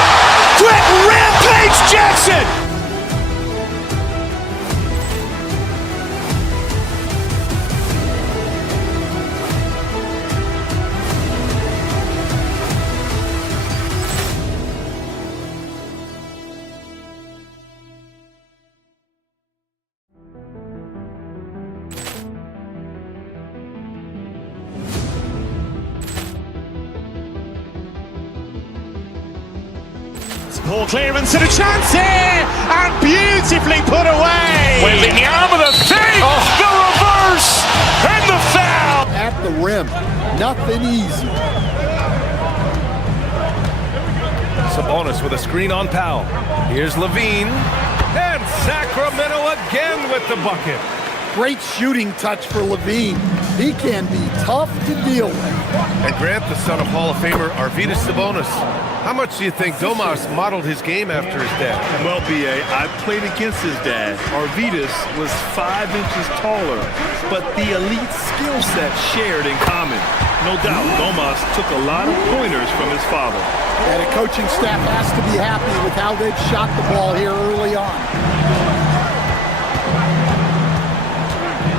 Quick Rampage Jackson! Poor clearance and a chance here, and beautifully put away. Wembanyama the save, the reverse, and the foul. At the rim, nothing easy. Sabonis with a screen on Powell. Here's Levine. And Sacramento again with the bucket. Great shooting touch for Levine. He can be tough to deal with. And Grant, the son of Hall of Famer Arvydas Sabonis. How much do you think Domas modeled his game after his dad? Well, B.A., I played against his dad. Arvydas was 5 inches taller, but the elite skill set shared in common. No doubt, Domas took a lot of pointers from his father. And the coaching staff has to be happy with how they've shot the ball here early on.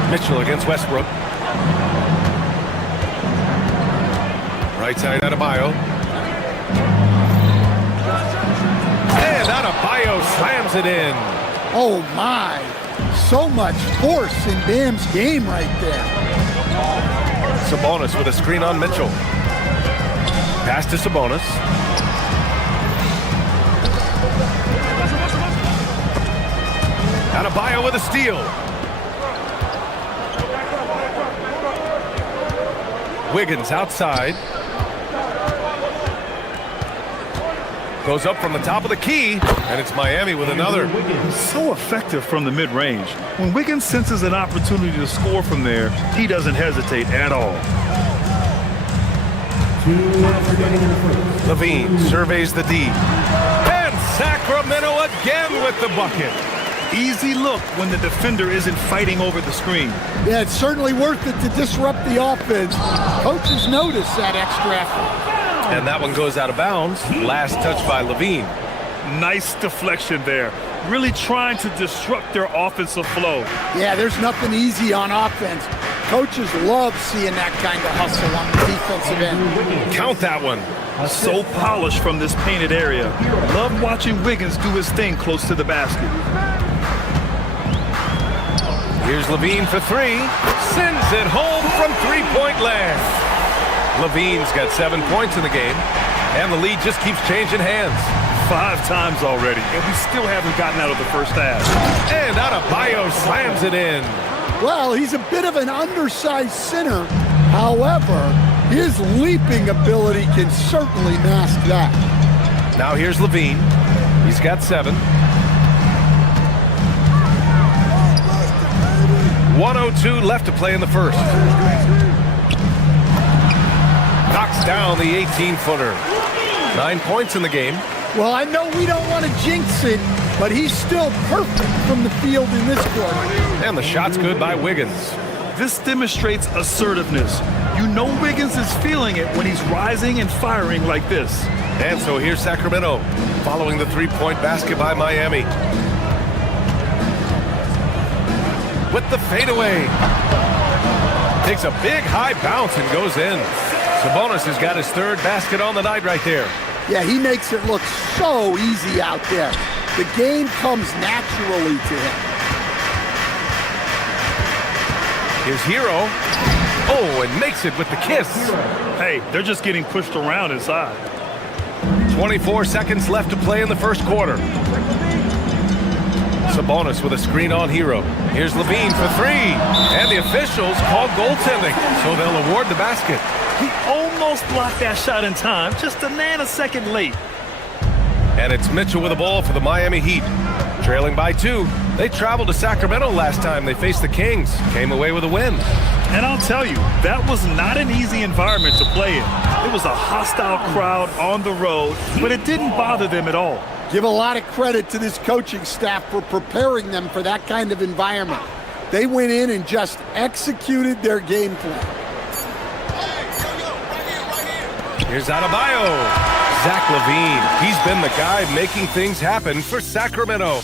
Mitchell against Westbrook. Right side Adebayo. And Adebayo slams it in. Oh my, so much force in Bam's game right there. Sabonis with a screen on Mitchell. Pass to Sabonis. Adebayo with a steal. Wiggins outside. Goes up from the top of the key, and it's Miami with another. So effective from the mid-range. When Wiggins senses an opportunity to score from there, he doesn't hesitate at all. Levine surveys the D. And Sacramento again with the bucket. Easy look when the defender isn't fighting over the screen. Yeah, it's certainly worth it to disrupt the offense. Coaches notice that extra effort. And that one goes out of bounds. Last touch by Levine. Nice deflection there. really trying to disrupt their offensive flow. Yeah, there's nothing easy on offense. Coaches love seeing that kind of hustle on the defensive end. Count that one. So polished from this painted area. Love watching Wiggins do his thing close to the basket. Here's Levine for three. Sends it home from three-point land. Levine's got 7 points in the game, and the lead just keeps changing hands. 5 times already, and we still haven't gotten out of the first half. And Adebayo slams it in. Well, he's a bit of an undersized center. However, his leaping ability can certainly mask that. Now here's Levine. He's got 7. 1:02 left to play in the first. Knocks down the 18-footer. 9 points in the game. Well, I know we don't want to jinx it, but he's still perfect from the field in this quarter. And the shot's good by Wiggins. This demonstrates assertiveness. You know Wiggins is feeling it when he's rising and firing like this. And so here's Sacramento, following the three-point basket by Miami. With the fadeaway. Takes a big high bounce and goes in. Sabonis has got his 3rd basket on the night right there. Yeah, he makes it look so easy out there. The game comes naturally to him. Here's Hero. Oh, and makes it with the kiss. Hey, they're just getting pushed around inside. 24 seconds left to play in the first quarter. Sabonis with a screen on Hero. Here's Levine for 3. And the officials call goaltending, so they'll award the basket. He almost blocked that shot in time, just a nanosecond late. And it's Mitchell with the ball for the Miami Heat. Trailing by 2. They traveled to Sacramento last time they faced the Kings. Came away with a win. And I'll tell you, that was not an easy environment to play in. It was a hostile crowd on the road, but it didn't bother them at all. Give a lot of credit to this coaching staff for preparing them for that kind of environment. They went in and just executed their game plan. Here's Adebayo. Zach LaVine. He's been the guy making things happen for Sacramento.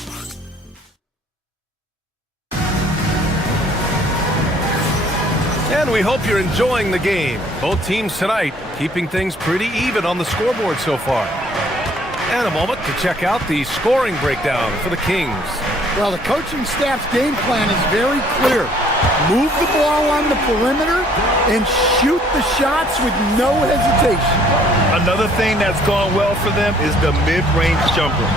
And we hope you're enjoying the game. Both teams tonight keeping things pretty even on the scoreboard so far. And a moment to check out the scoring breakdown for the Kings. Well, the coaching staff's game plan is very clear. Move the ball on the perimeter and shoot the shots with no hesitation. Another thing that's gone well for them is the mid-range jumper.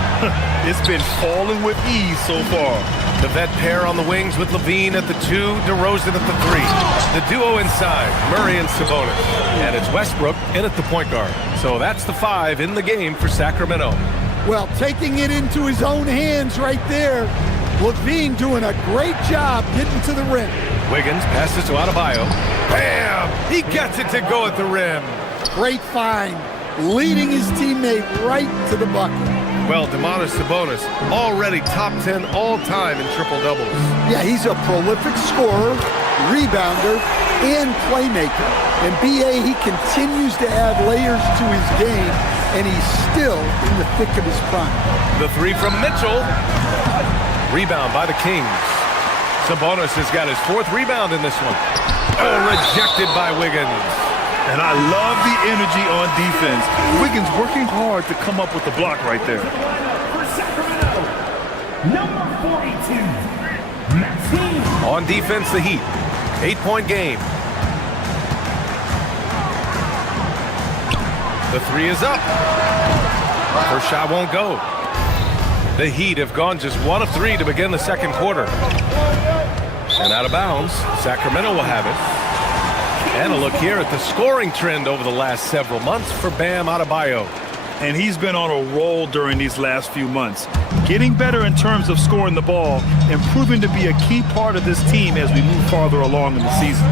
It's been falling with ease so far. The vet pair on the wings with Levine at the 2, DeRozan at the 3. The duo inside, Murray and Sabonis. And it's Westbrook in at the point guard. So that's the 5 in the game for Sacramento. Well, taking it into his own hands right there. Levine doing a great job getting to the rim. Wiggins passes to Adebayo. Bam! He gets it to go at the rim. Great find, leading his teammate right to the bucket. Well, Domantas Sabonis already top 10 all-time in triple-doubles. Yeah, he's a prolific scorer, rebounder, and playmaker. And B.A., he continues to add layers to his game, and he's still in the thick of his prime. The 3 from Mitchell. Rebound by the Kings. Sabonis has got his 4th rebound in this one. Oh, rejected by Wiggins. And I love the energy on defense. Wiggins working hard to come up with the block right there. For Sacramento, number 42, Maxime. On defense, the Heat. 8-point game. The 3 is up. First shot won't go. The Heat have gone just 1 of 3 to begin the second quarter. And out of bounds, Sacramento will have it. And a look here at the scoring trend over the last several months for Bam Adebayo. And he's been on a roll during these last few months. Getting better in terms of scoring the ball and proving to be a key part of this team as we move farther along in the season.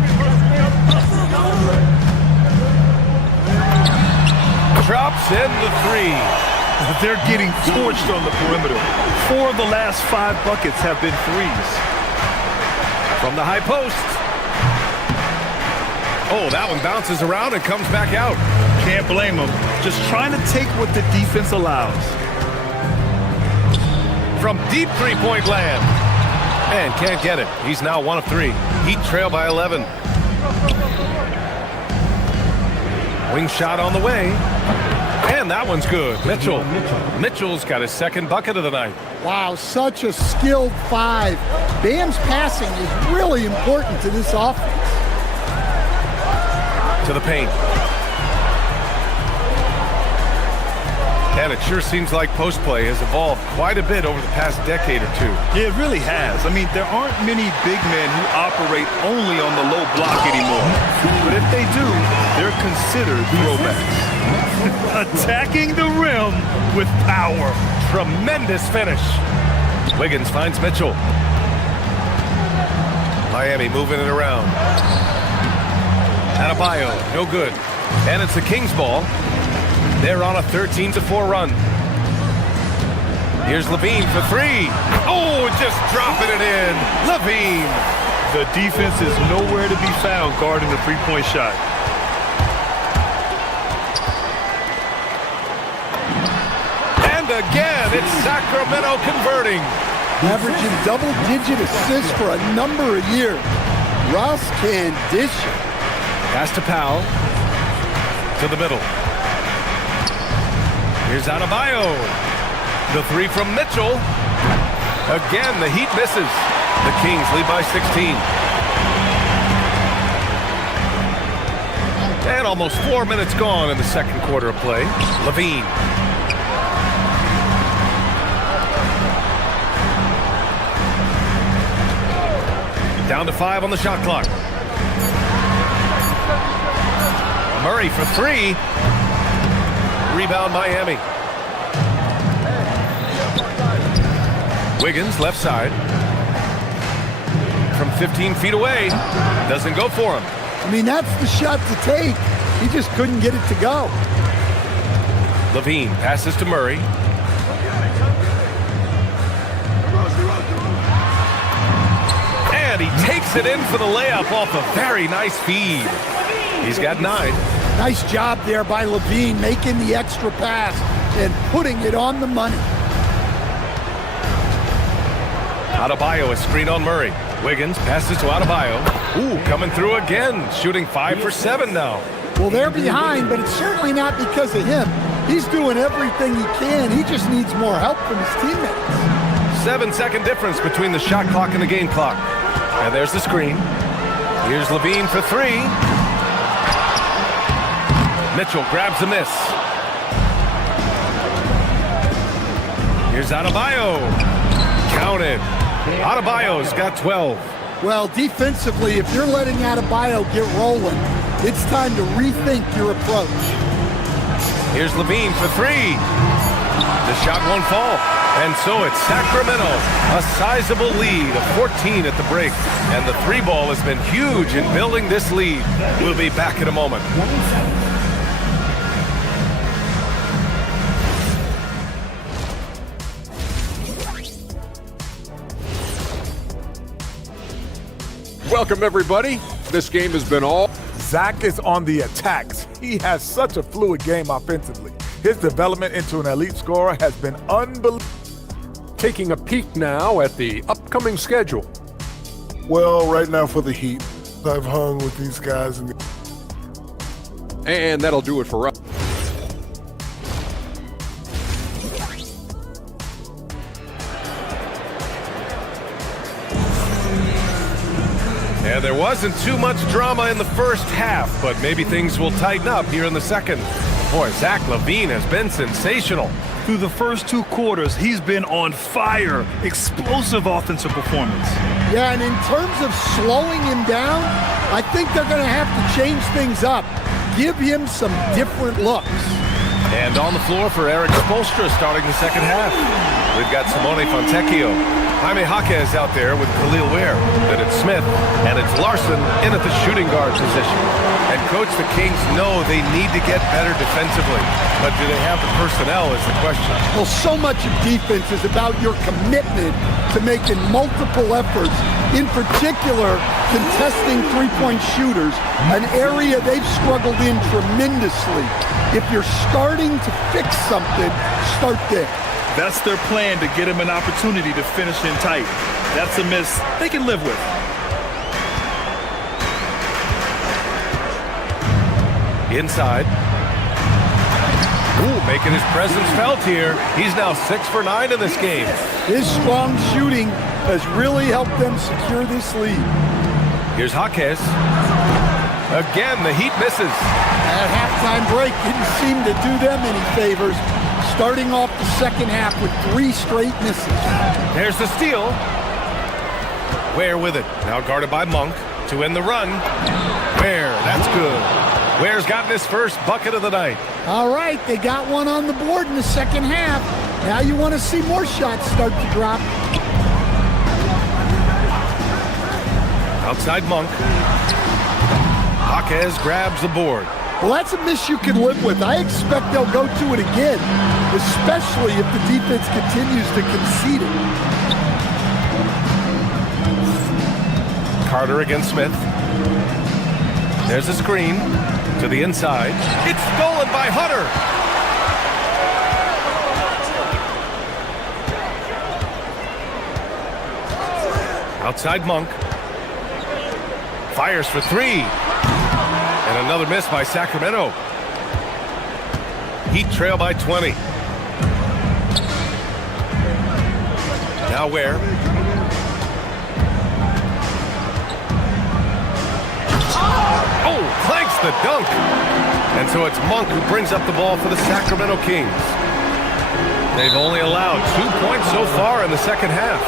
Drops in the 3. They're getting torched on the perimeter. 4 of the last 5 buckets have been threes. From the high post. Oh, that one bounces around and comes back out. Can't blame him. Just trying to take what the defense allows. from deep three-point land. And can't get it. He's now 1 of 3. Heat trail by 11. Wing shot on the way. And that one's good. Mitchell's got his second bucket of the night. Wow, such a skilled 5. Bam's passing is really important to this offense. To the paint. And it sure seems like post play has evolved quite a bit over the past decade or two. Yeah, it really has. I mean, there aren't many big men who operate only on the low block anymore. But if they do, they're considered throwbacks. Attacking the rim with power. Tremendous finish. Wiggins finds Mitchell. Miami moving it around. Adebayo, no good. And it's the Kings ball. They're on a 13-4 run. Here's Levine for 3. Oh, just dropping it in. Levine. The defense is nowhere to be found guarding the three-point shot. And again, it's Sacramento converting. Averaging double-digit assists for a number of years. Russ can dish it. Pass to Powell. To the middle. Here's Adebayo. The 3 from Mitchell. Again, the Heat misses. The Kings lead by 16. And almost 4 minutes gone in the second quarter of play. Levine. Down to 5 on the shot clock. Murray for 3. Rebound Miami. Wiggins left side. From 15 feet away. Doesn't go for him. I mean, that's the shot to take. He just couldn't get it to go. Levine passes to Murray. And he takes it in for the layup off a very nice feed. He's got 9. Nice job there by Levine, making the extra pass and putting it on the money. Adebayo, a screen on Murray. Wiggins passes to Adebayo. Ooh, coming through again, shooting 5 for 7 now. Well, they're behind, but it's certainly not because of him. He's doing everything he can. He just needs more help from his teammates. 7-second difference between the shot clock and the game clock. And there's the screen. Here's Levine for 3. Mitchell grabs the miss. Here's Adebayo. Counted. Adebayo's got 12. Well, defensively, if you're letting Adebayo get rolling, it's time to rethink your approach. Here's Levine for 3. The shot won't fall. And so it's Sacramento, a sizable lead of 14 at the break. And the 3 ball has been huge in building this lead. We'll be back in a moment. Welcome, everybody. This game has been all. Zach is on the attacks. He has such a fluid game offensively. His development into an elite scorer has been unbelievable. Taking a peek now at the upcoming schedule. Well, right now for the Heat, I've hung with these guys. And that'll do it for us. And there wasn't too much drama in the first half, but maybe things will tighten up here in the second. Boy, Zach LaVine has been sensational. Through the first 2 quarters, he's been on fire. Explosive offensive performance. Yeah, and in terms of slowing him down, I think they're going to have to change things up. Give him some different looks. And on the floor for Eric Spoelstra starting the second half. We've got Simone Fontecchio. Jaime Jaquez out there with Khalil Ware. Then it's Smith, and it's Larson in at the shooting guard position. And Coach, the Kings know they need to get better defensively. But do they have the personnel is the question. Well, so much of defense is about your commitment to making multiple efforts, in particular contesting three-point shooters, an area they've struggled in tremendously. If you're starting to fix something, start there. That's their plan to get him an opportunity to finish in tight. That's a miss they can live with. Inside. Ooh, making his presence felt here. He's now 6 for 9 in this game. His strong shooting has really helped them secure this lead. Here's Jaquez. Again, the Heat misses. That halftime break didn't seem to do them any favors, starting off the second half with 3 straight misses. There's the steal. Ware with it. Now guarded by Monk to end the run. Ware, that's good. Ware's gotten his first bucket of the night. All right, they got one on the board in the second half. Now you want to see more shots start to drop. Outside Monk. Jaquez grabs the board. Well, that's a miss you can live with. I expect they'll go to it again, especially if the defense continues to concede it. Carter against Smith. There's a screen to the inside. It's stolen by Hunter. Outside Monk. Fires for 3. And another miss by Sacramento. Heat trail by 20. Now Ware. Oh, clanks the dunk. And so it's Monk who brings up the ball for the Sacramento Kings. They've only allowed 2 points so far in the second half.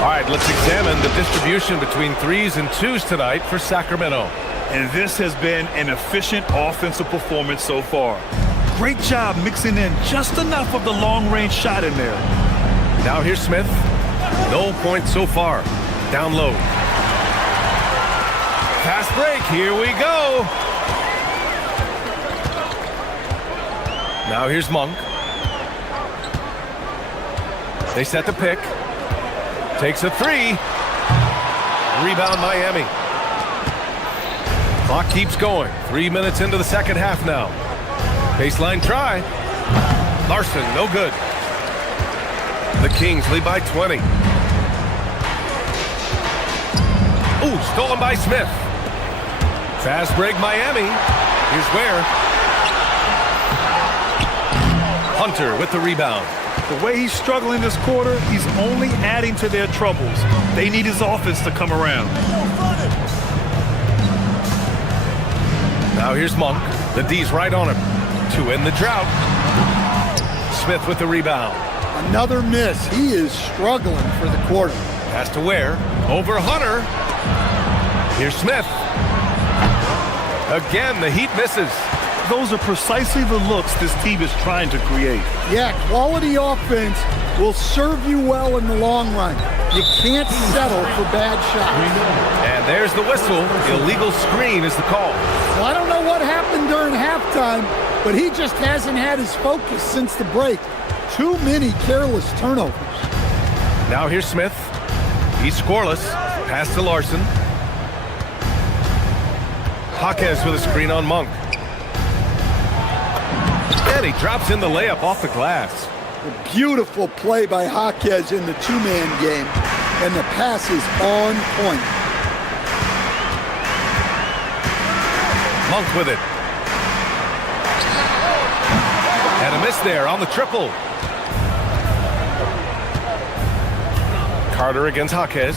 All right, let's examine the distribution between 3s and 2s tonight for Sacramento. And this has been an efficient offensive performance so far. Great job mixing in just enough of the long-range shot in there. Now here's Smith. No points so far. Down low. Fast break. Here we go. Now here's Monk. They set the pick. Takes a 3. Rebound Miami. Clock keeps going. 3 minutes into the second half now. Baseline try. Larson, no good. The Kings lead by 20. Ooh, stolen by Smith. Fast break Miami. Here's Ware. Hunter with the rebound. The way he's struggling this quarter, he's only adding to their troubles. They need his offense to come around. Now here's Monk. The D's right on him to end the drought. Smith with the rebound. Another miss. He is struggling for the quarter. Pass to Ware. Over Hunter. Here's Smith. Again, the Heat misses. Those are precisely the looks this team is trying to create. Yeah, quality offense will serve you well in the long run. You can't settle for bad shots. And there's the whistle. Illegal screen is the call. Well, I don't know what happened during halftime, but he just hasn't had his focus since the break. Too many careless turnovers. Now here's Smith. He's scoreless. Pass to Larson. Jaquez with a screen on Monk. And he drops in the layup off the glass. A beautiful play by Jaquez in the two-man game, and the pass is on point. Monk with it. And a miss there on the triple. Carter against Jaquez.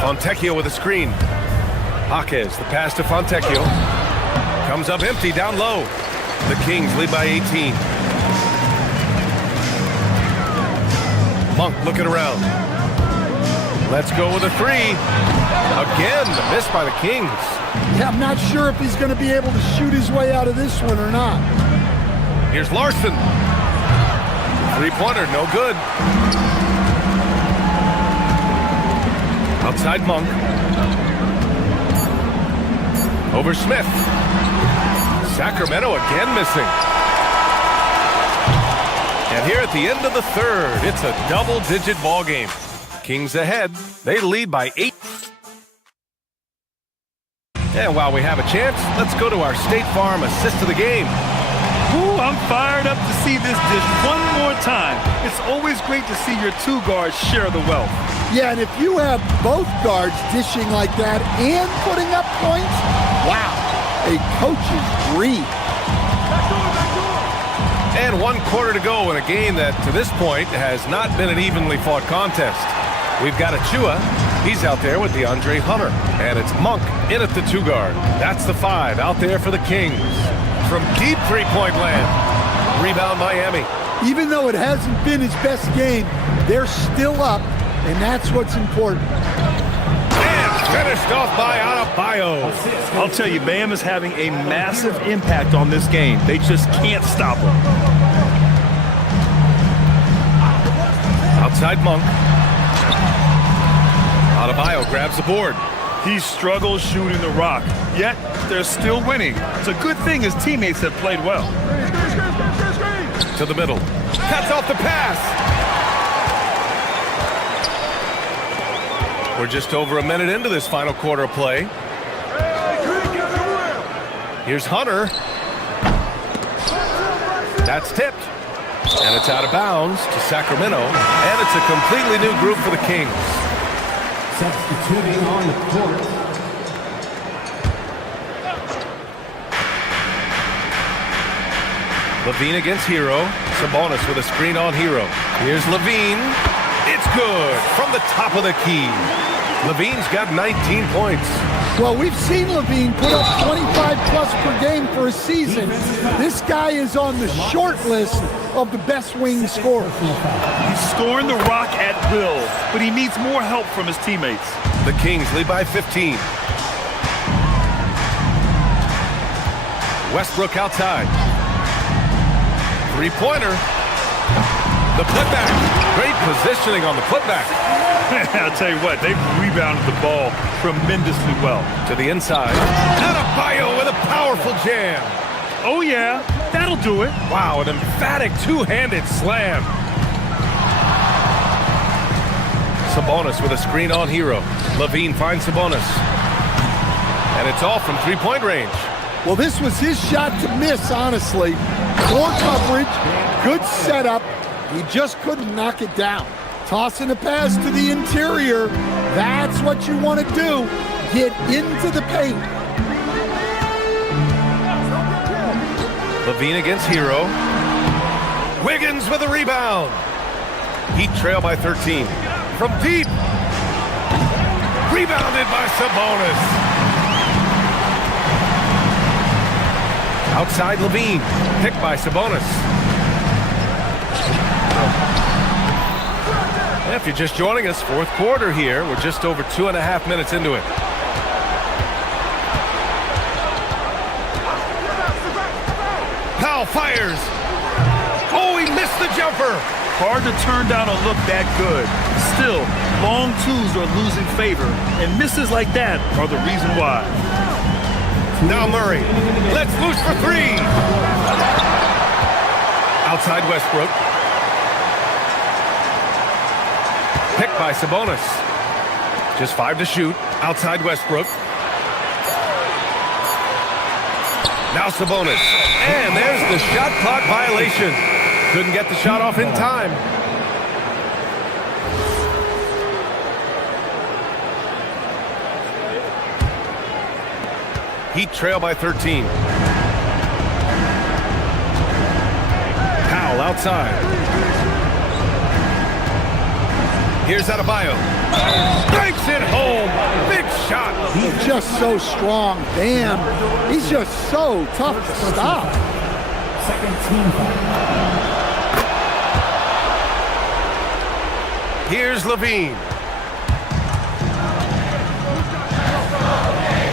Fontecchio with a screen. Jaquez, the pass to Fontecchio. Comes up empty down low. The Kings lead by 18. Monk looking around. Let's go with a 3. Again, the miss by the Kings. Yeah, I'm not sure if he's going to be able to shoot his way out of this one or not. Here's Larson. 3-pointer, no good. Outside Monk. Over Smith. Sacramento again missing. And here at the end of the third, it's a double-digit ball game. Kings ahead. They lead by 8. And while we have a chance, let's go to our State Farm assist of the game. Who I'm fired up to see this dish one more time. It's always great to see your two guards share the wealth. Yeah, and if you have both guards dishing like that and putting up points, wow, a coach's dream. And 1 quarter to go in a game that, to this point, has not been an evenly fought contest. We've got Achua. He's out there with DeAndre Hunter. And it's Monk in at the 2 guard. That's the 5 out there for the Kings. From deep three-point land. Rebound Miami. Even though it hasn't been his best game, they're still up, and that's what's important. And finished off by Adebayo. I'll tell you, Bam is having a massive impact on this game. They just can't stop him. Outside Monk. Adebayo grabs the board. He struggles shooting the rock, yet they're still winning. It's a good thing his teammates have played well. To the middle. Cuts off the pass. We're just over a minute into this final quarter of play. Here's Hunter. That's tipped. And it's out of bounds to Sacramento. And it's a completely new group for the Kings. Substituting on the court. Levine against Hero. Sabonis with a screen on Hero. Here's Levine. It's good from the top of the key. Levine's got 19 points. Well, we've seen Levine put up 25-plus per game for a season. This guy is on the short list of the best wing scorers. He's scoring the rock at will, but he needs more help from his teammates. The Kings lead by 15. Westbrook outside. Three-pointer. The putback. Great positioning on the putback. I'll tell you what, they've rebounded the ball tremendously well. To the inside. Adebayo with a powerful jam. Oh, yeah, that'll do it. Wow, an emphatic two-handed slam. Sabonis with a screen on Hero. Levine finds Sabonis. And it's all from three-point range. Well, this was his shot to miss, honestly. Poor coverage, good setup. He just couldn't knock it down. Tossing a pass to the interior. That's what you want to do. Get into the paint. Levine against Hero. Wiggins with a rebound. Heat trail by 13. From deep. Rebounded by Sabonis. Outside Levine. Picked by Sabonis. If you're just joining us, fourth quarter here. We're just over 2.5 minutes into it. Powell fires. Oh, he missed the jumper. Hard to turn down a look that good. Still, long twos are losing favor, and misses like that are the reason why. Now Murray. Let's loose for three. Outside Westbrook. Picked by Sabonis. Just 5 to shoot. Outside Westbrook. Now Sabonis. And there's the shot clock violation. Couldn't get the shot off in time. Heat trail by 13. Powell outside. Here's Adebayo. Breaks it home. Big shot. He's just so strong. Damn. He's just so tough to stop. Second team foul. Here's Levine.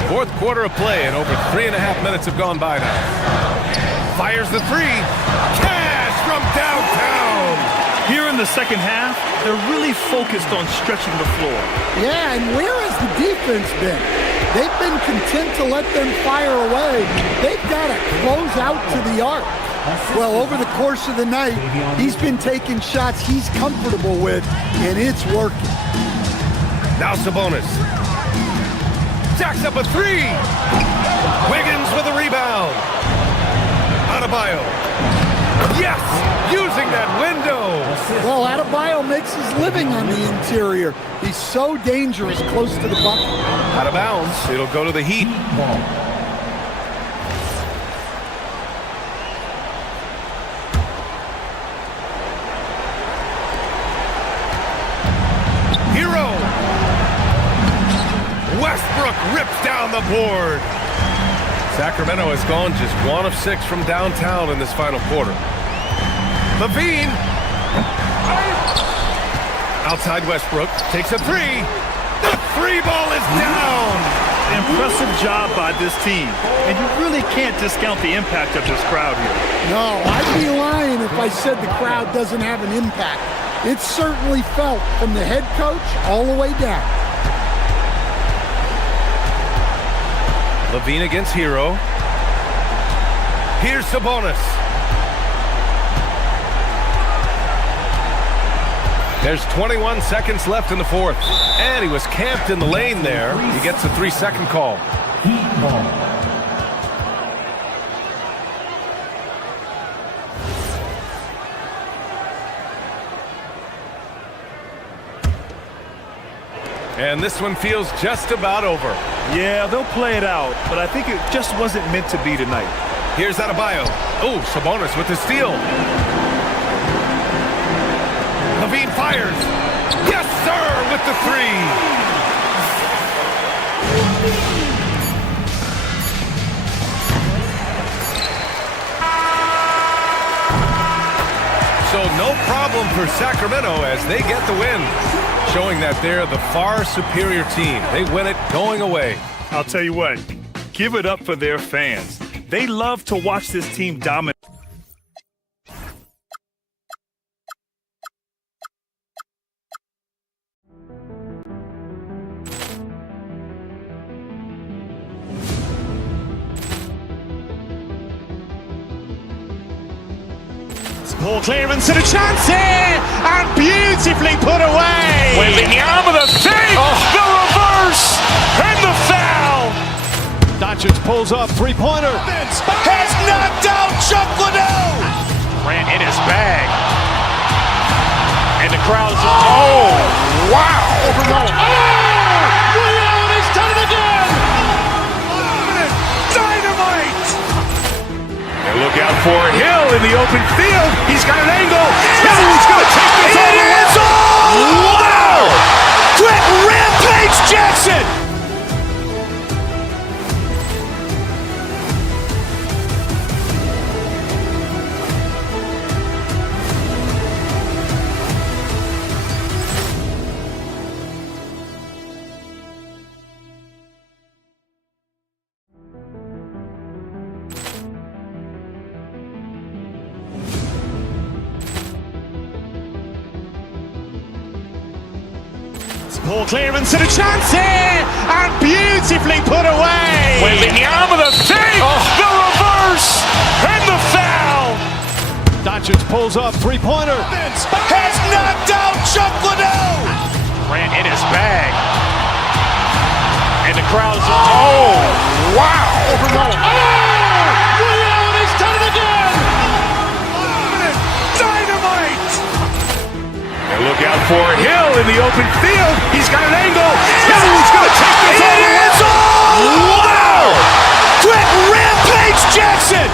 Fourth quarter of play, and over 3.5 minutes have gone by now. Fires the three. Cash from downtown. Here in the second half, they're really focused on stretching the floor. Yeah, and where has the defense been? They've been content to let them fire away. They've got to close out to the arc. Well, over the course of the night, he's been taking shots he's comfortable with, and it's working. Now Sabonis. Jacks up a three. Wiggins with a rebound. Adebayo. Yes! Using that window. Well, Adebayo makes his living on the interior. He's so dangerous close to the bucket. Out of bounds. It'll go to the Heat. Hero. Westbrook rips down the board. Sacramento has gone just 1 of 6 from downtown in this final quarter. Levine. Outside Westbrook. Takes a three. The three ball is down. Impressive job by this team. And you really can't discount the impact of this crowd here. No, I'd be lying if I said the crowd doesn't have an impact. It's certainly felt from the head coach all the way down. Levine against Hero. Here's Sabonis. There's 21 seconds left in the fourth. And he was camped in the lane there. He gets a 3-second call. Heat ball. And this one feels just about over. Yeah, they'll play it out, but I think it just wasn't meant to be tonight. Here's Adebayo. Oh, Sabonis with the steal. Levine fires. Yes, sir, with the three. So no problem for Sacramento as they get the win, showing that they're the far superior team. They win it going away. I'll tell you what, give it up for their fans. They love to watch this team dominate. Ball clearance and a chance here, and beautifully put away. Wembanyama the save, the reverse, and the foul. Doncic pulls up, three-pointer. Has knocked out Chuck Liddell. Ran in his bag. And the crowd's, oh, wow. Leon has done it again. Dynamite. And look out for Hill in the open field. He's got an angle. Hill's going to take this all the way. Wow! Quick Rampage Jackson. Ball clearance and a chance here, and beautifully put away. Wembanyama the save, the reverse, and the foul. Doncic pulls up, three-pointer. Has knocked out Chuck Liddell. Ran in his bag. And the crowd's, oh, wow. Leon has done it again. Dynamite. And look out for Hill in the open field. He's got an angle. Hill's going to take this all the way. Wow! Quick Rampage Jackson.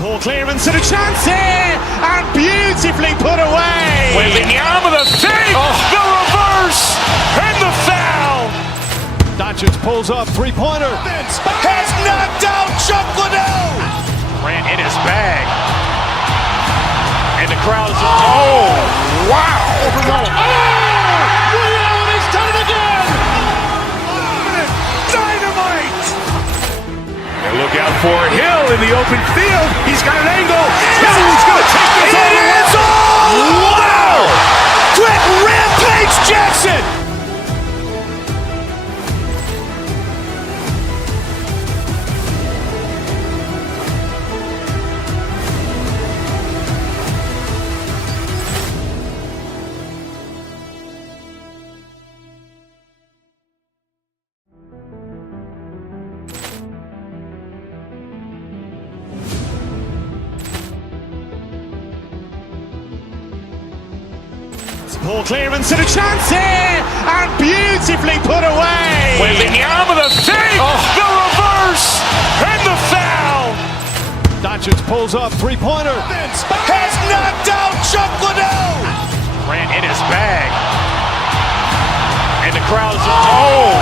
Ball clearance and a chance here, and beautifully put away. Wembanyama the save, the reverse, and the foul. Doncic pulls up, three-pointer. Has knocked out Chuck Liddell. Ran in his bag. And the crowd's, oh, wow. Leon has done it again. Dynamite. And look out for Hill in the open field. He's got an angle. Hill's going to take this all the way. Wow! Quick Rampage Jackson! Ball clearance and a chance here, and beautifully put away. Wembanyama the fake, the reverse, and the foul. Doncic pulls up, three-pointer. Has knocked out Chuck Liddell. Ran in his bag. And the crowd is, oh,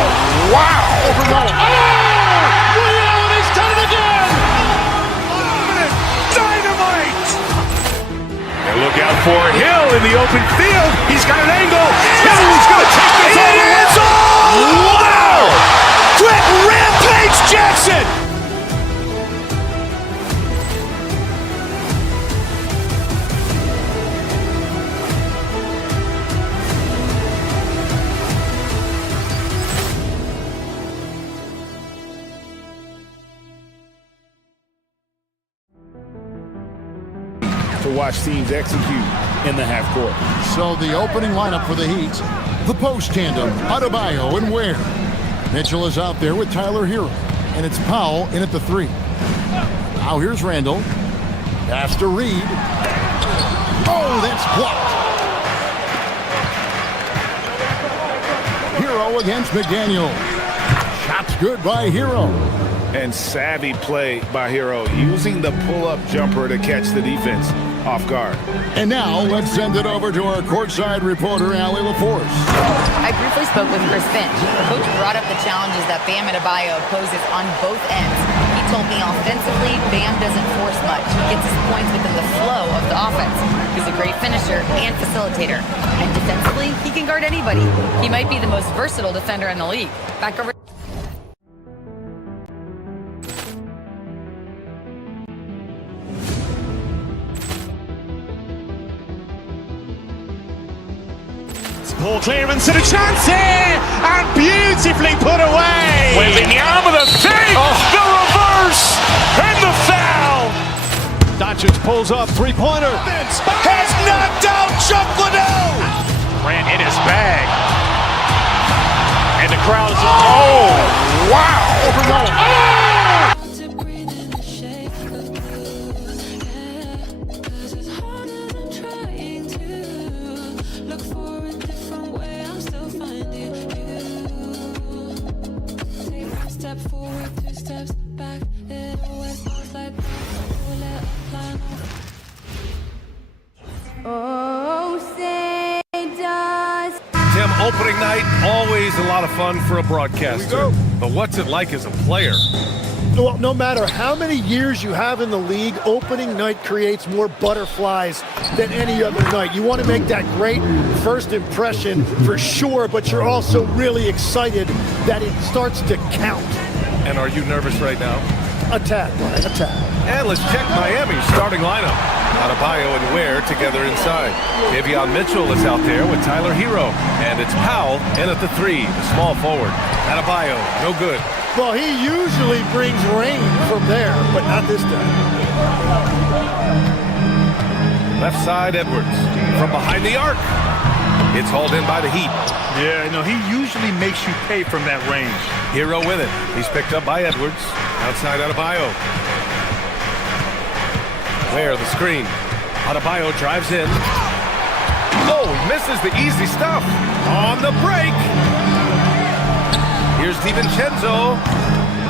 wow. Ray Allen, he's done it again. Dynamite. And look out for Hill in the open field. He's got an angle. Hill is going to take this all the way. Wow! Quick Rampage Jackson! To watch teams execute in the half court. So the opening lineup for the Heat, the post tandem, Adebayo and Ware. Mitchell is out there with Tyler Hero, and it's Powell in at the 3. Now here's Randall. Pass to Reed. Oh, that's blocked. Hero against McDaniel. Shots good by Hero. And savvy play by Hero, using the pull-up jumper to catch the defense off guard. And now let's send it over to our courtside reporter, Allie LaForce. I briefly spoke with Chris Finch. The coach brought up the challenges that Bam Adebayo poses on both ends. He told me offensively, Bam doesn't force much. He gets his points within the flow of the offense. He's a great finisher and facilitator. And defensively, he can guard anybody. He might be the most versatile defender in the league. Back over. Ball clearance and a chance here, and beautifully put away. Wembanyama the fake, the reverse, and the foul. Doncic pulls up, three-pointer. Has knocked out Chuck Liddell. Ran in his bag. And the crowd is, oh, wow. Tim, opening night, always a lot of fun for a broadcaster. But what's it like as a player? Well, no matter how many years you have in the league, opening night creates more butterflies than any other night. You want to make that great first impression for sure, but you're also really excited that it starts to count. And are you nervous right now? A tad, Brian, a tad. And let's check Miami's starting lineup. Adebayo and Ware together inside. Davion Mitchell is out there with Tyler Hero. And it's Powell in at the 3, the small forward. Adebayo, no good. Well, he usually brings rain from there, but not this time. Left side, Edwards. From behind the arc. It's hauled in by the Heat. Yeah, no, he usually makes you pay from that range. Hero with it. He's picked up by Edwards. Outside Adebayo. Ware the screen. Adebayo drives in. Oh, misses the easy stuff. On the break. Here's DiVincenzo.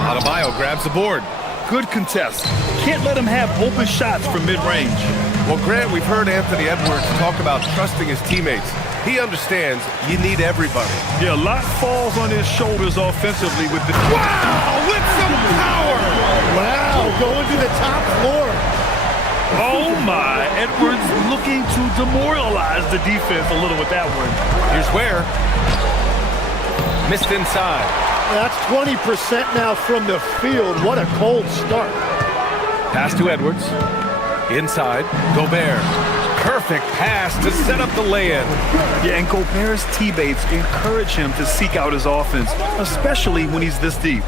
Adebayo grabs the board. Good contest. Can't let him have open shots from mid-range. Well, Grant, we've heard Anthony Edwards talk about trusting his teammates. He understands you need everybody. Yeah, a lot falls on his shoulders offensively with the... Wow, with some power. Wow, going to the top floor. Oh my, Edwards looking to demoralize the defense a little with that one. Here's Ware. Missed inside. That's 20% now from the field. What a cold start. Pass to Edwards. Inside, Gobert. perfect pass to set up the lay-in. Yeah, and Gobert's teammates encourage him to seek out his offense, especially when he's this deep.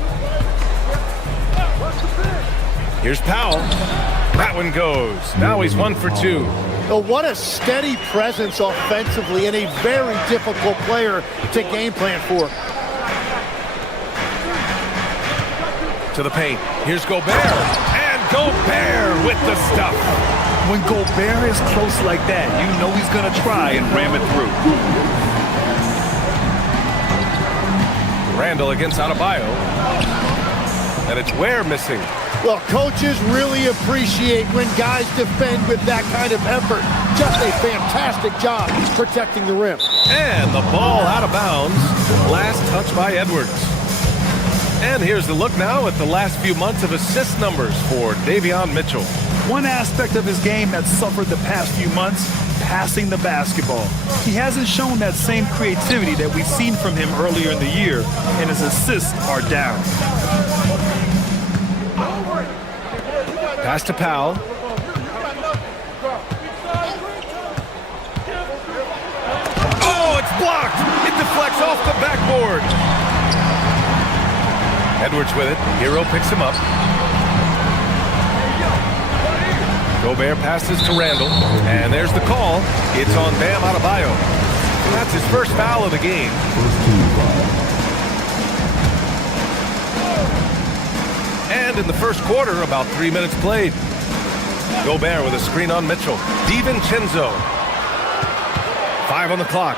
Here's Powell. That one goes. Now he's 1 for 2. Oh, what a steady presence offensively and a very difficult player to game plan for. To the paint. Here's Gobert. And Gobert with the stuff. When Gobert is close like that, you know he's going to try and ram it through. Randall against Adebayo. And it's Ware missing. Well, coaches really appreciate when guys defend with that kind of effort. Just a fantastic job protecting the rim. And the ball out of bounds. Last touch by Edwards. And here's the look now at the last few months of assist numbers for Davion Mitchell. One aspect of his game that's suffered the past few months, passing the basketball. He hasn't shown that same creativity that we've seen from him earlier in the year, and his assists are down. Pass to Powell. Oh, it's blocked! It deflects off the backboard. Edwards with it. Hero picks him up. Gobert passes to Randall. And there's the call. It's on Bam Adebayo. That's his first foul of the game. And in the first quarter, about 3 minutes played. Gobert with a screen on Mitchell. DiVincenzo. 5 on the clock.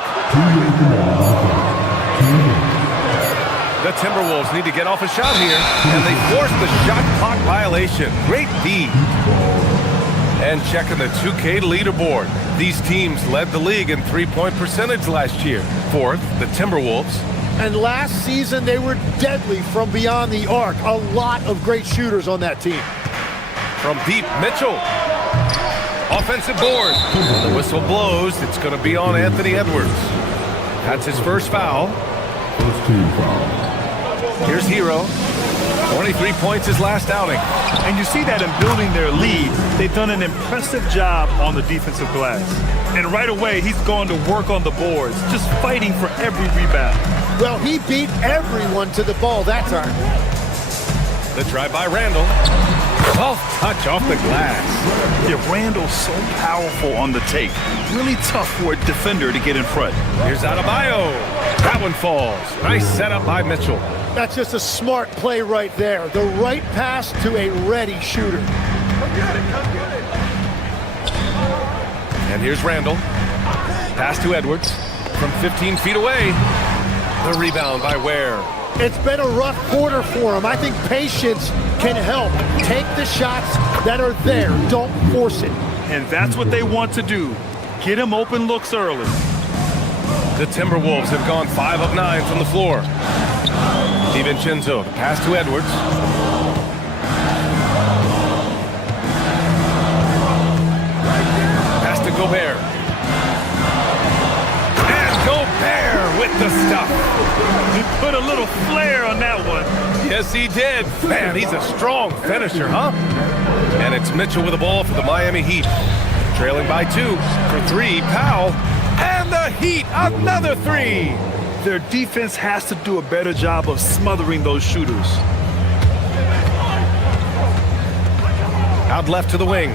The Timberwolves need to get off a shot here, and they force the shot clock violation. Great D. And checking the 2K leaderboard. These teams led the league in three-point percentage last year. Fourth, the Timberwolves. And last season, they were deadly from beyond the arc. A lot of great shooters on that team. From deep, Mitchell. Offensive board. The whistle blows. It's going to be on Anthony Edwards. That's his first foul. First team foul. Here's Hero. 23 points his last outing. And you see that in building their lead, they've done an impressive job on the defensive glass. And right away, he's gone to work on the boards, just fighting for every rebound. Well, he beat everyone to the ball that time. The drive by Randall. Soft touch off the glass. Yeah, Randall's so powerful on the take. Really tough for a defender to get in front. Here's Adebayo. That one falls. Nice setup by Mitchell. That's just a smart play right there. The right pass to a ready shooter. And here's Randall. Pass to Edwards from 15 feet away. The rebound by Ware. It's been a rough quarter for him. I think patience can help. Take the shots that are there. Don't force it. And that's what they want to do. Get him open looks early. The Timberwolves have gone 5 of 9 from the floor. DiVincenzo, pass to Edwards. Pass to Gobert. And Gobert with the stuff. He put a little flair on that one. Yes, he did. Man, he's a strong finisher, huh? And it's Mitchell with the ball for the Miami Heat. Trailing by 2 for 3. Powell. And the Heat, another 3. Their defense has to do a better job of smothering those shooters. Out left to the wing.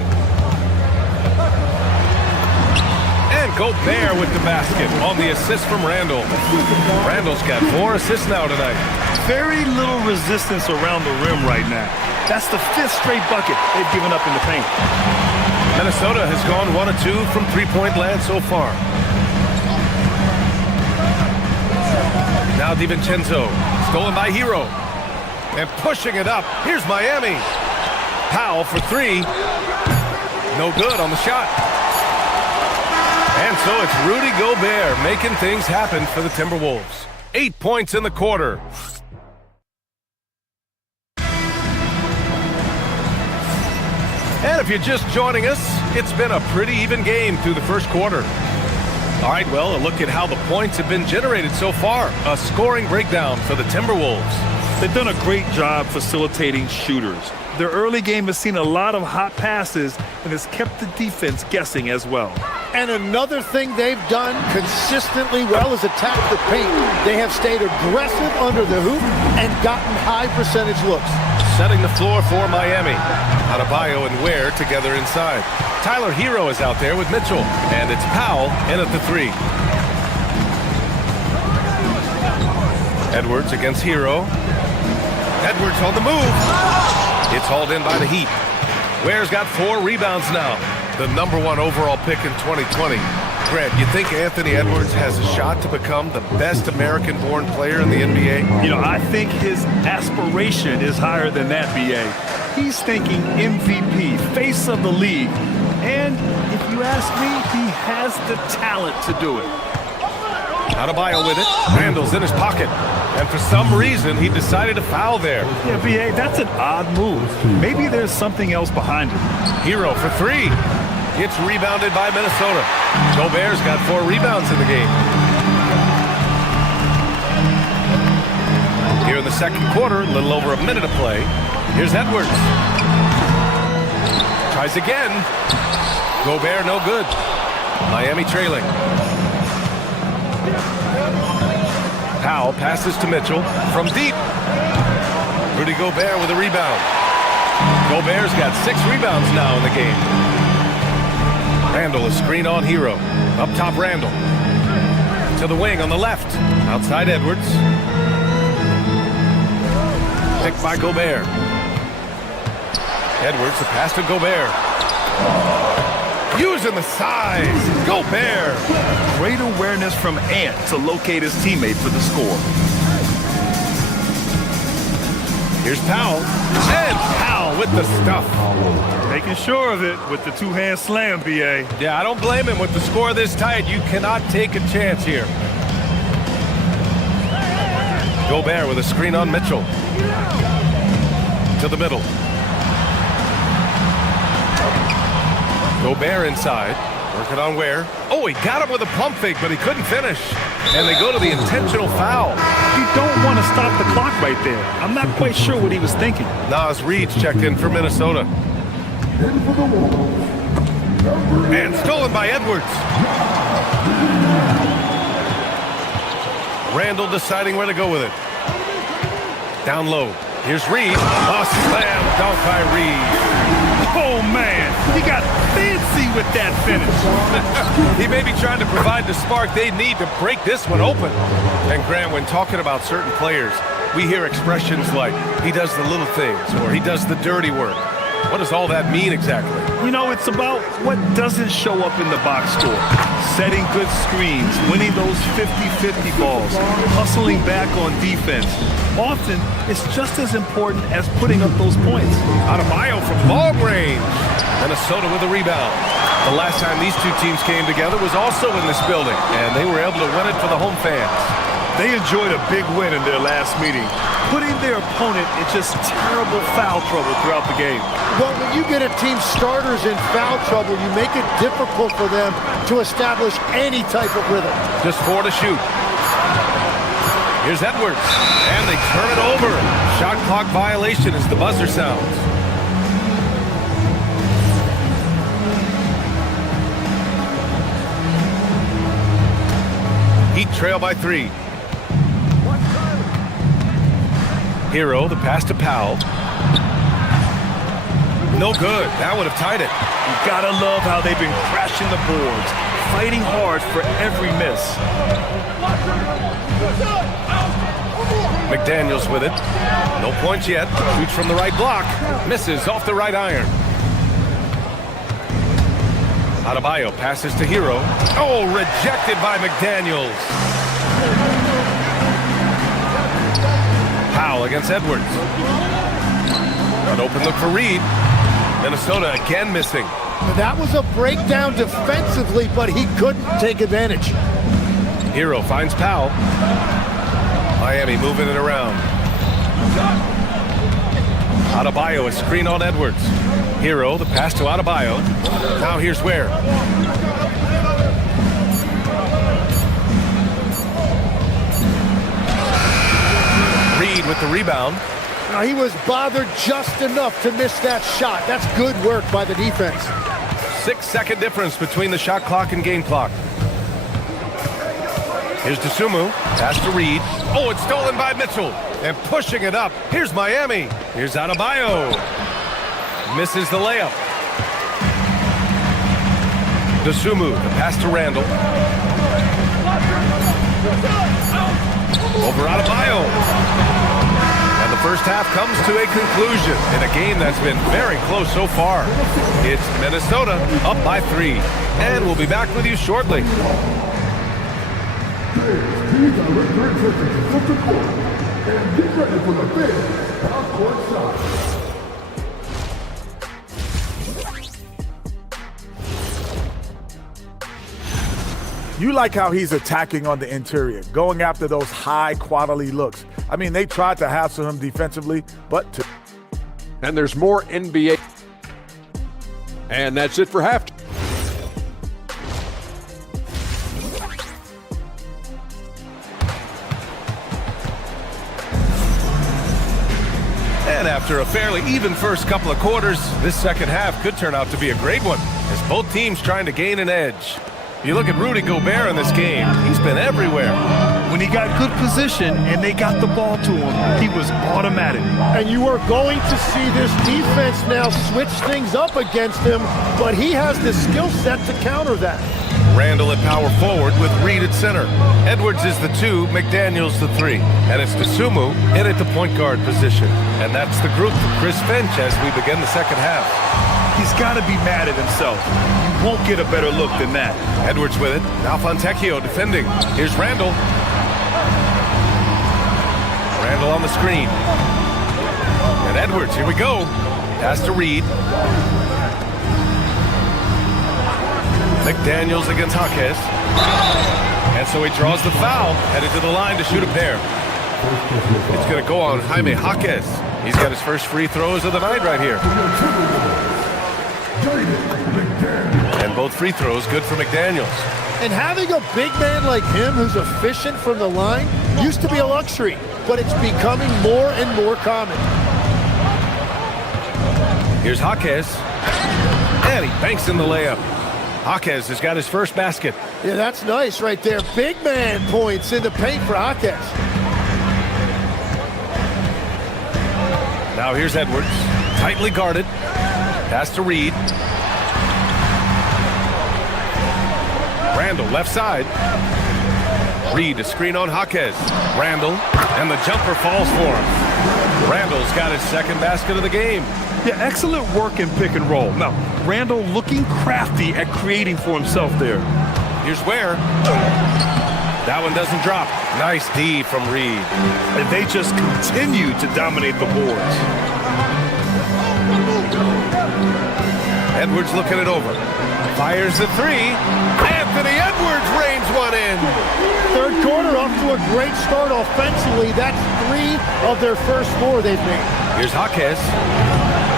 And Gobert with the basket on the assist from Randall. Randall's got 4 assists now tonight. Very little resistance around the rim right now. That's the 5th straight bucket they've given up in the paint. Minnesota has gone 1 of 2 from three-point land so far. Now DiVincenzo, stolen by Hero. And pushing it up. Here's Miami. Powell for 3. No good on the shot. And so it's Rudy Gobert making things happen for the Timberwolves. 8 points in the quarter. And if you're just joining us, it's been a pretty even game through the first quarter. All right, well, a look at how the points have been generated so far. A scoring breakdown for the Timberwolves. They've done a great job facilitating shooters. Their early game has seen a lot of hot passes and has kept the defense guessing as well. And another thing they've done consistently well is attack the paint. They have stayed aggressive under the hoop and gotten high percentage looks. Setting the floor for Miami. Adebayo and Ware together inside. Tyler Hero is out there with Mitchell. And it's Powell in at the 3. Edwards against Hero. Edwards on the move. It's hauled in by the Heat. Ware's got 4 rebounds now. The #1 overall pick in 2020. Grant, you think Anthony Edwards has a shot to become the best American-born player in the NBA? You know, I think his aspiration is higher than that, B.A. He's thinking MVP, face of the league. And if you ask me, he has the talent to do it. Adebayo with it. Randall's in his pocket. And for some reason, he decided to foul there. Yeah, B.A., that's an odd move. Maybe there's something else behind it. Hero for 3. It's rebounded by Minnesota. Gobert's got 4 rebounds in the game. Here in the second quarter, a little over a minute to play. Here's Edwards. Tries again. Gobert no good. Miami trailing. Powell passes to Mitchell from deep. Rudy Gobert with a rebound. Gobert's got 6 rebounds now in the game. Randall is screen on Hero. Up top Randall. To the wing on the left. Outside Edwards. Picked by Gobert. Edwards, the pass to Gobert. Using the size. Gobert. Great awareness from Ant to locate his teammate for the score. Here's Powell. And Powell with the stuff. Making sure of it with the 2-hand slam, B.A. Yeah, I don't blame him. With the score this tight, you cannot take a chance here. Gobert with a screen on Mitchell. To the middle. Gobert inside. Working on Ware. Oh, he got him with a pump fake, but he couldn't finish. And they go to the intentional foul. You don't want to stop the clock right there. I'm not quite sure what he was thinking. Nas Reed's checked in for Minnesota. And stolen by Edwards. Randall deciding where to go with it. Down low. Here's Reed. A slam dunk by Reed. Oh, man. He got fancy with that finish. He may be trying to provide the spark they need to break this one open. And Grant, when talking about certain players, we hear expressions like, he does the little things, or he does the dirty work. What does all that mean exactly? You know, it's about what doesn't show up in the box score. Setting good screens, winning those 50-50 balls, hustling back on defense. Often, it's just as important as putting up those points. Adebayo from long range. Minnesota with a rebound. The last time these two teams came together was also in this building, and they were able to win it for the home fans. They enjoyed a big win in their last meeting, putting their opponent in just terrible foul trouble throughout the game. Well, when you get a team's starters in foul trouble, you make it difficult for them to establish any type of rhythm. Just 4 to shoot. Here's Edwards, and they turn it over. Shot clock violation as the buzzer sounds. Heat trail by 3. Hero, the pass to Powell. No good. That would have tied it. You gotta love how they've been crashing the boards, fighting hard for every miss. McDaniels with it. No points yet. Shoots from the right block. Misses off the right iron. Adebayo passes to Hero. Oh, rejected by McDaniels. Powell against Edwards. An open look for Reed. Minnesota again missing. That was a breakdown defensively, but he couldn't take advantage. Hero finds Powell. Miami moving it around. Adebayo, a screen on Edwards. Hero, the pass to Adebayo. Now here's Ware. Reed Reed with the rebound. He was bothered just enough to miss that shot. That's good work by the defense. 6-second difference between the shot clock and game clock. Here's Dosunmu. Pass to Reed. Oh, it's stolen by Mitchell. And pushing it up. Here's Miami. Here's Adebayo. Misses the layup. Dosunmu, the pass to Randall. Over Adebayo. And the first half comes to a conclusion in a game that's been very close so far. It's Minnesota up by 3. And we'll be back with you shortly. You like how he's attacking on the interior, going after those high-quality looks. I mean, they tried to hassle him defensively, but... And there's more NBA. And that's it for halftime. And after a fairly even first couple of quarters, this second half could turn out to be a great one, as both teams trying to gain an edge. You look at Rudy Gobert in this game, he's been everywhere. When he got good position and they got the ball to him, he was automatic. And you are going to see this defense now switch things up against him, but he has the skill set to counter that. Randall at power forward with Reed at center. Edwards is the 2, McDaniels the 3. And it's Dosunmu in at the point guard position. And that's the group for Chris Finch as we begin the second half. He's got to be mad at himself. You won't get a better look than that. Edwards with it. Now Fontecchio defending. Here's Randall. Randall on the screen. And Edwards, here we go. Pass to Reed. McDaniels against Jaquez. And so he draws the foul, headed to the line to shoot a pair. It's going to go on Jaime Jaquez. He's got his first free throws of the night right here. And both free throws good for McDaniels. And having a big man like him who's efficient from the line used to be a luxury, but it's becoming more and more common. Here's Jaquez. And he banks in the layup. Jaquez has got his first basket. Yeah, that's nice right there. Big man points in the paint for Jaquez. Now here's Edwards. Tightly guarded. Pass to Reed. Randall left side. Reed a screen on Jaquez. Randall. And the jumper falls for him. Randall's got his second basket of the game. Yeah, excellent work in pick and roll. Now, Randall looking crafty at creating for himself there. Here's Ware. That one doesn't drop. Nice D from Reed. And they just continue to dominate the boards. Edwards looking it over. Fires the 3. Anthony Edwards rains one in. Third quarter off to a great start offensively. That's 3 of their first 4 they've made. Here's Jaquez.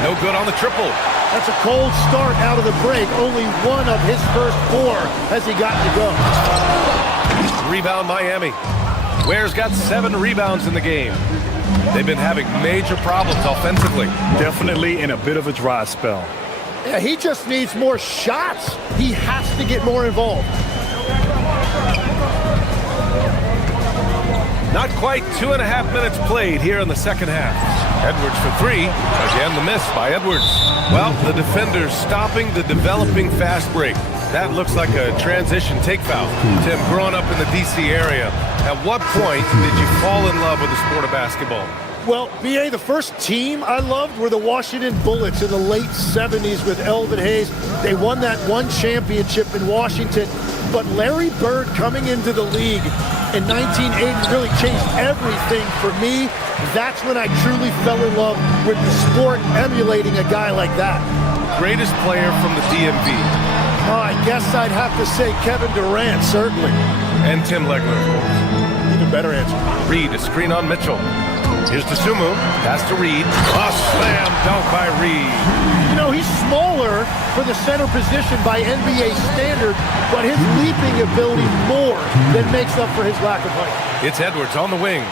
No good on the triple. That's a cold start out of the break. Only 1 of his first 4 has he gotten to go. Rebound Miami. Ware's got 7 rebounds in the game. They've been having major problems offensively. Definitely in a bit of a dry spell. Yeah, he just needs more shots. He has to get more involved. Not quite 2.5 minutes played here in the second half. Edwards for 3. Again, the miss by Edwards. Well, the defender's stopping the developing fast break. That looks like a transition take foul. Tim, growing up in the D.C. area, at what point did you fall in love with the sport of basketball? Well, B.A., the first team I loved were the Washington Bullets in the late 70s with Elvin Hayes. They won that 1 championship in Washington. But Larry Bird coming into the league in 1980 really changed everything for me. That's when I truly fell in love with the sport, emulating a guy like that. Greatest player from the DMV? Oh, I guess I'd have to say Kevin Durant, certainly. And Tim Legler, of course. Even better answer. Reed, a screen on Mitchell. Here's Dosunmu. Pass to Reed. A slam dunk by Reed. You know, he's smaller for the center position by NBA standard, but his leaping ability more than makes up for his lack of height. It's Edwards on the wing.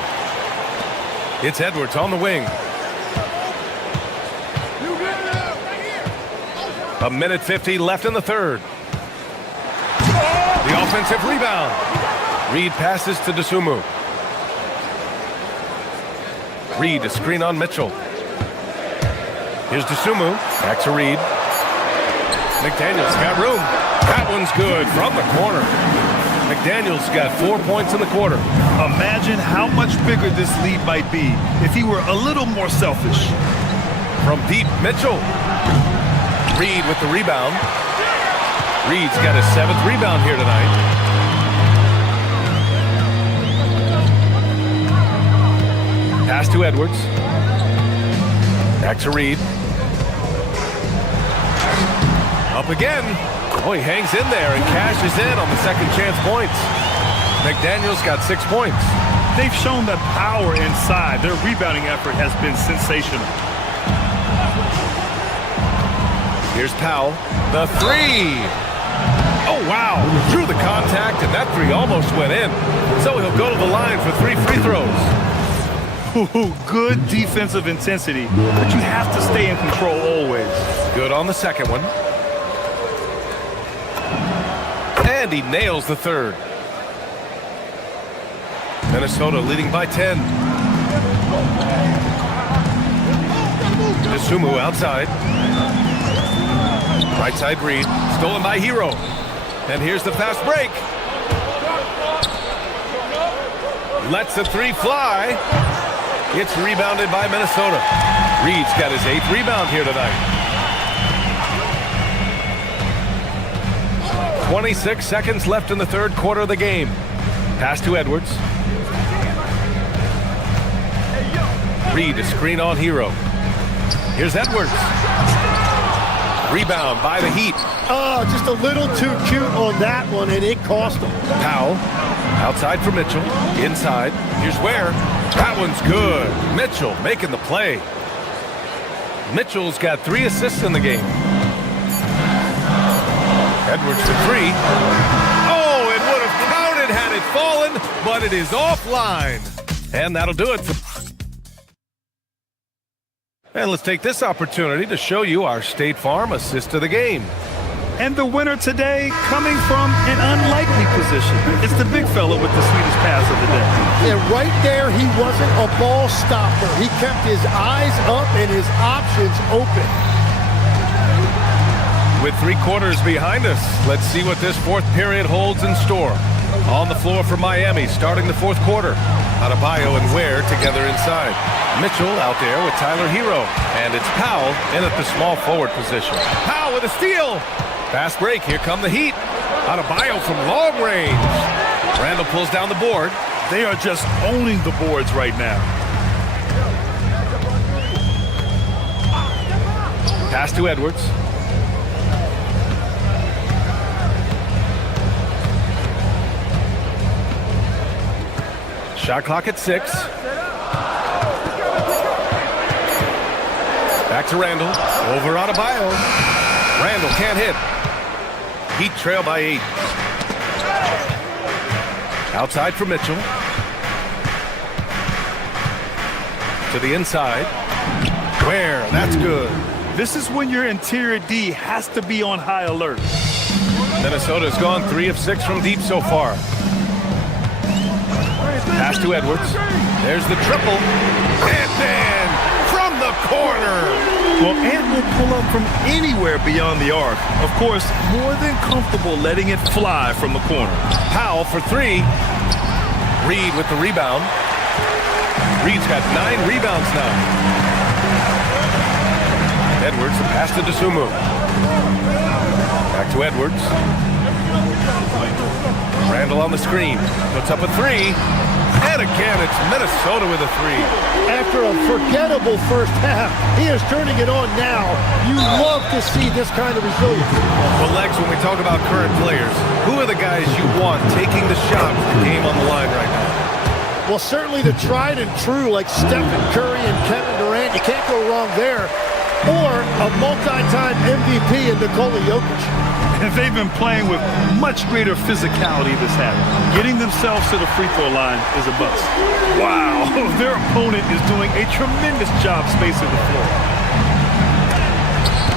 It's Edwards on the wing. A minute 50 left in the third. The offensive rebound. Reed passes to Dosunmu. Reed, a screen on Mitchell. Here's Dosunmu. Back to Reed. McDaniels got room. That one's good from the corner. McDaniels got 4 points in the quarter. Imagine how much bigger this lead might be if he were a little more selfish. From deep, Mitchell. Reed with the rebound. Reed's got his 7th rebound here tonight. Pass to Edwards. Back to Reed. Up again. Oh, he hangs in there and cashes in on the second chance points. McDaniels got 6 points. They've shown that power inside. Their rebounding effort has been sensational. Here's Powell. The three. Oh, wow. Drew the contact, and that three almost went in. So he'll go to the line for 3 free throws. Ooh, good defensive intensity, but you have to stay in control always. Good on the second one. And he nails the third. Minnesota leading by 10. Dosunmu outside. Right side Reed. Stolen by Hero. And here's the fast break. Lets the three fly. It's rebounded by Minnesota. Reed's got his 8th rebound here tonight. 26 seconds left in the third quarter of the game. Pass to Edwards. Reed, a screen on Hero. Here's Edwards. Rebound by the Heat. Oh, just a little too cute on that one, and it cost him. Powell, outside for Mitchell. Inside, here's Ware. That one's good. Mitchell making the play. Mitchell's got 3 assists in the game. Edwards for 3. Oh, it would have counted had it fallen, but it is offline. And that'll do it for... And let's take this opportunity to show you our State Farm assist of the game. And the winner today coming from an unlikely position. It's the big fella with the sweetest pass of the day. And right there, he wasn't a ball stopper. He kept his eyes up and his options open. With 3 quarters behind us, let's see what this fourth period holds in store. On the floor for Miami, starting the fourth quarter. Adebayo and Ware together inside. Mitchell out there with Tyler Hero. And it's Powell in at the small forward position. Powell with a steal. Fast break. Here come the Heat. Adebayo from long range. Randall pulls down the board. They are just owning the boards right now. Pass to Edwards. Shot clock at 6. Back to Randall. Over Adebayo. Randall can't hit. Heat trail by 8. Outside for Mitchell. To the inside. Ware, that's good. This is when your interior D has to be on high alert. Minnesota's gone 3 of 6 from deep so far. Pass to Edwards. There's the triple. And then from the corner. Well, Ant will pull up from anywhere beyond the arc. Of course, more than comfortable letting it fly from the corner. Powell for 3. Reed with the rebound. Reed's got 9 rebounds now. Edwards, the pass to Dosunmu. Back to Edwards. Randall on the screen. Puts up a 3. And again, it's Minnesota with a 3. After a forgettable first half, he is turning it on now. You love to see this kind of resilience. Well, Lex, when we talk about current players, who are the guys you want taking the shot with the game on the line right now? Well, certainly the tried and true like Stephen Curry and Kevin Durant. You can't go wrong there. or a multi-time MVP in Nikola Jokic. And they've been playing with much greater physicality this half. Getting themselves to the free throw line is a bust. Wow, their opponent is doing a tremendous job spacing the floor.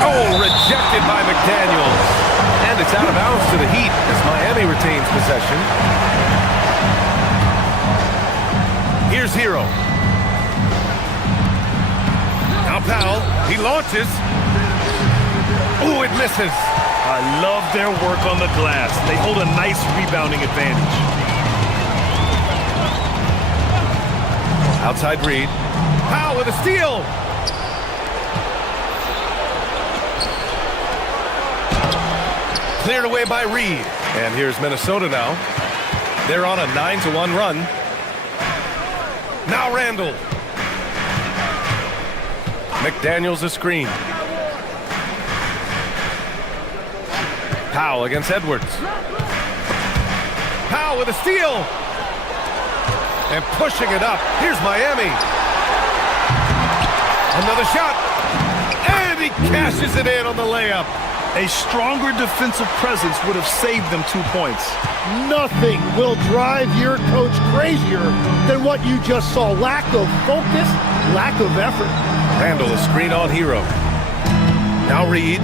Oh, rejected by McDaniels. And it's out of bounds to the Heat as Miami retains possession. Here's Hero. Now Powell, he launches. Ooh, it misses. I love their work on the glass. They hold a nice rebounding advantage. Outside Reed. Powell with a steal. Cleared away by Reed. And here's Minnesota now. They're on a 9-1 run. Now Randall. McDaniels a screen. Powell against Edwards. Powell with a steal. And pushing it up. Here's Miami. Another shot. And he cashes it in on the layup. A stronger defensive presence would have saved them 2 points. Nothing will drive your coach crazier than what you just saw. Lack of focus, lack of effort. Randall a screen on Hero. Now Reed.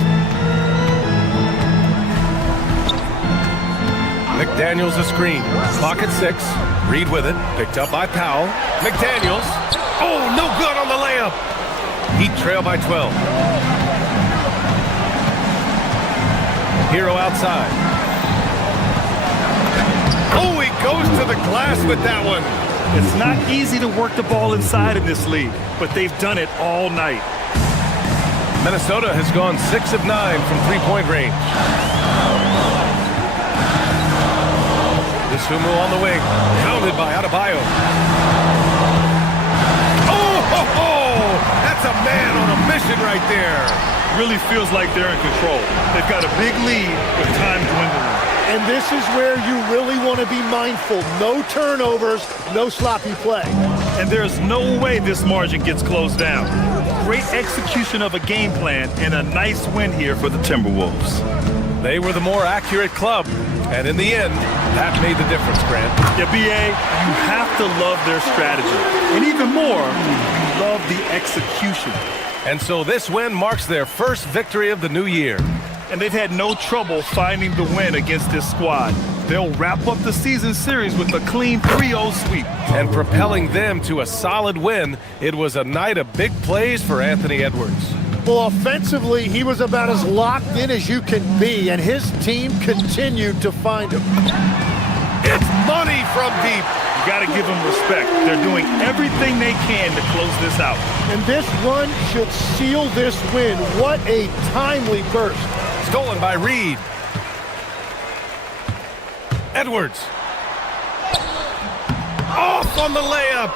McDaniels a screen. Clock at 6. Reed with it. Picked up by Powell. McDaniels. Oh, no good on the layup. Heat trail by 12. Hero outside. Oh, he goes to the glass with that one. It's not easy to work the ball inside in this league, but they've done it all night. Minnesota has gone 6 of 9 from three-point range. This Sumu on the wing, pounded by Adebayo. Oh, that's a man on a mission right there. Really feels like they're in control. They've got a big lead with time dwindling. And this is where you really want to be mindful. No turnovers, no sloppy play. And there's no way this margin gets closed down. Great execution of a game plan and a nice win here for the Timberwolves. They were the more accurate club. And in the end, that made the difference, Grant. Yeah, B.A., you have to love their strategy. And even more, you love the execution. And so this win marks their first victory of the new year. And they've had no trouble finding the win against this squad. They'll wrap up the season series with a clean 3-0 sweep. And propelling them to a solid win, it was a night of big plays for Anthony Edwards. Well, offensively, he was about as locked in as you can be, and his team continued to find him. It's money from deep. You got to give them respect. They're doing everything they can to close this out. And this run should seal this win. What a timely burst. Stolen by Reed. Edwards. Off on the layup.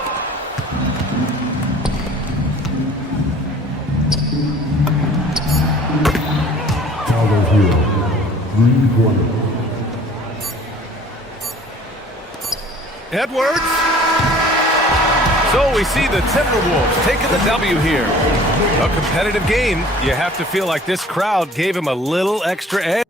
Edwards. So we see the Timberwolves taking the W here. A competitive game. You have to feel like this crowd gave him a little extra edge.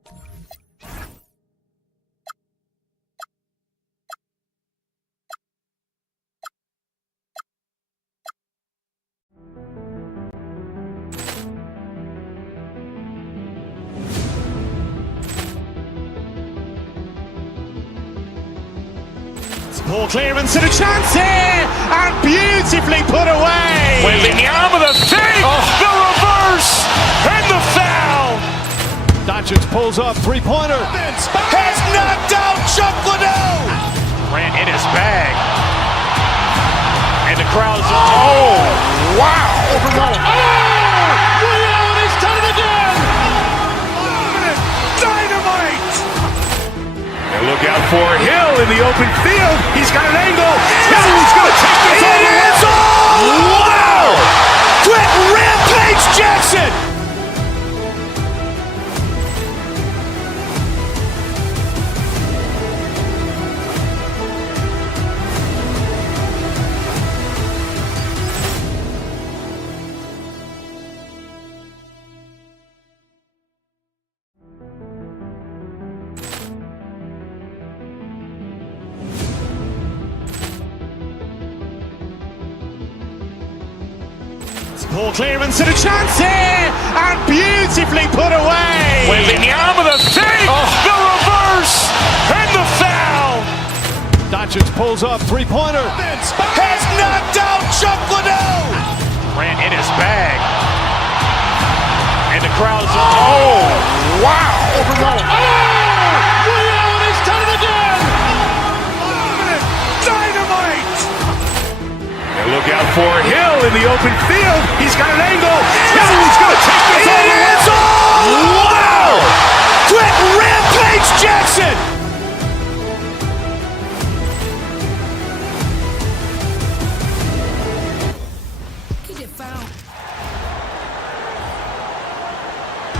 Ball clearance and a chance here, and beautifully put away. With the arm of the fake, the reverse, and the foul. Doncic pulls up, three-pointer. Has knocked out Chuck Liddell. Ran in his bag. And the crowd's, oh, wow. Overrun. Oh, Ray Allen has done it again. Dynamite. And look out for Hill in the open field. He's got an angle. Hill's going to take this all the way. Wow. Quick Rampage Jackson. Ball clearance and a chance here, and beautifully put away. Wembanyama the save, the reverse, and the foul. Doncic pulls up, three-pointer. Has knocked out Chuck Liddell. Ran in his bag. And the crowd's oh, wow. Ray Allen has done it again. Dynamite. And look out for Hill in the open field. He's got an angle. Hill's going to take this all the way. Wow. Quick Rampage Jackson.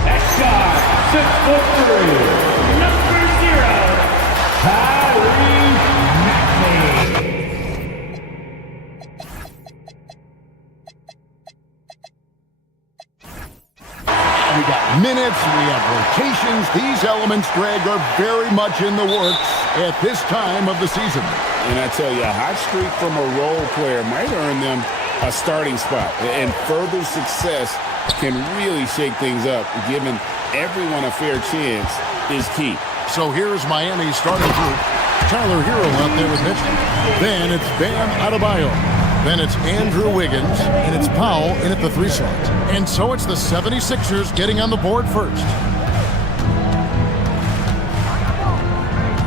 Next guy, 6'3", number 0, Tyrese Maxey. We got minutes, we have rotations. These elements, Greg, are very much in the works at this time of the season. And I tell you, a hot streak from a role player might earn them a starting spot. And further success can really shake things up. Giving everyone a fair chance is key. So here's Miami's starting group. Tyler Hero out there with Mitchell. Then it's Bam Adebayo. Then it's Andrew Wiggins. And it's Powell in at the 3 slot. And so it's the 76ers getting on the board first.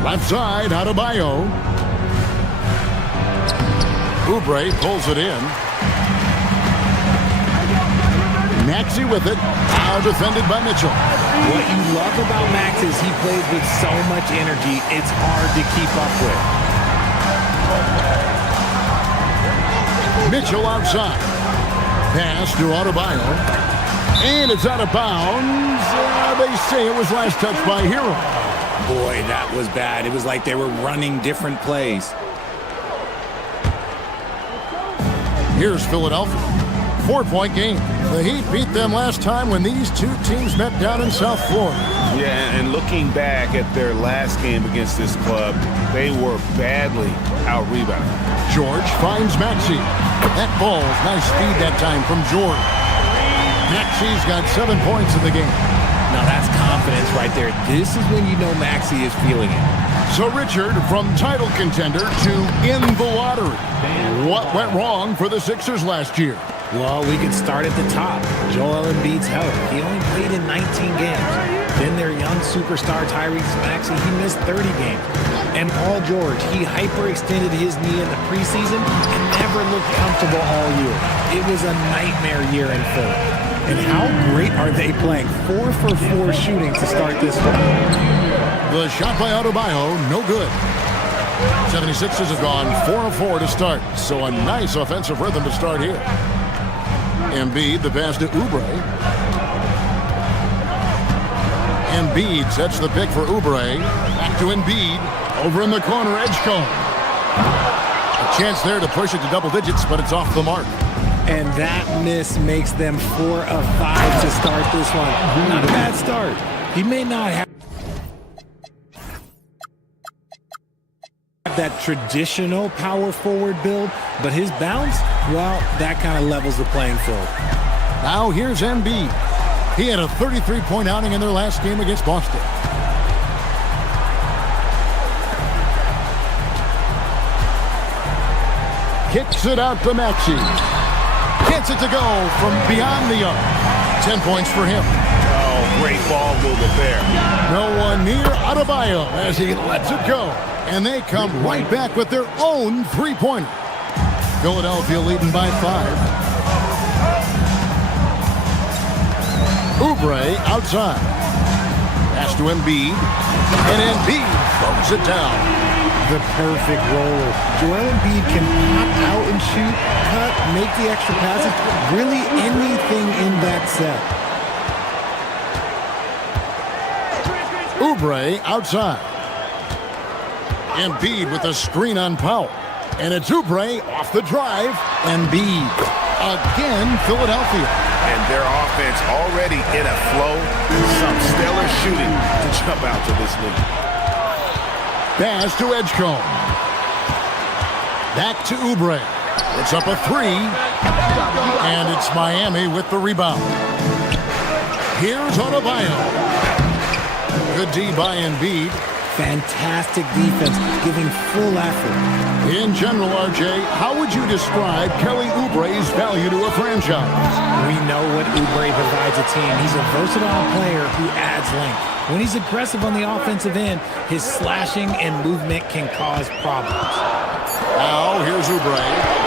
Left side, Adebayo. Oubre pulls it in. Maxey with it. Now defended by Mitchell. What you love about Max is he plays with so much energy, it's hard to keep up with. Mitchell outside. Pass to Adebayo. And it's out of bounds. They say it was last touched by Hero. Boy, that was bad. It was like they were running different plays. Here's Philadelphia. 4-point game. The Heat beat them last time when these two teams met down in South Florida. Yeah, and looking back at their last game against this club, they were badly out-rebounded. George finds Maxey. That ball's nice speed that time from George. Maxey's got 7 points in the game. Now that's confidence right there. This is when you know Maxey is feeling it. So Richard, from title contender to in the lottery. What went wrong for the Sixers last year? Well, we could start at the top. Joel Embiid's health. He only played in 19 games. Then their young superstar Tyrese Maxey, he missed 30 games. And Paul George, he hyperextended his knee in the preseason and never looked comfortable all year. It was a nightmare year in Philly. And how great are they playing? 4 for 4 shooting to start this one. The shot by Adebayo, no good. 76ers have gone 4 of 4 to start. So a nice offensive rhythm to start here. Embiid, the pass to Oubre. Embiid sets the pick for Oubre. Back to Embiid. Over in the corner, Edgecombe. A chance there to push it to double digits, but it's off the mark. And that miss makes them 4 of 5 to start this one. Not a bad start. He may not have that traditional power forward build, but his bounce, well, that kind of levels the playing field. Now here's Embiid. He had a 33-point outing in their last game against Boston. Kicks it out to Maxey. Gets it to go from beyond the arc. 10 points for him. Oh, great ball movement there. No one near Adebayo as he lets it go. And they come right back with their own three-pointer. Philadelphia leading by 5. Oubre outside. Pass to Embiid. And Embiid throws it down. The perfect roller. Joel Embiid can pop out and shoot, cut, make the extra passes, really anything in that set. Oubre outside. Embiid with a screen on Powell. And it's Oubre off the drive. Embiid. Again, Philadelphia. And their offense already in a flow. Some stellar shooting to jump out to this lead. Pass to Edgecombe. Back to Oubre. It's up a three, and it's Miami with the rebound. Here's Adebayo. Good D by Embiid. Fantastic defense, giving full effort. In general, RJ, how would you describe Kelly Oubre's value to a franchise? We know what Oubre provides a team. He's a versatile player who adds length. When he's aggressive on the offensive end, his slashing and movement can cause problems. Now, here's Oubre.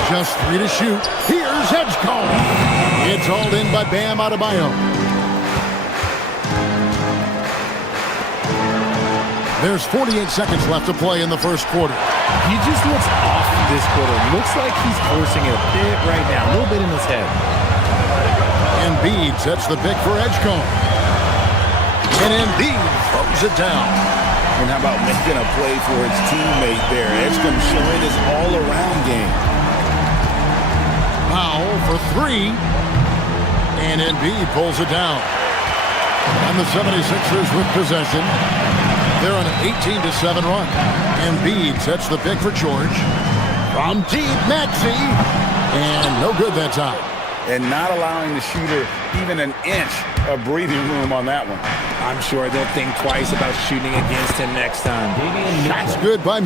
Just 3 to shoot. Here's Edgecombe. It's hauled in by Bam Adebayo. There's 48 seconds left to play in the first quarter. He just looks off this quarter. Looks like he's forcing it a bit right now. A little bit in his head. Embiid sets the pick for Edgecombe. And Embiid throws it down. And how about making a play for his teammate there? Edgecombe showing his all-around game. Powell for 3. And Embiid pulls it down. And the 76ers with possession. They're on an 18-7 run. Embiid sets the pick for George. From deep, Maxey. And no good that time. And not allowing the shooter even an inch of breathing room on that one. I'm sure they'll think twice about shooting against him next time. That's good by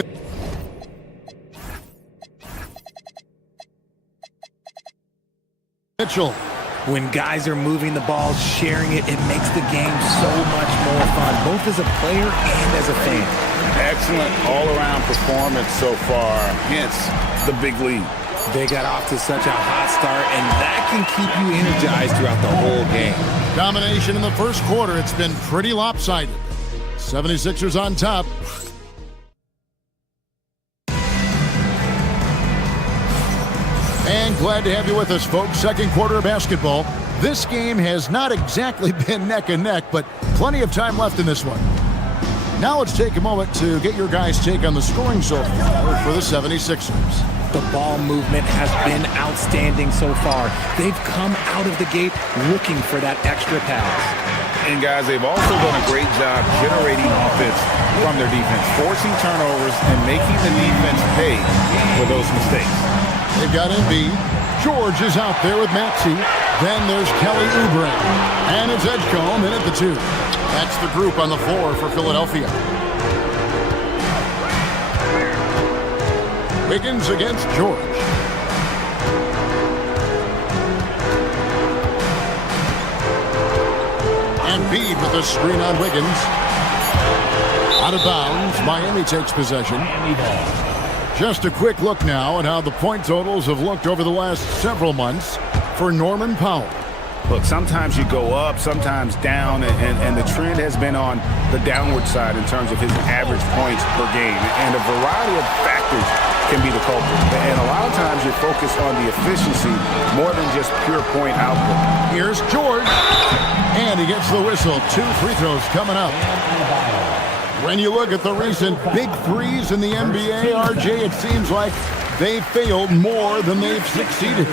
Mitchell. When guys are moving the ball, sharing it, it makes the game so much more fun, both as a player and as a fan. Excellent all-around performance so far, hence the big lead. They got off to such a hot start, and that can keep you energized throughout the whole game. Domination in the first quarter. It's been pretty lopsided. 76ers on top. And glad to have you with us, folks. Second quarter of basketball. This game has not exactly been neck and neck, but plenty of time left in this one. Now let's take a moment to get your guys' take on the scoring so far for the 76ers. The ball movement has been outstanding so far. They've come out of the gate looking for that extra pass. And guys, they've also done a great job generating offense from their defense, forcing turnovers and making the defense pay for those mistakes. They've got Embiid. George is out there with Maxey. Then there's Kelly Oubre. And it's Edgecombe in at the 2. That's the group on the floor for Philadelphia. Wiggins against George. Embiid with a screen on Wiggins. Out of bounds. Miami takes possession. Just a quick look now at how the point totals have looked over the last several months for Norman Powell. Look, sometimes you go up, sometimes down, and the trend has been on the downward side in terms of his average points per game. And a variety of factors can be the culprit. And a lot of times you're focused on the efficiency more than just pure point output. Here's George. And he gets the whistle. 2 free throws coming up. When you look at the recent big threes in the NBA, RJ, it seems like they've failed more than they've succeeded.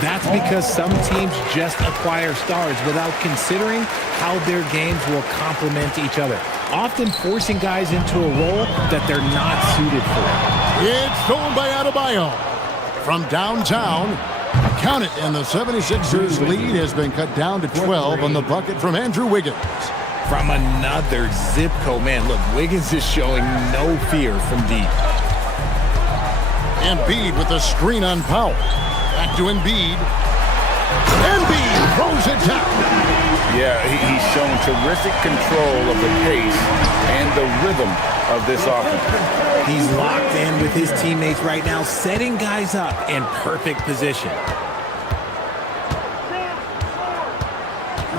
That's because some teams just acquire stars without considering how their games will complement each other, often forcing guys into a role that they're not suited for. It's stolen by Adebayo from downtown. Count it, and the 76ers lead has been cut down to 12 on the bucket from Andrew Wiggins. From another zip code. Man, look, Wiggins is showing no fear from deep. Embiid with a screen on Powell. Back to Embiid. Embiid throws it down. Yeah, he's shown terrific control of the pace and the rhythm of this offense. He's locked in with his teammates right now, setting guys up in perfect position.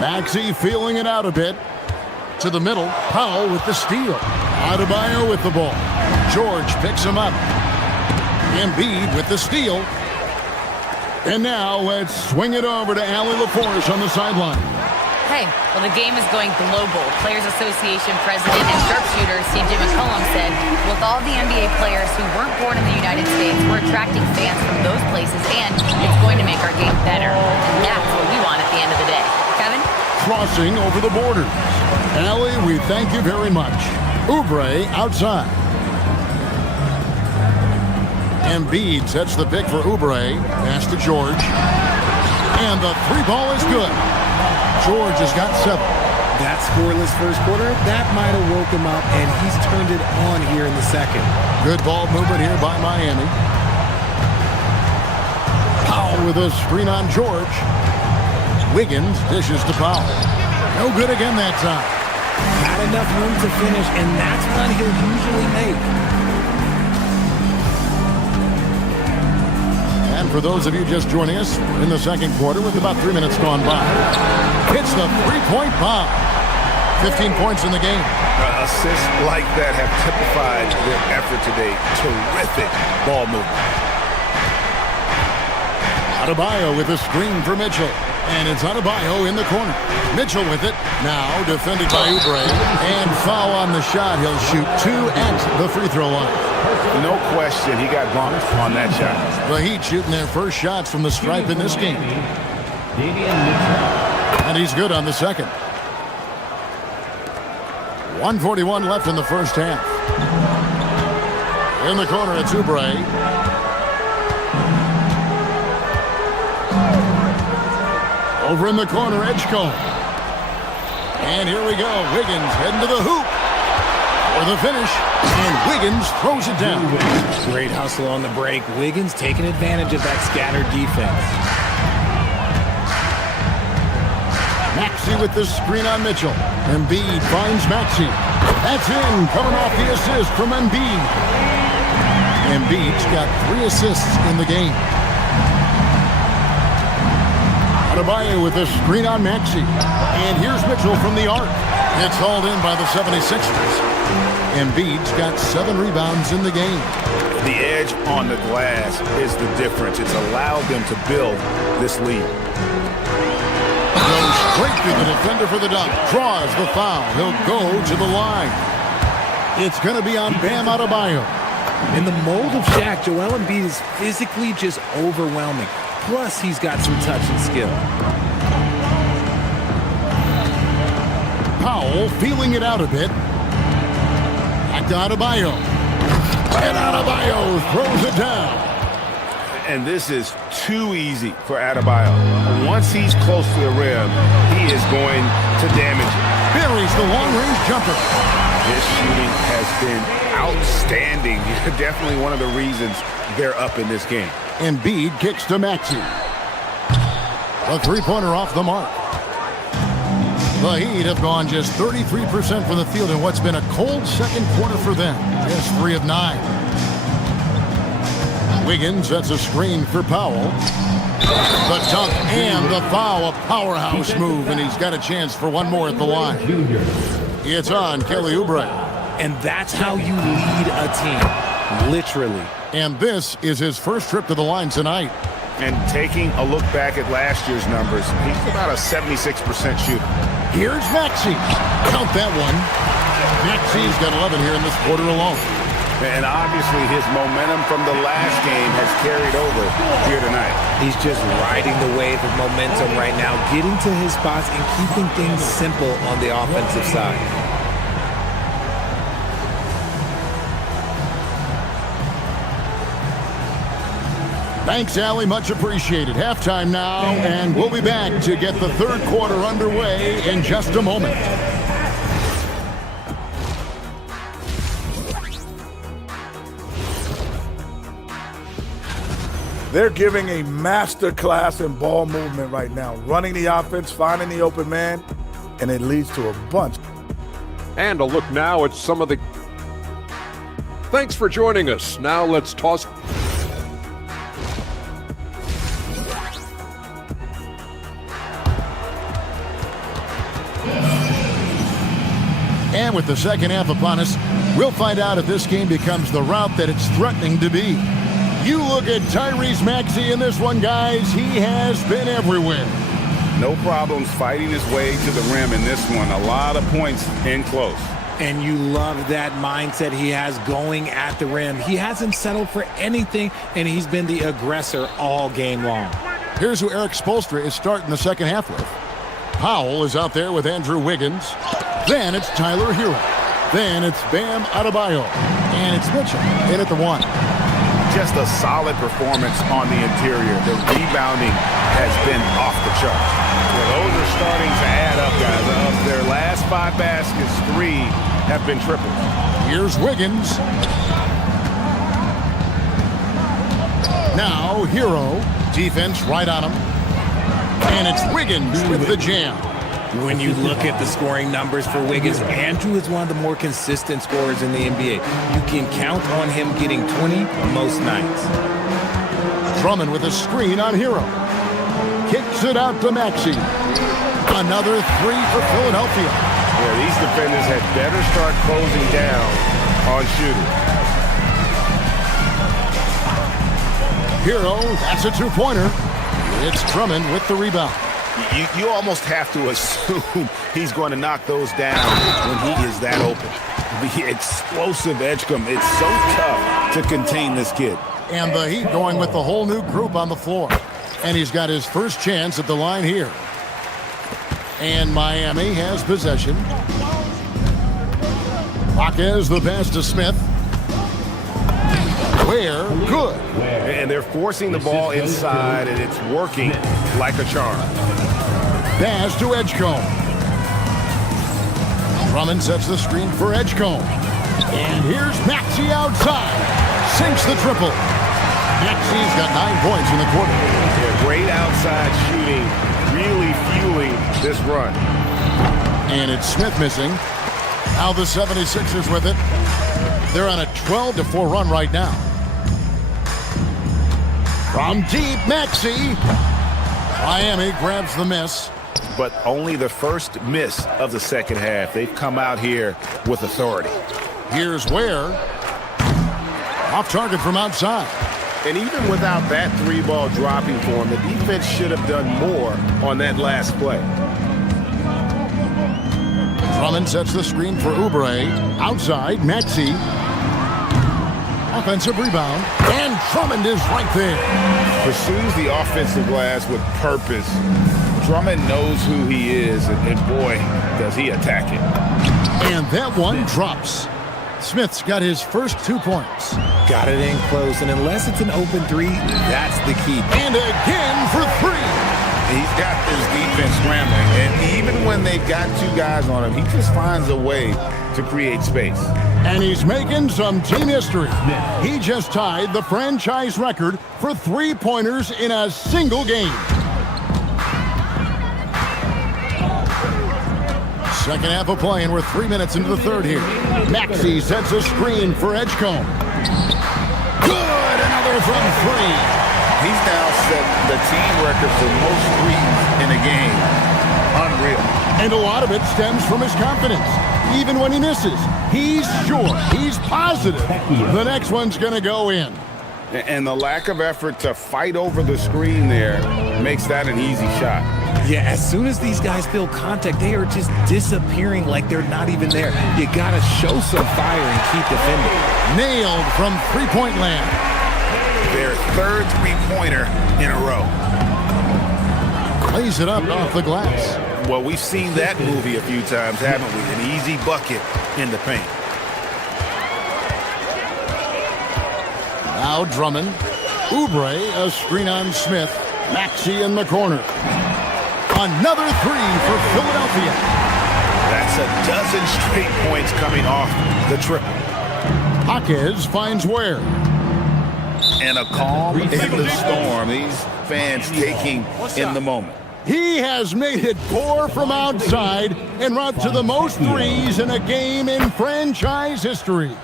Maxey feeling it out a bit. To the middle, Powell with the steal. Adebayo with the ball. George picks him up. Embiid with the steal. And now let's swing it over to Allie LaForce on the sideline. Hey, well, the game is going global. Players Association President and sharpshooter C.J. McCollum said, with all the NBA players who weren't born in the United States, we're attracting fans from those places, and it's going to make our game better. And that's what we want at the end of the day. Kevin? Crossing over the border. Allie, we thank you very much. Oubre outside. Embiid sets the pick for Oubre. Pass to George. And the three ball is good. George has got 7. That scoreless first quarter, that might have woke him up, and he's turned it on here in the second. Good ball movement here by Miami. Powell with a screen on George. Wiggins dishes to Powell. No good again that time. Not enough room to finish, and that's one he'll usually make. And for those of you just joining us, in the second quarter with about 3 minutes gone by, hits the three-point bomb. 15 points in the game. Assists like that have typified their effort today. Terrific ball movement. Adebayo with a screen for Mitchell. And it's Adebayo in the corner. Mitchell with it. Now defended by Oubre. And foul on the shot. He'll shoot 2 at the free throw line. No question he got bumped on that shot. The Heat shooting their first shots from the stripe in this game. And he's good on the second. 1:41 left in the first half. In the corner, it's Oubre. Over in the corner, Edgecombe. And here we go. Wiggins heading to the hoop for the finish. And Wiggins throws it down. Great hustle on the break. Wiggins taking advantage of that scattered defense. Maxey with the screen on Mitchell. Embiid finds Maxey. That's in, coming off the assist from Embiid. Embiid's got 3 assists in the game. Adebayo with the screen on Maxey. And here's Mitchell from the arc. It's hauled in by the 76ers. Embiid's got 7 rebounds in the game. The edge on the glass is the difference. It's allowed them to build this lead. Goes straight through the defender for the dunk. Draws the foul. He'll go to the line. It's going to be on Bam Adebayo. In the mold of Shaq, Joel Embiid is physically just overwhelming. Plus, he's got some touch and skill. Powell feeling it out a bit. Back to Adebayo. And Adebayo throws it down. And this is too easy for Adebayo. Once he's close to the rim, he is going to damage it. Buries the long-range jumper. His shooting has been outstanding. Definitely one of the reasons they're up in this game. Embiid kicks to Maxey. A three-pointer off the mark. The Heat have gone just 33% from the field in what's been a cold second quarter for them. Just 3 of 9. Wiggins sets a screen for Powell. The dunk and the foul, a powerhouse move, and he's got a chance for one more at the line. It's on Kelly Oubre. And that's how you lead a team, literally. And this is his first trip to the line tonight. And taking a look back at last year's numbers, he's about a 76% shooter. Here's Maxey. Count that one. Maxey's got 11 here in this quarter alone. And obviously his momentum from the last game has carried over here tonight. He's just riding the wave of momentum right now, getting to his spots and keeping things simple on the offensive side. Thanks, Allie. Much appreciated. Halftime now, and we'll be back to get the third quarter underway in just a moment. They're giving a master class in ball movement right now, running the offense, finding the open man, and it leads to a bunch. And a look now at some of the... Thanks for joining us. Now let's toss... And with the second half upon us, we'll find out if this game becomes the route that it's threatening to be. You look at Tyrese Maxey in this one, guys. He has been everywhere. No problems fighting his way to the rim in this one. A lot of points in close. And you love that mindset he has going at the rim. He hasn't settled for anything, and he's been the aggressor all game long. Here's who Eric Spoelstra is starting the second half with. Powell is out there with Andrew Wiggins. Then it's Tyler Hero. Then it's Bam Adebayo. And it's Mitchell in at the 1. just a solid performance on the interior. The rebounding has been off the charts. Well, those are starting to add up, guys. Of their last 5 baskets, 3 have been triples. Here's Wiggins. Now, Hero. Defense right on him. And it's Wiggins with the jam. When you look at the scoring numbers for Wiggins, Andrew is one of the more consistent scorers in the NBA. You can count on him getting 20 most nights. Drummond with a screen on Hero. Kicks it out to Maxey. Another 3 for Philadelphia. Yeah, these defenders had better start closing down on shooters. Hero, that's a 2-pointer. It's Drummond with the rebound. You almost have to assume he's going to knock those down when he is that open. The explosive edge come. It's so tough to contain this kid. And the Heat going with the whole new group on the floor. And he's got his first chance at the line here. And Miami has possession. Jaquez the pass to Smith. Where? Good. And they're forcing the ball inside, and it's working like a charm. Pass to Edgecombe. Drummond sets the screen for Edgecombe. And here's Maxey outside. Sinks the triple. Maxey's got 9 points in the quarter. Yeah, great outside shooting, really fueling this run. And it's Smith missing. Now the 76ers with it. They're on a 12-4 run right now. From deep, Maxey. Miami grabs the miss. But only the first miss of the second half. They've come out here with authority. Here's Ware. Off target from outside. And even without that 3-ball dropping for him, the defense should have done more on that last play. Drummond sets the screen for Oubre. Outside, Maxey. Offensive rebound. And Drummond is right there. Pursues the offensive glass with purpose. Drummond knows who he is, and boy, does he attack it. And that one drops. Smith's got his first 2 points. Got it in close, and unless it's an open 3, that's the key. And again for 3. He's got this defense scrambling, and even when they've got 2 guys on him, he just finds a way to create space. And he's making some team history. He just tied the franchise record for 3-pointers in a single game. Second half of play, and we're 3 minutes into the third here. Maxey sets a screen for Edgecombe. Good, another from 3. He's now set the team record for most threes in a game. Unreal. And a lot of it stems from his confidence. Even when he misses, he's sure, he's positive the next one's going to go in. And the lack of effort to fight over the screen there makes that an easy shot. Yeah, as soon as these guys feel contact, they are just disappearing like they're not even there. You got to show some fire and keep defending. Nailed from 3-point land. Their third 3-pointer in a row. Plays it up off the glass. Well, we've seen that movie a few times, haven't we? An easy bucket in the paint. Now Drummond. Oubre, a screen on Smith. Maxey in the corner. Another 3 for Philadelphia. That's a dozen straight points coming off the triple. Jaquez finds Ware. And a calm in the storm. These fans taking in the moment. He has made it 4 from outside en route to the most threes in a game in franchise history.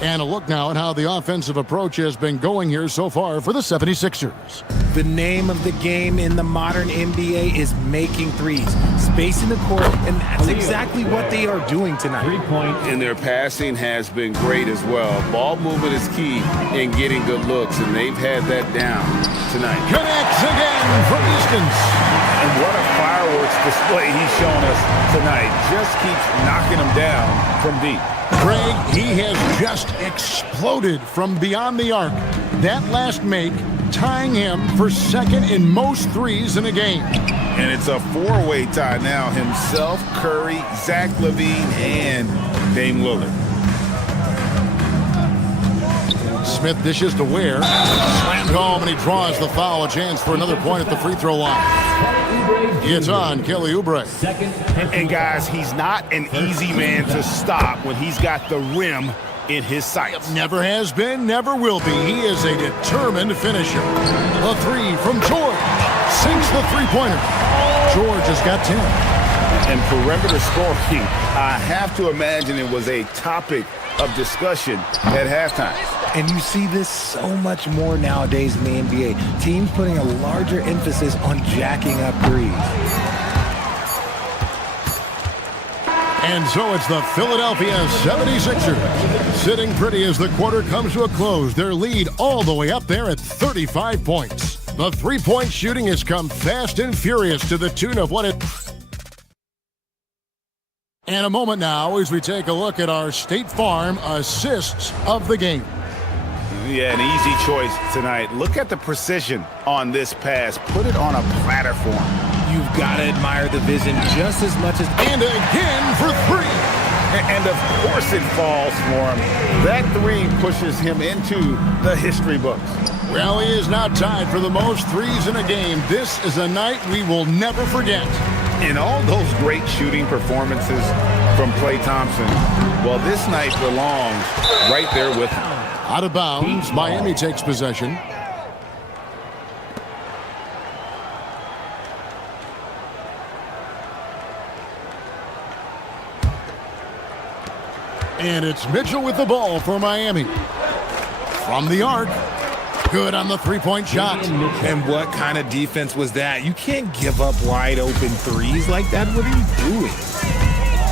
And a look now at how the offensive approach has been going here so far for the 76ers. The name of the game in the modern NBA is making threes, spacing the court, and that's exactly what they are doing tonight. 3-point. And their passing has been great as well. Ball movement is key in getting good looks, and they've had that down tonight. Connects again from distance. And what a fireworks display he's shown us tonight. Just keeps knocking them down from deep. Greg, he has just exploded from beyond the arc. That last make tying him for second in most threes in a game. And it's a 4-way tie now. Himself, Curry, Zach LaVine, and Dame Lillard. Smith dishes to Ware. Slammed home, and he draws the foul. A chance for another point at the free throw line. It's on Kelly Oubre. And guys, he's not an easy man to stop when he's got the rim in his sights. Never has been, never will be. He is a determined finisher. A three from George. Sinks the three-pointer. George has got 10. And perimeter scoring, I have to imagine it was a topic of discussion at halftime. And you see this so much more nowadays in the NBA. Teams putting a larger emphasis on jacking up threes. And so it's the Philadelphia 76ers. Sitting pretty as the quarter comes to a close. Their lead all the way up there at 35 points. The three-point shooting has come fast and furious to the tune of what it... And a moment now as we take a look at our State Farm assists of the game. Yeah, an easy choice tonight. Look at the precision on this pass. Put it on a platter for him. You've got to admire the vision just as much as... And again for three. And of course it falls for him. That three pushes him into the history books. Well, he is now tied for the most threes in a game. This is a night we will never forget. In all those great shooting performances from Klay Thompson, well, this night belongs right there with him. Out of bounds, Miami takes possession. And it's Mitchell with the ball for Miami. From the arc. Good on the three-point shot. And what kind of defense was that? You can't give up wide open threes like that. What are you doing?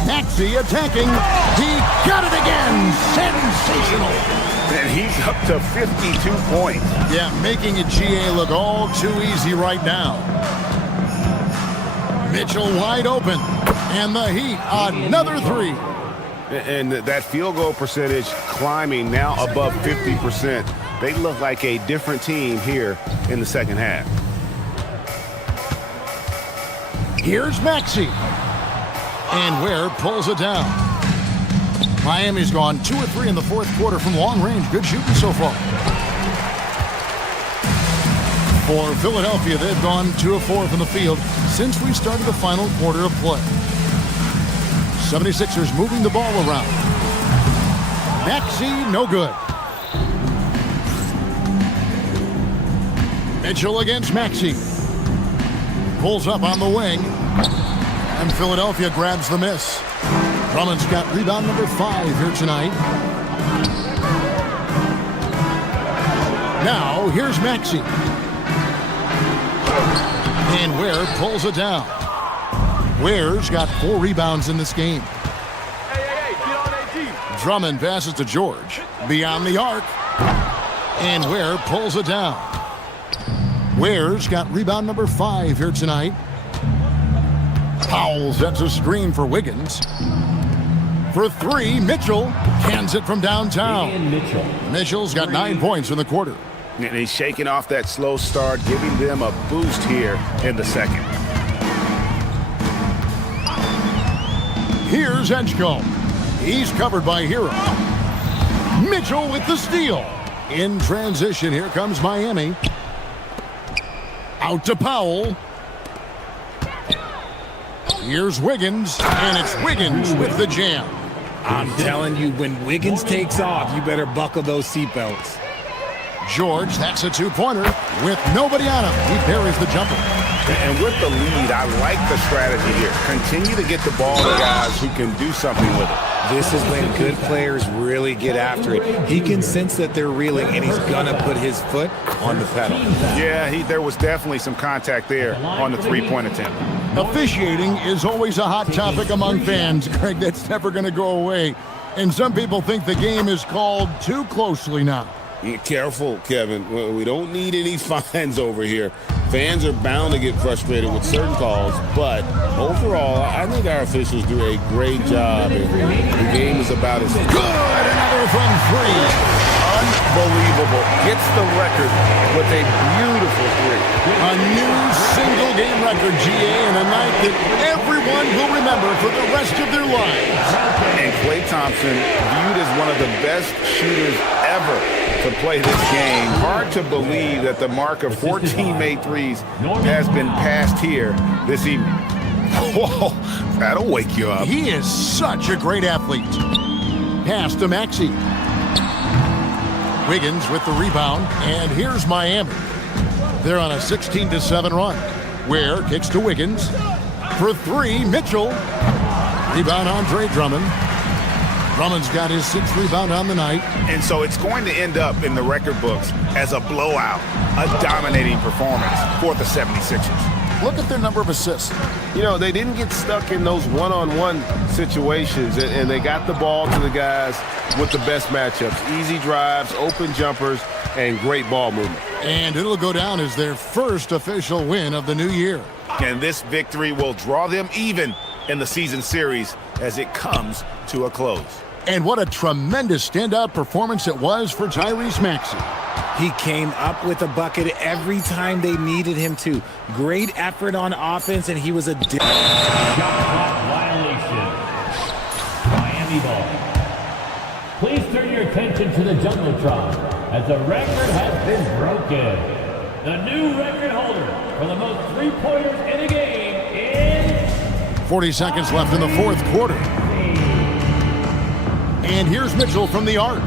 Maxey attacking. He got it again. Sensational. And he's up to 52 points. Yeah, making a GA look all too easy right now. Mitchell wide open. And the Heat, another three. And that field goal percentage climbing now above 50%. They look like a different team here in the second half. Here's Maxey. And Ware pulls it down. Miami's gone 2 of 3 in the fourth quarter from long range. Good shooting so far. For Philadelphia, they've gone 2 of 4 from the field since we started the final quarter of play. 76ers moving the ball around. Maxey, no good. Mitchell against Maxey. Pulls up on the wing. And Philadelphia grabs the miss. Drummond's got rebound number 5 here tonight. Now, here's Maxey. And Ware pulls it down. Ware's got 4 rebounds in this game. Drummond passes to George. Beyond the arc. And Ware pulls it down. Ware's got rebound number 5 here tonight. Powell sets a screen for Wiggins. For 3, Mitchell cans it from downtown. Mitchell's got 9 points in the quarter. And he's shaking off that slow start, giving them a boost here in the second. Here's Edgecombe. He's covered by Hero. Mitchell with the steal. In transition, here comes Miami. Out to Powell. Here's Wiggins, and it's Wiggins with the jam. I'm telling you, when Wiggins takes off, you better buckle those seatbelts. George, that's a 2-pointer with nobody on him. He buries the jumper. And with the lead, I like the strategy here. Continue to get the ball to guys who can do something with it. This is when good players really get after it. He can sense that they're reeling, and he's going to put his foot on the pedal. Yeah, there was definitely some contact there on the three-point attempt. Officiating is always a hot topic among fans, Greg. That's never going to go away. And some people think the game is called too closely now. Careful, Kevin. We don't need any fines over here. Fans are bound to get frustrated with certain calls, but overall, I think our officials do a great job. And the game is about as good. Another from 3. Unbelievable. Gets the record with a beautiful 3. A new single-game record, GA, and a night that everyone will remember for the rest of their lives. And Klay Thompson Thompson, viewed as one of the best shooters ever to play this game. Hard to believe that the mark of 14 made threes has been passed here this evening. Whoa, that'll wake you up. He is such a great athlete. Pass to Maxey. Wiggins with the rebound, and here's Miami. They're on a 16-7 run. Ware kicks to Wiggins. For three, Mitchell. Rebound, Andre Drummond. Drummond's got his 6th rebound on the night. And so it's going to end up in the record books as a blowout, a dominating performance for the 76ers. Look at their number of assists. You know, they didn't get stuck in those one-on-one situations, and they got the ball to the guys with the best matchups. Easy drives, open jumpers, and great ball movement. And it'll go down as their first official win of the new year. And this victory will draw them even in the season series as it comes to a close. And what a tremendous standout performance it was for Tyrese Maxey. He came up with a bucket every time they needed him to. Great effort on offense, and he was a... Shot clock violation. Miami ball. Please turn your attention to the Jumbotron as the record has been broken. The new record holder for the most three-pointers in a game is... 40 seconds left in the fourth quarter. And here's Mitchell from the arc.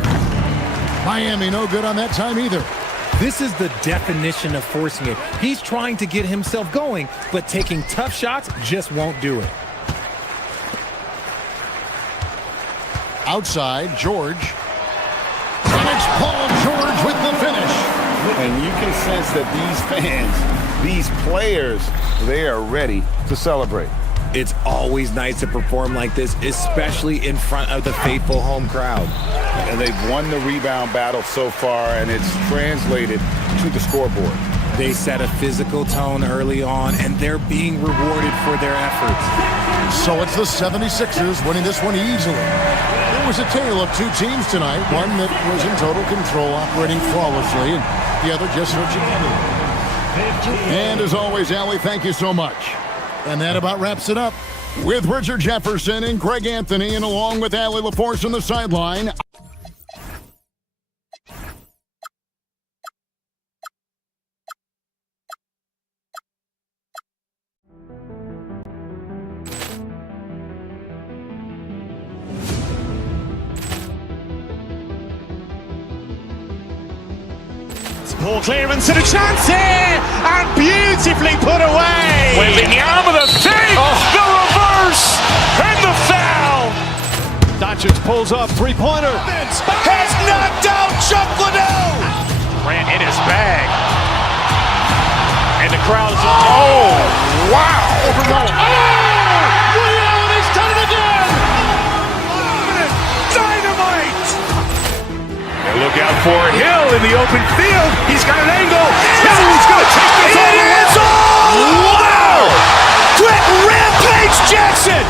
Miami no good on that time either. This is the definition of forcing it. He's trying to get himself going, but taking tough shots just won't do it. Outside, George. And it's Paul George with the finish. And you can sense that these fans, these players, they are ready to celebrate. It's always nice to perform like this, especially in front of the faithful home crowd. And they've won the rebound battle so far, and it's translated to the scoreboard. They set a physical tone early on, and they're being rewarded for their efforts. So it's the 76ers winning this one easily. It was a tale of two teams tonight, one that was in total control, operating flawlessly, and the other just searching anyway. And as always, Allie, thank you so much. And that about wraps it up. With Richard Jefferson and Greg Anthony, and along with Allie LaForce on the sideline. Ball clearance and a chance here, and beautifully put away. Wembanyama the save, the reverse, and the foul. Doncic pulls up, three-pointer. Has knocked out Chuck Liddell. Ran in his bag. And the crowd is, oh, wow. Ray Allen has done it again. Dynamite. And look out for Hill in the open field. He's got an angle. Hill's going to take this all the way. Wow. Quick Rampage Jackson.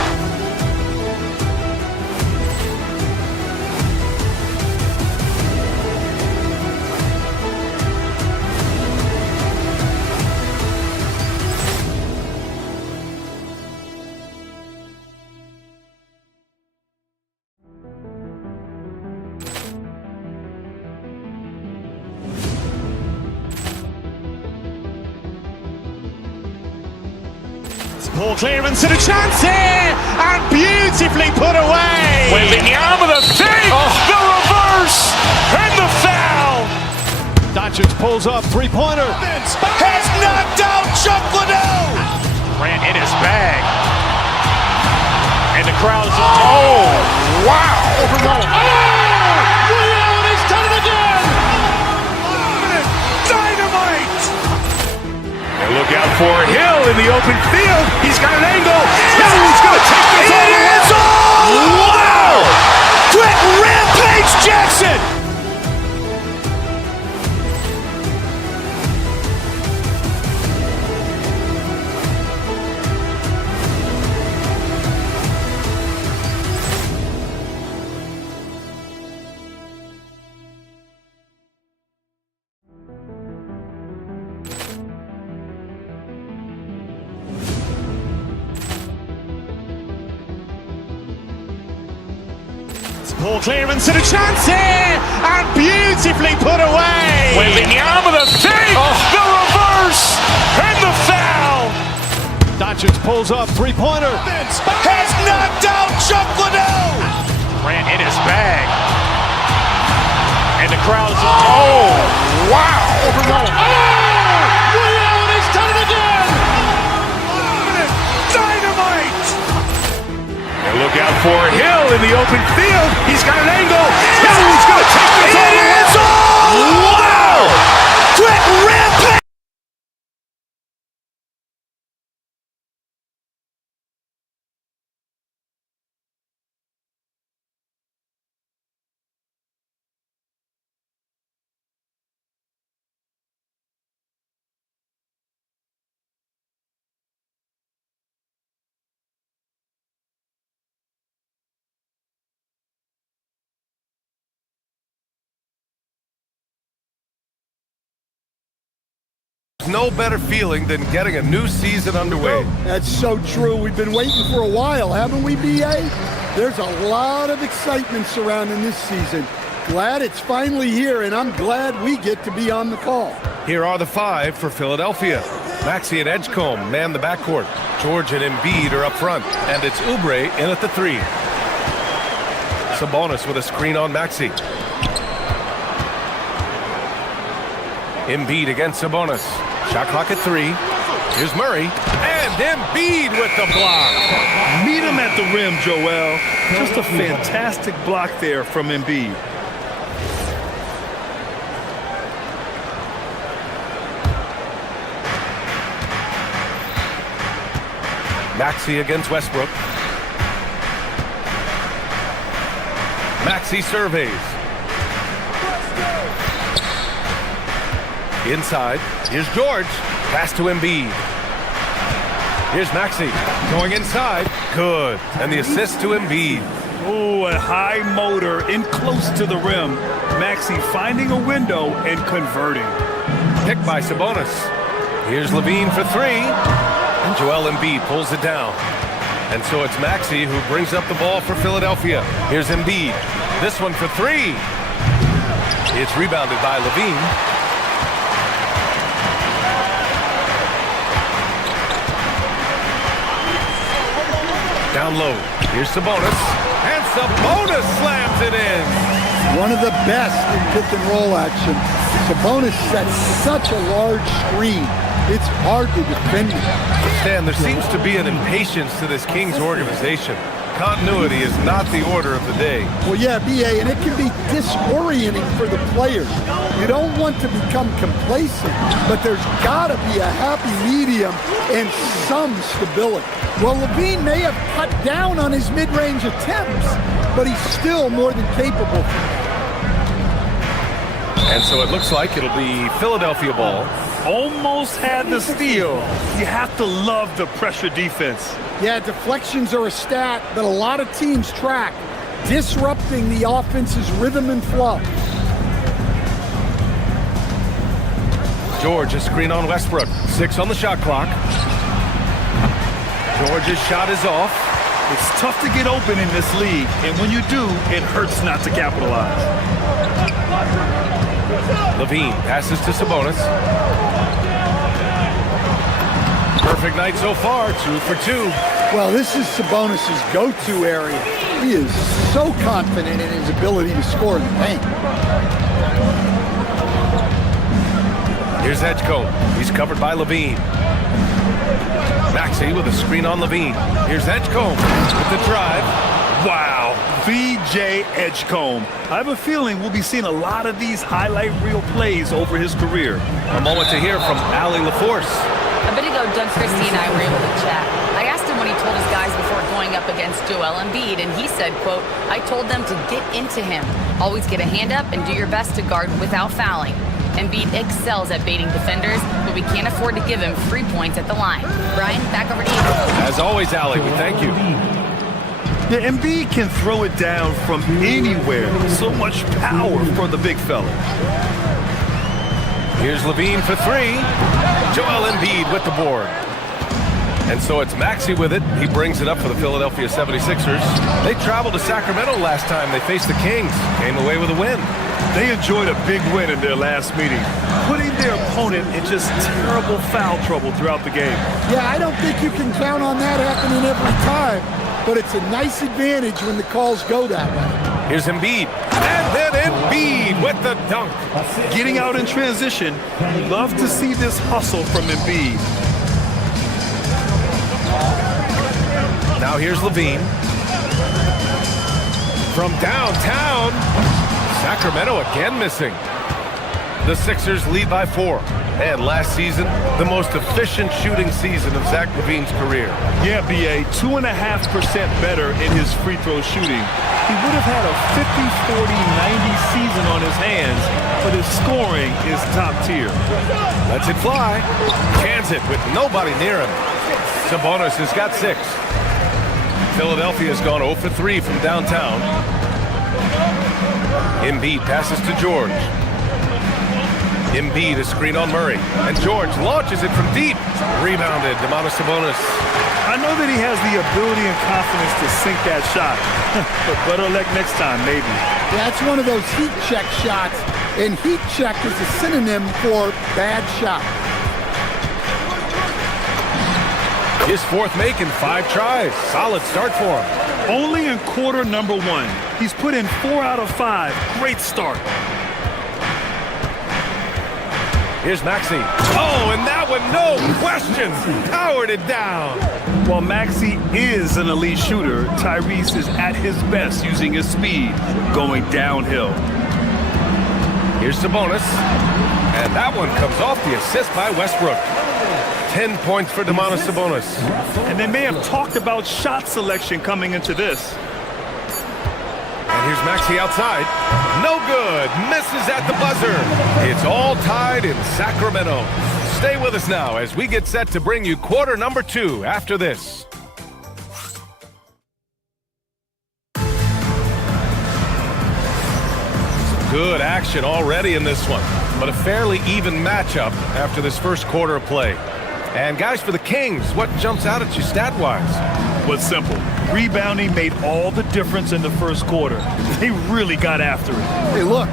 Ball clearance and a chance here, and beautifully put away. Wembanyama the save, the reverse, and the foul. Doncic pulls up, three-pointer. Has knocked out Chuck Liddell. Ran in his bag. And the crowd is, oh, wow. Ray Allen has done it again. Dynamite. And look out for Hill in the open field. He's got an angle. Hill's going to take this all the way. Wow. Quick Rampage Jackson. Ball clearance and a chance here, and beautifully put away. Wembanyama the save, the reverse, and the foul. Doncic pulls up, three-pointer. Has knocked out Chuck Liddell. Ran in his bag. And the crowd is, oh, wow. Ray Allen has done it again. Dynamite. And look out for Hill in the open field. He's got an angle. Hill's going to take this all the way. Wow. Quick rampage. No better feeling than getting a new season underway. That's so true. We've been waiting for a while, haven't we, BA? There's a lot of excitement surrounding this season. Glad it's finally here, and I'm glad we get to be on the call. Here are the five for Philadelphia. Maxey and Edgecombe man the backcourt. George and Embiid are up front, and it's Oubre in at the three. Sabonis with a screen on Maxey. Embiid against Sabonis. Shot clock at 3. Here's Murray. And Embiid with the block. Meet him at the rim, Joel. Just a fantastic block there from Embiid. Maxey against Westbrook. Maxey surveys. Inside. Here's George. Pass to Embiid. Here's Maxey. Going inside. Good. And the assist to Embiid. Oh, a high motor in close to the rim. Maxey finding a window and converting. Picked by Sabonis. Here's Levine for 3. And Joel Embiid pulls it down. And so it's Maxey who brings up the ball for Philadelphia. Here's Embiid. This one for 3. It's rebounded by Levine. Down low. Here's Sabonis. And Sabonis slams it in. One of the best in pick and roll action. Sabonis sets such a large screen. It's hard to defend him. Stan, there seems to be an impatience to this Kings organization. Continuity is not the order of the day. Well, yeah, BA, and it can be disorienting for the players. You don't want to become complacent, but there's got to be a happy medium and some stability. Well, Levine may have cut down on his mid-range attempts, but he's still more than capable. And so it looks like it'll be Philadelphia ball. Almost had the steal. You have to love the pressure defense. Yeah, deflections are a stat that a lot of teams track, disrupting the offense's rhythm and flow. George, a screen on Westbrook. 6 on the shot clock. George's shot is off. It's tough to get open in this league, and when you do, it hurts not to capitalize. Levine passes to Sabonis. Perfect night so far, 2 for 2. Well, this is Sabonis' go-to area. He is so confident in his ability to score in the paint. Here's Edgecombe. He's covered by Levine. Maxey with a screen on Levine. Here's Edgecombe with the drive. Wow, VJ Edgecombe. I have a feeling we'll be seeing a lot of these highlight reel plays over his career. A moment to hear from Allie LaForce. A bit ago, Doug Christie and I were able to chat. I asked him what he told his guys before going up against Joel Embiid, and he said, quote, "I told them to get into him. Always get a hand up and do your best to guard without fouling. Embiid excels at baiting defenders, but we can't afford to give him free points at the line." Brian, back over to you. As always, Allie, we thank you. The Embiid can throw it down from anywhere. So much power for the big fella. Here's Levine for 3. Joel Embiid with the board. And so it's Maxey with it. He brings it up for the Philadelphia 76ers. They traveled to Sacramento last time they faced the Kings. Came away with a win. They enjoyed a big win in their last meeting, putting their opponent in just terrible foul trouble throughout the game. Yeah, I don't think you can count on that happening every time, but it's a nice advantage when the calls go that way. Here's Embiid. And then Embiid with the dunk. Getting out in transition, love to see this hustle from Embiid. Now here's Levine. From downtown, Sacramento again missing. The Sixers lead by 4. And last season, the most efficient shooting season of Zach LaVine's career. Yeah, B.A., 2.5% better in his free throw shooting. He would have had a 50-40-90 season on his hands, but his scoring is top tier. Lets it fly. Cans it with nobody near him. Sabonis has got 6. Philadelphia's gone 0 for 3 from downtown. Embiid passes to George. Embiid, a screen on Murray. And George launches it from deep. Rebounded, Domantas Sabonis. I know that he has the ability and confidence to sink that shot. But better luck next time, maybe. That's one of those heat check shots, and heat check is a synonym for bad shot. His 4th make in 5 tries. Solid start for him. Only in quarter number 1. He's put in 4 out of 5. Great start. Here's Maxey. Oh, and that one, no question, powered it down. While Maxey is an elite shooter, Tyrese is at his best using his speed, going downhill. Here's Sabonis. And that one comes off the assist by Westbrook. 10 points for Domantas Sabonis. And they may have talked about shot selection coming into this. And here's Maxey outside. No good. Misses at the buzzer. It's all tied in Sacramento. Stay with us now as we get set to bring you quarter number 2 after this. Good action already in this one, but a fairly even matchup after this first quarter of play. And guys, for the Kings, what jumps out at you stat-wise? Was simple. Rebounding made all the difference in the first quarter. They really got after it. Hey, look,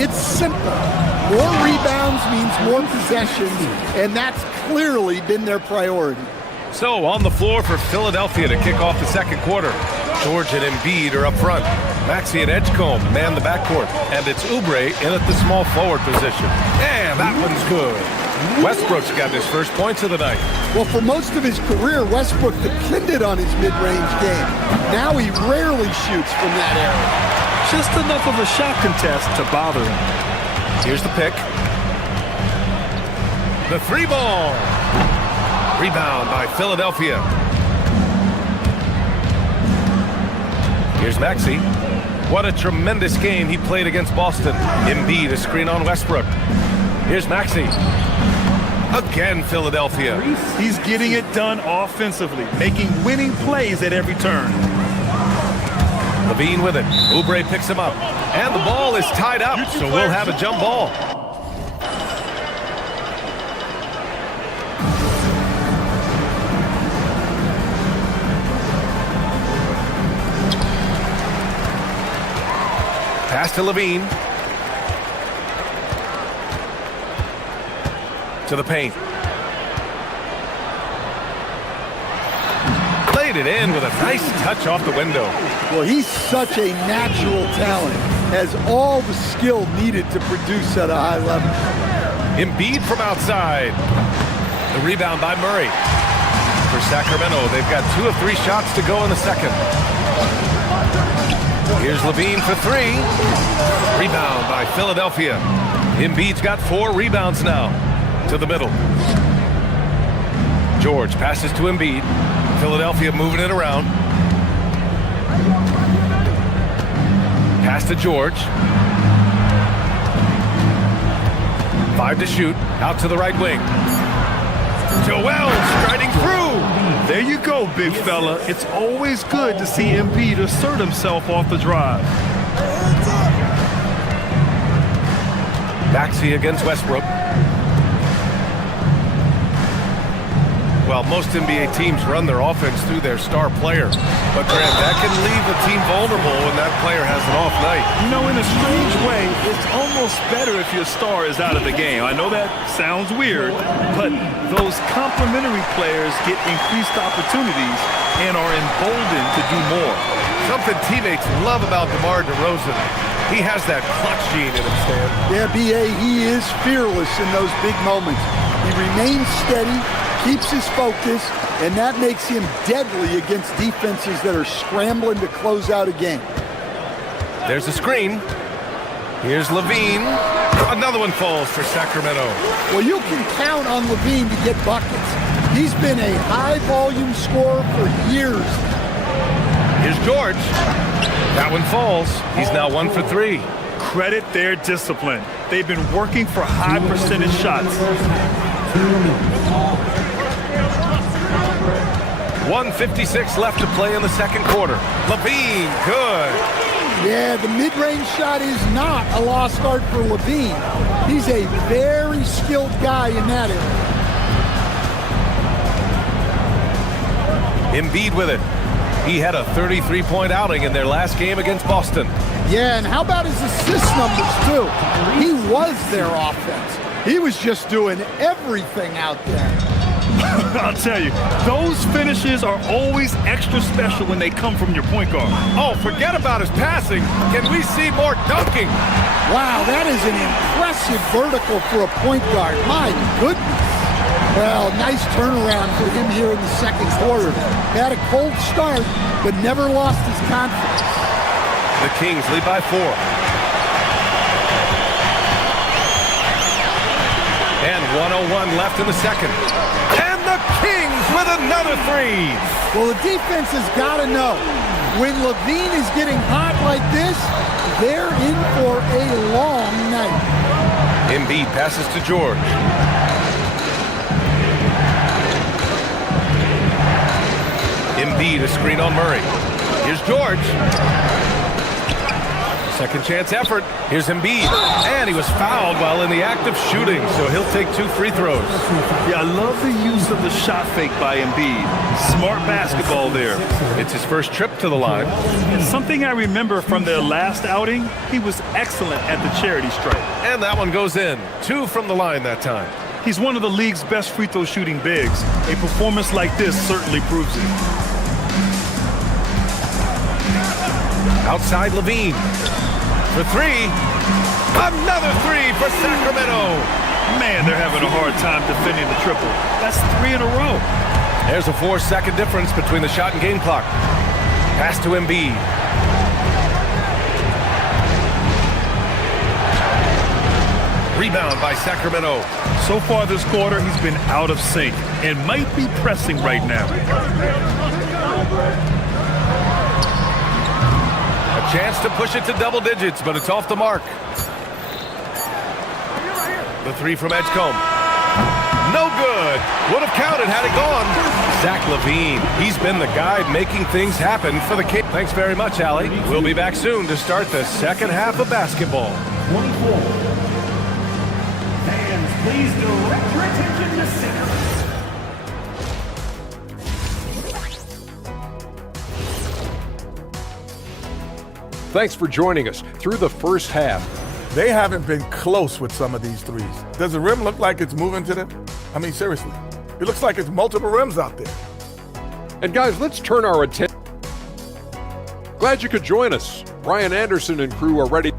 it's simple. More rebounds means more possessions, and that's clearly been their priority. So on the floor for Philadelphia to kick off the second quarter. George and Embiid are up front. Maxey and Edgecombe man the backcourt. And it's Oubre in at the small forward position. And that one's good. Westbrook's got his first points of the night. Well, for most of his career, Westbrook depended on his mid-range game. Now he rarely shoots from that area. Just enough of a shot contest to bother him. Here's the pick. The 3 ball. Rebound by Philadelphia. Here's Maxey. What a tremendous game he played against Boston. Embiid, a screen on Westbrook. Here's Maxey. Again, Philadelphia. He's getting it done offensively, making winning plays at every turn. Levine with it. Oubre picks him up. And the ball is tied up, so we'll have a jump ball. Pass to Levine. To the paint. Laid it in with a nice touch off the window. Well, he's such a natural talent. Has all the skill needed to produce at a high level. Embiid from outside. The rebound by Murray. For Sacramento, they've got 2 of 3 shots to go in the second. Here's Levine for 3. Rebound by Philadelphia. Embiid's got 4 rebounds now. To the middle. George passes to Embiid. Philadelphia moving it around. Pass to George. 5 to shoot. Out to the right wing. Joel striding through. There you go, big fella. It's always good to see Embiid assert himself off the drive. Maxey against Westbrook. Well, most NBA teams run their offense through their star player. But, Grant, that can leave a team vulnerable when that player has an off night. You know, in a strange way, it's almost better if your star is out of the game. I know that sounds weird, but those complementary players get increased opportunities and are emboldened to do more. Something teammates love about DeMar DeRozan. He has that clutch gene in him, Stan. Yeah, B.A., he is fearless in those big moments. He remains steady, keeps his focus, and that makes him deadly against defenses that are scrambling to close out a game. There's a screen. Here's Levine. Another one falls for Sacramento. Well, you can count on Levine to get buckets. He's been a high-volume scorer for years. Here's George. That one falls. He's now 1 for 3. Credit their discipline. They've been working for high percentage shots. 1:56 left to play in the second quarter. Levine, good. Yeah, the mid-range shot is not a lost art for Levine. He's a very skilled guy in that area. Embiid with it. He had a 33-point outing in their last game against Boston. Yeah, and how about his assist numbers, too? He was their offense. He was just doing everything out there. I'll tell you, those finishes are always extra special when they come from your point guard. Oh, forget about his passing. Can we see more dunking? Wow, that is an impressive vertical for a point guard. My goodness. Well, nice turnaround for him here in the second quarter. Had a cold start, but never lost his confidence. The Kings lead by 4. And 1:01 left in the second. And the Kings with another 3. Well, the defense has got to know, when Levine is getting hot like this, they're in for a long night. Embiid passes to George. Embiid, a screen on Murray. Here's George. Second chance effort. Here's Embiid. And he was fouled while in the act of shooting, so he'll take 2 free throws. Yeah, I love the use of the shot fake by Embiid. Smart basketball there. It's his first trip to the line. And something I remember from their last outing, he was excellent at the charity stripe. And that one goes in. 2 from the line that time. He's one of the league's best free throw shooting bigs. A performance like this certainly proves it. Outside Levine. For 3. Another 3 for Sacramento. Man, they're having a hard time defending the triple. That's 3 in a row. There's a 4-second difference between the shot and game clock. Pass to Embiid. Rebound by Sacramento. So far this quarter, he's been out of sync and might be pressing right now. A chance to push it to double digits, but it's off the mark. The 3 from Edgecombe. No good. Would have counted had it gone. Zach LaVine. He's been the guy making things happen for the Kings. Thanks very much, Allie. We'll be back soon to start the second half of basketball. 24. Fans, please direct your attention to center. Thanks for joining us through the first half. They haven't been close with some of these threes. Does the rim look like it's moving to them? I mean, seriously. It looks like it's multiple rims out there. And guys, let's turn our attention. Glad you could join us. Brian Anderson and crew are ready.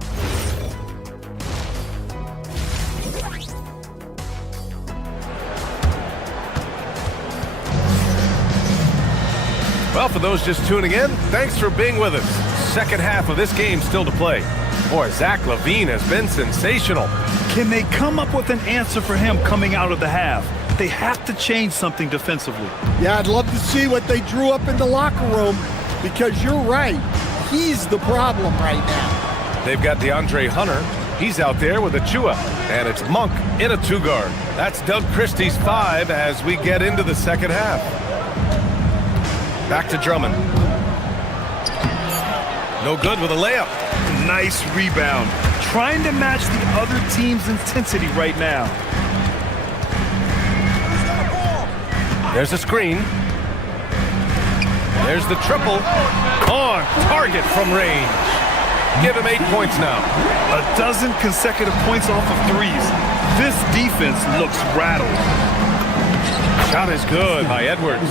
Well, for those just tuning in, thanks for being with us. Second half of this game still to play. Boy, Zach LaVine has been sensational. Can they come up with an answer for him coming out of the half? They have to change something defensively. Yeah, I'd love to see what they drew up in the locker room, because you're right. He's the problem right now. They've got DeAndre Hunter. He's out there with Achua. And it's Monk in a 2-guard. That's Doug Christie's 5 as we get into the second half. Back to Drummond. No good with a layup. Nice rebound. Trying to match the other team's intensity right now. There's a screen. There's the triple. On target from range. Give him 8 points now. 12 consecutive points off of threes. This defense looks rattled. Shot is good by Edwards.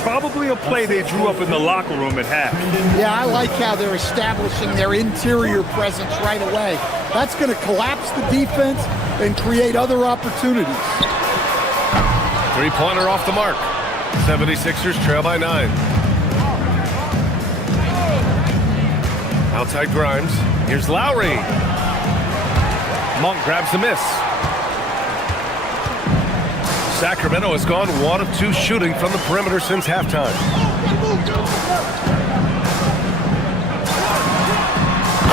Probably a play they drew up in the locker room at half. Yeah, I like how they're establishing their interior presence right away. That's going to collapse the defense and create other opportunities. Three-pointer off the mark. 76ers trail by 9. Outside Grimes. Here's Lowry. Monk grabs the miss. Sacramento has gone 1 of 2 shooting from the perimeter since halftime.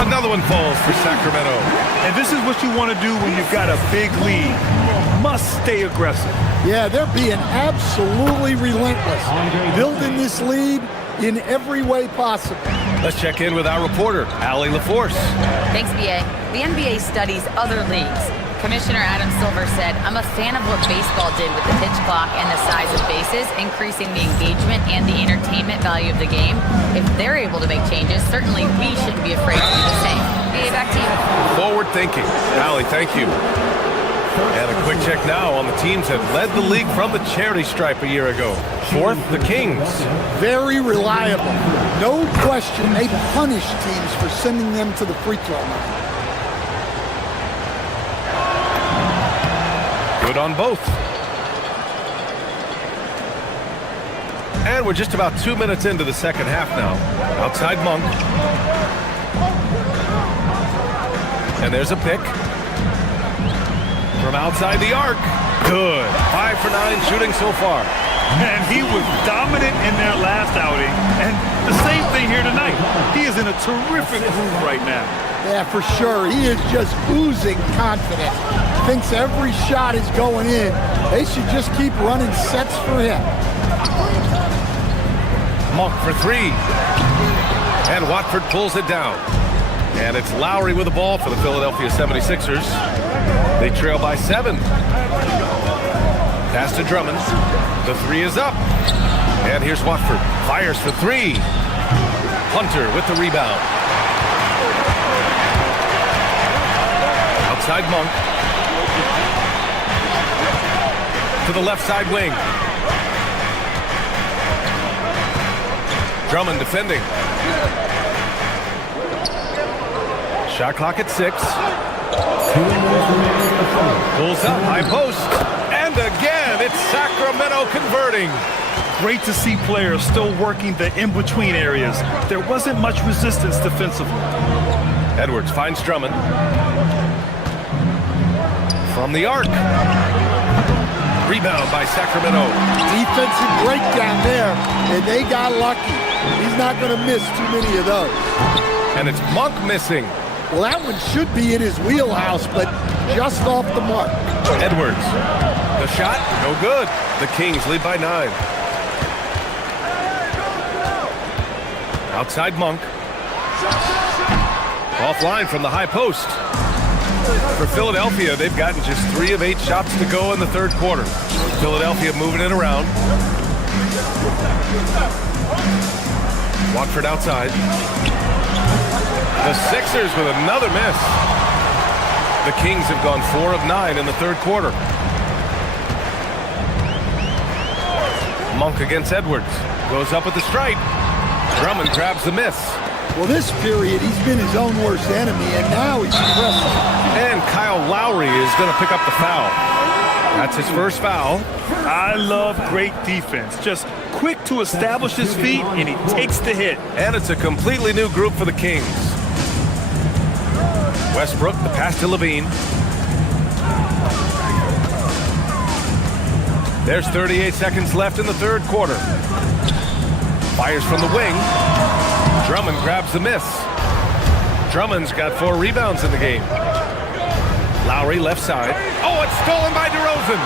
Another one falls for Sacramento. And this is what you want to do when you've got a big lead. Must stay aggressive. Yeah, they're being absolutely relentless, building this lead in every way possible. Let's check in with our reporter, Allie LaForce. Thanks, BA. The NBA studies other leagues. Commissioner Adam Silver said, I'm a fan of what baseball did with the pitch clock and the size of bases, increasing the engagement and the entertainment value of the game. If they're able to make changes, certainly we shouldn't be afraid to do the same. BA, back to you. Forward thinking. Allie, thank you. And a quick check now on the teams that led the league from the charity stripe a year ago. 4th, the Kings. Very reliable. No question, they punish teams for sending them to the free throw line. Good on both. And we're just about 2 minutes into the second half now. Outside Monk. And there's a pick. From outside the arc. Good. 5 for 9 shooting so far. And he was dominant in their last outing. And the same thing here tonight. He is in a terrific groove right now. Yeah, for sure. He is just oozing confidence. Thinks every shot is going in. They should just keep running sets for him. Monk for 3. And Watford pulls it down. And it's Lowry with the ball for the Philadelphia 76ers. They trail by 7. Pass to Drummond. The 3 is up. And here's Watford. Fires for 3. Hunter with the rebound. Outside Monk. To the left side wing. Drummond defending. Shot clock at 6. Pulls up, high post. And again, it's Sacramento converting. Great to see players still working the in-between areas. There wasn't much resistance defensively. Edwards finds Drummond. From the arc. Rebound by Sacramento. Defensive breakdown there, and they got lucky. He's not going to miss too many of those. And it's Monk missing. Well, that one should be in his wheelhouse, but just off the mark. Edwards. The shot, no good. The Kings lead by 9. Outside Monk. Offline from the high post. For Philadelphia, they've gotten just 3 of 8 shots to go in the third quarter. Philadelphia moving it around. Watford outside. The Sixers with another miss. The Kings have gone 4 of 9 in the third quarter. Monk against Edwards. Goes up with the stripe. Drummond grabs the miss. Well, this period, he's been his own worst enemy, and now he's pressing. And Kyle Lowry is going to pick up the foul. That's his first foul. I love great defense. Just quick to establish his feet, and he takes the hit. And it's a completely new group for the Kings. Westbrook, the pass to Levine. There's 38 seconds left in the third quarter. Fires from the wing. Drummond grabs the miss. Drummond's got 4 rebounds in the game. Lowry left side. Oh, it's stolen by DeRozan.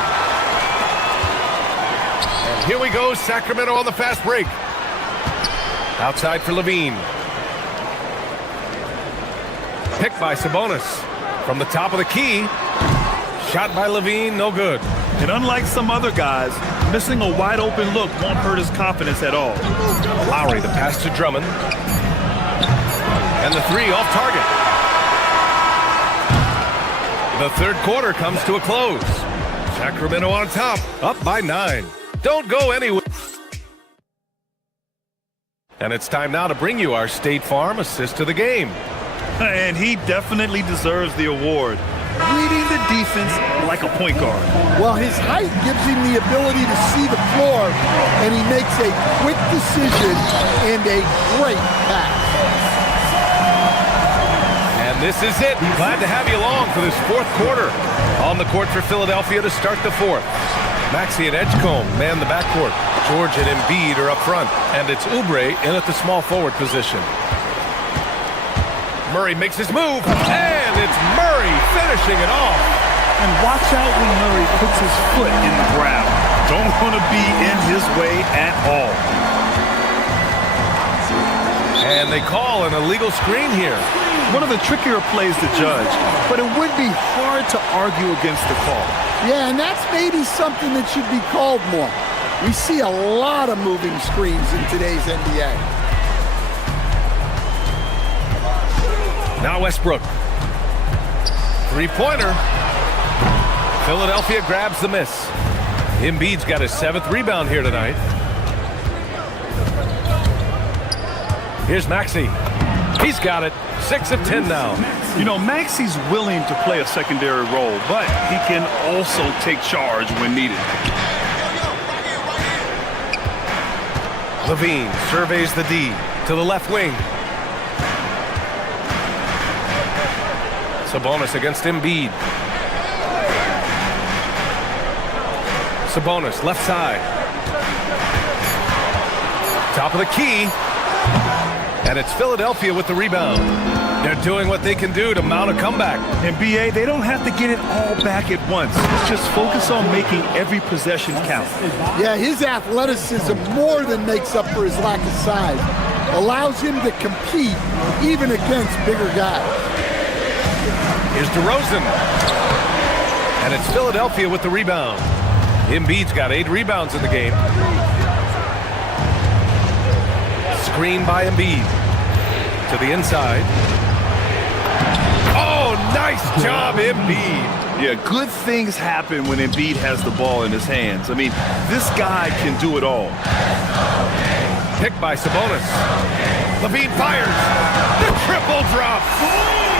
And here we go, Sacramento on the fast break. Outside for Levine. Picked by Sabonis. From the top of the key. Shot by Levine, no good. And unlike some other guys, missing a wide open look won't hurt his confidence at all. Lowry, the pass to Drummond. And the three off target. The third quarter comes to a close. Sacramento on top, up by 9. Don't go anywhere. And it's time now to bring you our State Farm assist of the game. And he definitely deserves the award. Reading the defense like a point guard. Well, his height gives him the ability to see the floor, and he makes a quick decision and a great pass. And this is it. Glad to have you along for this fourth quarter. On the court for Philadelphia to start the fourth. Maxey and Edgecombe man the backcourt. George and Embiid are up front. And it's Oubre in at the small forward position. Murray makes his move, and it's Murray finishing it off. And watch out when Murray puts his foot in the ground. Don't want to be in his way at all. And they call an illegal screen here. One of the trickier plays to judge, but it would be hard to argue against the call. Yeah, and that's maybe something that should be called more. We see a lot of moving screens in today's NBA. Now Westbrook. Three-pointer. Philadelphia grabs the miss. Embiid's got his 7th rebound here tonight. Here's Maxey. He's got it. 6 of 10 now. You know, Maxey's willing to play a secondary role, but he can also take charge when needed. Levine surveys the D to the left wing. Sabonis against Embiid. Sabonis, left side. Top of the key. And it's Philadelphia with the rebound. They're doing what they can do to mount a comeback. In BA, they don't have to get it all back at once. Just focus on making every possession count. Yeah, his athleticism more than makes up for his lack of size. Allows him to compete even against bigger guys. Here's DeRozan. And it's Philadelphia with the rebound. Embiid's got 8 rebounds in the game. Screen by Embiid. To the inside. Oh, nice job, Embiid. Yeah, good things happen when Embiid has the ball in his hands. I mean, this guy can do it all. Picked by Sabonis. Levine fires. The triple drop.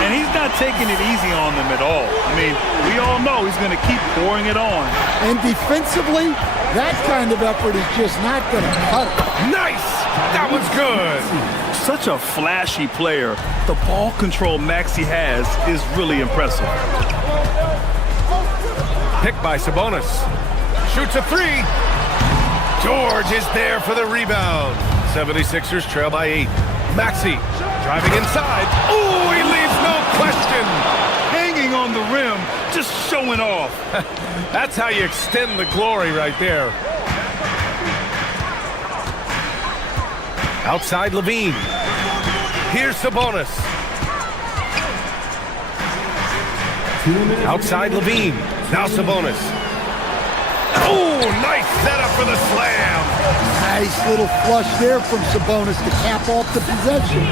And he's not taking it easy on them at all. I mean, we all know he's going to keep pouring it on. And defensively, that kind of effort is just not going to cut it. Nice! That was good. Such a flashy player. The ball control Maxey has is really impressive. Picked by Sabonis. Shoots a 3. George is there for the rebound. 76ers trail by 8. Maxey driving inside. Ooh, he leaves no question. Hanging on the rim, just showing off. That's how you extend the glory right there. Outside Levine. Here's Sabonis. Outside Levine. Now Sabonis. Oh, nice setup for the slam. Nice little flush there from Sabonis to cap off the possession.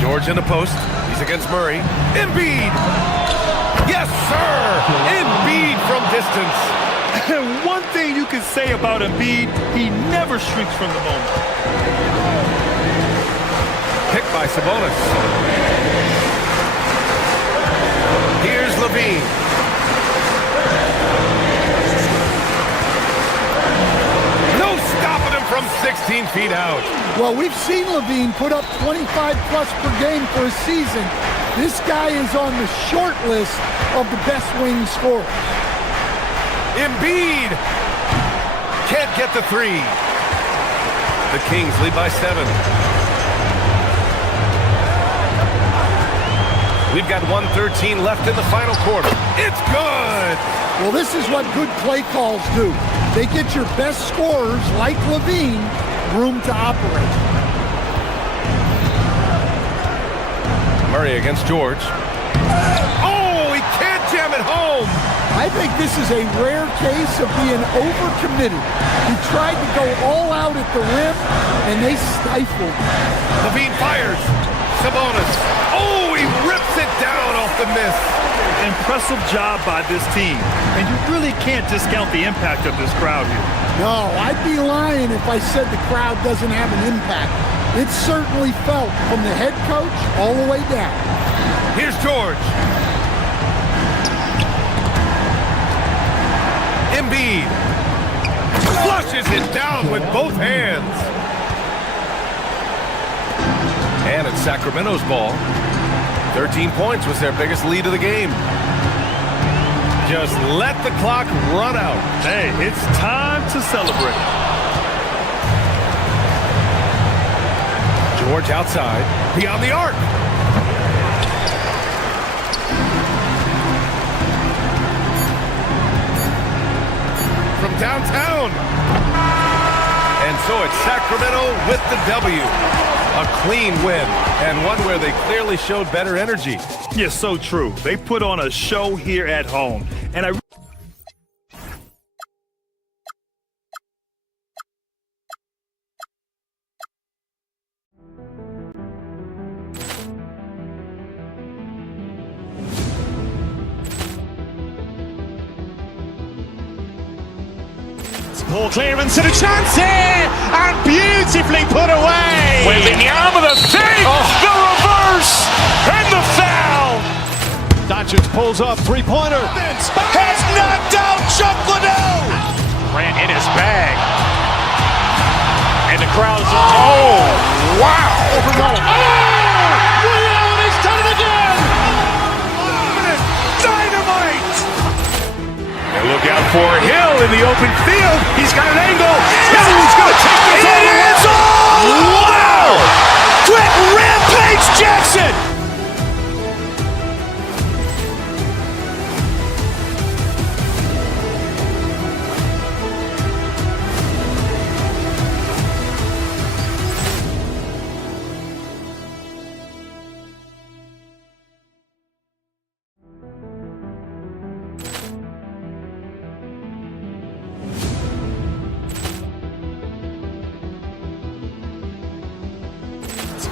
George in the post. He's against Murray. Embiid. Yes, sir. Embiid from distance. And one thing you can say about Embiid, he never shrinks from the moment. Picked by Sabonis. Here's Levine. No stopping him from 16 feet out. Well, we've seen Levine put up 25-plus per game for a season. This guy is on the short list of the best wing scorers. Embiid can't get the 3. The Kings lead by 7. We've got 1:13 left in the final quarter. It's good. Well, this is what good play calls do. They get your best scorers, like Levine, room to operate. Murray against George. Oh, he can't I think this is a rare case of being overcommitted. He tried to go all out at the rim, and they stifled. Levine fires. Sabonis. Oh, he rips it down off the miss. Impressive job by this team. And you really can't discount the impact of this crowd here. No, I'd be lying if I said the crowd doesn't have an impact. It certainly felt from the head coach all the way down. Here's George. Embiid flushes it down with both hands. And it's Sacramento's ball. 13 points was their biggest lead of the game. Just let the clock run out. Hey, it's time to celebrate. George outside, beyond the arc. From downtown. And so it's Sacramento with the W. A clean win, and one where they clearly showed better energy. Yes, so true. They put on a show here at home. And I Ball clearance and a chance here, and beautifully put away. Wembanyama the fake, the reverse, and the foul. Doncic pulls up, three-pointer. Has knocked out Chuck Liddell. Ran in his bag. And the crowd's wow. Ray Allen, he's done it again. Dynamite. And look out for Hill in the open field. He's got an angle. Hill's going to take this all the way. Wow. Quick rampage Jackson.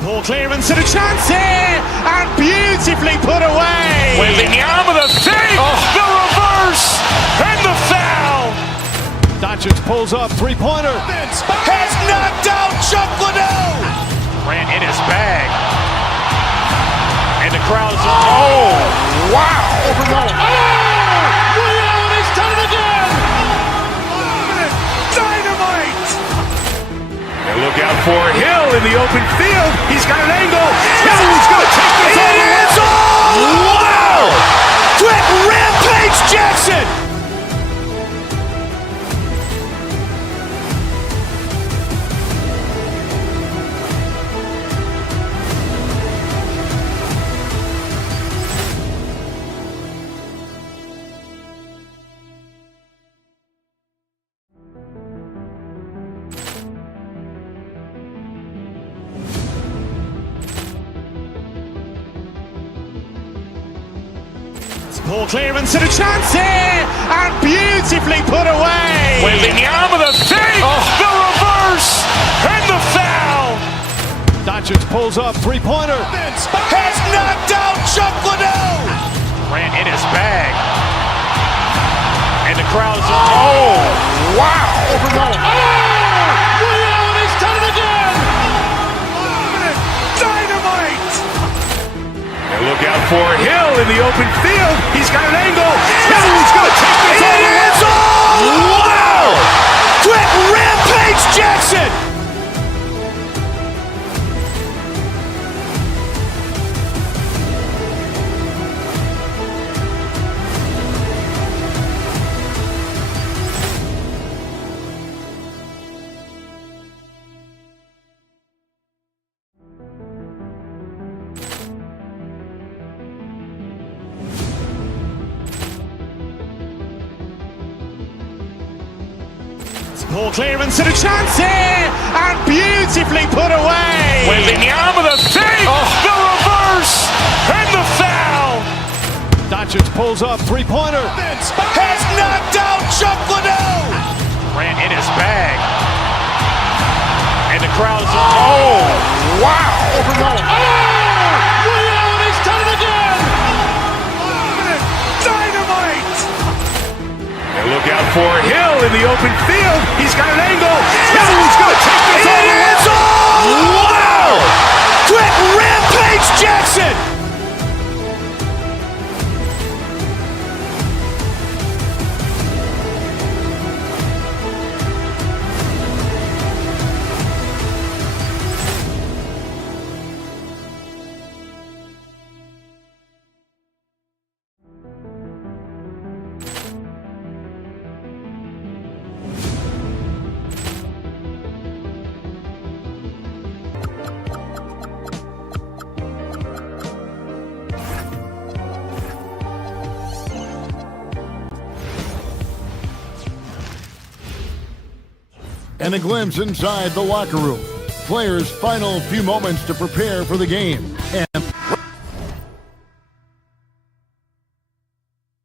Ball clearance and a chance here, and beautifully put away. Wembanyama the fake, the reverse, and the foul. Doncic pulls up, three-pointer. Has knocked out Chuck Liddell. Ran in his bag. And the crowd's wow. Ray Allen, he's done it again. Dynamite. And look out for Hill in the open field. He's got an angle. Hill's going to take this all the way. Wow. Quick rampage Jackson. Ball clearance and a chance here, and beautifully put away. Wembanyama the fake, the reverse, and the foul. Doncic pulls up, three-pointer. Has knocked out Chuck Liddell. Ran in his bag. And the crowd's wow. Ray Allen, he's done it again. Dynamite. And look out for Hill in the open field. He's got an angle. Hill's going to take this all the way. Wow. Quick rampage Jackson. Ball clearance and a chance here, and beautifully put away. Wembanyama the fake, the reverse, and the foul. Doncic pulls up, three-pointer. Has knocked out Chuck Liddell. Ran in his bag. And the crowd is, oh, wow. Ray Allen has done it again. Dynamite. And look out for Hill in the open field. He's got an angle. Hill's going to take this all the way. Wow. Quick Rampage Jackson. And a glimpse inside the locker room. Players' final few moments to prepare for the game. And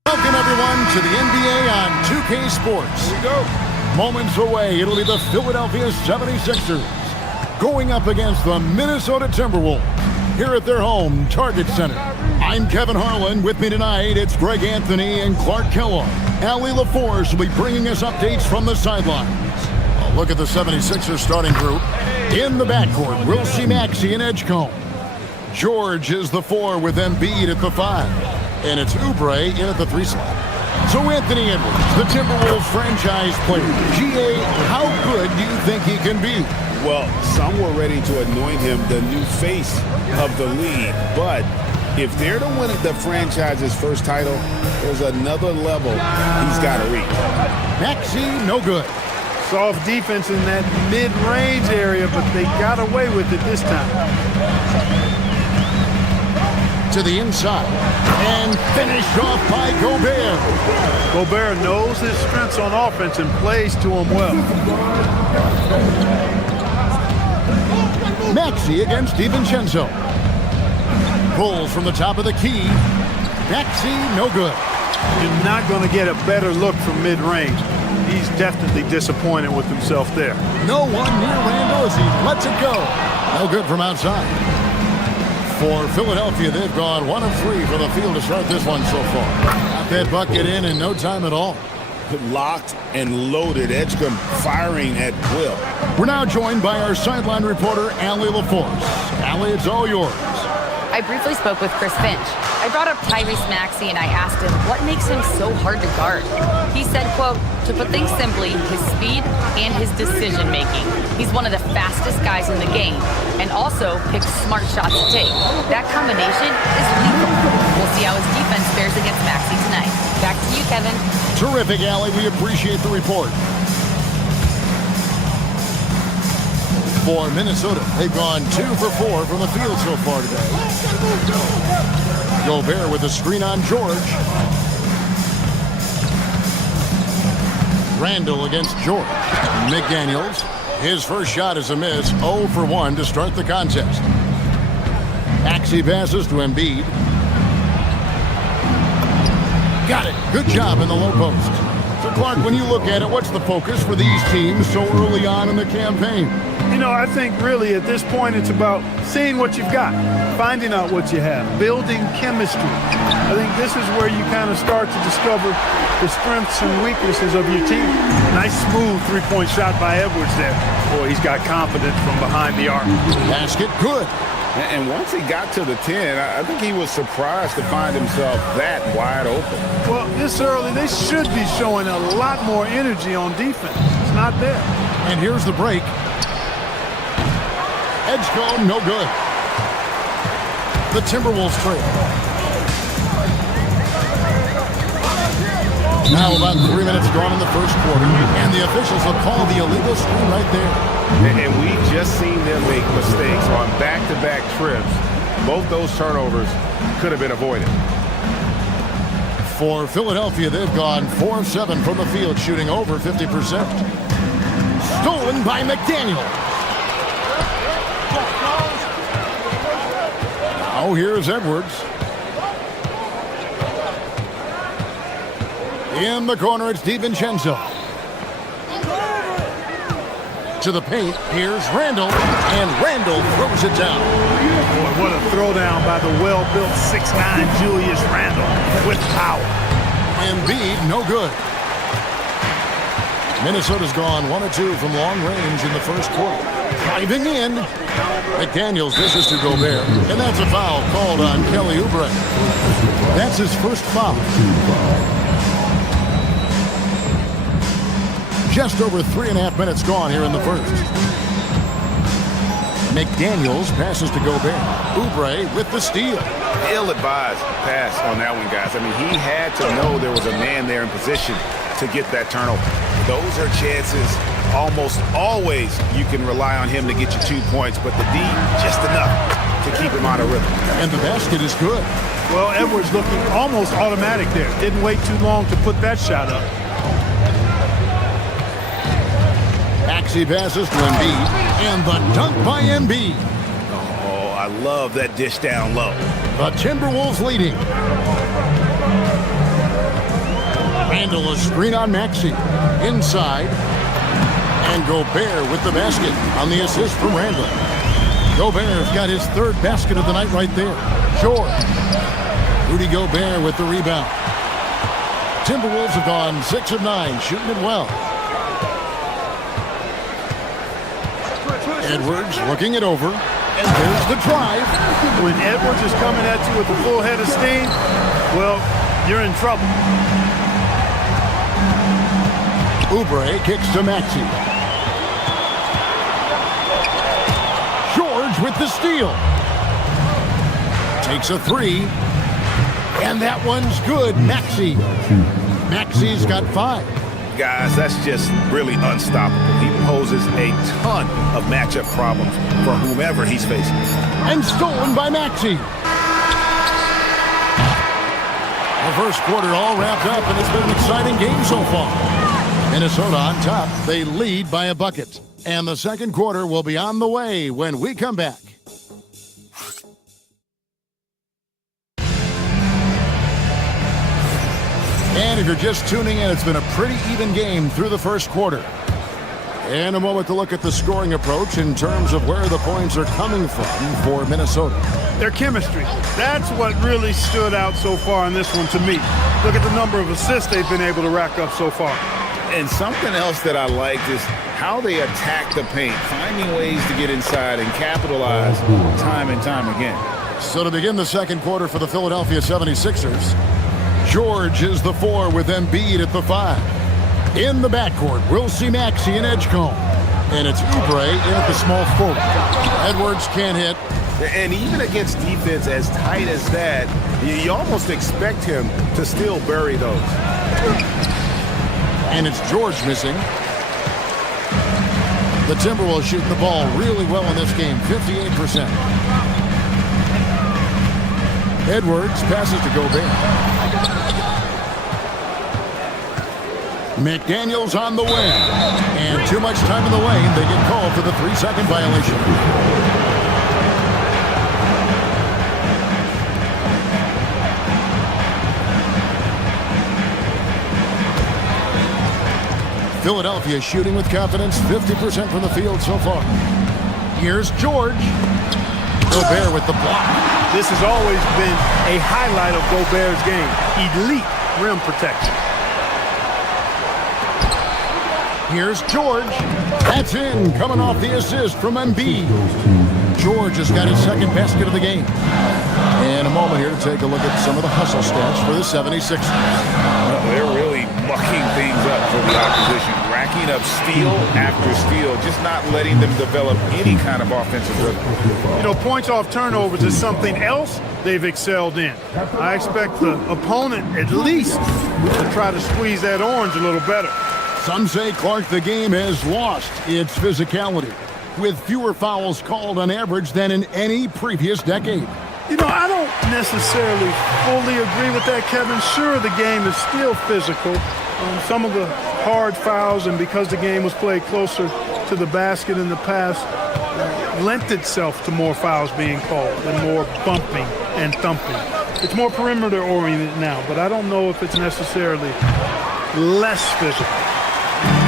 welcome everyone to the NBA on 2K Sports. Here we go. Moments away, it'll be the Philadelphia 76ers going up against the Minnesota Timberwolves here at their home Target Center. I'm Kevin Harlan. With me tonight, it's Greg Anthony and Clark Kellogg. Allie LaForce will be bringing us updates from the sidelines. Look at the 76ers starting group. In the backcourt, we'll see Maxey and Edgecombe. George is the 4 with Embiid at the 5. And it's Oubre in at the 3 slot. So Anthony Edwards, the Timberwolves franchise player. GA, how good do you think he can be? Well, some were ready to anoint him the new face of the league. But if they're to win the franchise's first title, there's another level he's got to reach. Maxey, no good. Soft defense in that mid-range area, but they got away with it this time. To the inside, and finished off by Gobert. Gobert knows his strengths on offense and plays to him well. Maxey against DiVincenzo. Pulls from the top of the key. Maxey, no good. You're not going to get a better look from mid-range. He's definitely disappointed with himself there. No one near Randall as he lets it go. No good from outside. For Philadelphia, they've gone 1 of 3 for the field to start this one so far. Got that bucket in no time at all. Locked and loaded. Edgecombe firing at will. We're now joined by our sideline reporter, Allie LaForce. Allie, it's all yours. I briefly spoke with Chris Finch. I brought up Tyrese Maxey and I asked him what makes him so hard to guard. He said, quote, to put things simply, his speed and his decision making. He's one of the fastest guys in the game and also picks smart shots to take. That combination is lethal. We'll see how his defense fares against Maxey tonight. Back to you, Kevin. Terrific, Allie. We appreciate the report. For Minnesota, they've gone 2 for 4 from the field so far today. Gobert with a screen on George. Randall against George. McDaniels, his first shot is a miss, 0 for 1 to start the contest. Maxey passes to Embiid. Got it. Good job in the low post. So, Clark, when you look at it, what's the focus for these teams so early on in the campaign? You know, I think really at this point it's about seeing what you've got, finding out what you have, building chemistry. I think this is where you kind of start to discover the strengths and weaknesses of your team. Nice smooth three-point shot by Edwards there. Boy, he's got confidence from behind the arc. Basket good. And once he got to the 10, I think he was surprised to find himself that wide open. Well, this early, they should be showing a lot more energy on defense. It's not there. And here's the break. Edgecombe, no good. The Timberwolves trail. Now about 3 minutes gone in the first quarter, and the officials have called the illegal screen right there. And we just seen them make mistakes on back-to-back trips. Both those turnovers could have been avoided. For Philadelphia, they've gone 4 of 7 from the field, shooting over 50%. Stolen by McDaniel. Now here's Edwards. In the corner, it's DiVincenzo. To the paint, here's Randall, and Randall throws it down. Boy, what a throwdown by the well-built 6'9" Julius Randall with power. Embiid, no good. Minnesota's gone 1 of 2 from long range in the first quarter. Driving in, McDaniels dishes to Gobert, and that's a foul called on Kelly Oubre. That's his first foul. Just over 3.5 minutes gone here in the first. McDaniels passes to Gobert. Oubre with the steal. Ill-advised pass on that one, guys. I mean, he had to know there was a man there in position to get that turnover. Those are chances almost always you can rely on him to get you 2 points, but the D, just enough to keep him out of rhythm. And the basket is good. Well, Edwards looking almost automatic there. Didn't wait too long to put that shot up. Maxey passes to Embiid, and the dunk by Embiid. Oh, I love that dish down low. The Timberwolves leading. Randall a screen on Maxey. Inside. And Gobert with the basket on the assist from Randall. Gobert's got his third basket of the night right there. George. Rudy Gobert with the rebound. Timberwolves have gone 6 of 9, shooting it well. Edwards looking it over, and there's the drive. When Edwards is coming at you with a full head of steam, well, you're in trouble. Oubre kicks to Maxey. George with the steal. Takes a 3, and that one's good. Maxey. Maxey's got 5. Guys, that's just really unstoppable. He poses a ton of matchup problems for whomever he's facing. And stolen by Maxey. The first quarter all wrapped up, and it's been an exciting game so far. Minnesota on top. They lead by a bucket. And the second quarter will be on the way when we come back. And if you're just tuning in, it's been a pretty even game through the first quarter. And a moment to look at the scoring approach in terms of where the points are coming from for Minnesota. Their chemistry. That's what really stood out so far in this one to me. Look at the number of assists they've been able to rack up so far. And something else that I liked is how they attack the paint, finding ways to get inside and capitalize time and time again. So to begin the second quarter for the Philadelphia 76ers, George is the 4 with Embiid at the 5. In the backcourt, we'll see Maxey in Edgecombe. And it's Oubre in at the small forward. Edwards can't hit. And even against defense as tight as that, you almost expect him to still bury those. And it's George missing. The Timberwolves shooting the ball really well in this game, 58%. Edwards passes to Gobert. McDaniels on the wing. And too much time in the lane. They get called for the 3-second violation. Philadelphia shooting with confidence, 50% from the field so far. Here's George. Gobert with the block. This has always been a highlight of Gobert's game. Elite rim protection. Here's George. That's in, coming off the assist from Embiid. George has got his second basket of the game. And a moment here to take a look at some of the hustle stats for the 76ers. They're really mucking things up for the opposition, racking up steal after steal, just not letting them develop any kind of offensive rhythm. You know, points off turnovers is something else they've excelled in. I expect the opponent at least to try to squeeze that orange a little better. Some say, Clark, the game has lost its physicality, with fewer fouls called on average than in any previous decade. You know, I don't necessarily fully agree with that, Kevin. Sure, the game is still physical. Some of the hard fouls, and because the game was played closer to the basket in the past, lent itself to more fouls being called and more bumping and thumping. It's more perimeter oriented now, but I don't know if it's necessarily less physical.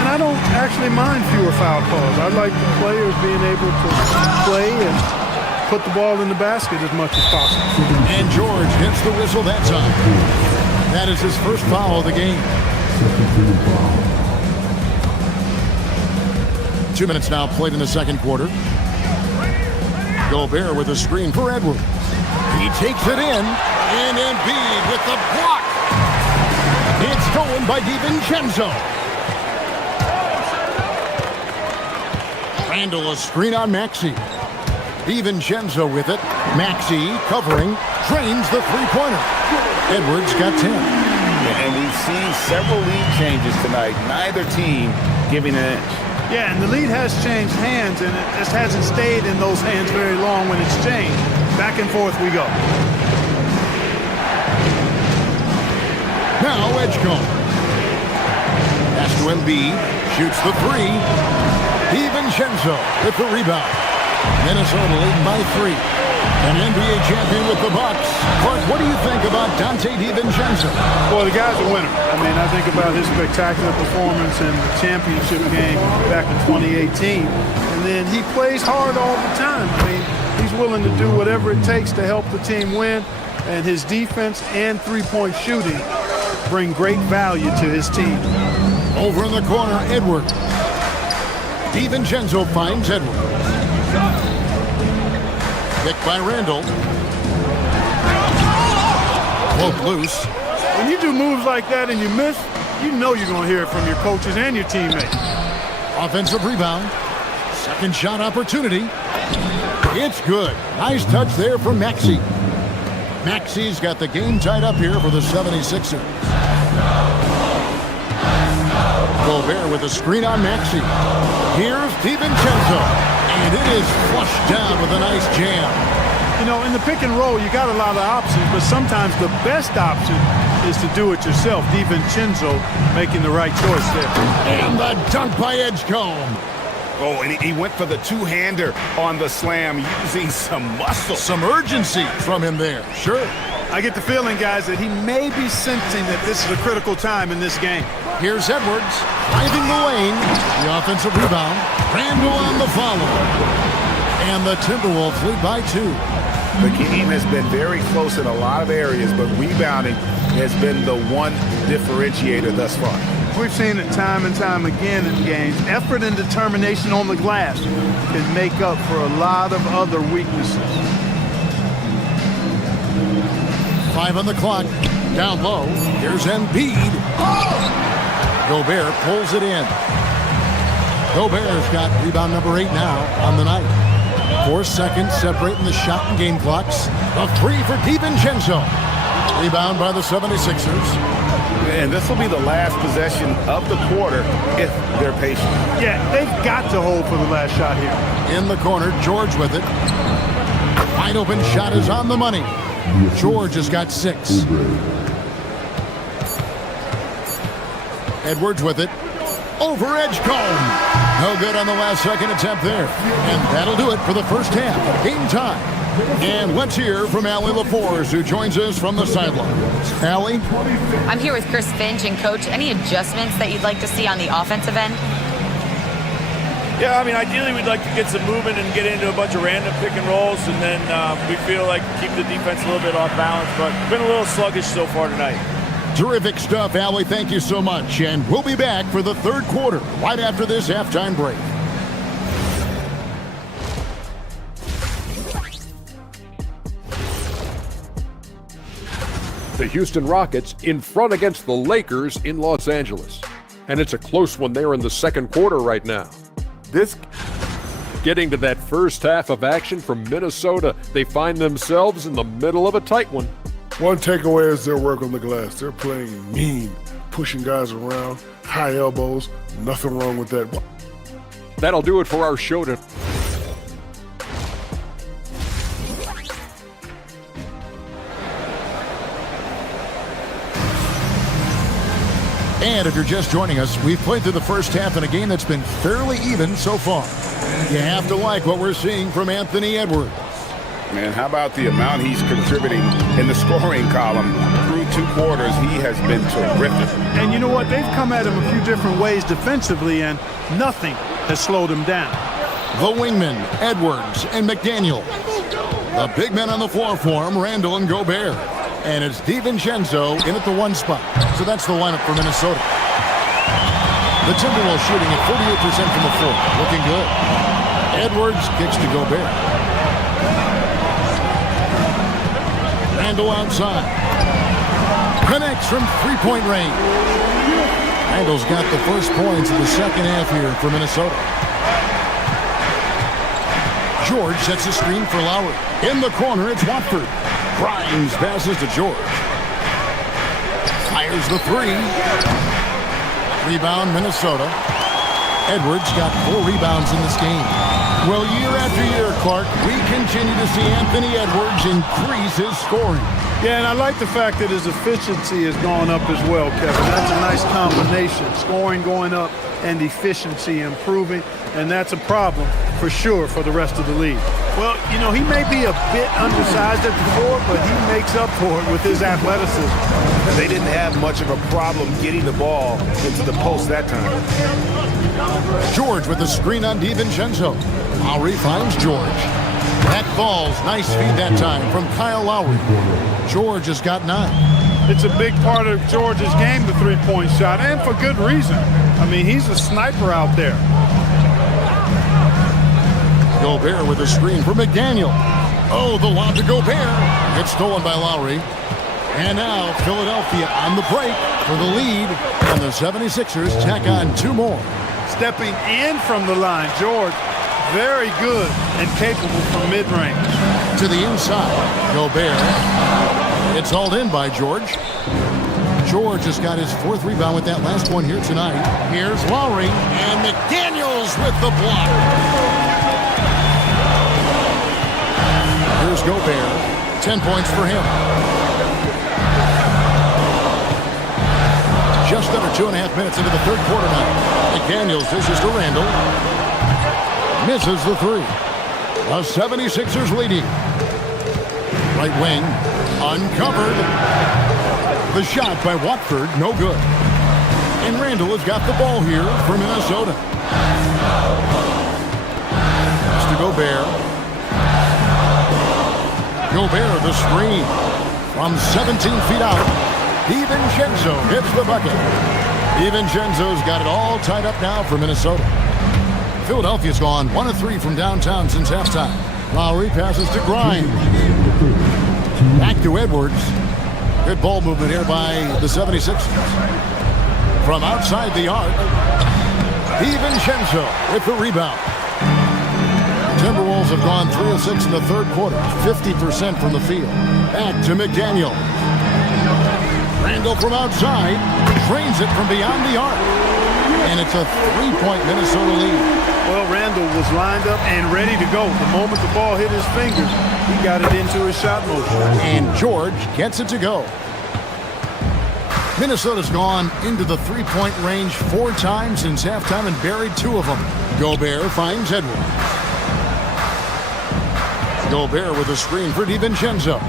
And I don't actually mind fewer foul calls. I like the players being able to play and put the ball in the basket as much as possible. And George hits the whistle that time. That is his first foul of the game. 2 minutes now played in the second quarter. Gobert with a screen for Edwards. He takes it in, and Embiid with the block. It's stolen by DiVincenzo. Randall a screen on Maxey. DiVincenzo with it. Maxey covering, drains the three-pointer. Edwards got 10. And we've seen several lead changes tonight. Neither team giving an inch. Yeah, and the lead has changed hands, and it just hasn't stayed in those hands very long when it's changed. Back and forth we go. Now Edgecombe. Pass to Embiid. Shoots the three. DiVincenzo with the rebound. Minnesota leading by 3. An NBA champion with the Bucks. Clark, what do you think about Dante DiVincenzo? Well, the guy's a winner. I mean, I think about his spectacular performance in the championship game back in 2018. And then he plays hard all the time. I mean, he's willing to do whatever it takes to help the team win. And his defense and three-point shooting bring great value to his team. Over in the corner, Edwards. DiVincenzo finds Edwards. Picked by Randall. Broke loose. When you do moves like that and you miss, you know you're going to hear it from your coaches and your teammates. Offensive rebound. Second shot opportunity. It's good. Nice touch there from Maxey. Maxey's got the game tied up here for the 76ers. Gobert with a screen on Maxey. Here's DiVincenzo. And it is flushed down with a nice jam. You know, in the pick and roll, you got a lot of options, but sometimes the best option is to do it yourself. DiVincenzo making the right choice there. And the dunk by Edgecombe. Oh, and he went for the two-hander on the slam, using some muscle. Some urgency from him there. Sure. I get the feeling, guys, that he may be sensing that this is a critical time in this game. Here's Edwards, driving the lane. The offensive rebound. Randall on the follow. And the Timberwolves lead by 2. The team has been very close in a lot of areas, but rebounding has been the one differentiator thus far. We've seen it time and time again in games. Effort and determination on the glass can make up for a lot of other weaknesses. 5 on the clock. Down low. Here's Embiid. Gobert pulls it in. Gobert's got rebound number 8 now on the night. 4 seconds separating the shot and game clocks. A 3 for DiVincenzo. Rebound by the 76ers. And this will be the last possession of the quarter if they're patient. Yeah, they've got to hold for the last shot here. In the corner, George with it. Wide open shot is on the money. George has got 6. Edwards with it. Over Edgecombe. No good on the last second attempt there. And that'll do it for the first half. Game time. And let's hear from Allie LaForce, who joins us from the sidelines. Allie? I'm here with Chris Finch. And, Coach, any adjustments that you'd like to see on the offensive end? Yeah, I mean, ideally we'd like to get some movement and get into a bunch of random pick and rolls, and then we feel like keep the defense a little bit off balance, but been a little sluggish so far tonight. Terrific stuff, Allie. Thank you so much. And we'll be back for the third quarter right after this halftime break. The Houston Rockets in front against the Lakers in Los Angeles. And it's a close one there in the second quarter right now. Getting to that first half of action from Minnesota, they find themselves in the middle of a tight one. One takeaway is their work on the glass. They're playing mean, pushing guys around, high elbows, nothing wrong with that. That'll do it for our show to... And if you're just joining us, we've played through the first half in a game that's been fairly even so far. You have to like what we're seeing from Anthony Edwards. man. How about the amount he's contributing in the scoring column through 2 quarters? He has been terrific. And you know what? They've come at him a few different ways defensively, and nothing has slowed him down. The wingmen, Edwards and McDaniel. The big men on the floor for him, Randall and Gobert. And it's DiVincenzo in at the 1 spot. So that's the lineup for Minnesota. The Timberwolves shooting at 48% from the floor. Looking good. Edwards kicks to Gobert. Randall outside. Connects from 3-point range. Randall's got the first points of the second half here for Minnesota. George sets a screen for Lowry. In the corner, it's Watford. Grimes passes to George. Fires the 3. Rebound, Minnesota. Edwards got 4 rebounds in this game. Well, year after year, Clark, we continue to see Anthony Edwards increase his scoring. Yeah, and I like the fact that his efficiency has gone up as well, Kevin. That's a nice combination. Scoring going up and efficiency improving, and that's a problem for sure for the rest of the league. Well, you know, he may be a bit undersized at the 4, but he makes up for it with his athleticism. They didn't have much of a problem getting the ball into the post that time. George with the screen on DiVincenzo. Lowry finds George. That falls. Nice feed that time from Kyle Lowry. George has got 9. It's a big part of George's game, the 3-point shot, and for good reason. I mean, he's a sniper out there. Gobert with a screen for McDaniel. Oh, the lob to Gobert. It's stolen by Lowry. And now Philadelphia on the break for the lead. And the 76ers tack on 2 more. Stepping in from the line, George, very good and capable from mid-range. To the inside, Gobert. It's hauled in by George. George has got his 4th rebound with that last one here tonight. Here's Lowry, and McDaniels with the block. Here's Gobert. 10 points for him. Just under 2.5 minutes into the 3rd quarter now. McDaniels dishes to Randall. Misses the 3. The 76ers leading. Right wing. Uncovered. The shot by Watford. No good. And Randall has got the ball here for Minnesota. It's to Gobert. Gobert the screen. From 17 feet out. DiVincenzo hits the bucket. DiVincenzo's got it all tied up now for Minnesota. Philadelphia's gone 1 of 3 from downtown since halftime. Lowry passes to Grimes. Back to Edwards. Good ball movement here by the 76ers. From outside the arc, DiVincenzo with the rebound. Timberwolves have gone 3 of 6 in the 3rd quarter, 50% from the field. Back to McDaniel. Randall from outside, drains it from beyond the arc. And it's a 3-point Minnesota lead. Well, Randall was lined up and ready to go. The moment the ball hit his fingers, he got it into his shot motion. And George gets it to go. Minnesota's gone into the 3-point range 4 times since halftime and buried 2 of them. Gobert finds Edwards. Gobert with a screen for DiVincenzo.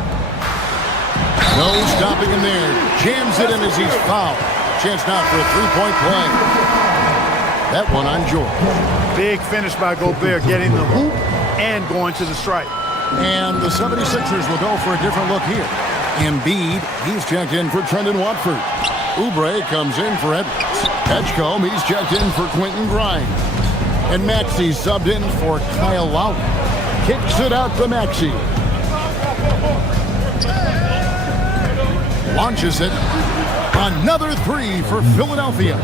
No stopping him there. Jams it in as he's fouled. Chance now for a 3-point play. That one on George. Big finish by Gobert, getting the hoop and going to the stripe. And the 76ers will go for a different look here. Embiid, he's checked in for Trendon Watford. Oubre comes in for Edwards. Edgecombe, he's checked in for Quentin Grimes. And Maxey subbed in for Kyle Lowry. Kicks it out to Maxey. Launches it. Another 3 for Philadelphia.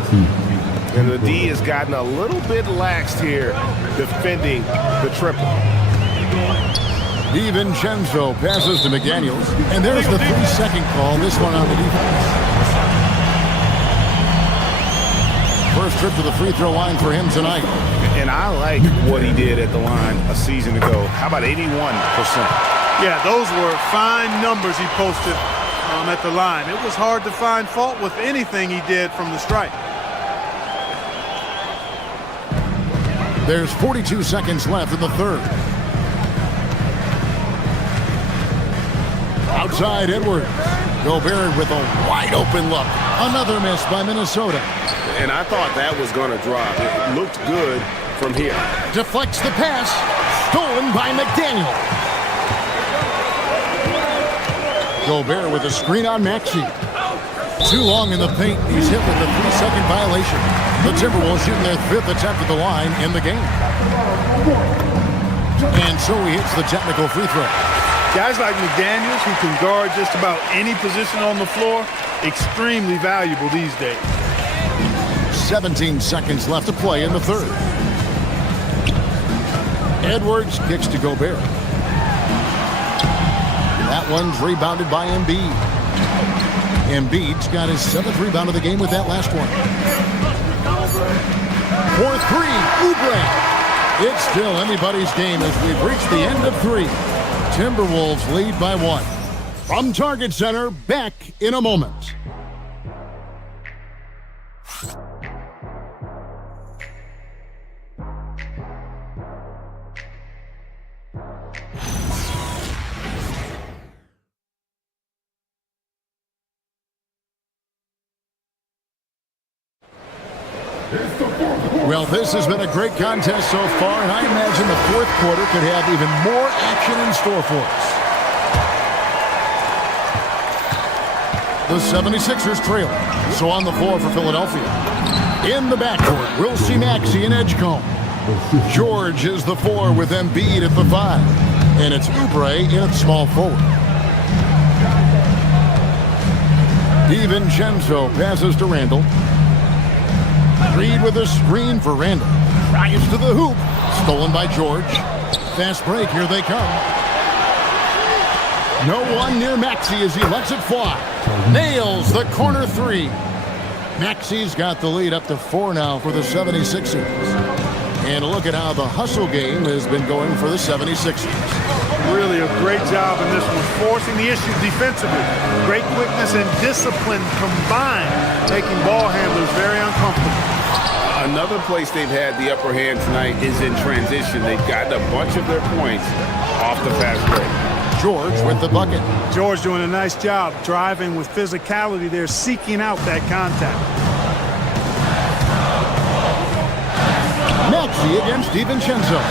And the D has gotten a little bit laxed here defending the triple. DiVincenzo passes to McDaniels. And there's the 3-second call. This one on the defense. First trip to the free throw line for him tonight. And I like what he did at the line a season ago. How about 81%? Yeah, those were fine numbers he posted at the line. It was hard to find fault with anything he did from the stripe. There's 42 seconds left in the 3rd. Outside Edwards. Gobert with a wide open look. Another miss by Minnesota. And I thought that was going to drop. It looked good from here. Deflects the pass. Stolen by McDaniel. Gobert with a screen on Maxey. Too long in the paint. He's hit with a 3-second violation. The Timberwolves shooting their 5th attempt at the line in the game. And so he hits the technical free throw. Guys like McDaniels, who can guard just about any position on the floor, extremely valuable these days. 17 seconds left to play in the third. Edwards kicks to Gobert. That one's rebounded by Embiid. Embiid's got his 7th rebound of the game with that last one. For 3, Oubre. It's still anybody's game as we've reached the end of 3. Timberwolves lead by 1. From Target Center, back in a moment. Well, this has been a great contest so far, and I imagine the 4th quarter could have even more action in store for us. The 76ers trail. So on the floor for Philadelphia. In the backcourt, we'll see Maxey and Edgecombe. George is the 4 with Embiid at the 5. And it's Oubre in at small forward. DiVincenzo passes to Randall. Reed with a screen for Randall. Drives to the hoop. Stolen by George. Fast break. Here they come. No one near Maxey as he lets it fly. Nails the corner 3. Maxey's got the lead up to 4 now for the 76ers. And look at how the hustle game has been going for the 76ers. Really a great job in this one, forcing the issue defensively. Great quickness and discipline combined, making ball handlers very uncomfortable. Another place they've had the upper hand tonight is in transition. They've gotten a bunch of their points off the fast break. George with the bucket. George doing a nice job driving with physicality there, seeking out that contact. Maxey against DiVincenzo.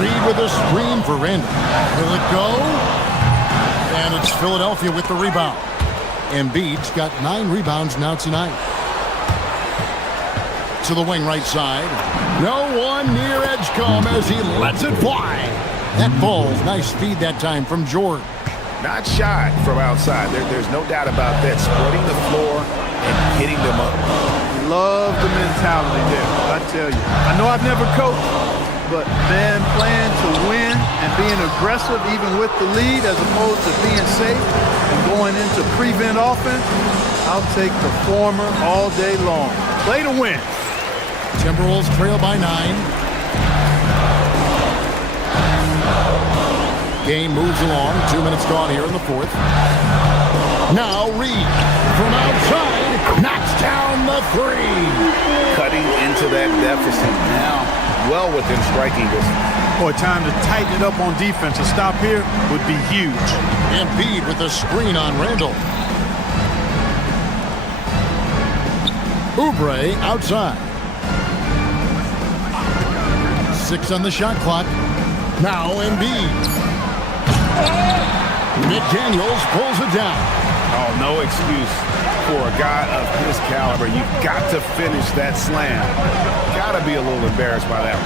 Reed with a screen for Randall. Will it go? And it's Philadelphia with the rebound. Embiid's got 9 rebounds now tonight. To the wing right side. No one near Edgecombe as he lets it fly. That ball's nice speed that time from George. Not shy from outside. There's no doubt about that. Spreading the floor and hitting them up. Love the mentality there, I tell you. I know I've never coached, but man, playing to win and being aggressive even with the lead as opposed to being safe and going into prevent offense, I'll take the former all day long. Play to win. Timberwolves trail by 9. Game moves along. 2 minutes gone here in the 4th. Now Reed from outside knocks down the 3. Cutting into that deficit now. Well within striking distance. Boy, time to tighten it up on defense. A stop here would be huge. Embiid with a screen on Randall. Oubre outside. 6 on the shot clock. Now Embiid. McDaniels pulls it down. Oh, no excuse for a guy of his caliber. You've got to finish that slam. Got to be a little embarrassed by that one.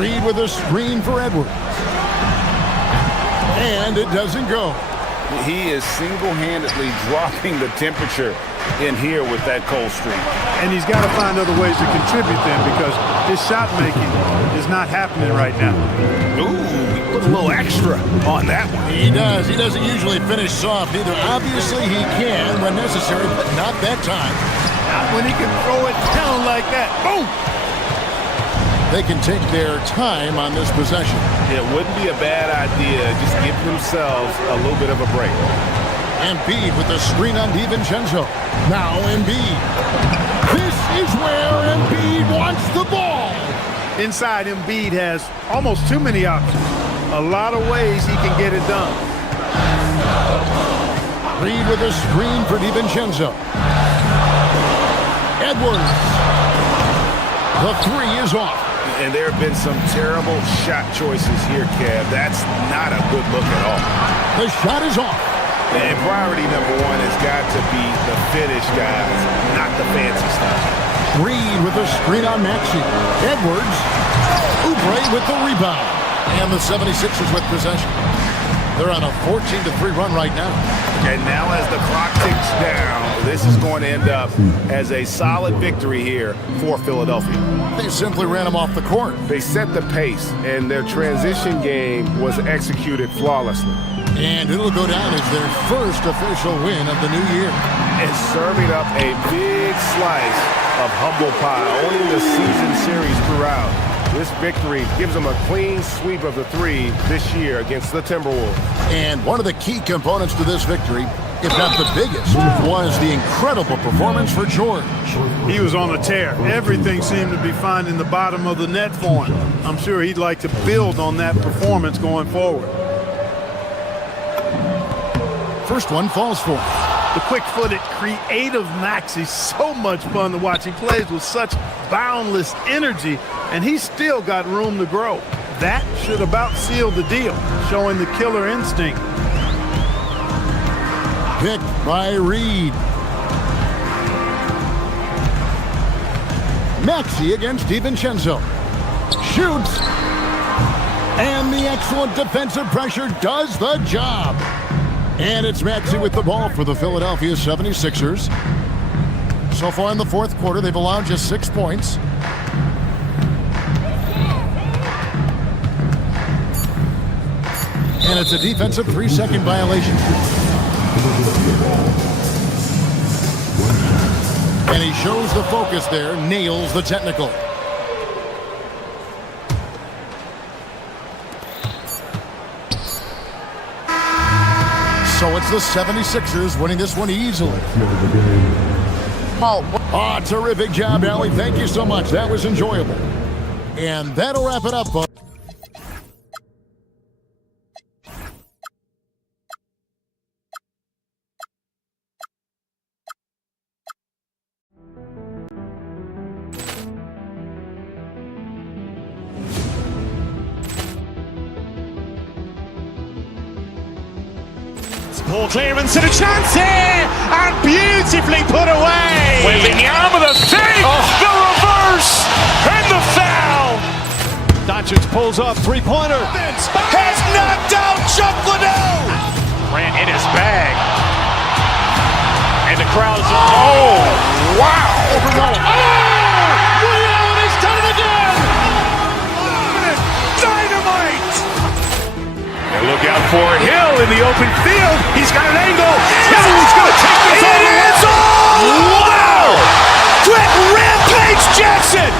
Reed with a screen for Edwards. And it doesn't go. He is single-handedly dropping the temperature in here with that cold streak. And he's got to find other ways to contribute then because his shot making is not happening right now. Ooh, he put a little extra on that one. He does. He doesn't usually finish soft either. Obviously he can when necessary, but not that time. Not when he can throw it down like that. Boom! They can take their time on this possession. It wouldn't be a bad idea. Just give themselves a little bit of a break. Embiid with the screen on DiVincenzo. Now Embiid. This is where Embiid wants the ball. Inside, Embiid has almost too many options. a lot of ways he can get it done. Reed with a screen for DiVincenzo. Edwards. The three is off. And there have been some terrible shot choices here, Kev. That's not a good look at all. The shot is off. And priority number one has got to be the finish, guys, not the fancy stuff. Reed with a screen on Maxey. Edwards. Oubre with the rebound. And the 76ers with possession. They're on a 14-3 run right now. And now as the clock ticks down, this is going to end up as a solid victory here for Philadelphia. They simply ran them off the court. They set the pace, and their transition game was executed flawlessly. And it'll go down as their first official win of the new year. And serving up a big slice of humble pie, owning the season series throughout. This victory gives them a clean sweep of the three this year against the Timberwolves. And one of the key components to this victory, if not the biggest, was the incredible performance for George. He was on a tear. Everything seemed to be finding the bottom of the net for him. I'm sure he'd like to build on that performance going forward. First one falls for him. The quick-footed, creative Maxey, so much fun to watch. He plays with such boundless energy, and he's still got room to grow. That should about seal the deal, showing the killer instinct. Picked by Reed. Maxey against DiVincenzo. Shoots. And the excellent defensive pressure does the job. And it's Maxey with the ball for the Philadelphia 76ers. So far in the fourth quarter, they've allowed just 6 points. And it's a defensive 3-second violation. And he shows the focus there, nails the technical. So it's the 76ers winning this one easily. Paul. Terrific job, Allie. Thank you so much. That was enjoyable. And that'll wrap it up, folks. Poor clearance and a chance here, and beautifully put away. Wembanyama the save, the reverse, and the foul. Doncic pulls up, three-pointer. Has knocked out Chuck Liddell. Ran in his bag. And the crowd is, oh, wow. Ray Allen has done it again. Dynamite. And look out for Hill in the open field. He's got an angle. Hill's going to take this all the way. Wow! Quick Rampage Jackson.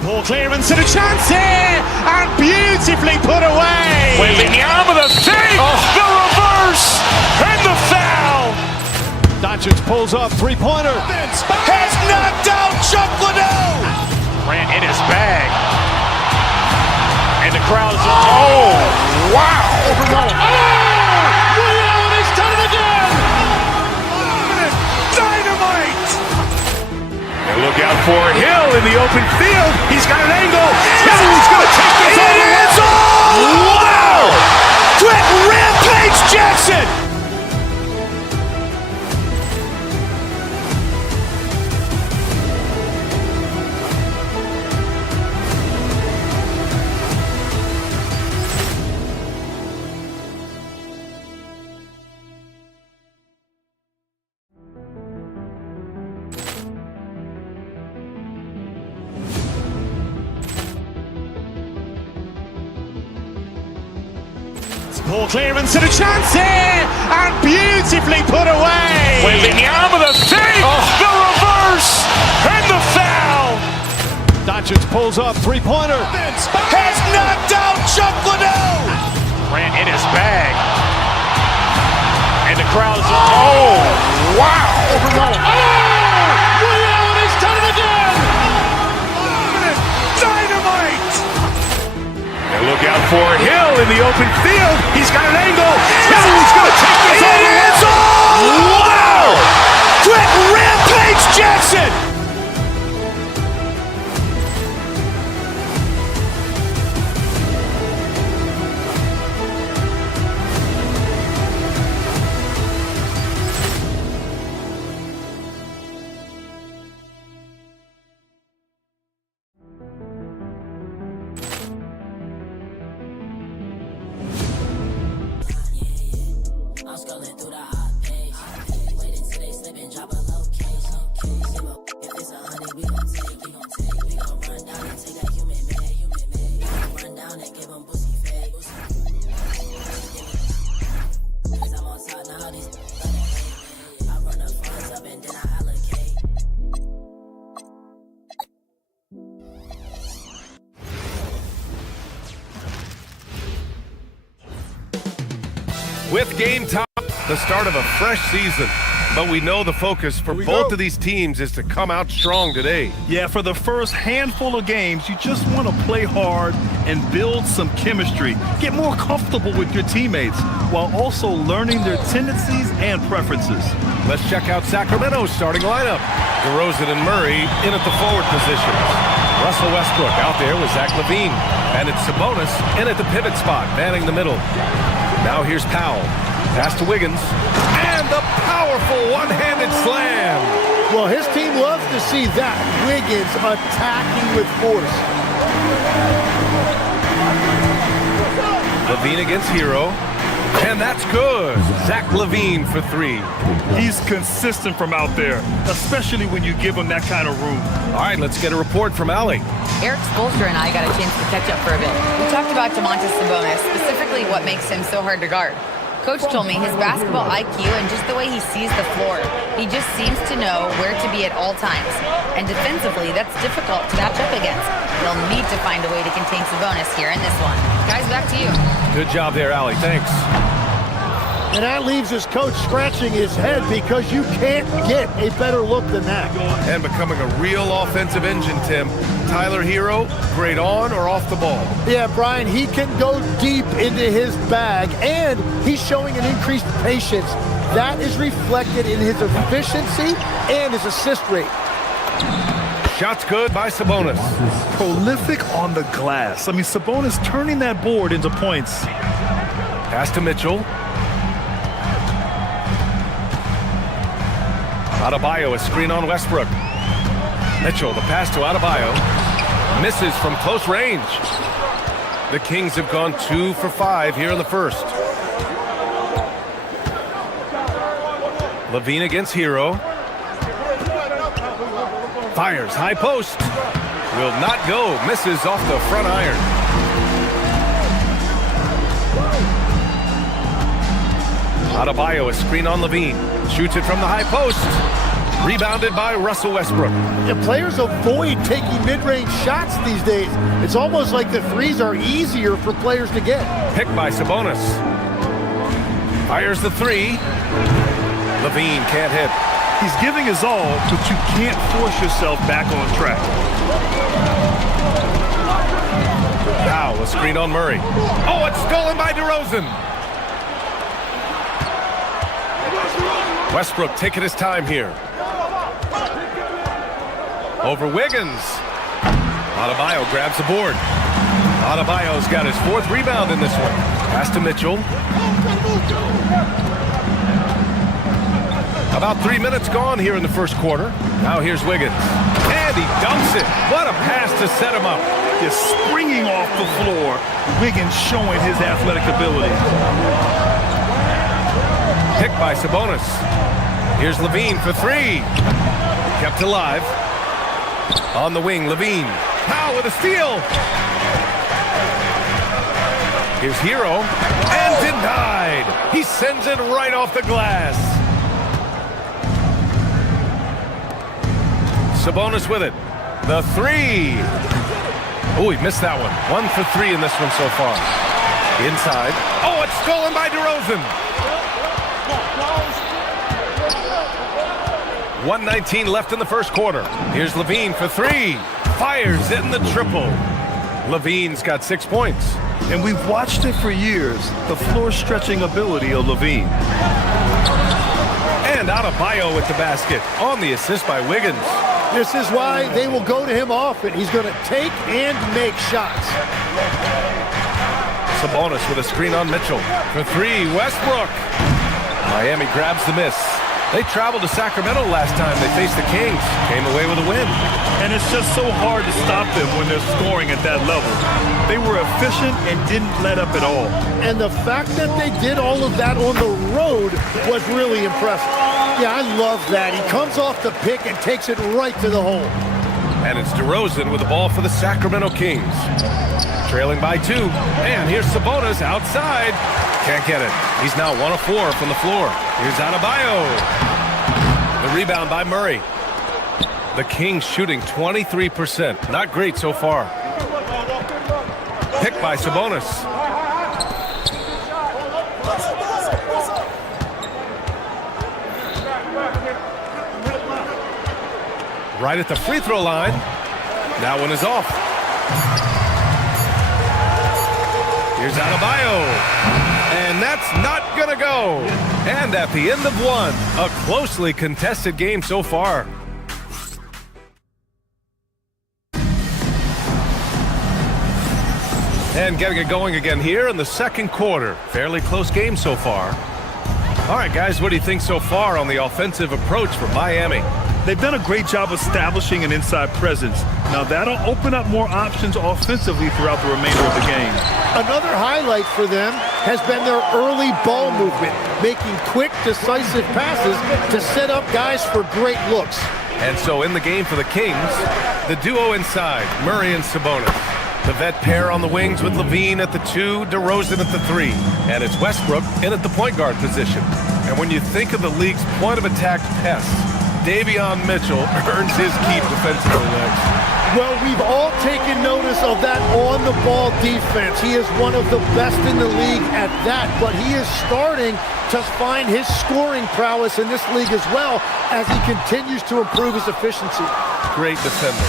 Poor clearance and a chance here, and beautifully put away. Wembanyama the save, the reverse, and the foul. Doncic pulls up, three-pointer. Has knocked out Chuck Liddell. Ran in his bag. And the crowd is, oh, wow. Ray Allen has done it again. Dynamite. And look out for Hill in the open field. He's got an angle. Hill's going to take this all the way. Wow! Quick Rampage Jackson. Ball clearance and a chance here, and beautifully put away. Wembanyama with a save, the reverse, and the foul. Doncic pulls up, three-pointer. Has knocked out Chuck Liddell. Ran in his bag. And the crowd is, oh, wow. Ray Allen has done it again. Dynamite. And look out for Hill in the open field. He's got an angle. Hill's going to take this all the way. Wow. Quick rampage Jackson. With game time, the start of a fresh season. But we know the focus for both of these teams is to come out strong today. Yeah, for the first handful of games, you just want to play hard and build some chemistry. Get more comfortable with your teammates while also learning their tendencies and preferences. Let's check out Sacramento's starting lineup. DeRozan and Murray in at the forward positions. Russell Westbrook out there with Zach LaVine. And it's Sabonis in at the pivot spot, manning the middle. Now here's Powell. Pass to Wiggins. And the powerful one-handed slam. Well, his team loves to see that. Wiggins attacking with force. LaVine against Hero. And that's good. Zach LaVine for three. He's consistent from out there, especially when you give him that kind of room. All right, let's get a report from Allie. Eric Spoelstra and I got a chance to catch up for a bit. We talked about Domantas Sabonis, specifically what makes him so hard to guard. Coach told me his basketball IQ and just the way he sees the floor. He just seems to know where to be at all times. And defensively, that's difficult to match up against. They'll need to find a way to contain Sabonis here in this one. Guys, back to you. Good job there, Allie. Thanks. And that leaves his coach scratching his head because you can't get a better look than that. And becoming a real offensive engine, Tim. Tyler Hero, great on or off the ball? Yeah, Brian, he can go deep into his bag, and he's showing an increased patience. That is reflected in his efficiency and his assist rate. Shots good by Sabonis. Prolific on the glass. I mean, Sabonis turning that board into points. Pass to Mitchell. Adebayo, a screen on Westbrook. Mitchell, the pass to Adebayo. Misses from close range. The Kings have gone 2 for 5 here in the first. LaVine against Hero. Fires, high post. Will not go. Misses off the front iron. Adebayo, a screen on LaVine. Shoots it from the high post. Rebounded by Russell Westbrook. Yeah, players avoid taking mid-range shots these days. It's almost like the threes are easier for players to get. Picked by Sabonis. Fires the three. LaVine can't hit. He's giving his all, but you can't force yourself back on track. Now a screen on Murray. Oh, it's stolen by DeRozan. Westbrook taking his time here. Over Wiggins. Adebayo grabs the board. Adebayo's got his 4th rebound in this one. Pass to Mitchell. About 3 minutes gone here in the first quarter. Now here's Wiggins. And he dumps it. What a pass to set him up. Just springing off the floor. Wiggins showing his athletic ability. Picked by Sabonis. Here's LaVine for three. Kept alive. On the wing, LaVine. Powell with a steal. Here's Hero, and denied. He sends it right off the glass. Sabonis with it. The three. Oh, he missed that one. 1 for 3 in this one so far. Inside. Oh, it's stolen by DeRozan. 1:19 left in the first quarter. Here's Levine for 3. Fires it in the triple. Levine's got 6 points. And we've watched it for years, the floor-stretching ability of Levine. And Adebayo with the basket on the assist by Wiggins. This is why they will go to him often. He's going to take and make shots. Sabonis with a screen on Mitchell. For 3, Westbrook. Miami grabs the miss. They traveled to Sacramento last time they faced the Kings. Came away with a win. And it's just so hard to stop them when they're scoring at that level. They were efficient and didn't let up at all. And the fact that they did all of that on the road was really impressive. Yeah, I love that. He comes off the pick and takes it right to the hole. And it's DeRozan with the ball for the Sacramento Kings. Trailing by 2. And here's Sabonis outside. Can't get it. He's now 1 of 4 from the floor. Here's Adebayo. The rebound by Murray. The Kings shooting 23%. Not great so far. Picked by Sabonis. Right at the free throw line. That one is off. Here's Adebayo. And that's not going to go. And at the end of 1, a closely contested game so far. And getting it going again here in the second quarter. Fairly close game so far. All right, guys, what do you think so far on the offensive approach for Miami? They've done a great job establishing an inside presence. Now that'll open up more options offensively throughout the remainder of the game. Another highlight for them has been their early ball movement, making quick, decisive passes to set up guys for great looks. And so in the game for the Kings, the duo inside, Murray and Sabonis. The vet pair on the wings with Levine at the 2, DeRozan at the 3. And it's Westbrook in at the point guard position. And when you think of the league's point of attack pests, Davion Mitchell earns his keep defensively next. Well, we've all taken notice of that on-the-ball defense. He is one of the best in the league at that, but he is starting to find his scoring prowess in this league as well as he continues to improve his efficiency. Great defender.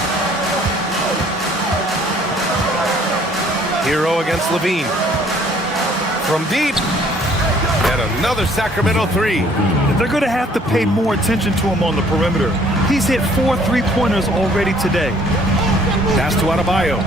Hero against Levine. From deep. And another Sacramento 3. They're going to have to pay more attention to him on the perimeter. He's hit 4 3-pointers already today. Pass to Adebayo.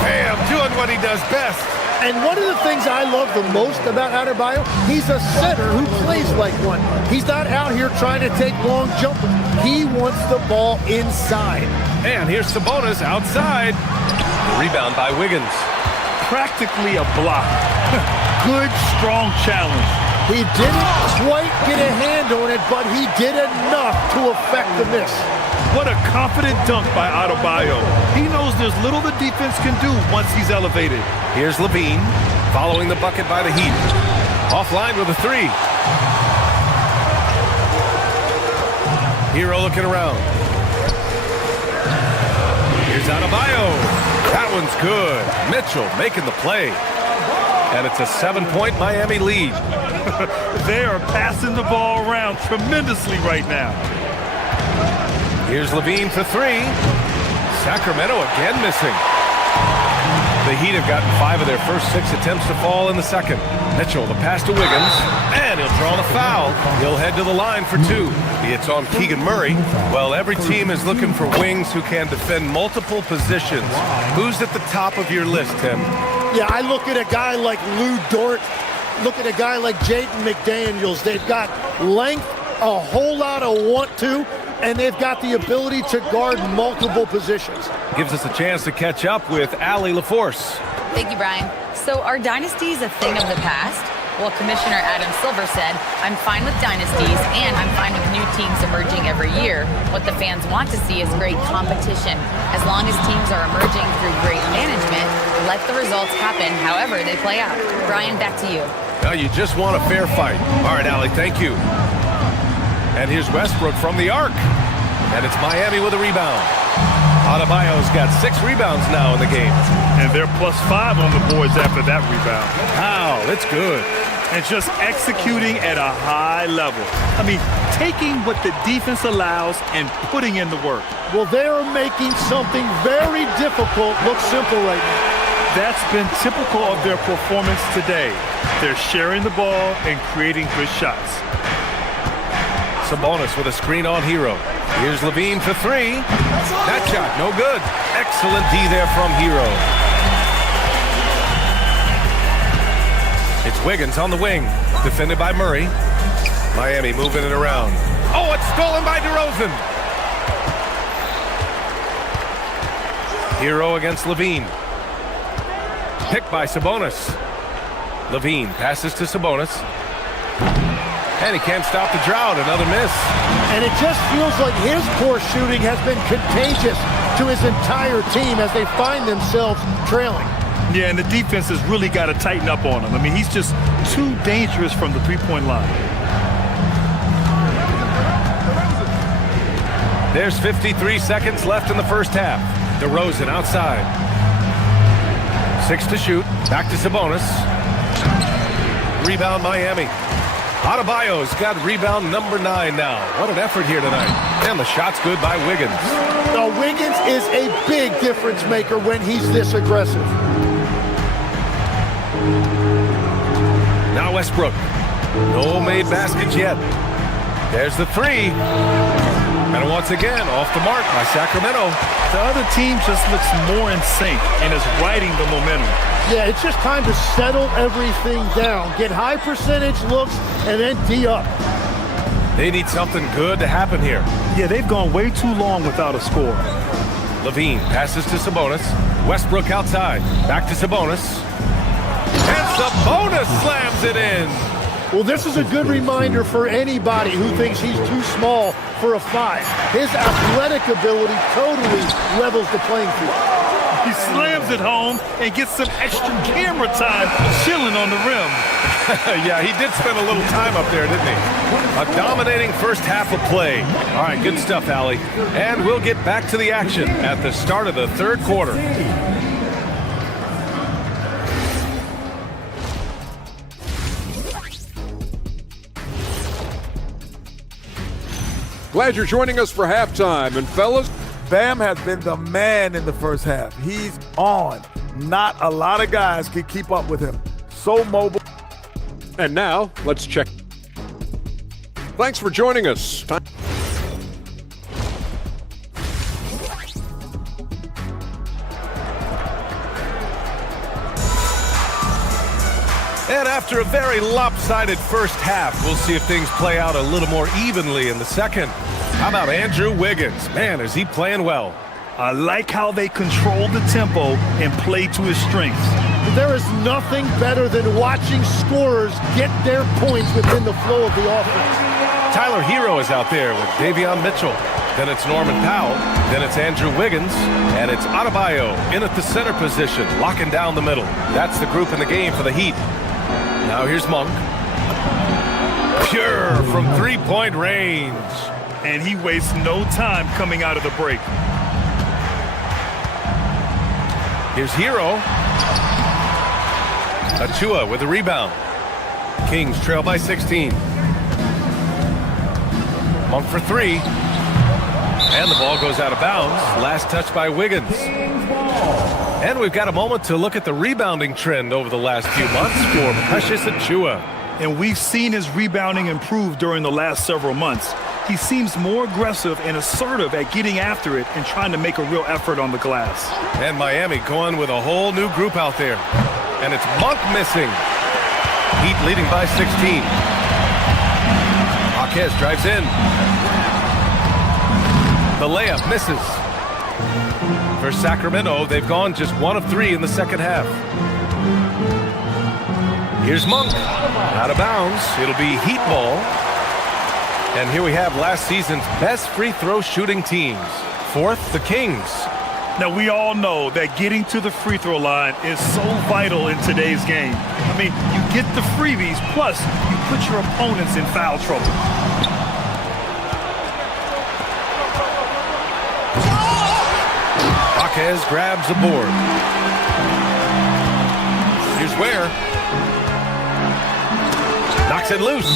Bam, doing what he does best. And one of the things I love the most about Adebayo, he's a center who plays like one. He's not out here trying to take long jumpers. He wants the ball inside. And here's Sabonis outside. The rebound by Wiggins. Practically a block. Good, strong challenge. He didn't quite get a hand on it, but he did enough to affect the miss. What a confident dunk by Adebayo. He knows there's little the defense can do once he's elevated. Here's Levine, following the bucket by the Heat. Offline with a 3. Hero looking around. Here's Adebayo. That one's good. Mitchell making the play. And it's a 7-point Miami lead. They are passing the ball around tremendously right now. Here's Levine for 3. Sacramento again missing. The Heat have gotten 5 of their first 6 attempts to fall in the second. Mitchell, the pass to Wiggins, and he'll draw the foul. He'll head to the line for 2. It's on Keegan Murray. Well, every team is looking for wings who can defend multiple positions. Who's at the top of your list, Tim? Yeah, I look at a guy like Lou Dort, look at a guy like Jaden McDaniels. They've got length, a whole lot of want to, and they've got the ability to guard multiple positions. Gives us a chance to catch up with Allie LaForce. Thank you, Brian. So are dynasties a thing of the past? Well, Commissioner Adam Silver said, "I'm fine with dynasties and I'm fine with new teams emerging every year. What the fans want to see is great competition. As long as teams are emerging through great management, let the results happen however they play out." Brian, back to you. Well, you just want a fair fight. All right, Allie, thank you. And here's Westbrook from the arc. And it's Miami with a rebound. Adebayo's got 6 rebounds now in the game. And they're +5 on the boards after that rebound. Wow, that's good. And just executing at a high level. I mean, taking what the defense allows and putting in the work. Well, they are making something very difficult look simple right now. That's been typical of their performance today. They're sharing the ball and creating good shots. Sabonis with a screen on Hero. Here's Levine for 3. That shot, no good. Excellent D there from Hero. It's Wiggins on the wing, defended by Murray. Miami moving it around. Oh, it's stolen by DeRozan. Hero against Levine. Picked by Sabonis. Levine passes to Sabonis. And he can't stop the drought. Another miss. And it just feels like his poor shooting has been contagious to his entire team as they find themselves trailing. Yeah, and the defense has really got to tighten up on him. I mean, he's just too dangerous from the three-point line. There's 53 seconds left in the first half. DeRozan outside. 6 to shoot. Back to Sabonis. Rebound Miami. Adebayo's got rebound number 9 now. What an effort here tonight. And the shot's good by Wiggins. Now, Wiggins is a big difference maker when he's this aggressive. Now Westbrook. No made baskets yet. There's the 3. And once again, off the mark by Sacramento. The other team just looks more in sync and is riding the momentum. Yeah, it's just time to settle everything down. Get high percentage looks and then D up. They need something good to happen here. Yeah, they've gone way too long without a score. Levine passes to Sabonis. Westbrook outside. Back to Sabonis. And Sabonis slams it in. Well, this is a good reminder for anybody who thinks he's too small for a 5. His athletic ability totally levels the playing field. He slams it home and gets some extra camera time chilling on the rim. Yeah, he did spend a little time up there, didn't he? A dominating first half of play. All right, good stuff, Allie. And we'll get back to the action at the start of the third quarter. Glad you're joining us for halftime. And fellas, Bam has been the man in the first half. He's on. Not a lot of guys can keep up with him. So mobile. And now, let's check. Thanks for joining us. And after a very lopsided first half, we'll see if things play out a little more evenly in the second. How about Andrew Wiggins? Man, is he playing well. I like how they control the tempo and play to his strengths. There is nothing better than watching scorers get their points within the flow of the offense. Tyler Hero is out there with Davion Mitchell. Then it's Norman Powell. Then it's Andrew Wiggins. And it's Adebayo in at the center position, locking down the middle. That's the group in the game for the Heat. Now here's Monk. Pure from three-point range. And he wastes no time coming out of the break. Here's Hero. Achua with the rebound. Kings trail by 16. Monk for 3. And the ball goes out of bounds. Last touch by Wiggins. And we've got a moment to look at the rebounding trend over the last few months for Precious Achua. And we've seen his rebounding improve during the last several months. He seems more aggressive and assertive at getting after it and trying to make a real effort on the glass. And Miami going with a whole new group out there. And it's Monk missing. Heat leading by 16. Marquez drives in. The layup misses. For Sacramento, they've gone just 1 of 3 in the second half. Here's Monk. Out of bounds. It'll be Heat ball. And here we have last season's best free throw shooting teams. Fourth, the Kings. Now, we all know that getting to the free throw line is so vital in today's game. I mean, you get the freebies, plus you put your opponents in foul trouble. Jaquez grabs a board. Here's Ware. Knocks it loose.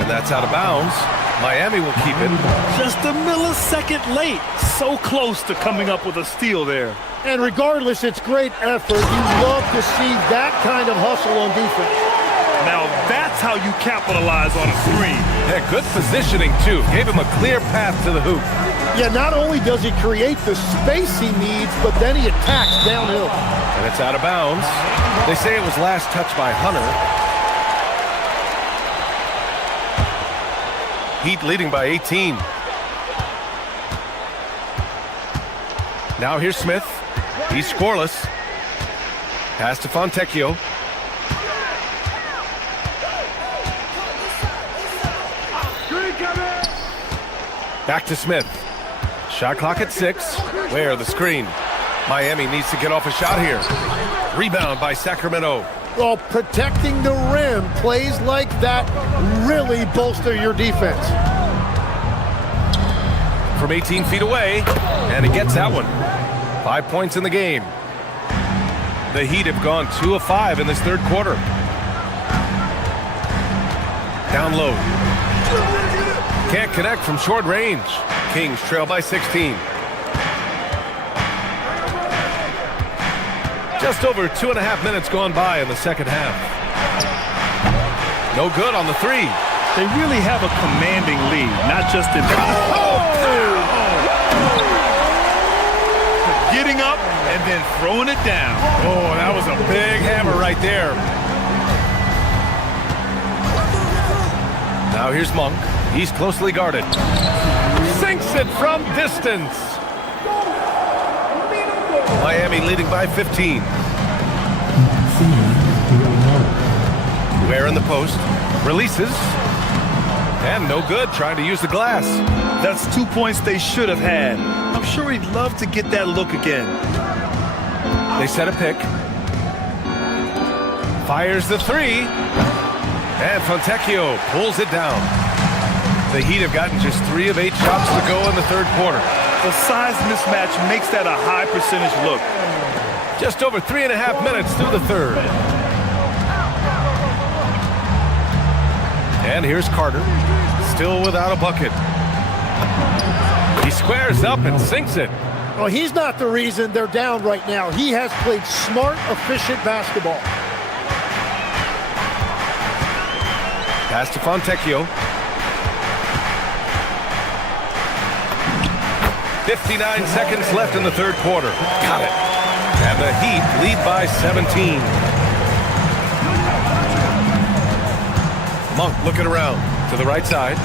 And that's out of bounds. Miami will keep it. Just a millisecond late. So close to coming up with a steal there. And regardless, it's great effort. You love to see that kind of hustle on defense. Now that's how you capitalize on a screen. Yeah, good positioning, too. Gave him a clear path to the hoop. Yeah, not only does he create the space he needs, but then he attacks downhill. And it's out of bounds. They say it was last touched by Hunter. Heat leading by 18. Now here's Smith. He's scoreless. Pass to Fontecchio. Back to Smith. Shot clock at 6. Where the screen? Miami needs to get off a shot here. Rebound by Sacramento. Well, protecting the rim, plays like that really bolster your defense. From 18 feet away, and he gets that one. 5 points in the game. The Heat have gone 2 of 5 in this third quarter. Down low. Can't connect from short range. Kings trail by 16. Just over 2.5 minutes gone by in the second half. No good on the three. They really have a commanding lead, not just in getting up and then throwing it down. Oh, that was a big hammer right there. Now here's Monk. He's closely guarded. Sinks it from distance. Miami leading by 15. Ware in the post. Releases. And no good, trying to use the glass. That's 2 points they should have had. I'm sure he'd love to get that look again. They set a pick. Fires the three. And Fontecchio pulls it down. The Heat have gotten just 3 of 8 shots to go in the third quarter. The size mismatch makes that a high percentage look. Just over 3.5 minutes through the third. And here's Carter, still without a bucket. He squares up and sinks it. Well, he's not the reason they're down right now. He has played smart, efficient basketball. Pass to Fontecchio. 59 seconds left in the third quarter. Got it. And the Heat lead by 17. Monk looking around to the right side.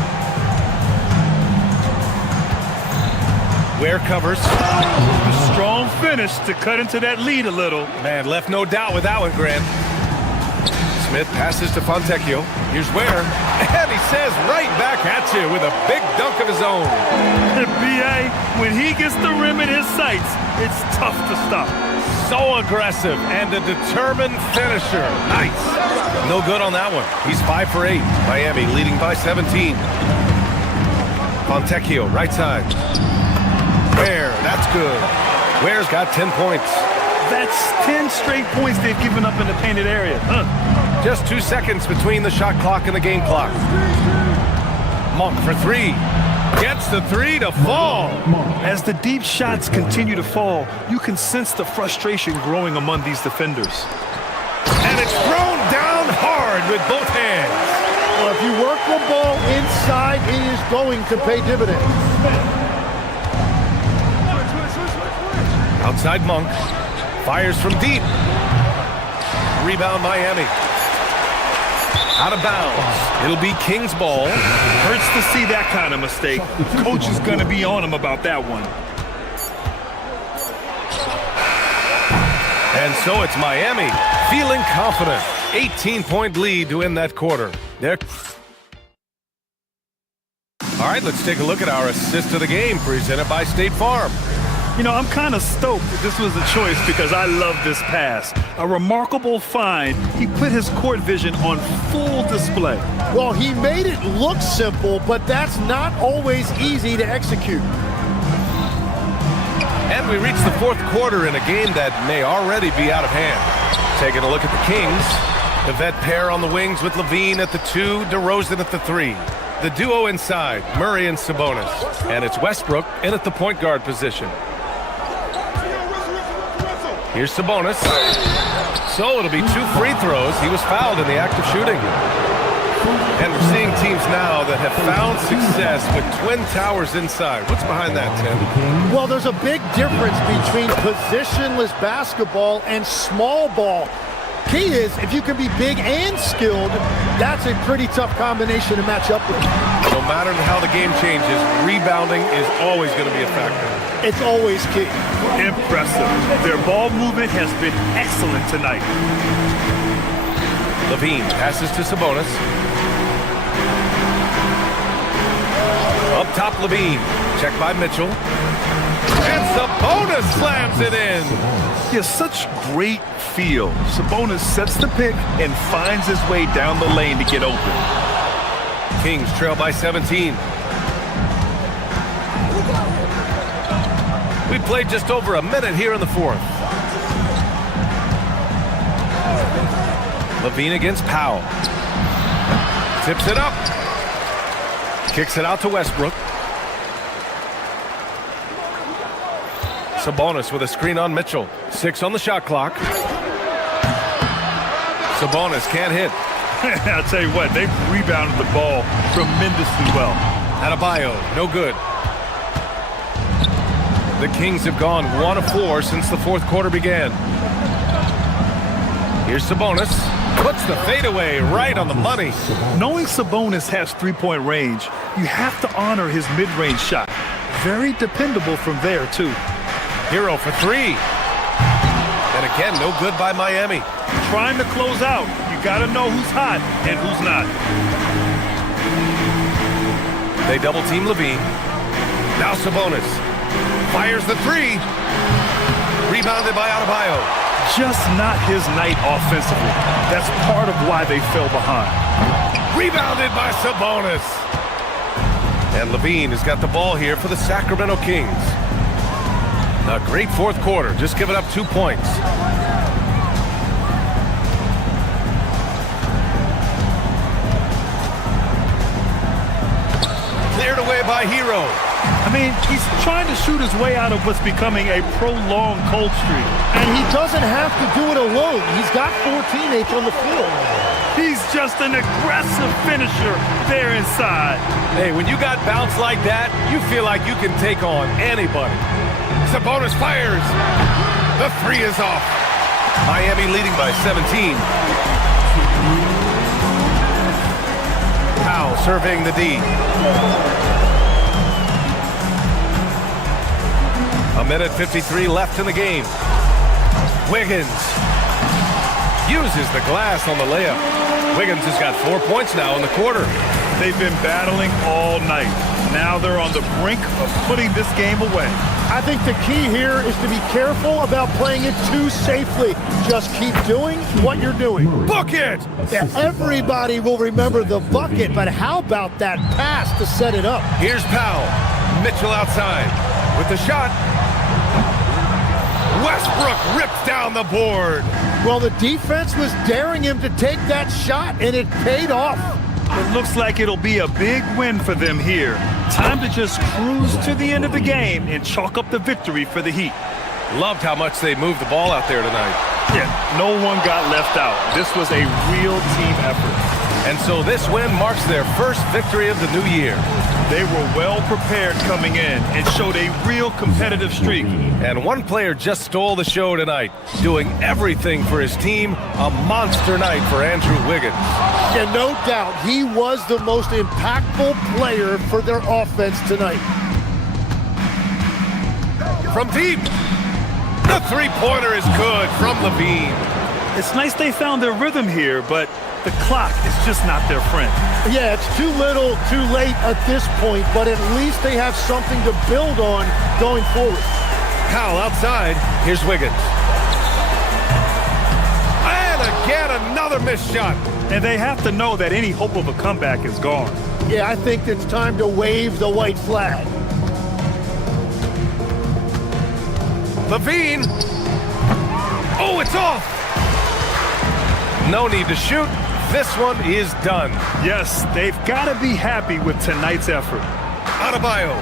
Ware covers. A strong finish to cut into that lead a little. Man, left no doubt with that one, Grant. Smith passes to Fontecchio. Here's Ware. And he says right back at you with a big dunk of his own. B.A., when he gets the rim in his sights, it's tough to stop. So aggressive and a determined finisher. Nice. No good on that one. He's 5 for 8. Miami leading by 17. Fontecchio, right side. Ware, that's good. Ware's got 10 points. That's 10 straight points they've given up in the painted area. Just 2 seconds between the shot clock and the game clock. Monk for 3. Gets the 3 to fall. As the deep shots continue to fall, you can sense the frustration growing among these defenders. And it's thrown down hard with both hands. Well, if you work the ball inside, it is going to pay dividends. Outside Monk. Fires from deep. Rebound Miami. Out of bounds. It'll be Kings ball. Hurts to see that kind of mistake. Coach is going to be on him about that one. And so it's Miami feeling confident. 18-point lead to end that quarter. All right, let's take a look at our assist of the game presented by State Farm. You know, I'm kind of stoked that this was a choice because I love this pass. A remarkable find. He put his court vision on full display. Well, he made it look simple, but that's not always easy to execute. And we reach the fourth quarter in a game that may already be out of hand. Taking a look at the Kings. The vet pair on the wings with Levine at the 2, DeRozan at the 3. The duo inside, Murray and Sabonis. And it's Westbrook in at the point guard position. Here's Sabonis. So it'll be 2 free throws. He was fouled in the act of shooting. And we're seeing teams now that have found success with twin towers inside. What's behind that, Tim? Well, there's a big difference between positionless basketball and small ball. Key is, if you can be big and skilled, that's a pretty tough combination to match up with. No matter how the game changes, rebounding is always going to be a factor. It's always key. Impressive. Their ball movement has been excellent tonight. Levine passes to Sabonis. Up top, Levine. Check by Mitchell. And Sabonis slams it in. He has such great feel. Sabonis sets the pick and finds his way down the lane to get open. Kings trail by 17. We played just over a minute here in the fourth. Levine against Powell. Tips it up. Kicks it out to Westbrook. Sabonis with a screen on Mitchell. 6 on the shot clock. Sabonis can't hit. I'll tell you what, they've rebounded the ball tremendously well. Adebayo, no good. The Kings have gone 1 of 4 since the fourth quarter began. Here's Sabonis. Puts the fadeaway right on the money. Knowing Sabonis has three-point range, you have to honor his mid-range shot. Very dependable from there, too. Hero for 3. And again, no good by Miami. Trying to close out. You got to know who's hot and who's not. They double-team Levine. Now Sabonis. Fires the 3. Rebounded by Adebayo. Just not his night offensively. That's part of why they fell behind. Rebounded by Sabonis. And Levine has got the ball here for the Sacramento Kings. A great fourth quarter. Just giving up 2 points. Cleared away by Hero. I mean, he's trying to shoot his way out of what's becoming a prolonged cold streak. And he doesn't have to do it alone. He's got 4 teammates on the field. He's just an aggressive finisher there inside. Hey, when you got bounce like that, you feel like you can take on anybody. Sabonis fires. The 3 is off. Miami leading by 17. Powell surveying the D. A minute 53 left in the game. Wiggins uses the glass on the layup. Wiggins has got 4 points now in the quarter. They've been battling all night. Now they're on the brink of putting this game away. I think the key here is to be careful about playing it too safely. Just keep doing what you're doing. Bucket! Yeah, everybody will remember the bucket, but how about that pass to set it up? Here's Powell. Mitchell outside with the shot. Westbrook rips down the board. Well, the defense was daring him to take that shot, and it paid off. It looks like it'll be a big win for them here. Time to just cruise to the end of the game and chalk up the victory for the Heat. Loved how much they moved the ball out there tonight. Yeah, no one got left out. This was a real team effort. And so this win marks their first victory of the new year. They were well prepared coming in and showed a real competitive streak. And one player just stole the show tonight, doing everything for his team. A monster night for Andrew Wiggins. Yeah, no doubt, he was the most impactful player for their offense tonight. From deep, the three-pointer is good from Levine. It's nice they found their rhythm here, but the clock is just not their friend. Yeah, it's too little, too late at this point, but at least they have something to build on going forward. Powell outside. Here's Wiggins. And again, another missed shot. And they have to know that any hope of a comeback is gone. Yeah, I think it's time to wave the white flag. Levine. Oh, it's off. No need to shoot. This one is done. Yes, they've got to be happy with tonight's effort. Adebayo.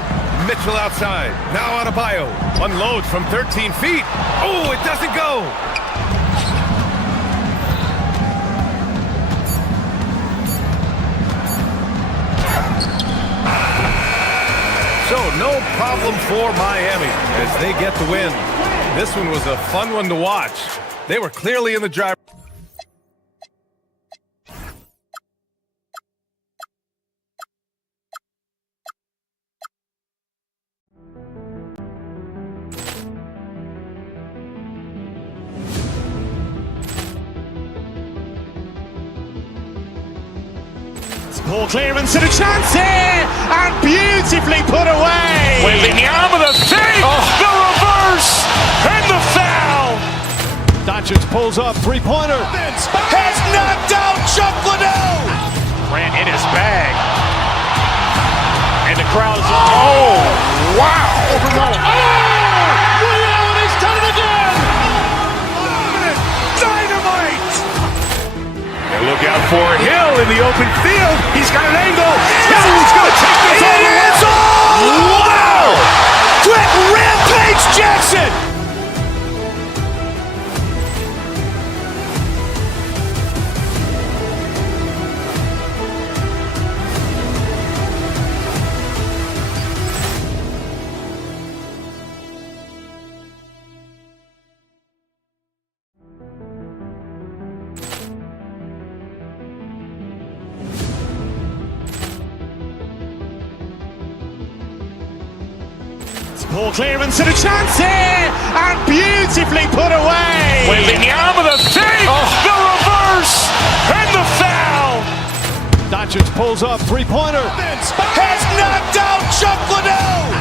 Mitchell outside. Now Adebayo. Unloads from 13 feet. Oh, it doesn't go. So no problem for Miami as they get the win. This one was a fun one to watch. They were clearly in the driver's Ball clearance and a chance here, and beautifully put away. Wembanyama the save, the reverse, and the foul. Doncic pulls up, three-pointer. Has knocked out Chuck Liddell. Ran in his bag. And the crowd is, oh, wow. Ray Allen has done it again. Dynamite. And look out for Hill in the open field. He's got an angle. Hill's going to take this all the way. Wow. Quick rampage Jackson. Ball clearance and a chance here, and beautifully put away. Wembanyama the save, the reverse, and the foul. Doncic pulls up, three-pointer. Has knocked out Chuck Liddell.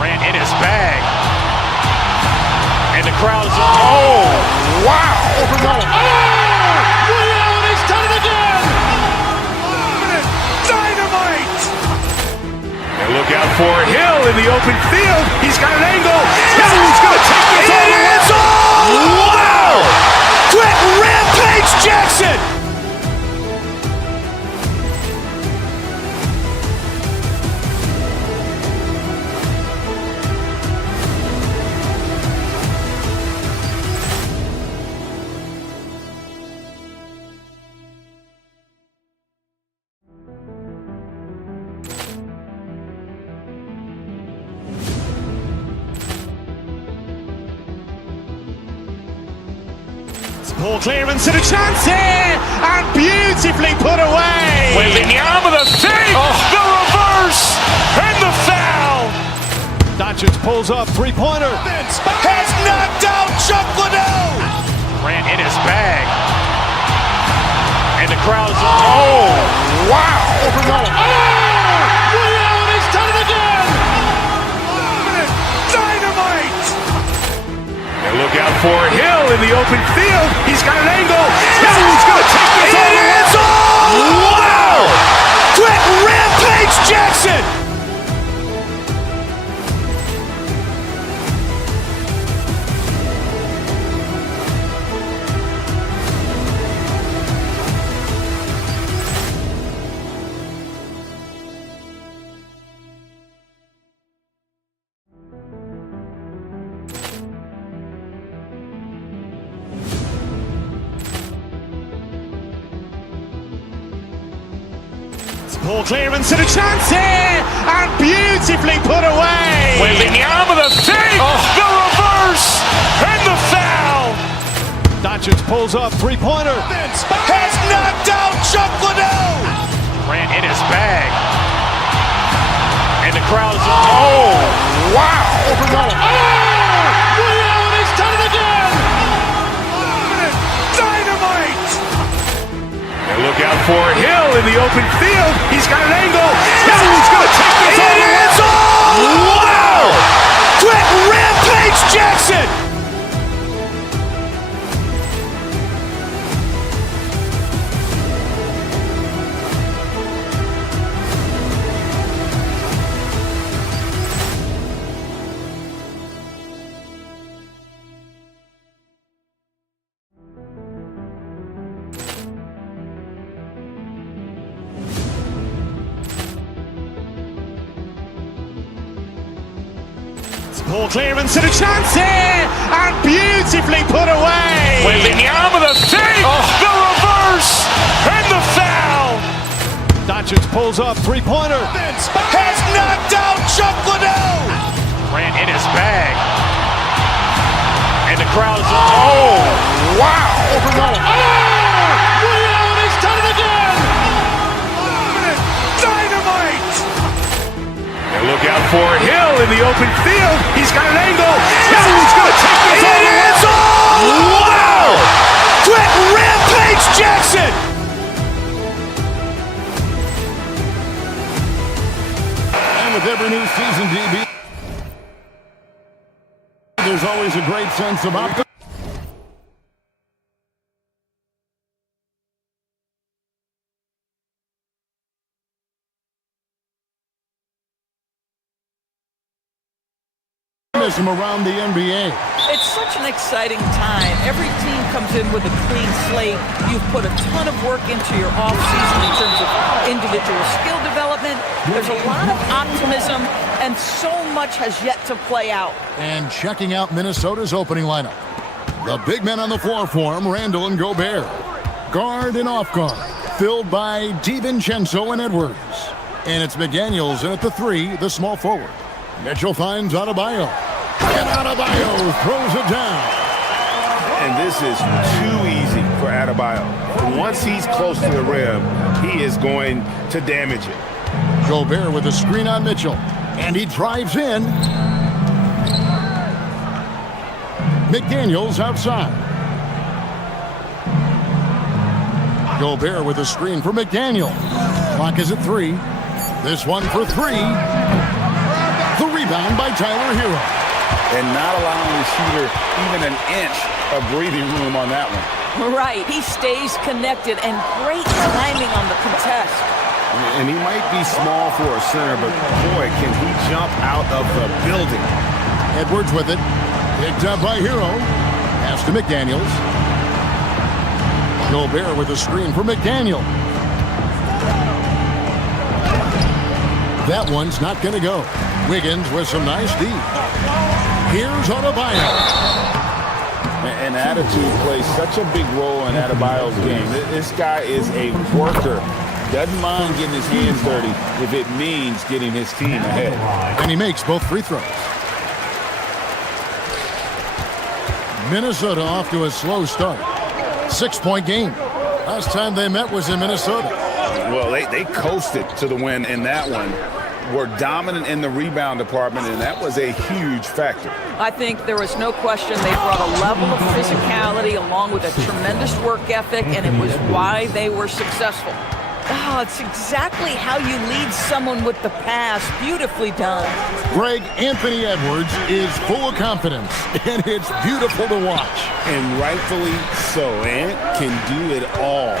Ran in his bag. And the crowd is, oh, wow. Ray Allen has done it again. Dynamite. And look out for Hill in the open field. He's got an angle. Hill's going to take this all the way. Wow. Quick rampage Jackson. Ball clearance and a chance here, and beautifully put away. Wembanyama the save, the reverse, and the foul. Doncic pulls up, three-pointer. Has knocked out Chuck Liddell. Ran in his bag. And the crowd is, oh, wow. Ray Allen has done it again. Dynamite. And look out for Hill in the open field. He's got an angle. Hill's going to take this all the way. Wow. Quick rampage Jackson. Ball clearance and a chance here, and beautifully put away. Wembanyama the save, the reverse, and the foul. Doncic pulls up, three-pointer. Has knocked out Chuck Liddell. Ran in his bag. And the crowd is, oh, wow. Ray Allen has done it again. Dynamite. out for Hill in the open field. He's got an angle. Hill's going to take this all the way. Wow! Quick rampage Jackson! Ball clearance and a chance here, and beautifully put away. Wembanyama the save, the reverse, and the foul. Doncic pulls up, three-pointer. Has knocked out Chuck Liddell. Ran in his bag. And the crowd is, oh, wow. He's done it again. Dynamite. And look out for Hill in the open field. He's got an angle. Hill's going to take this all the way. Wow! Quick rampage Jackson. And with every new season, DB, there's always a great sense of optimism. Around the NBA. It's such an exciting time. Every team comes in with a clean slate. You've put a ton of work into your offseason in terms of individual skill development. There's a lot of optimism, and so much has yet to play out. And checking out Minnesota's opening lineup. The big men on the floor for him, Randall and Gobert. Guard and off guard, filled by DiVincenzo and Edwards. And it's McDaniels in at the 3, the small forward. Mitchell finds Adebayo. And Adebayo throws it down. And this is too easy for Adebayo. Once he's close to the rim, he is going to damage it. Gobert with a screen on Mitchell. And he drives in. McDaniels outside. Gobert with a screen for McDaniel. Clock is at 3. This one for 3. The rebound by Tyler Hero. And not allowing the shooter even an inch of breathing room on that one. Right. He stays connected, and great timing on the contest. And he might be small for a center, but boy, can he jump out of the building. Edwards with it. Picked up by Hero. Pass to McDaniels. Gobert with a screen for McDaniel. That one's not going to go. Wiggins with some nice D. Here's Adebayo. And attitude plays such a big role in Adebayo's game. This guy is a worker. Doesn't mind getting his hands dirty if it means getting his team ahead. And he makes both free throws. Minnesota off to a slow start. 6-point game. Last time they met was in Minnesota. Well, they coasted to the win in that one. Were dominant in the rebound department, and that was a huge factor. I think there was no question they brought a level of physicality along with a tremendous work ethic, and it was why they were successful. Oh, it's exactly how you lead someone with the pass. Beautifully done. Greg, Anthony Edwards is full of confidence, and it's beautiful to watch. And rightfully so. Ant can do it all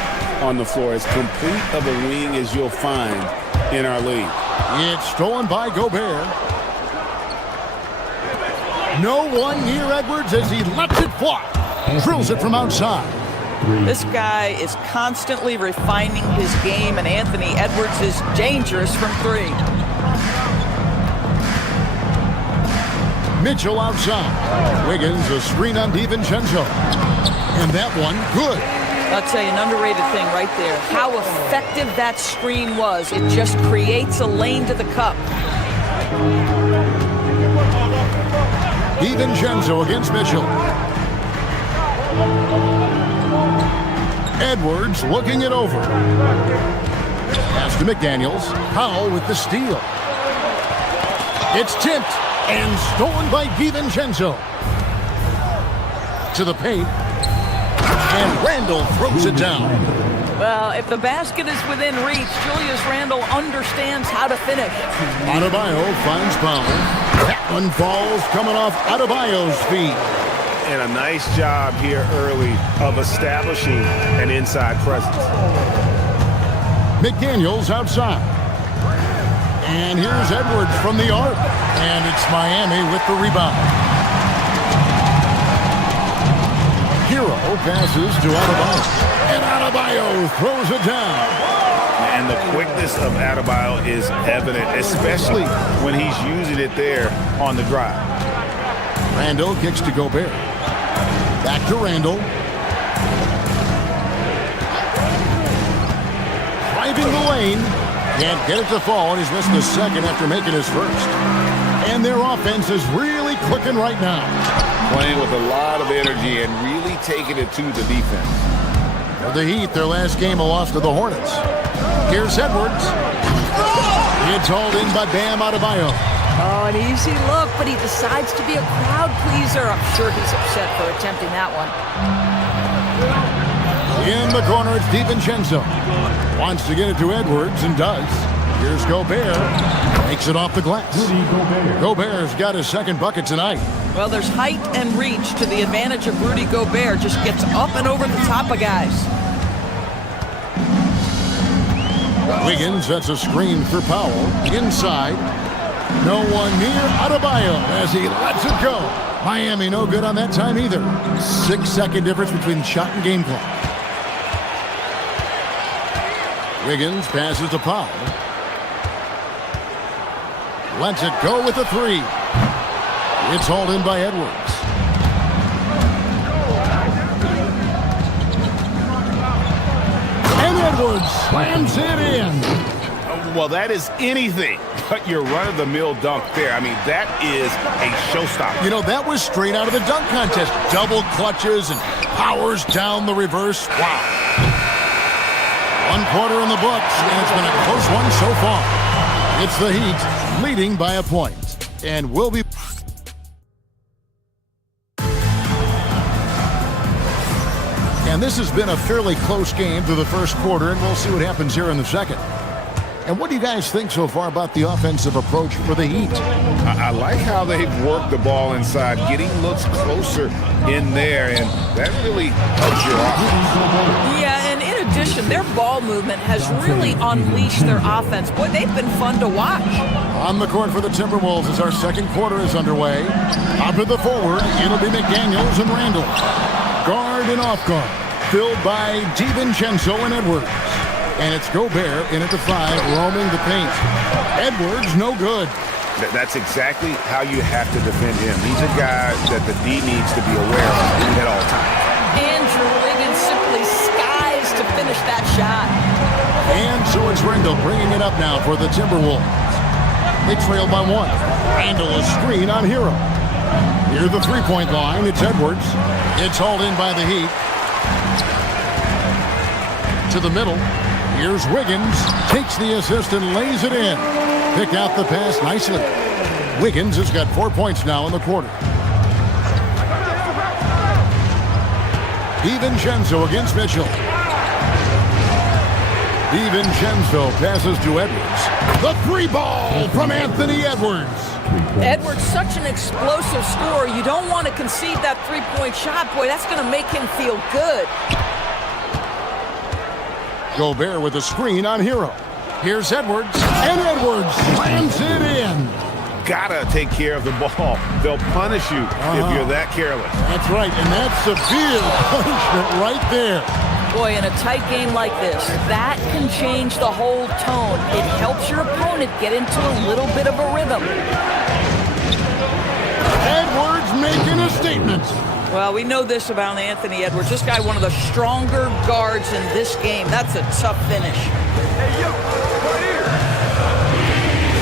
on the floor. As complete of a wing as you'll find in our league. It's stolen by Gobert. No one near Edwards as he lets it fly. Drills it from outside. This guy is constantly refining his game, and Anthony Edwards is dangerous from 3. Mitchell outside. Wiggins a screen on DiVincenzo. And that one, good. I'll tell you an underrated thing right there. How effective that screen was. It just creates a lane to the cup. DiVincenzo against Mitchell. Edwards looking it over. Pass to McDaniels. Powell with the steal. It's tipped and stolen by DiVincenzo. To the paint. And Randall throws it down. Well, if the basket is within reach, Julius Randle understands how to finish. Adebayo finds Powell. That one falls coming off Adebayo's feet. And a nice job here early of establishing an inside presence. McDaniels outside. And here's Edwards from the arc. And it's Miami with the rebound. Hero passes to Adebayo. And Adebayo throws it down. And the quickness of Adebayo is evident, especially when he's using it there on the drive. Randle kicks to Gobert. Back to Randle. Driving the lane. Can't get it to fall, and he's missed the second after making his first. And their offense is really clicking right now. Playing with a lot of energy and really taking it to the defense. For the Heat, their last game, a loss to the Hornets. Here's Edwards. It's hauled in by Bam Adebayo. Oh, an easy look, but he decides to be a crowd pleaser. I'm sure he's upset for attempting that one. In the corner, it's DiVincenzo. Wants to get it to Edwards and does. Here's Gobert. Makes it off the glass. Gobert's got his second bucket tonight. Well, there's height and reach to the advantage of Rudy Gobert. Just gets up and over the top of guys. Wiggins sets a screen for Powell. Inside. No one near Adebayo as he lets it go. Miami no good on that time either. 6-second difference between shot and game clock. Wiggins passes to Powell. Lets it go with a three. It's hauled in by Edwards. And Edwards slams it in. Well, that is anything but your run-of-the-mill dunk there. I mean, that is a showstopper. You know, that was straight out of the dunk contest. Double clutches and powers down the reverse. Wow. One quarter in the books, and it's been a close one so far. It's the Heat leading by a point. And we'll be... And this has been a fairly close game through the first quarter, and we'll see what happens here in the second. And what do you guys think so far about the offensive approach for the Heat? I like how they've worked the ball inside, getting looks closer in there, and that really helps your offense. Yeah, and in addition, their ball movement has really unleashed their offense. Boy, they've been fun to watch. On the court for the Timberwolves as our second quarter is underway. Top of the forward, it'll be McDaniels and Randle. Guard and off guard, filled by DiVincenzo and Edwards. And it's Gobert in at the 5, roaming the paint. Edwards, no good. That's exactly how you have to defend him. He's a guy that the D needs to be aware of at all times. Andrew Wiggins simply skies to finish that shot. And so it's Randle bringing it up now for the Timberwolves. They trail by 1. Randle a screen on Hero. Near the three-point line, it's Edwards. It's hauled in by the Heat. To the middle. Here's Wiggins, takes the assist and lays it in. Pick out the pass nicely. Wiggins has got 4 points now in the quarter. DiVincenzo against Mitchell. DiVincenzo passes to Edwards. The three ball from Anthony Edwards. Edwards, such an explosive scorer. You don't want to concede that three-point shot. Boy, that's going to make him feel good. Gobert with a screen on Hero. Here's Edwards, and Edwards slams it in. Gotta take care of the ball. They'll punish you if you're that careless. That's right, and that's severe punishment right there. Boy, in a tight game like this, that can change the whole tone. It helps your opponent get into a little bit of a rhythm. Edwards making a statement. Well, we know this about Anthony Edwards. This guy, one of the stronger guards in this game. That's a tough finish.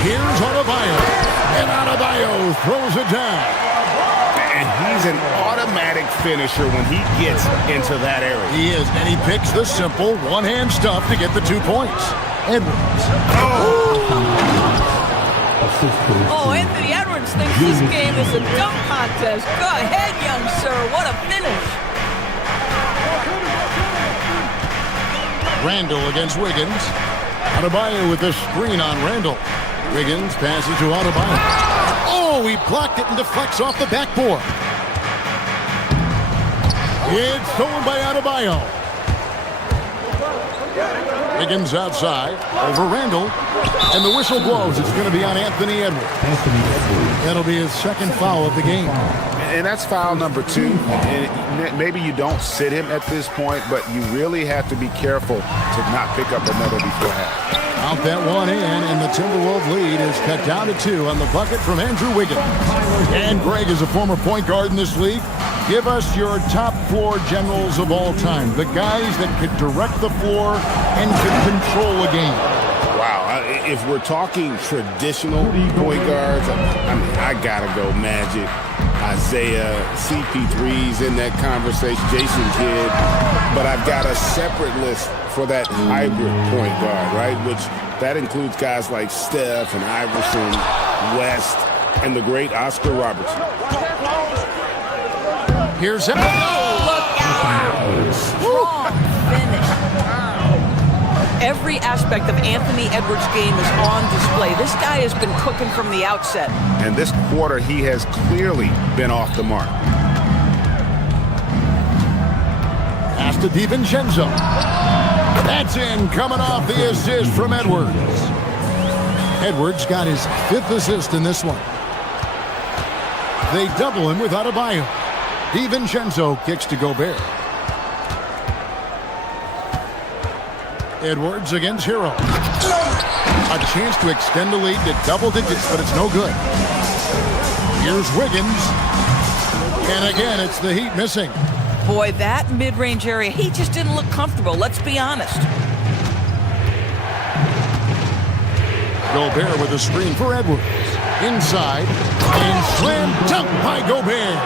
Here's Adebayo. And Adebayo throws it down. And he's an automatic finisher when he gets into that area. He is, and he picks the simple one-hand stuff to get the 2 points. Edwards. Oh, Anthony Edwards thinks this game is a dunk contest. Go ahead, young sir. What a finish. Randall against Wiggins. Adebayo with the screen on Randall. Wiggins passes to Adebayo. Oh, he blocked it and deflects off the backboard. It's stolen by Adebayo. Wiggins outside, over Randall, and the whistle blows. It's going to be on Anthony Edwards. That'll be his second foul of the game. And that's foul number 2. And maybe you don't sit him at this point, but you really have to be careful to not pick up another before half. Count that one in, and the Timberwolves lead is cut down to 2 on the bucket from Andrew Wiggins. And Greg is a former point guard in this league. Give us your top floor generals of all time, the guys that could direct the floor and could control a game. Wow, if we're talking traditional point guards, I mean, I gotta go Magic, Isaiah, CP3's in that conversation, Jason Kidd, but I've got a separate list for that hybrid point guard, right? Which that includes guys like Steph and Iverson, West, and the great Oscar Robertson. Here's Edwards. Look out! Strong finish. Every aspect of Anthony Edwards' game is on display. This guy has been cooking from the outset. And this quarter, he has clearly been off the mark. Pass to DiVincenzo. That's in, coming off the assist from Edwards. Edwards got his 5th assist in this one. They double him with Adebayo. DiVincenzo kicks to Gobert. Edwards against Hero. A chance to extend the lead to double digits, but it's no good. Here's Wiggins. And again, it's the Heat missing. Boy, that mid-range area, he just didn't look comfortable, let's be honest. Gobert with a screen for Edwards. Inside, and slam dunk by Gobert.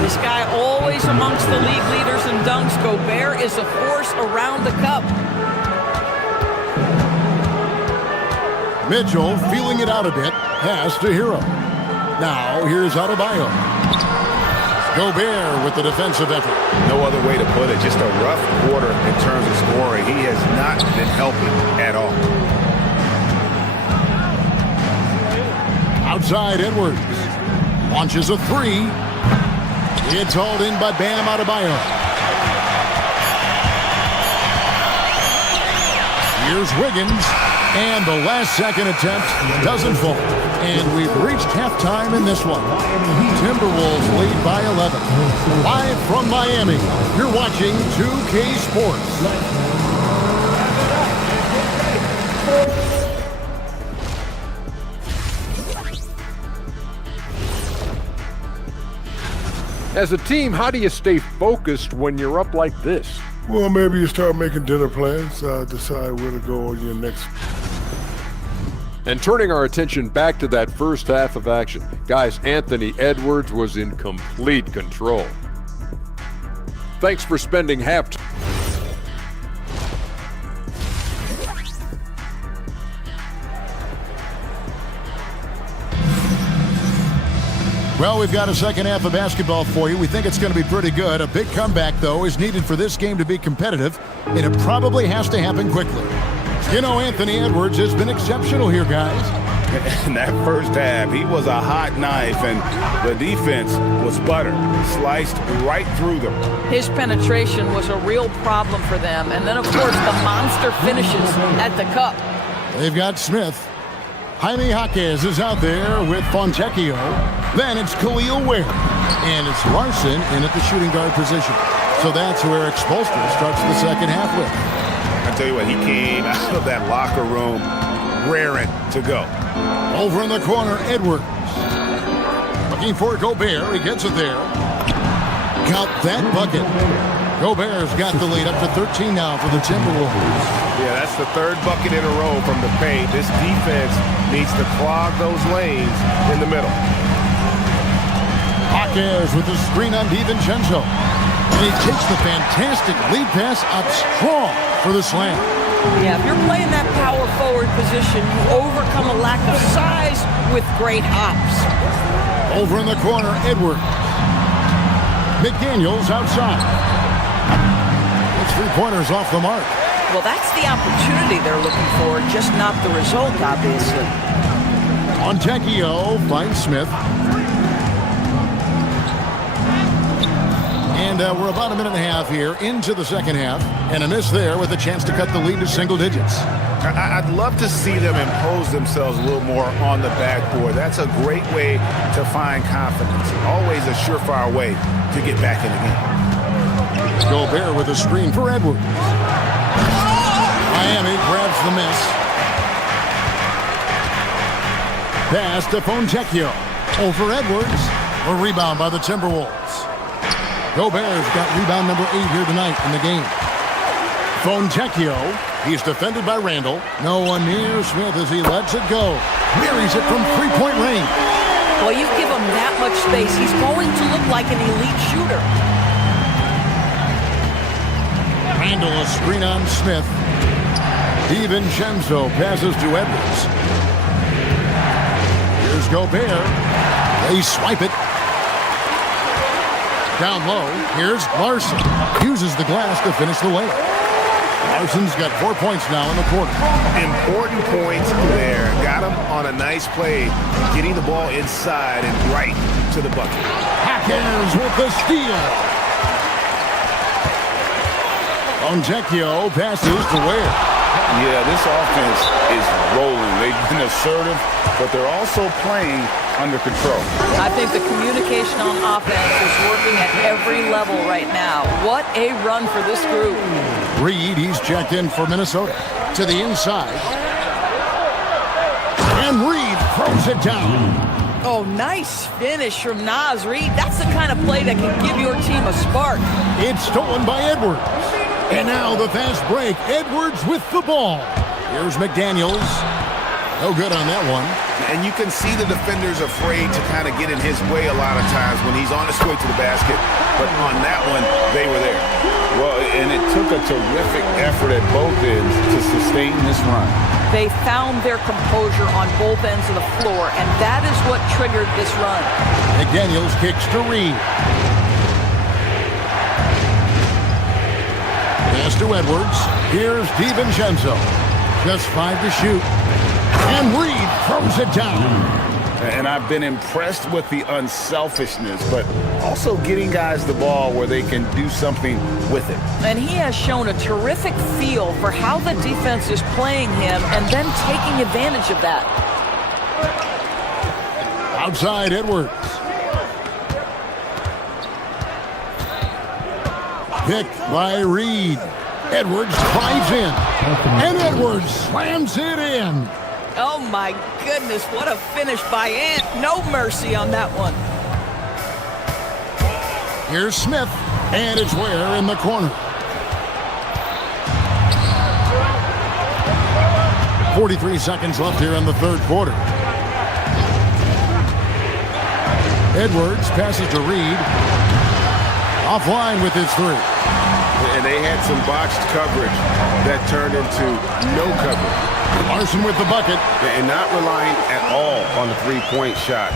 This guy always amongst the league leaders in dunks. Gobert is a force around the cup. Mitchell feeling it out a bit. Pass to Hero. Now here's Adebayo. Gobert with the defensive effort. No other way to put it. Just a rough quarter in terms of scoring. He has not been helping at all. Outside Edwards. Launches a 3. It's hauled in by Bam Adebayo. Here's Wiggins. And the last second attempt doesn't fall. And we've reached halftime in this one. Timberwolves lead by 11. Live from Miami, you're watching 2K Sports. As a team, how do you stay focused when you're up like this? Well, maybe you start making dinner plans, decide where to go on your next. And turning our attention back to that first half of action, guys, Anthony Edwards was in complete control. Thanks for spending halftime. Well, we've got a second half of basketball for you. We think it's going to be pretty good. A big comeback, though, is needed for this game to be competitive, and it probably has to happen quickly. You know, Anthony Edwards has been exceptional here, guys. In that first half, he was a hot knife, and the defense was butter. Sliced right through them. His penetration was a real problem for them. And then, of course, the monster finishes at the cup. They've got Smith. Jaime Jaquez is out there with Fontecchio. Then it's Khalil Ware. And it's Larson in at the shooting guard position. So that's where Expulster starts the second half with. I tell you what, he came out of that locker room raring to go. Over in the corner, Edwards. Looking for Gobert. He gets it there. Count that bucket. Gobert's got the lead up to 13 now for the Timberwolves. Yeah, that's the third bucket in a row from the paint. This defense needs to clog those lanes in the middle. Jaquez with the screen on DiVincenzo. And he takes the fantastic lead pass up strong for the slam. Yeah, if you're playing that power forward position, you overcome a lack of size with great hops. Over in the corner, Edwards. McDaniels outside. It's 3-pointers off the mark. Well, that's the opportunity they're looking for, just not the result, obviously. Montecchio finds Smith. And we're about a minute and a half here into the second half. And a miss there with a chance to cut the lead to single digits. I'd love to see them impose themselves a little more on the backboard. That's a great way to find confidence. Always a surefire way to get back in the game. Gobert with a screen for Edwards. Miami grabs the miss. Pass to Fontecchio. Over Edwards. A rebound by the Timberwolves. Gobert's got rebound number 8 here tonight in the game. Fontecchio. He's defended by Randall. No one near Smith as he lets it go. Marries it from three-point range. Well, you give him that much space, he's going to look like an elite shooter. Randall a screen on Smith. DiVincenzo passes to Edwards. Here's Gobert. They swipe it. Down low, here's Larson. Uses the glass to finish the layup. Larson's got 4 points now in the quarter. Important points there. Got him on a nice play, getting the ball inside and right to the bucket. Hackers with the steal. Fontecchio passes to Ware. Yeah, this offense is rolling. They've been assertive, but they're also playing under control. I think the communication on offense is working at every level right now. What a run for this group. Reed, he's checked in for Minnesota. To the inside. And Reed throws it down. Oh, nice finish from Naz Reid. That's the kind of play that can give your team a spark. It's stolen by Edwards. And now the fast break. Edwards with the ball. Here's McDaniels. No good on that one. And you can see the defenders afraid to kind of get in his way a lot of times when he's on his way to the basket. But on that one, they were there. Well, and it took a terrific effort at both ends to sustain this run. They found their composure on both ends of the floor, and that is what triggered this run. McDaniels kicks to Reed. Pass to Edwards. Here's DiVincenzo. Just 5 to shoot. And Reed throws it down. And I've been impressed with the unselfishness, but also getting guys the ball where they can do something with it. And he has shown a terrific feel for how the defense is playing him and then taking advantage of that. Outside Edwards. Picked by Reed. Edwards drives in. And Edwards slams it in. Oh my goodness, what a finish by Ant. No mercy on that one. Here's Smith, and it's Ware in the corner. 43 seconds left here in the third quarter. Edwards passes to Reed. Offline with his three. And they had some botched coverage that turned into no coverage. Larson with the bucket. And not relying at all on the three-point shot.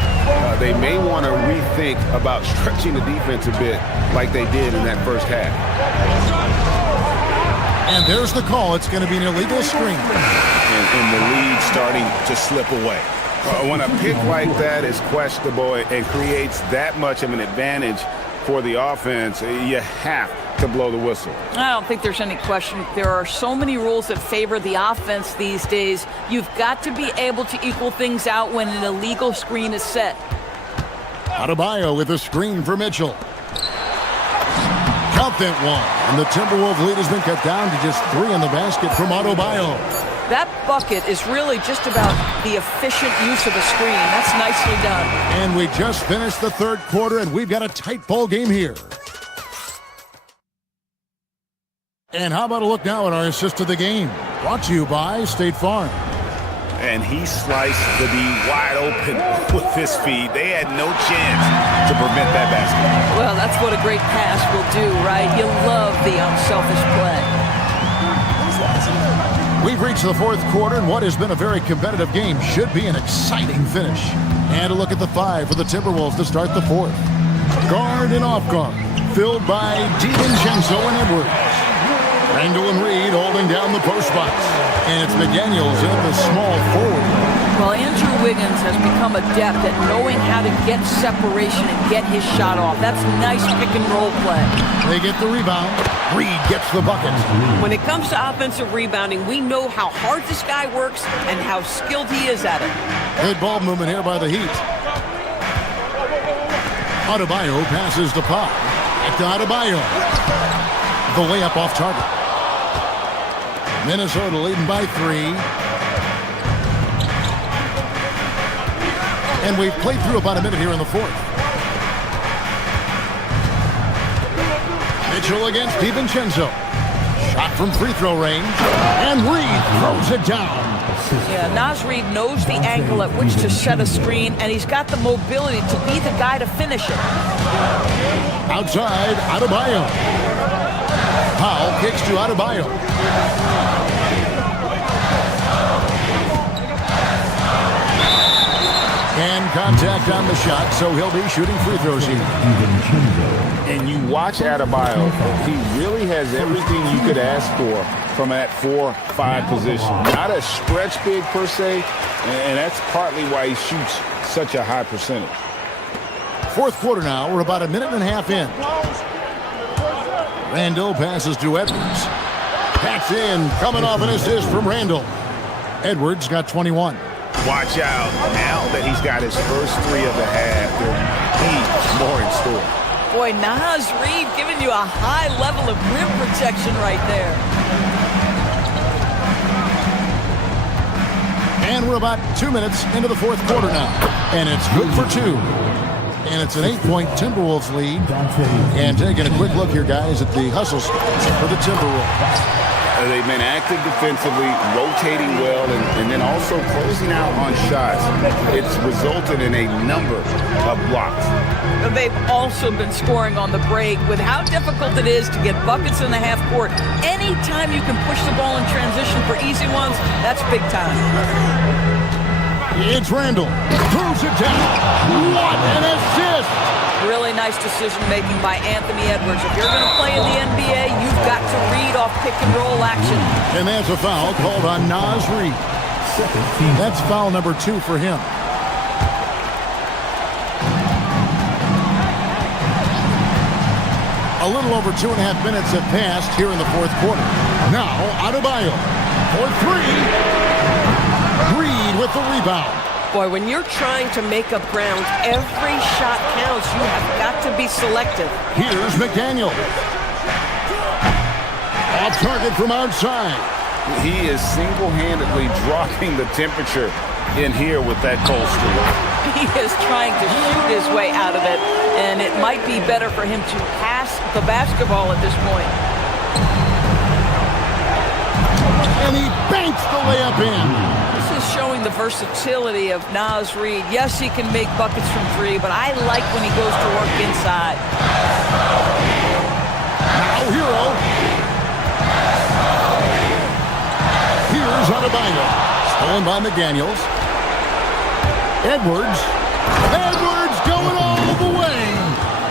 They may want to rethink about stretching the defense a bit like they did in that first half. And there's the call. It's going to be an illegal screen. And the lead starting to slip away. When a pick like that is questionable and creates that much of an advantage for the offense, you have to blow the whistle. I don't think there's any question. There are so many rules that favor the offense these days. You've got to be able to equal things out when an illegal screen is set. Adebayo with a screen for Mitchell. Count that one. And the Timberwolves lead has been cut down to just 3 in the basket from Adebayo. That bucket is really just about the efficient use of the screen. That's nicely done. And we just finished the third quarter, and we've got a tight ball game here. And how about a look now at our assist to the game? Brought to you by State Farm. And he sliced the D wide open with his feet. They had no chance to prevent that basket. Well, that's what a great pass will do, right? You love the unselfish play. We've reached the fourth quarter, and what has been a very competitive game should be an exciting finish. And a look at the 5 for the Timberwolves to start the fourth. Guard and off guard, filled by DiVincenzo and Edwards. Randall and Reed holding down the post box. And it's McDaniels in the small forward. Well, Andrew Wiggins has become adept at knowing how to get separation and get his shot off. That's nice pick and roll play. They get the rebound. Reed gets the bucket. When it comes to offensive rebounding, we know how hard this guy works and how skilled he is at it. Good ball movement here by the Heat. Adebayo passes to Pop. Back to Adebayo. The layup off target. Minnesota leading by 3. And we've played through about a minute here in the fourth. Mitchell against DiVincenzo. Shot from free throw range. And Reed throws it down. Yeah, Naz Reid knows the angle at which to set a screen, and he's got the mobility to be the guy to finish it. Outside, Adebayo. Powell kicks to Adebayo. And contact on the shot, so he'll be shooting free throws here. And you watch Adebayo, he really has everything you could ask for from that 4-5 position. Not a stretch big per se, and that's partly why he shoots such a high percentage. Fourth quarter now, we're about a minute and a half in. Randall passes to Edwards. That's in, coming off an assist from Randall. Edwards got 21. Watch out, now that he's got his first 3 of the half, there'll be more in store. Boy, Naz Reid giving you a high level of rim protection right there. And we're about 2 minutes into the fourth quarter now. And it's good for 2. And it's an 8-point Timberwolves lead. And taking a quick look here, guys, at the hustles for the Timberwolves. They've been active defensively, rotating well, and then also closing out on shots. It's resulted in a number of blocks. They've also been scoring on the break. With how difficult it is to get buckets in the half court, anytime you can push the ball in transition for easy ones, that's big time. It's Randall. Throws it down. What an assist! Really nice decision-making by Anthony Edwards. If you're going to play in the NBA, you've got to read off pick-and-roll action. And that's a foul called on Naz Reid. That's foul number 2 for him. A little over 2.5 minutes have passed here in the fourth quarter. Now, Adebayo for 3. Reed with the rebound. Boy, when you're trying to make up ground, every shot counts. You have got to be selective. Here's McDaniel. Off target from outside. He is single-handedly dropping the temperature in here with that cold streak. He is trying to shoot his way out of it, and it might be better for him to pass the basketball at this point. And he banks the layup in. This is showing the versatility of Naz Reid. Yes, he can make buckets from 3, but I like when he goes to work inside. Now Hero. Here's Adebayo. Stolen by McDaniels. Edwards going all the way.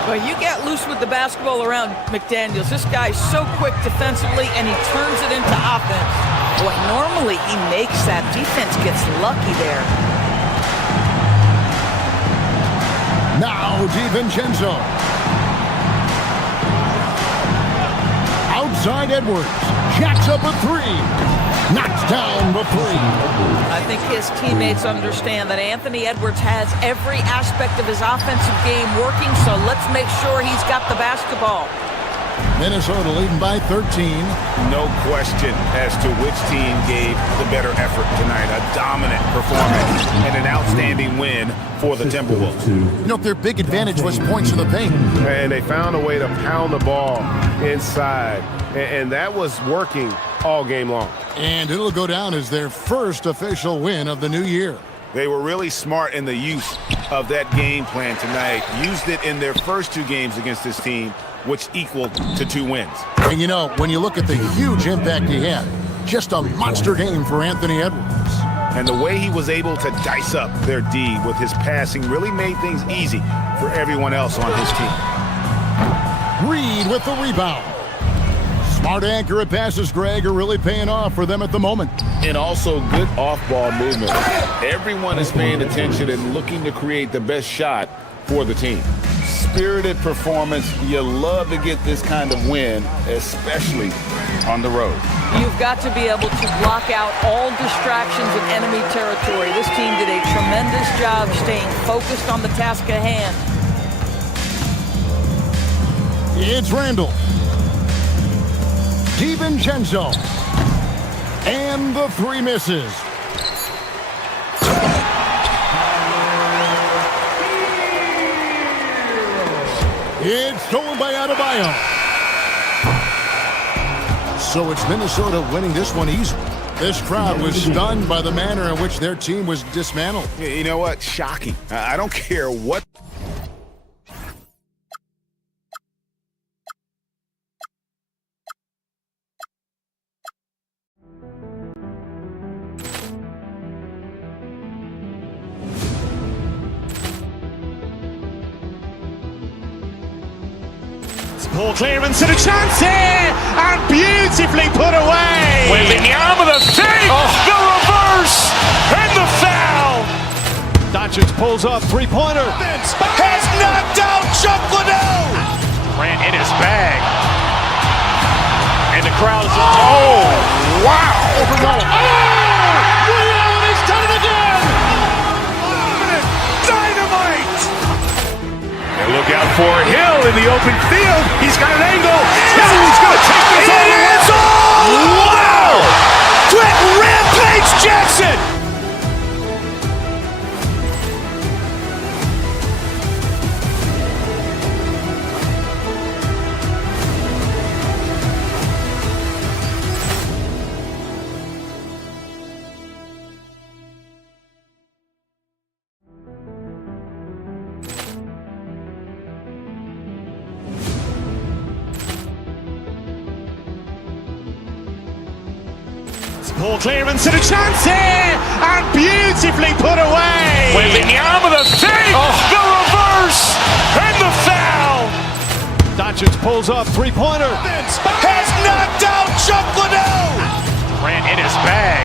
Well, you get loose with the basketball around McDaniels. This guy's so quick defensively, and he turns it into offense. Boy, normally he makes that. Defense gets lucky there. Now DiVincenzo. Outside Edwards. Jacks up a 3. Knocks down the 3. I think his teammates understand that Anthony Edwards has every aspect of his offensive game working, so let's make sure he's got the basketball. Minnesota leading by 13. No question as to which team gave the better effort tonight. A dominant performance and an outstanding win for the Timberwolves. You know, their big advantage was points in the paint. And they found a way to pound the ball inside. And that was working all game long. And it'll go down as their first official win of the new year. They were really smart in the use of that game plan tonight. Used it in their first 2 games against this team, which equaled to 2 wins. And you know, when you look at the huge impact he had, just a monster game for Anthony Edwards. And the way he was able to dice up their D with his passing really made things easy for everyone else on his team. Reed with the rebound. Smart, accurate passes, Greg, are really paying off for them at the moment. And also good off-ball movement. Everyone is paying attention and looking to create the best shot for the team. Spirited performance. You love to get this kind of win, especially on the road. You've got to be able to block out all distractions in enemy territory. This team did a tremendous job staying focused on the task at hand. It's Randall. DiVincenzo. And the three misses. It's stolen by Adebayo. So it's Minnesota winning this one easily. This crowd was stunned by the manner in which their team was dismantled. You know what? Shocking. I don't care what. Ball clearance and a chance here, and beautifully put away. Wembanyama the fake, the reverse, and the foul. Doncic pulls up, three-pointer. Has knocked out Chuck Liddell. Ran in his bag. And the crowd is, oh, wow. Rio, and he's done it again. Dynamite. And look out for Hill in the open field. He's got an angle. He's going to take this all the way. Wow! Quick Rampage Jackson. Ball clearance and a chance here, and beautifully put away. Wembanyama the fake, the reverse, and the foul. Doncic pulls up, three-pointer. Has